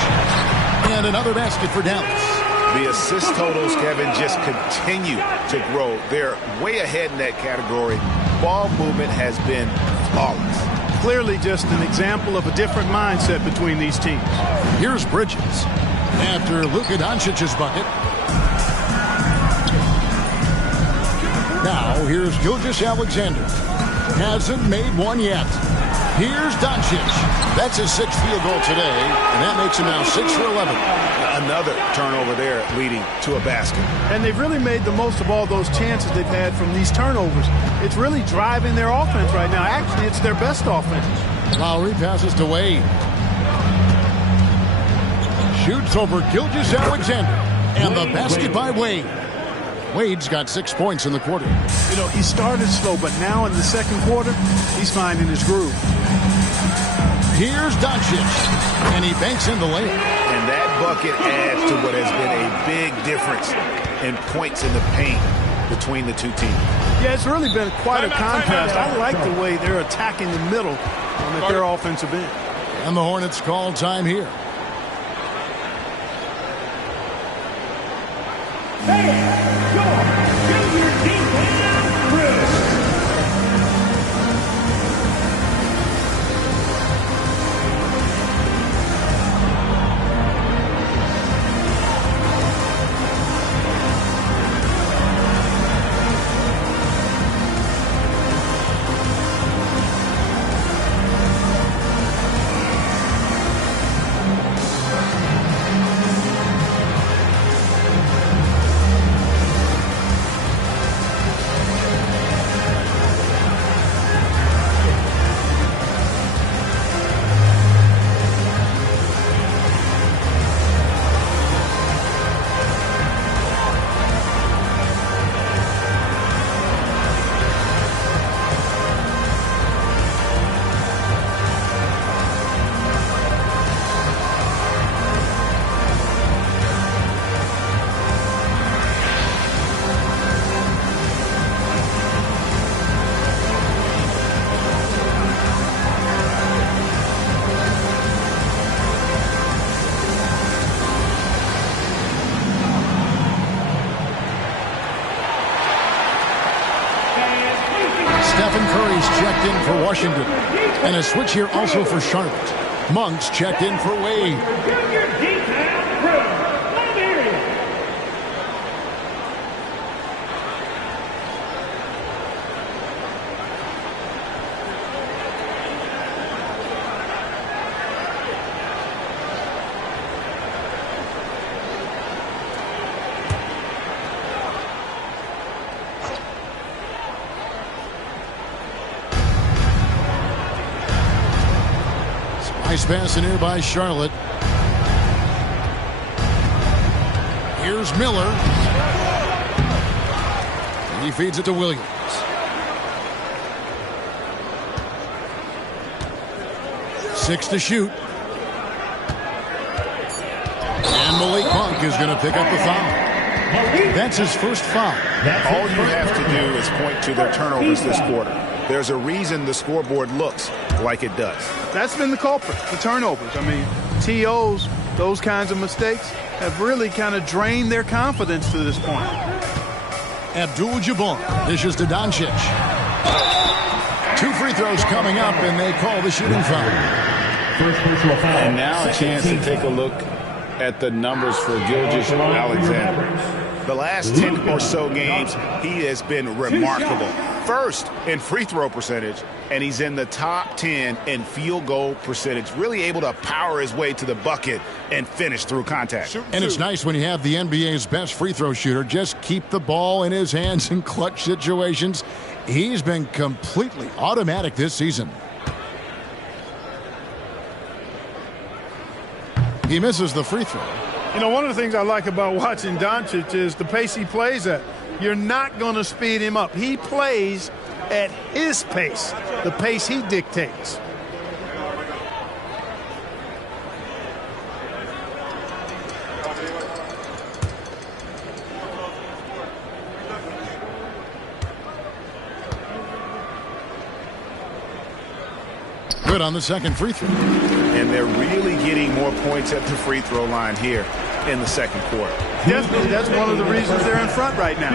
And another basket for Dallas. The assist totals, Kevin, just continue to grow. They're way ahead in that category. Ball movement has been flawless. Clearly just an example of a different mindset between these teams. Here's Bridges. After Luka Doncic's bucket. Now here's Gilgeous-Alexander. Hasn't made one yet. Here's Doncic. That's his 6th field goal today, and that makes him now 6 for 11. Another turnover there leading to a basket. And they've really made the most of all those chances they've had from these turnovers. It's really driving their offense right now. Actually, it's their best offense. Lowry passes to Wade. Shoots over Gilgeous-Alexander. And the basket by Wade. Wade's got 6 points in the quarter. You know, he started slow, but now in the second quarter, he's finding his groove. Here's Doncic, and he banks in the layup. And that bucket adds to what has been a big difference in points in the paint between the two teams. Yeah, it's really been quite a contrast. I like the way they're attacking the middle at their offensive end. And the Hornets call time here. Stephen Curry's checked in for Washington. And a switch here also for Charlotte. Monk's checked in for Wade. Nice pass in here by Charlotte. Here's Miller. He feeds it to Williams. Six to shoot. And Malik Monk is going to pick up the foul. That's his first foul. All you have to do is point to their turnovers this quarter. There's a reason the scoreboard looks like it does. That's been the culprit, the turnovers. I mean, TOs, those kinds of mistakes have really kind of drained their confidence to this point. Abdul-Jabbar dishes to Doncic. 2 free throws coming up, and they call the shooting foul. And now a chance to take a look at the numbers for Gilgeous-Alexander. The last 10 or so games, he has been remarkable. First in free throw percentage, and he's in the top 10 in field goal percentage. Really able to power his way to the bucket and finish through contact. And it's nice when you have the NBA's best free throw shooter just keep the ball in his hands in clutch situations. He's been completely automatic this season. He misses the free throw. You know, one of the things I like about watching Doncic is the pace he plays at. You're not going to speed him up. He plays at his pace, the pace he dictates. Good on the second free throw. And they're really getting more points at the free throw line here in the second quarter. Definitely, that's one of the reasons they're in front right now.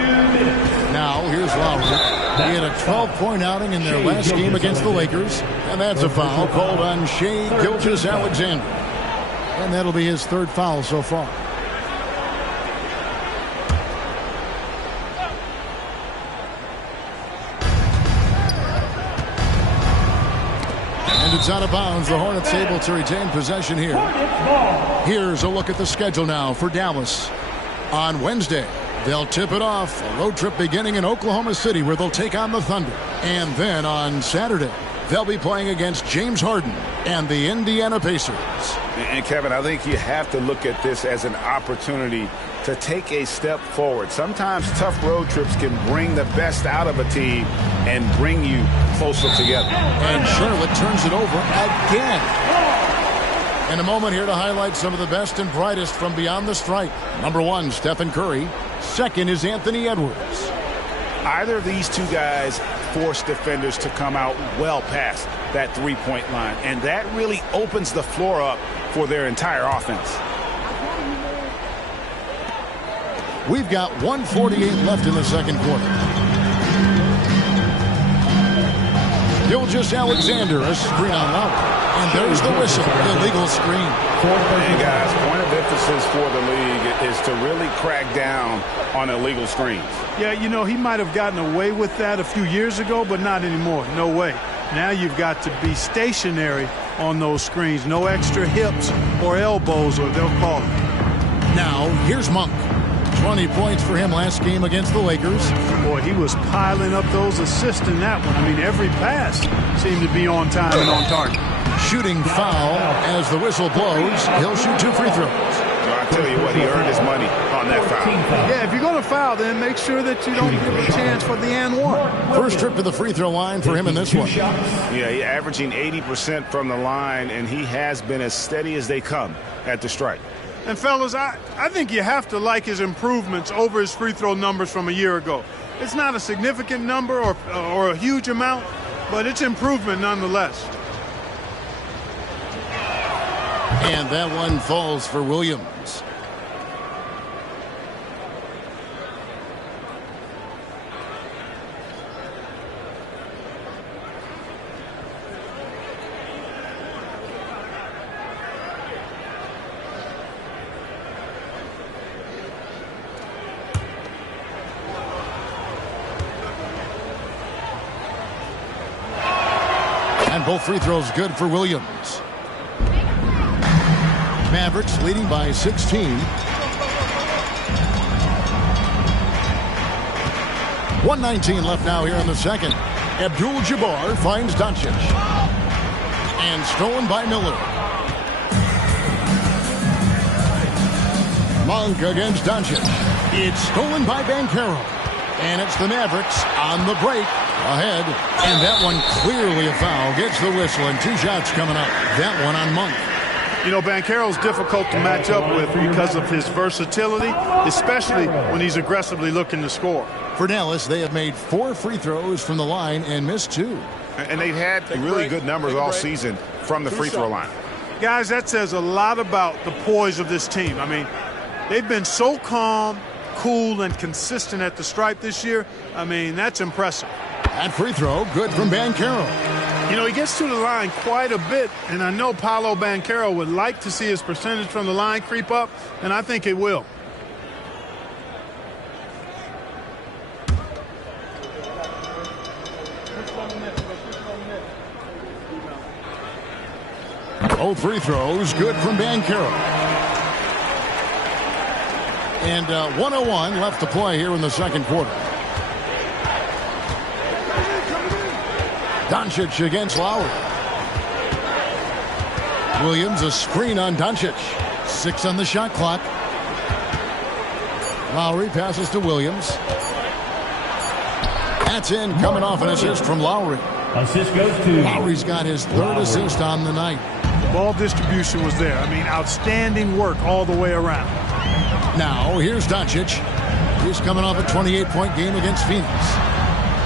Now, here's Lowry. He had a 12-point outing in their last game against the Lakers, and that's a foul called on Shai Gilgeous-Alexander. And that'll be his third foul so far. And it's out of bounds. The Hornets able to retain possession here. Here's a look at the schedule now for Dallas. On Wednesday, they'll tip it off. A road trip beginning in Oklahoma City where they'll take on the Thunder. And then on Saturday, they'll be playing against James Harden and the Indiana Pacers. And Kevin, I think you have to look at this as an opportunity to take a step forward. Sometimes tough road trips can bring the best out of a team and bring you closer together. And Charlotte turns it over again. In a moment here to highlight some of the best and brightest from beyond the stripe. Number 1, Stephen Curry. Second is Anthony Edwards. Either of these two guys force defenders to come out well past that three-point line, and that really opens the floor up for their entire offense. We've got 1:48 left in the second quarter. Gilgeous-Alexander, a screen on Lowry. And there's the whistle, illegal screen. And guys, point of emphasis for the league is to really crack down on illegal screens. Yeah, you know, he might have gotten away with that a few years ago, but not anymore. No way. Now you've got to be stationary on those screens. No extra hips or elbows, or they'll call it. Now, here's Monk. 20 points for him last game against the Lakers. Boy, he was piling up those assists in that one. I mean, every pass seemed to be on time and on target. Shooting foul as the whistle blows. He'll shoot 2 free throws. I tell you what, he earned his money on that foul. Yeah, if you're going to foul, then make sure that you don't give a chance for the and one. First trip to the free throw line for him in this one. Yeah, he's averaging 80% from the line, and he has been as steady as they come at the strike. And, fellas, I think you have to like his improvements over his free throw numbers from a year ago. It's not a significant number or a huge amount, but it's improvement nonetheless. And that one falls for Williams. And both free throws good for Williams. Mavericks leading by 16. 1:19 left now here in the second. Abdul-Jabbar finds Doncic. And stolen by Miller. Monk against Doncic. It's stolen by Banchero. And it's the Mavericks on the break. Ahead. And that one clearly a foul. Gets the whistle and 2 shots coming up. That one on Monk. You know, Banchero's difficult to match up with because of his versatility, especially when he's aggressively looking to score. For Dallas, they have made 4 free throws from the line and missed 2. And they've had really good numbers all season from the free throw line. Guys, that says a lot about the poise of this team. I mean, they've been so calm, cool, and consistent at the stripe this year. I mean, that's impressive. That free throw, good from Banchero. You know, he gets to the line quite a bit, and I know Paolo Banchero would like to see his percentage from the line creep up, and I think it will. Both free throws good from Banchero. And 1:01 left to play here in the second quarter. Doncic against Lowry. Williams a screen on Doncic. 6 on the shot clock. Lowry passes to Williams. That's in, coming off an assist from Lowry. Assist goes to Lowry's got his third Lowry. assist on the night. The ball distribution was there. I mean, outstanding work all the way around. Now, here's Doncic. He's coming off a 28-point game against Phoenix.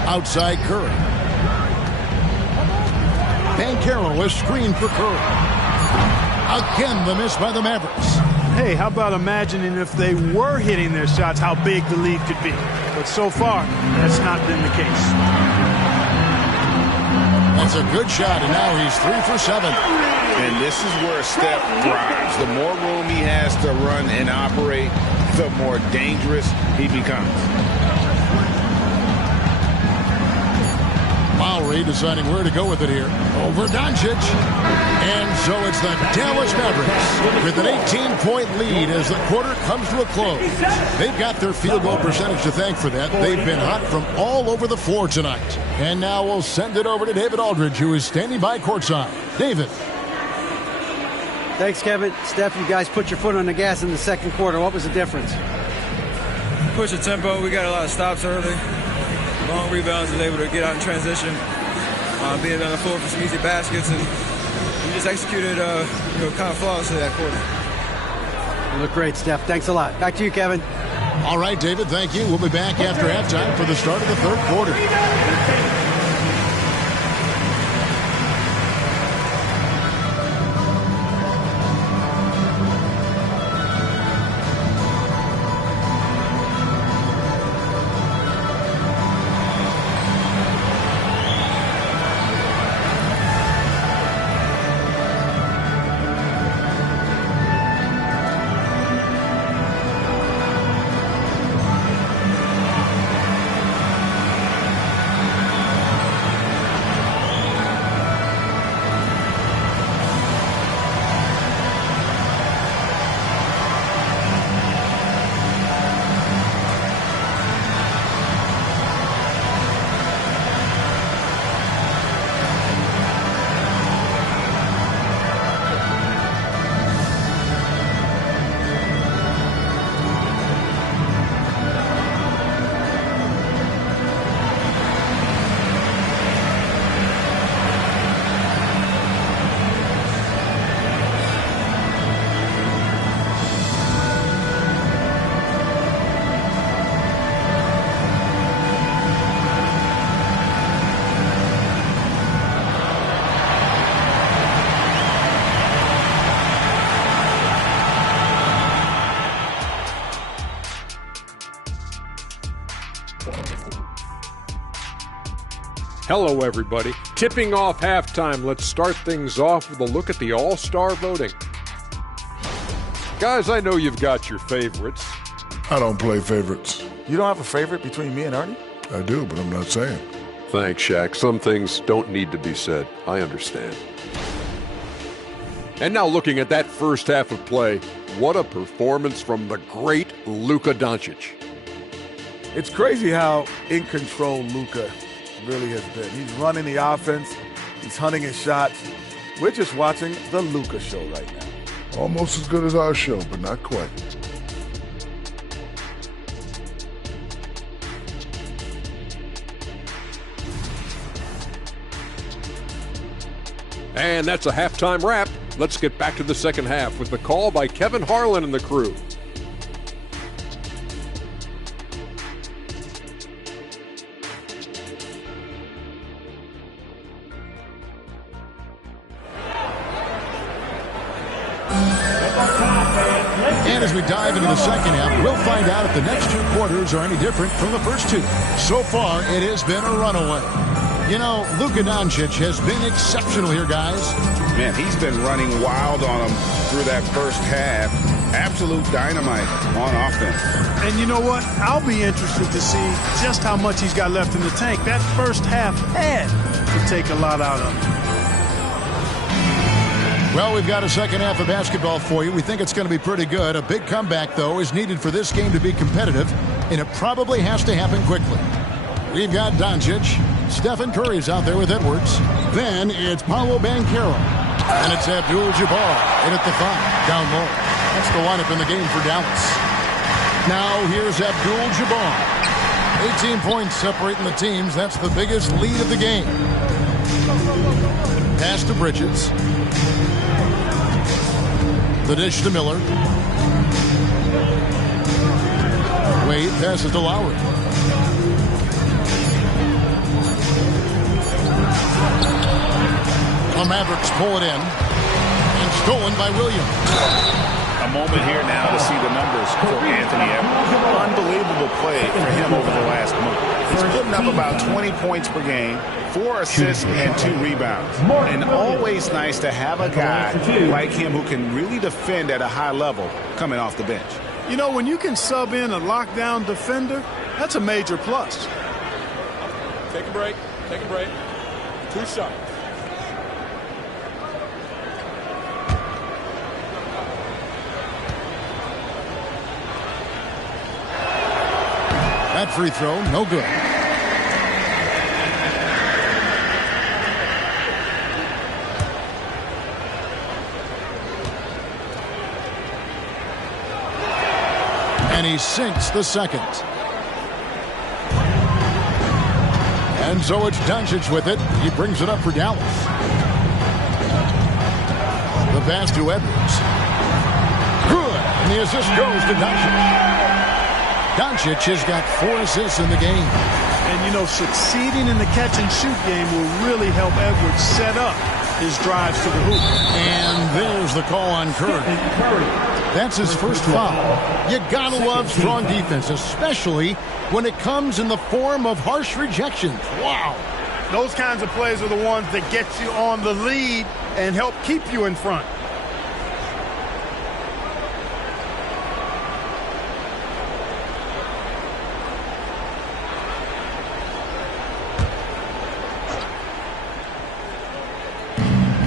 Outside Curry. Banchero is screened for Curry. Again, the miss by the Mavericks. Hey, how about imagining if they were hitting their shots, how big the lead could be. But so far, that's not been the case. That's a good shot, and now he's 3 for 7. And this is where Steph thrives. The more room he has to run and operate, the more dangerous he becomes. Lowry deciding where to go with it here. Over Doncic. And so it's the Dallas Mavericks with an 18-point lead as the quarter comes to a close. They've got their field goal percentage to thank for that. They've been hot from all over the floor tonight. And now we'll send it over to David Aldridge, who is standing by courtside. David. Thanks, Kevin. Steph, you guys put your foot on the gas in the second quarter. What was the difference? Push the tempo. We got a lot of stops early. Long rebounds, was able to get out in transition, being on the floor for some easy baskets, and we just executed kind of flawlessly that quarter. You look great, Steph. Thanks a lot. Back to you, Kevin. All right, David, thank you. We'll be back after halftime for the start of the third quarter. Hello, everybody. Tipping off halftime, let's start things off with a look at the All-Star voting. Guys, I know you've got your favorites. I don't play favorites. You don't have a favorite between me and Ernie? I do, but I'm not saying. Thanks, Shaq. Some things don't need to be said. I understand. And now looking at that first half of play, what a performance from the great Luka Doncic. It's crazy how in control Luka really has been. He's running the offense. He's hunting his shots. We're just watching the Luka show right now. Almost as good as our show, but not quite. And that's a halftime wrap. Let's get back to the second half with the call by Kevin Harlan and the crew. And as we dive into the second half, we'll find out if the next two quarters are any different from the first two. So far, it has been a runaway. You know, Luka Doncic has been exceptional here, guys. Man, he's been running wild on them through that first half. Absolute dynamite on offense. And you know what? I'll be interested to see just how much he's got left in the tank. That first half had to take a lot out of him. Well, we've got a second half of basketball for you. We think it's going to be pretty good. A big comeback, though, is needed for this game to be competitive, and it probably has to happen quickly. We've got Doncic. Stephen Curry's out there with Edwards. Then it's Paolo Banchero. And it's Abdul-Jabbar in at the 5, down low. That's the lineup in the game for Dallas. Now here's Abdul-Jabbar. 18 points separating the teams. That's the biggest lead of the game. Pass to Bridges. The dish to Miller. Wade passes to Lowry. The Mavericks pull it in. And stolen by Williams. A moment here now to see the numbers for Anthony Edwards. Unbelievable play for him over the last month. He's putting up about 20 points per game, 4 assists and 2 rebounds. And always nice to have a guy like him who can really defend at a high level coming off the bench. You know, when you can sub in a lockdown defender, that's a major plus. Take a break. Take a break. 2 shots. That free throw, no good. And he sinks the second. And so it's Doncic with it. He brings it up for Dallas. The pass to Edwards. Good. And the assist goes to Doncic. Doncic has got 4 assists in the game. And, you know, succeeding in the catch-and-shoot game will really help Edwards set up his drives to the hoop. And there's the call on Curry. That's his first foul. You gotta love strong defense, especially when it comes in the form of harsh rejections. Wow. Those kinds of plays are the ones that get you on the lead and help keep you in front.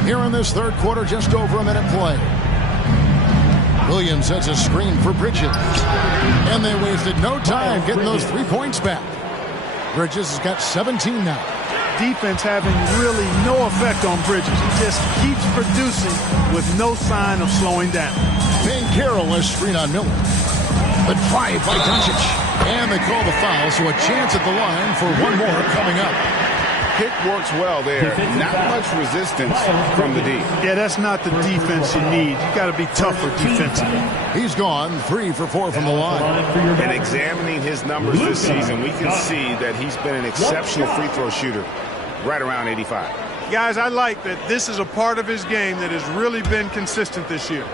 Here in this third quarter, just over a minute play. Williams sets a screen for Bridges. And they wasted no time getting those 3 points back. Bridges has got 17 now. Defense having really no effect on Bridges. He just keeps producing with no sign of slowing down. Banchero has screen on Miller. But 5 by Doncic. And they call the foul, so a chance at the line for one more coming up. Pick works well there. Not much resistance from the D. Yeah, that's not the defense you need. You got to be tougher defensively. He's gone 3 for 4 from the line. And examining his numbers this season, we can see that he's been an exceptional free throw shooter, right around 85. Guys, I like that this is a part of his game that has really been consistent this year.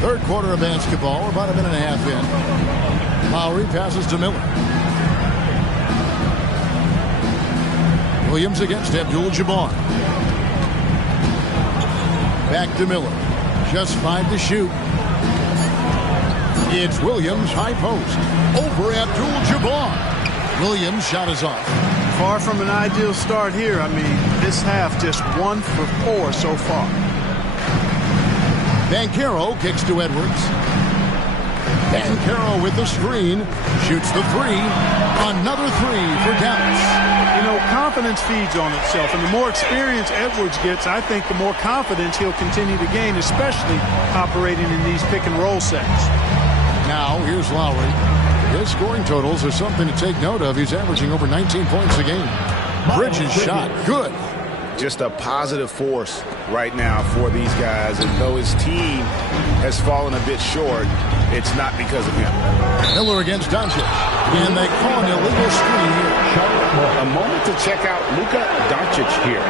Third quarter of basketball, about a minute and a half in. Lowry passes to Miller. Williams against Abdul-Jabbar. Back to Miller. Just 5 to shoot. It's Williams, high post. Over Abdul-Jabbar. Williams' shot is off. Far from an ideal start here. I mean, this half just 1 for 4 so far. Banchero kicks to Edwards. Banchero with the screen. Shoots the 3. Another 3 for Dallas. You know, confidence feeds on itself. And the more experience Edwards gets, I think the more confidence he'll continue to gain, especially operating in these pick-and-roll sets. Now, here's Lowry. His scoring totals are something to take note of. He's averaging over 19 points a game. Bridges shot. Good. Just a positive force right now for these guys. And though his team has fallen a bit short, it's not because of him. Miller against Doncic. And they call an illegal screen here. A moment to check out Luka Doncic here.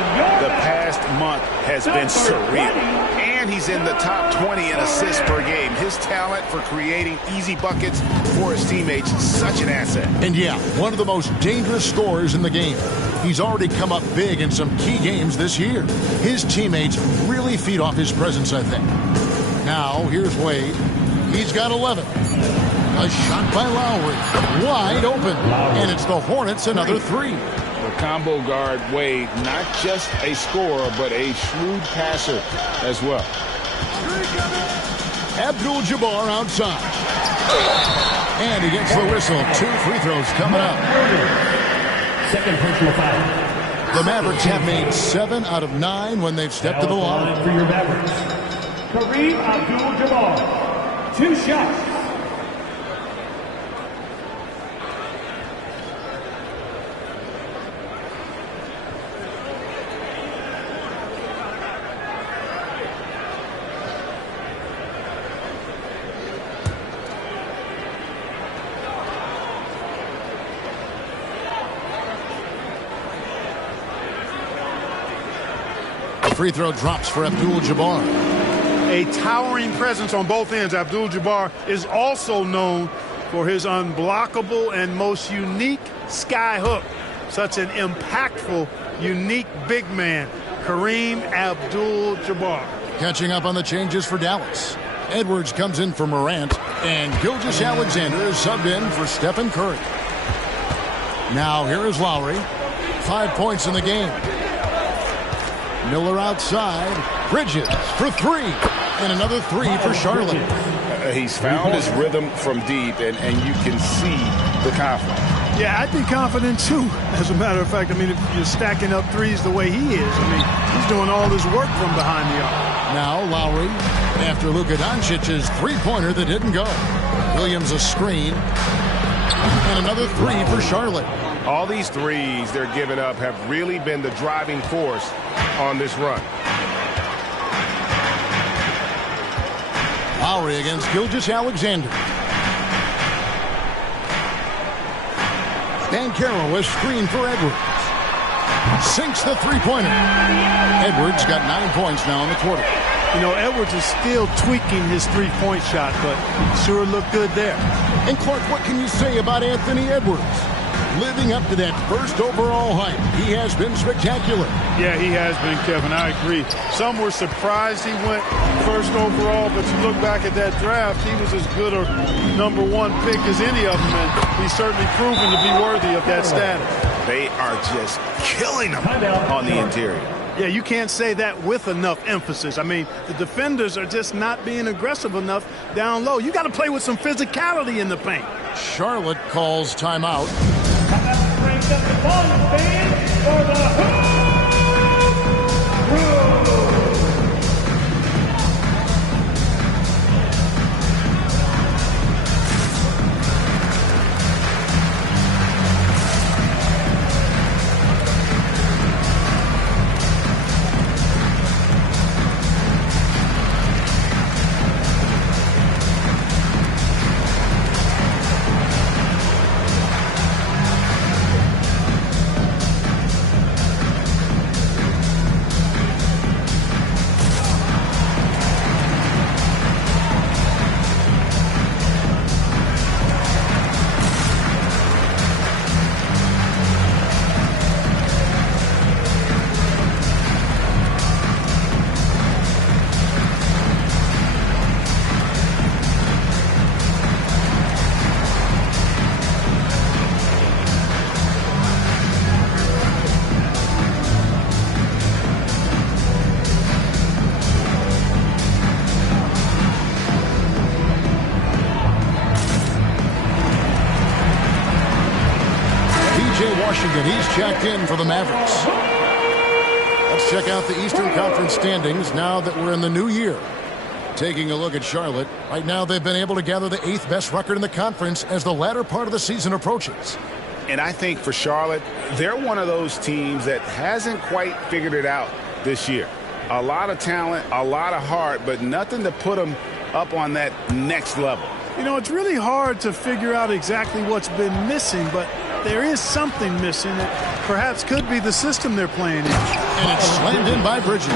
The past month has been surreal. And he's in the top 20 in assists per game. His talent for creating easy buckets for his teammates, such an asset. And yeah, one of the most dangerous scorers in the game. He's already come up big in some key games this year. His teammates really feed off his presence, I think. Now, here's Wade. He's got 11. A shot by Lowry. Wide open. And it's the Hornets another 3. The combo guard, Wade, not just a scorer, but a shrewd passer as well. Abdul-Jabbar outside. And he gets the whistle. 2 free throws coming up. Second personal foul. The Mavericks have made 7 out of 9 when they've stepped to the line. For your Mavericks, Kareem Abdul-Jabbar. 2 shots. Free throw drops for Abdul-Jabbar. A towering presence on both ends. Abdul-Jabbar is also known for his unblockable and most unique sky hook. Such an impactful, unique big man, Kareem Abdul-Jabbar. Catching up on the changes for Dallas. Edwards comes in for Morant, and Gilgeous-Alexander is subbed in for Stephen Curry. Now here is Lowry. 5 points in the game. Miller outside. Bridges for 3. And another 3 for Charlotte. He's found his rhythm from deep, and you can see the confidence. Yeah, I'd be confident too. As a matter of fact, I mean, if you're stacking up threes the way he is, I mean, he's doing all his work from behind the arc. Now Lowry after Luka Doncic's three-pointer that didn't go. Williams a screen. And another 3 for Charlotte. All these threes they're giving up have really been the driving force on this run. Lowry against Gilgeous-Alexander. Banchero is screen for Edwards. Sinks the three-pointer. Edwards got 9 points now in the quarter. You know, Edwards is still tweaking his three-point shot, but sure looked good there. And Clark, what can you say about Anthony Edwards? Living up to that first overall hype, he has been spectacular. Yeah, he has been, Kevin. I agree. Some were surprised he went first overall, but you look back at that draft, he was as good a number 1 pick as any of them, and he's certainly proven to be worthy of that status. They are just killing him on the interior. Yeah, you can't say that with enough emphasis. I mean, the defenders are just not being aggressive enough down low. You got to play with some physicality in the paint. Charlotte calls timeout. Brings up the ball fans for the Hoop Crew. He's checked in for the Mavericks. Let's check out the Eastern Conference standings now that we're in the new year. Taking a look at Charlotte, right now they've been able to gather the 8th best record in the conference as the latter part of the season approaches. And I think for Charlotte, they're one of those teams that hasn't quite figured it out this year. A lot of talent, a lot of heart, but nothing to put them up on that next level. You know, it's really hard to figure out exactly what's been missing, but there is something missing that perhaps could be the system they're playing in. And it's slammed in by Bridges.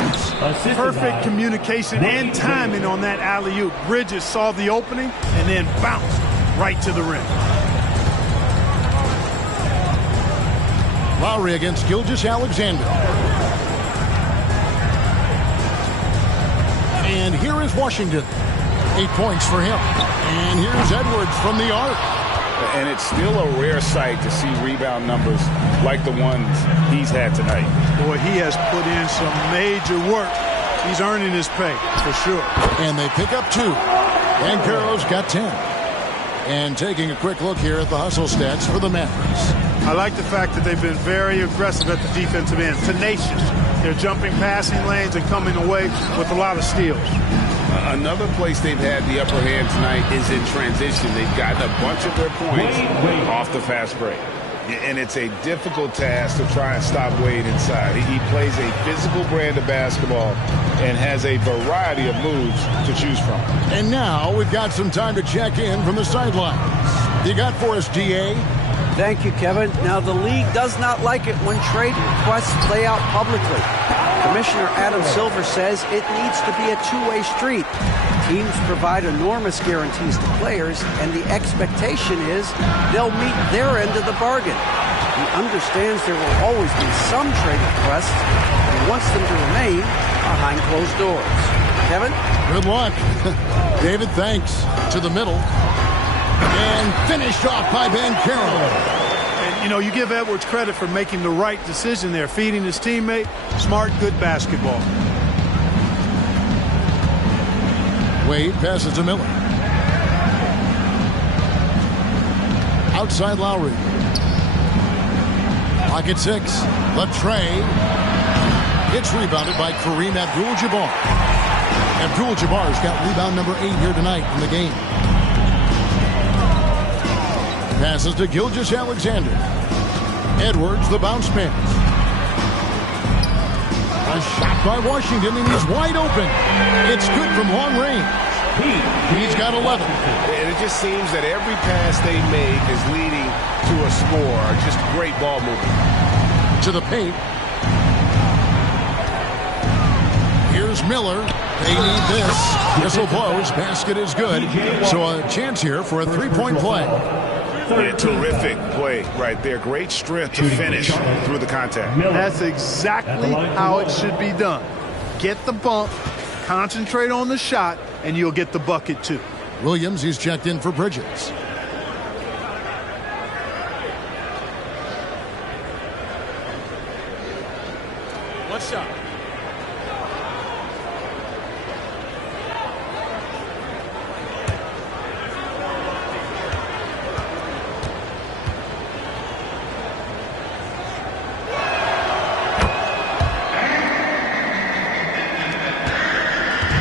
Perfect communication and timing on that alley-oop. Bridges saw the opening and then bounced right to the rim. Lowry against Gilgeous-Alexander. And here is Washington. 8 points for him. And here's Edwards from the arc. And it's still a rare sight to see rebound numbers like the ones he's had tonight. Boy, he has put in some major work. He's earning his pay, for sure. And they pick up 2. Banchero's got 10. And taking a quick look here at the hustle stats for the Mavericks. I like the fact that they've been very aggressive at the defensive end, tenacious. They're jumping passing lanes and coming away with a lot of steals. Another place they've had the upper hand tonight is in transition. They've gotten a bunch of their points off the fast break. And it's a difficult task to try and stop Wade inside. He plays a physical brand of basketball and has a variety of moves to choose from. And now we've got some time to check in from the sidelines. You got for us, DA? Thank you, Kevin. Now, the league does not like it when trade requests play out publicly. Commissioner Adam Silver says it needs to be a two-way street. Teams provide enormous guarantees to players, and the expectation is they'll meet their end of the bargain. He understands there will always be some trade requests and wants them to remain behind closed doors. Kevin? Good luck. David, thanks. To the middle. And finished off by Banchero. And, you know, you give Edwards credit for making the right decision there, feeding his teammate. Smart, good basketball. Wade passes to Miller. Outside Lowry. Pocket 6. Latrey. It's rebounded by Kareem Abdul-Jabbar. Abdul-Jabbar's got rebound number 8 here tonight in the game. Passes to Gilgeous-Alexander. Edwards, the bounce pass. A shot by Washington, and he's wide open. It's good from long range. He's got 11. And it just seems that every pass they make is leading to a score. Just great ball movement. To the paint. Here's Miller. They need this. Whistle blows. Basket is good. So a chance here for a three-point play. Yeah, terrific play right there. Great strength to finish through the contact. That's exactly how it should be done. Get the bump, concentrate on the shot, and you'll get the bucket too. Williams, he's checked in for Bridges. One shot.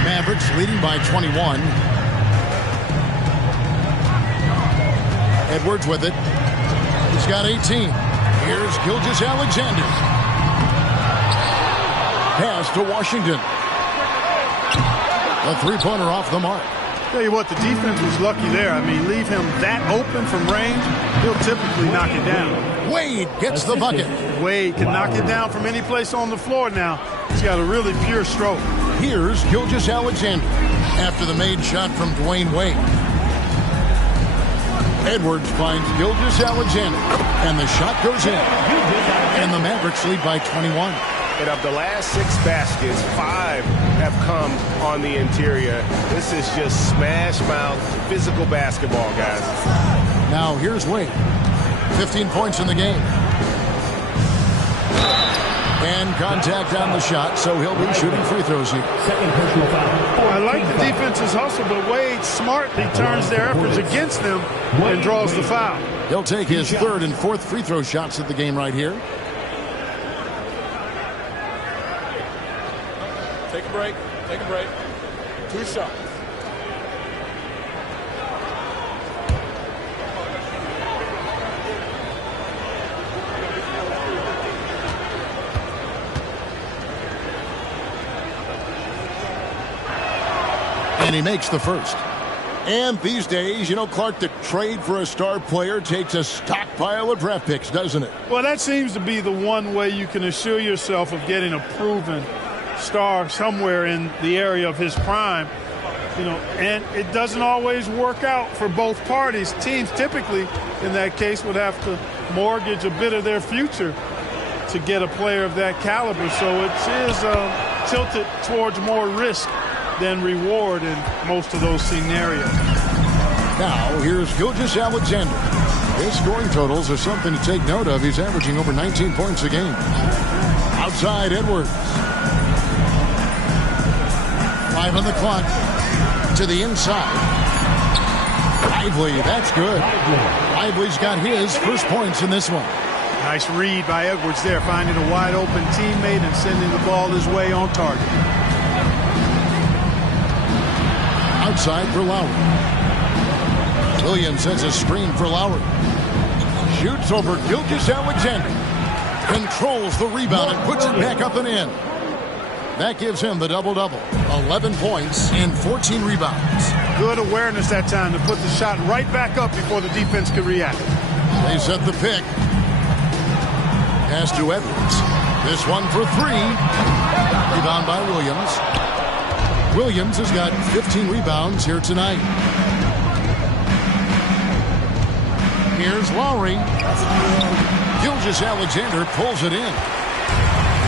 Mavericks leading by 21. Edwards with it. He's got 18. Here's Gilgeous-Alexander. Pass to Washington. A three-pointer off the mark. Tell you what, the defense was lucky there. I mean, leave him that open from range, he'll typically knock it down. Wade gets the bucket. Wade can knock it down from any place on the floor now. He's got a really pure stroke. Here's Gilgeous-Alexander after the made shot from Dwayne Wade. Edwards finds Gilgeous-Alexander, and the shot goes in. And the Mavericks lead by 21. And of the last 6 baskets, 5 have come on the interior. This is just smash mouth physical basketball, guys. Now here's Wade. 15 points in the game. And contact on the shot, so he'll be shooting free throws here. Second personal foul. I like the defense's hustle, but Wade smartly turns their efforts against them and draws the foul. He'll take his 3rd and 4th free throw shots of the game right here. Take a break. Take a break. 2 shots. And he makes the first. And these days, you know, Clark, the trade for a star player takes a stockpile of draft picks, doesn't it? Well, that seems to be the one way you can assure yourself of getting a proven star somewhere in the area of his prime. You know, and it doesn't always work out for both parties. Teams typically, in that case, would have to mortgage a bit of their future to get a player of that caliber. So it is tilted towards more risk than reward in most of those scenarios. Now, here's Gilgeous-Alexander. His scoring totals are something to take note of. He's averaging over 19 points a game. Outside, Edwards. 5 on the clock. To the inside. Lively, that's good. Lively's got his first points in this one. Nice read by Edwards there, finding a wide open teammate and sending the ball his way on target. Outside for Lowry. Williams sends a screen for Lowry. Shoots over Gilgeous-Alexander. Controls the rebound and puts it back up and in. That gives him the double-double. 11 points and 14 rebounds. Good awareness that time to put the shot right back up before the defense could react. They set the pick. Pass to Edwards. This one for 3. Rebound by Williams. Williams has got 15 rebounds here tonight. Here's Lowry. Gilgeous-Alexander pulls it in.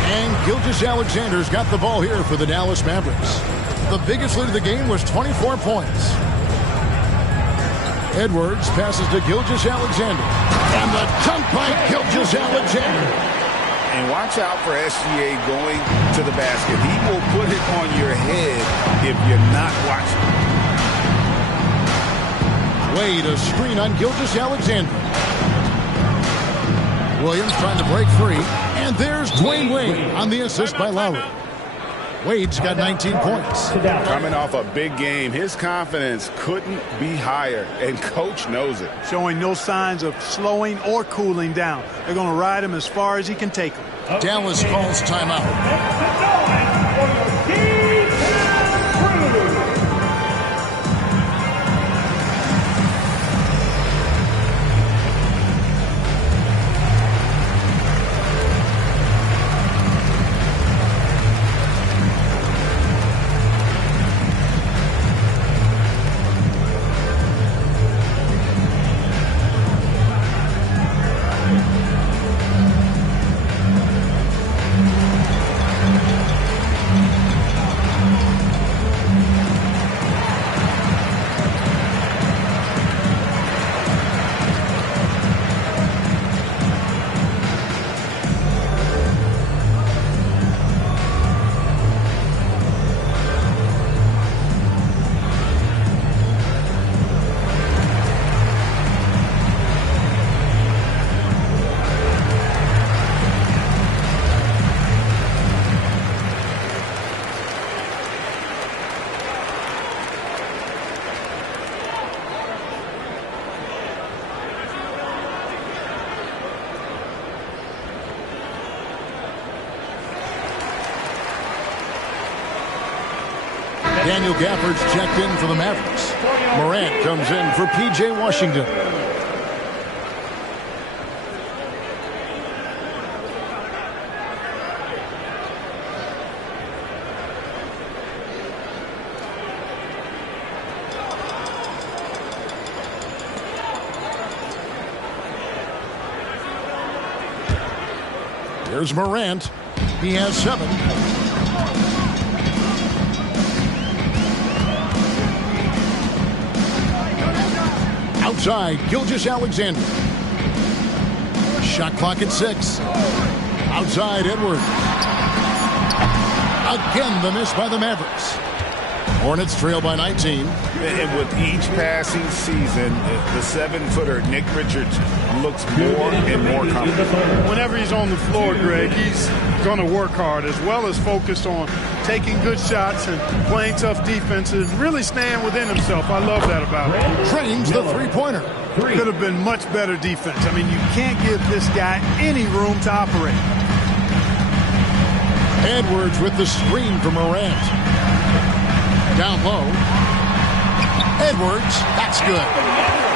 And Gilgeous-Alexander's got the ball here for the Dallas Mavericks. The biggest lead of the game was 24 points. Edwards passes to Gilgeous-Alexander. And the dunk by Gilgeous-Alexander. And watch out for SGA going to the basket. He will put it on your head if you're not watching. Wade, a screen on Gilgeous-Alexander. Williams trying to break free. And there's Dwayne Wade on the assist by Lowry. Wade's got 19 points. Coming off a big game, his confidence couldn't be higher, and coach knows it. Showing no signs of slowing or cooling down. They're going to ride him as far as he can take him. Dallas calls timeout. Daniel Gafford's checked in for the Mavericks. Morant comes in for P.J. Washington. Here's Morant. He has 7. Outside, Gilgeous-Alexander. Shot clock at 6. Outside, Edwards. Again, the miss by the Mavericks. Hornets trail by 19. And with each passing season, the 7-footer, Nick Richards, looks more and more confident. Whenever he's on the floor, Greg, he's going to work hard as well as focus on taking good shots and playing tough defense and really staying within himself. I love that about him. Trains the three-pointer. Could have been much better defense. I mean, you can't give this guy any room to operate. Edwards with the screen for Morant. Down low. Edwards, that's good.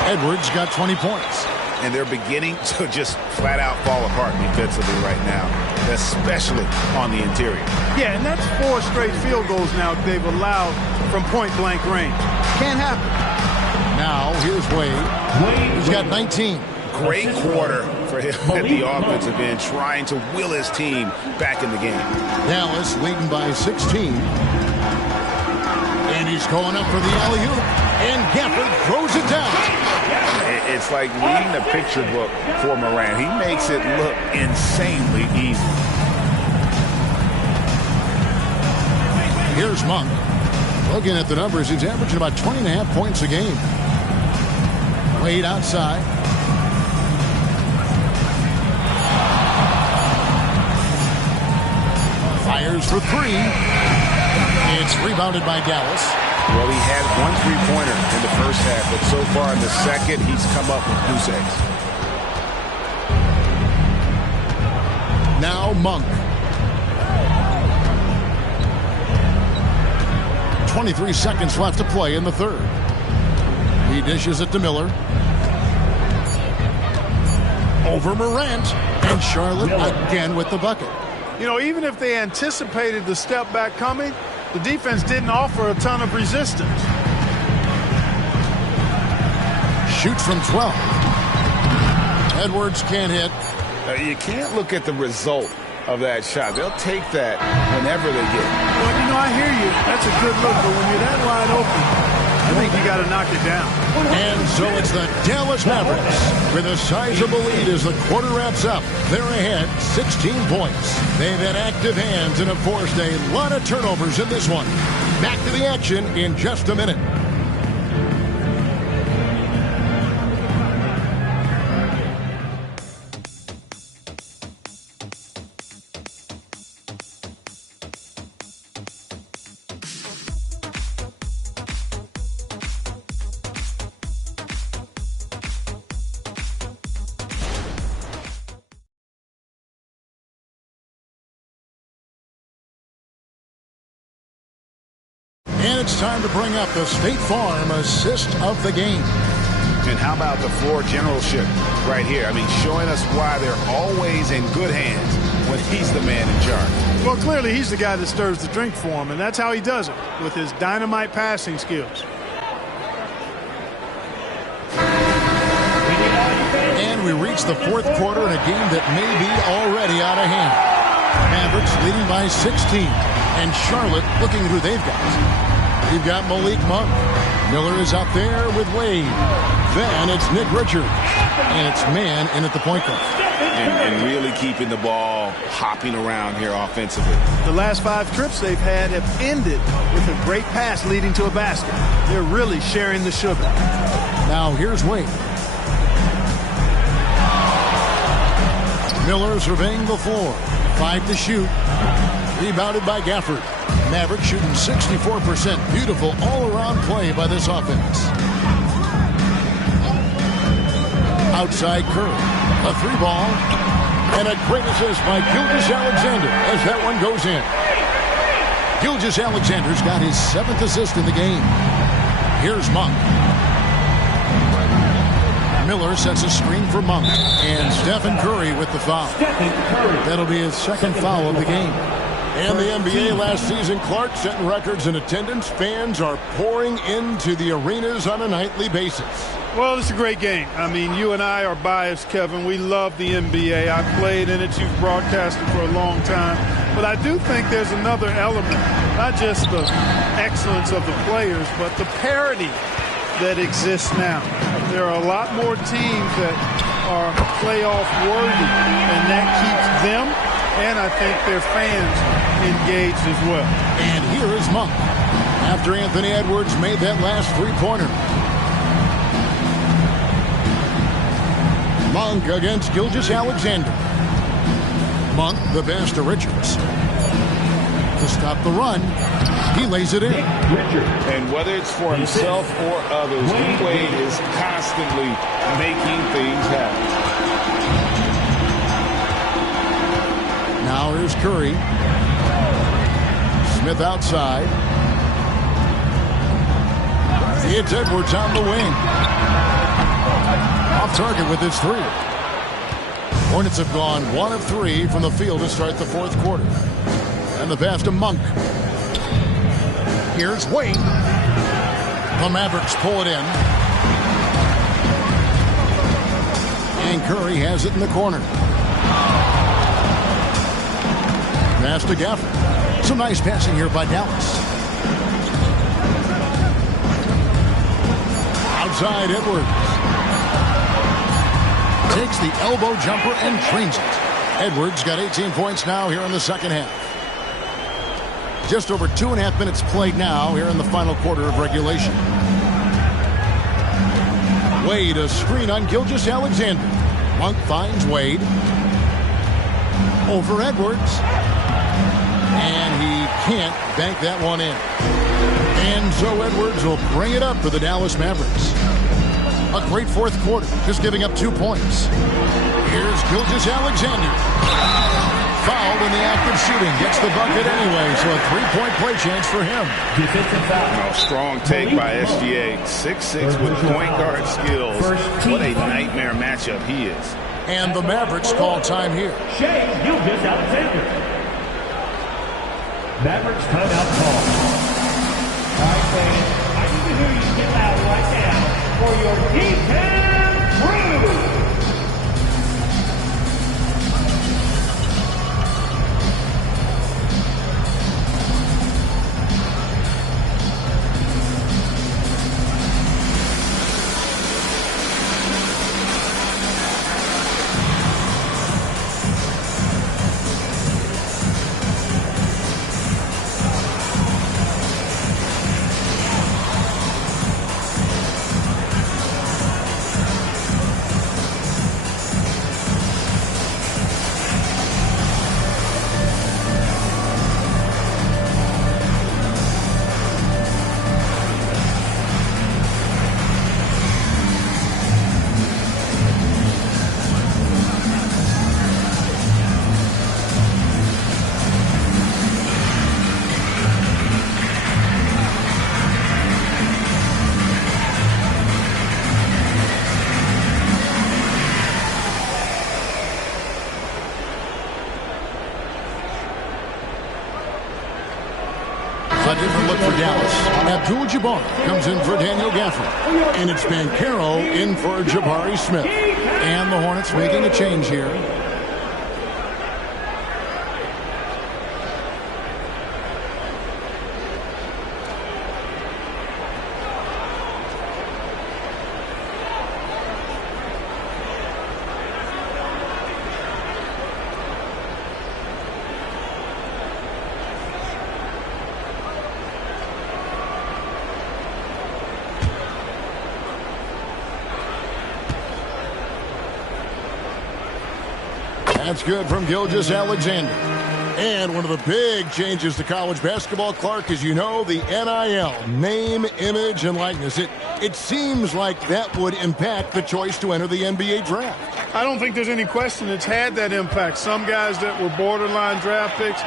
Edwards got 20 points. And they're beginning to just flat out fall apart defensively right now, especially on the interior. Yeah, and that's 4 straight field goals now they've allowed from point-blank range. Can't happen. Now, here's Wade. He's got 19. Great quarter for him at the offensive end, trying to will his team back in the game. Dallas leading by 16. And he's going up for the alley-oop. And Gafford throws it down. It's like reading a picture book for Morant. He makes it look insanely easy. Here's Monk. Looking at the numbers, he's averaging about 20.5 points a game. Wade outside. Fires for 3. It's rebounded by Dallas. Well, he had 1 3-pointer in the first half, but so far in the second, he's come up with goose eggs. Now Monk. 23 seconds left to play in the third. He dishes it to Miller. Over Morant. And Charlotte again with the bucket. You know, even if they anticipated the step back coming, the defense didn't offer a ton of resistance. Shoots from 12. Edwards can't hit. You can't look at the result of that shot. They'll take that whenever they get it. Well, you know, I hear you. That's a good look, but when you're that wide open, I think you got to knock it down. And so it's the Dallas Mavericks with a sizable lead as the quarter wraps up. They're ahead 16 points. They've had active hands and have forced a lot of turnovers in this one. Back to the action in just a minute. And it's time to bring up the State Farm assist of the game. And how about the floor generalship right here? I mean, showing us why they're always in good hands when he's the man in charge. Well, clearly he's the guy that stirs the drink for him, and that's how he does it, with his dynamite passing skills. And we reach the fourth quarter in a game that may be already out of hand. Mavericks leading by 16. And Charlotte looking who they've got. You've got Malik Monk. Miller is out there with Wade. Then it's Nick Richards. And it's man in at the point guard. And really keeping the ball hopping around here offensively. The last 5 trips they've had have ended with a great pass leading to a basket. They're really sharing the sugar. Now here's Wade. Miller surveying the floor. 5 to shoot. Rebounded by Gafford. Maverick shooting 64%. Beautiful all-around play by this offense. Outside Curry. A 3-ball. And a great assist by Gilgeous-Alexander as that one goes in. Gilgeous-Alexander's got his 7th assist in the game. Here's Monk. Miller sets a screen for Monk. And Stephen Curry with the foul. That'll be his 2nd foul of the game. And the NBA last season, Clark, setting records in attendance. Fans are pouring into the arenas on a nightly basis. Well, it's a great game. I mean, you and I are biased, Kevin. We love the NBA. I played in it. You've broadcasted for a long time. But I do think there's another element, not just the excellence of the players, but the parity that exists now. There are a lot more teams that are playoff worthy, and that keeps them and I think their fans engaged as well. And here is Monk after Anthony Edwards made that last 3-pointer. Monk against Gilgeous-Alexander. Monk the pass to Richards. To stop the run, he lays it in. And whether it's for himself or others, D-Wade is constantly making things happen. Now here's Curry. Smith outside. It's Edwards on the wing. Off target with his 3. Hornets have gone 1 of 3 from the field to start the fourth quarter. And the pass to Monk. Here's Wade. The Mavericks pull it in. And Curry has it in the corner. Pass to Gafford. Some nice passing here by Dallas. Outside Edwards. Takes the elbow jumper and drains it. Edwards got 18 points now here in the second half. Just over 2.5 minutes played now here in the final quarter of regulation. Wade, a screen on Gilgeous-Alexander. Monk finds Wade. Over Edwards. And he can't bank that one in. And so Edwards will bring it up for the Dallas Mavericks. A great fourth quarter, just giving up 2 points. Here's Gilgeous-Alexander. Fouled in the act of shooting. Gets the bucket anyway, so a 3-point play chance for him. Strong take by SGA. 6'6" with point guard skills. What a nightmare matchup he is. And the Mavericks call time here. Shai Gilgeous-Alexander. Mavericks timeout call. All right, fans, I need to hear you get loud right now for your defense crew. A different look for Dallas. Abdul-Jabbar comes in for Daniel Gafford. And it's Banchero in for Jabari Smith. And the Hornets making a change here. That's good from Gilgeous-Alexander. And one of the big changes to college basketball, Clark, as you know, the NIL, name, image, and likeness. It seems like that would impact the choice to enter the NBA draft. I don't think there's any question it's had that impact. Some guys that were borderline draft picks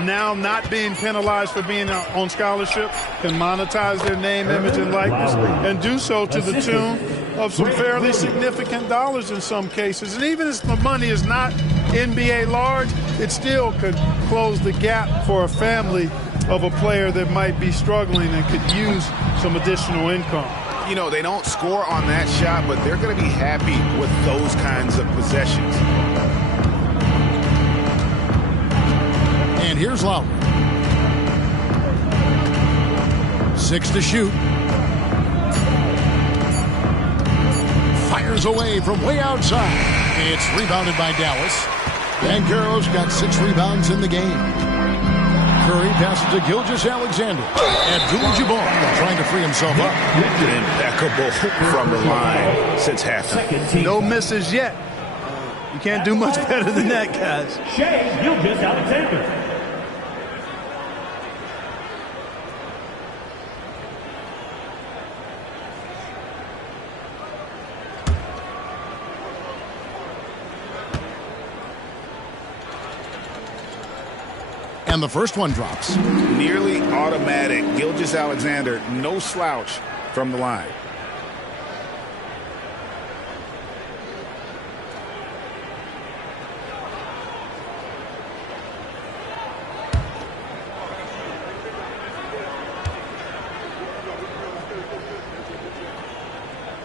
now not being penalized for being on scholarship can monetize their name, image, and likeness and do so to the tune of some fairly significant dollars in some cases. And even if the money is not NBA large, it still could close the gap for a family of a player that might be struggling and could use some additional income. You know, they don't score on that shot, but they're going to be happy with those kinds of possessions. And here's Lowry. 6 to shoot. Fires away from way outside. It's rebounded by Dallas. Banchero's got 6 rebounds in the game. Curry passes to Gilgeous-Alexander. Abdul-Jabbar trying to free himself up. Impeccable from the line since halftime. No misses yet. You can't do much better than that, guys. Shai Gilgeous-Alexander. And the first one drops. Nearly automatic. Gilgeous-Alexander, no slouch. from the line.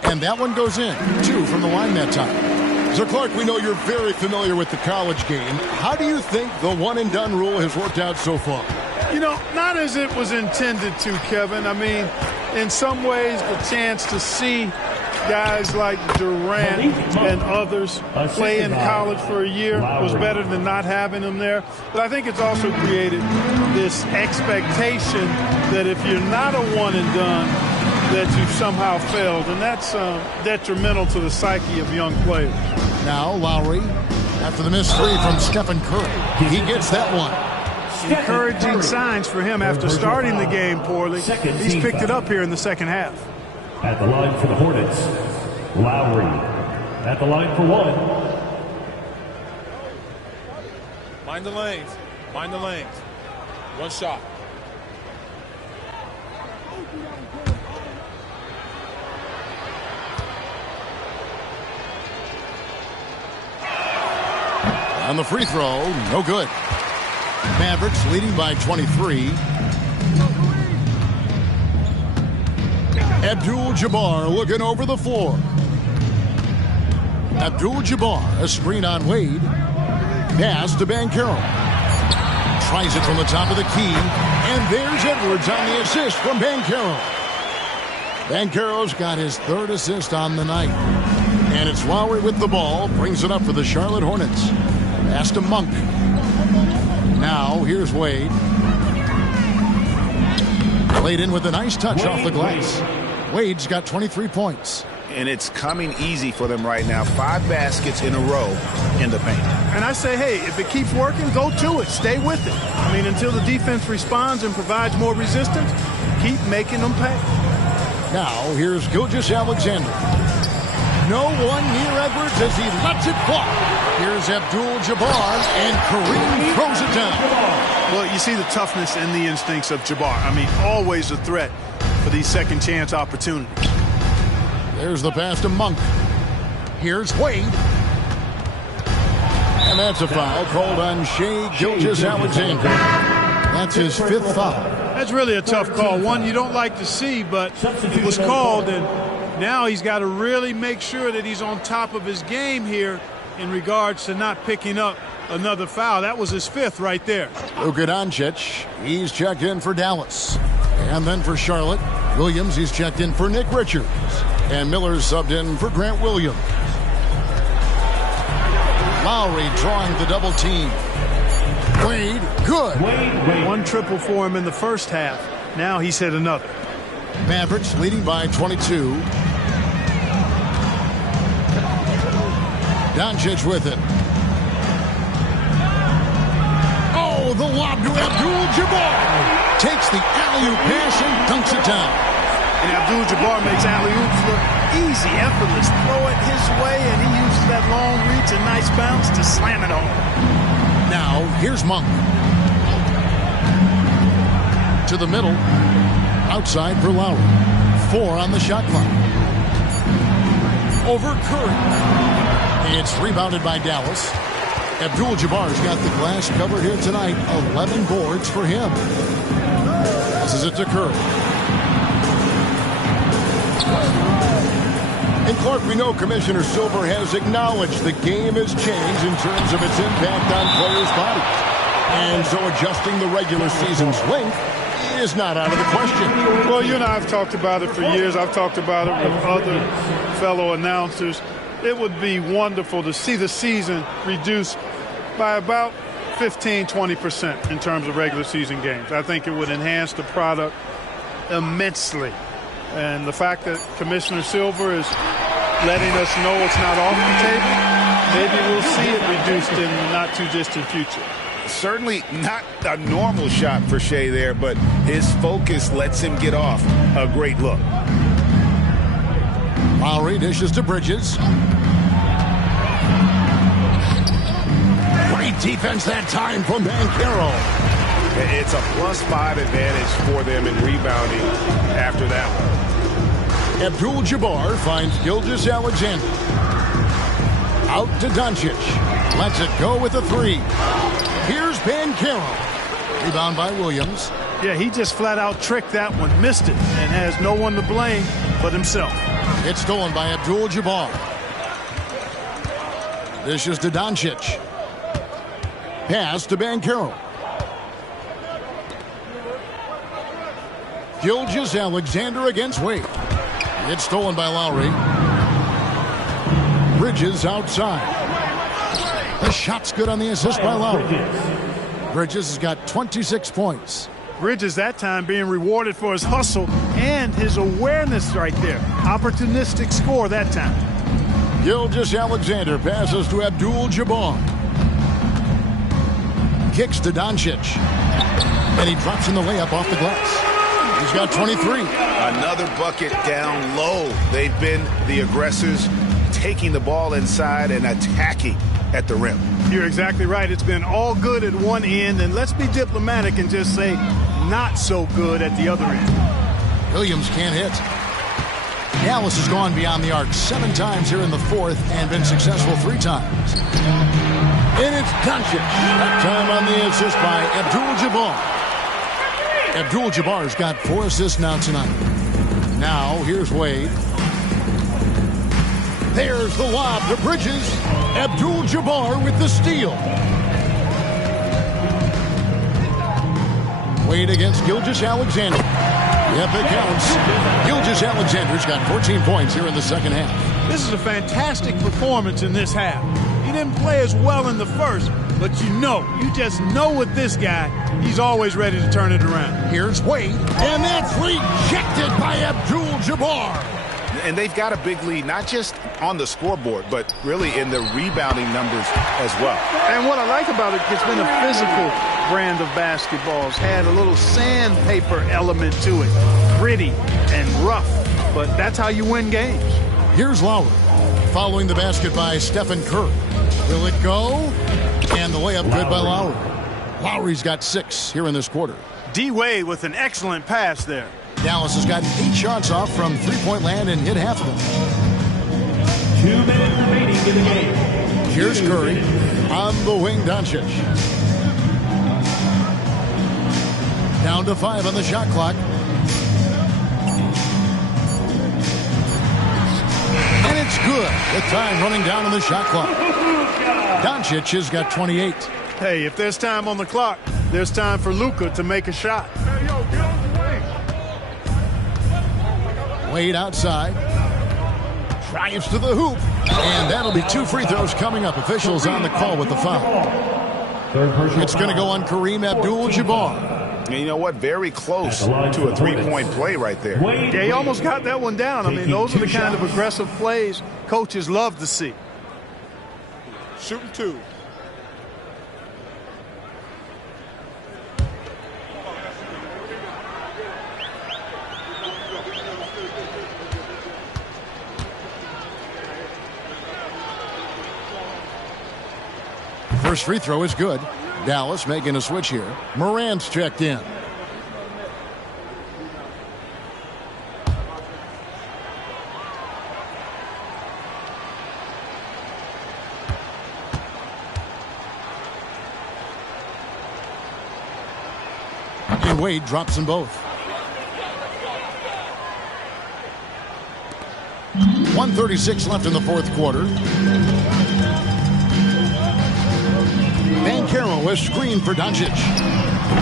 And that one goes in. 2 from the line that time. So, Clark, we know you're very familiar with the college game. How do you think the one-and-done rule has worked out so far? You know, not as it was intended to, Kevin. I mean, in some ways, the chance to see guys like Durant and others play in college for a year was better than not having them there. But I think it's also created this expectation that if you're not a one-and-done, that you've somehow failed, and that's detrimental to the psyche of young players. Now Lowry, after the missed 3 from Stephen Curry, he gets that one. Encouraging signs for him after starting the game poorly. He's picked it up here in the second half. At the line for the Hornets, Lowry. At the line for 1. Mind the lanes. Mind the lanes. One shot. On the free throw, no good. Mavericks leading by 23. Abdul-Jabbar looking over the floor. Abdul-Jabbar, a screen on Wade. Pass to Banchero. Tries it from the top of the key. And there's Edwards on the assist from Banchero. Banchero's got his 3rd assist on the night. And it's Lowry with the ball. Brings it up for the Charlotte Hornets. Pass to Monk. Now, here's Wade. Laid in with a nice touch off the glass. Wade's got 23 points. And it's coming easy for them right now. 5 baskets in a row in the paint. And I say, hey, if it keeps working, go to it. Stay with it. I mean, until the defense responds and provides more resistance, keep making them pay. Now, here's Gilgeous-Alexander. No one near Edwards as he lets it fly. Here's Abdul-Jabbar, and Kareem throws it down. Well, you see the toughness and the instincts of Jabbar. I mean, always a threat for these second chance opportunities. There's the pass to Monk. Here's Wade. And that's a foul called on Shai Gilgeous-Alexander. That's his 5th foul. That's really a tough call. One you don't like to see, but it was called, and now he's got to really make sure that he's on top of his game here in regards to not picking up another foul. That was his 5th right there. Luka Doncic, he's checked in for Dallas. And then for Charlotte, Williams, he's checked in for Nick Richards. And Miller's subbed in for Grant Williams. Lowry drawing the double team. Wade, good. Wade. 1 triple for him in the first half. Now he's hit another. Mavericks leading by 22. Doncic with it. Oh, the lob to Abdul-Jabbar. Takes the alley-oop pass and dunks it down. And Abdul-Jabbar makes alley-oops look easy, effortless. Throw it his way, and he uses that long reach and nice bounce to slam it home. Now, here's Monk. To the middle. Outside for Lowry. 4 on the shot clock. Over Curry. It's rebounded by Dallas. Abdul-Jabbar's got the glass covered here tonight. 11 boards for him. Passes it to Curry. And Clark, we know Commissioner Silver has acknowledged the game has changed in terms of its impact on players' bodies. And so adjusting the regular season's length is not out of the question. Well, you and I have talked about it for years. I've talked about it with other fellow announcers. It would be wonderful to see the season reduced by about 15-20% in terms of regular season games. I think it would enhance the product immensely. And the fact that Commissioner Silver is letting us know it's not off the table, maybe we'll see it reduced in the not-too-distant future. Certainly not a normal shot for Shai there, but his focus lets him get off a great look. Lowry dishes to Bridges. Great defense that time from Banchero. It's a +5 advantage for them in rebounding after that one. Abdul-Jabbar finds Gilgeous-Alexander. Out to Doncic. Lets it go with a three. Here's Banchero. Rebound by Williams. Yeah, he just flat out tricked that one, missed it, and has no one to blame but himself. It's stolen by Abdul-Jabbar. This is to Doncic. Pass to Banchero. Gilgeous-Alexander against Wade. It's stolen by Lowry. Bridges outside. The shot's good on the assist by Lowry. Bridges has got 26 points. Bridges that time being rewarded for his hustle and his awareness right there. Opportunistic score that time. Gilgeous-Alexander passes to Abdul-Jabbar. Kicks to Doncic. And he drops in the layup off the glass. He's got 23. Another bucket down low. They've been the aggressors, taking the ball inside and attacking at the rim. You're exactly right. It's been all good at one end, and let's be diplomatic and just say not so good at the other end. Williams can't hit. Dallas has gone beyond the arc 7 times here in the fourth and been successful 3 times. And it's Doncic. That time on the assist by Abdul-Jabbar. Abdul-Jabbar's got 4 assists now tonight. Now, here's Wade. There's the lob to Bridges. Abdul-Jabbar with the steal. Wade against Gilgeous-Alexander. Yep, it counts. Gilgeous-Alexander's got 14 points here in the second half. This is a fantastic performance in this half. He didn't play as well in the first, but you just know with this guy, he's always ready to turn it around. Here's Wade, and that's rejected by Abdul-Jabbar. And they've got a big lead, not just on the scoreboard, but really in the rebounding numbers as well. And what I like about it, it's been a physical brand of basketball. It's had a little sandpaper element to it, gritty and rough, but that's how you win games. Here's Lowry, following the basket by Stephen Curry. Will it go? And the layup good by Lowry. Lowry's got 6 here in this quarter. D-Wade with an excellent pass there. Dallas has gotten 8 shots off from three-point land and hit half of them. 2 minutes remaining in the game. Here's Curry on the wing. Doncic. Down to 5 on the shot clock. And it's good. The time running down on the shot clock. Doncic has got 28. Hey, if there's time on the clock, there's time for Luka to make a shot. Wade outside. Drives to the hoop. And that'll be 2 free throws coming up. Officials on the call with the foul. It's going to go on Kareem Abdul-Jabbar. And you know what? Very close to a 3-point play right there. Yeah, he almost got that one down. I mean, those are the kind of aggressive plays coaches love to see. Shooting 2. First free throw is good. Dallas making a switch here. Morant's checked in. And Wade drops them both. 1:36 left in the fourth quarter. Banchero was screened for Doncic.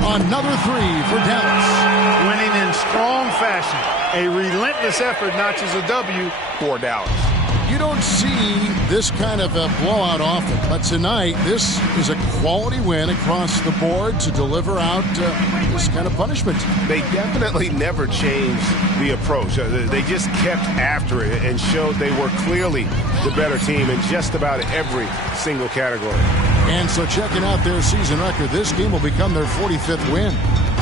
Another 3 for Dallas. Winning in strong fashion. A relentless effort notches a W for Dallas. You don't see this kind of a blowout often, but tonight this is a quality win across the board to deliver out this kind of punishment. They definitely never changed the approach. They just kept after it and showed they were clearly the better team in just about every single category. And so checking out their season record, this game will become their 45th win.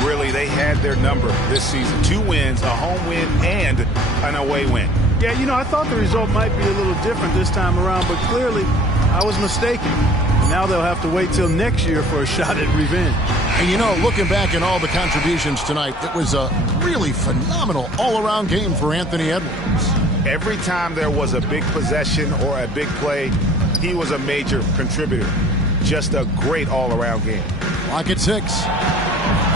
Really, they had their number this season. 2 wins, a home win, and an away win. Yeah, I thought the result might be a little different this time around, but clearly I was mistaken. Now they'll have to wait till next year for a shot at revenge. And you know, looking back at all the contributions tonight, it was a really phenomenal all-around game for Anthony Edwards. Every time there was a big possession or a big play, he was a major contributor. Just a great all-around game. Clock at 6.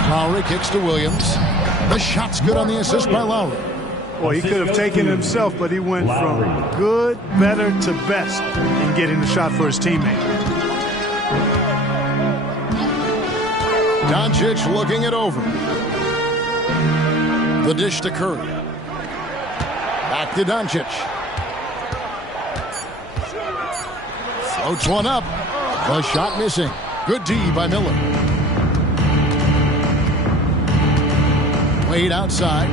Lowry kicks to Williams. The shot's good on the assist by Lowry. Well, he could have taken it himself, but he went from good, better to best in getting the shot for his teammate. Doncic looking it over. The dish to Curry. Back to Doncic. Floats one up. The shot missing. Good D by Miller. Wade outside.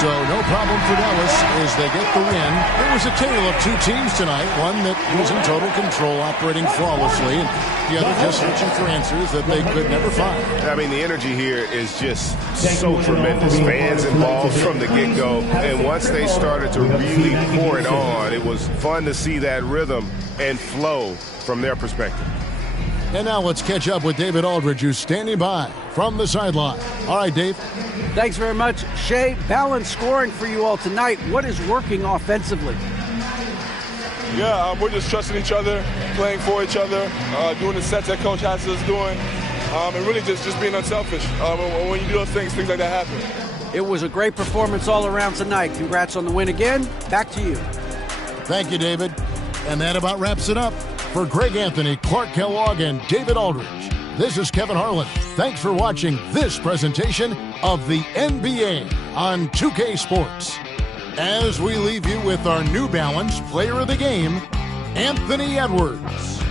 So no problem for Dallas as they get the win. It was a tale of two teams tonight. One that was in total control, operating flawlessly, and the other just searching for answers that they could never find. I mean, the energy here is just so tremendous. Fans involved from the get-go. And once they started to really pour it on, it was fun to see that rhythm and flow from their perspective. And now let's catch up with David Aldridge, who's standing by from the sideline. All right, Dave. Thanks very much, Shea. Balanced scoring for you all tonight. What is working offensively? Yeah, we're just trusting each other, playing for each other, doing the sets that Coach has us doing, and really just being unselfish. When you do those things like that happen. It was a great performance all around tonight. Congrats on the win again. Back to you. Thank you, David. And that about wraps it up. For Greg Anthony, Clark Kellogg, and David Aldridge, this is Kevin Harlan. Thanks for watching this presentation of the NBA on 2K Sports. As we leave you with our New Balance Player of the Game, Anthony Edwards.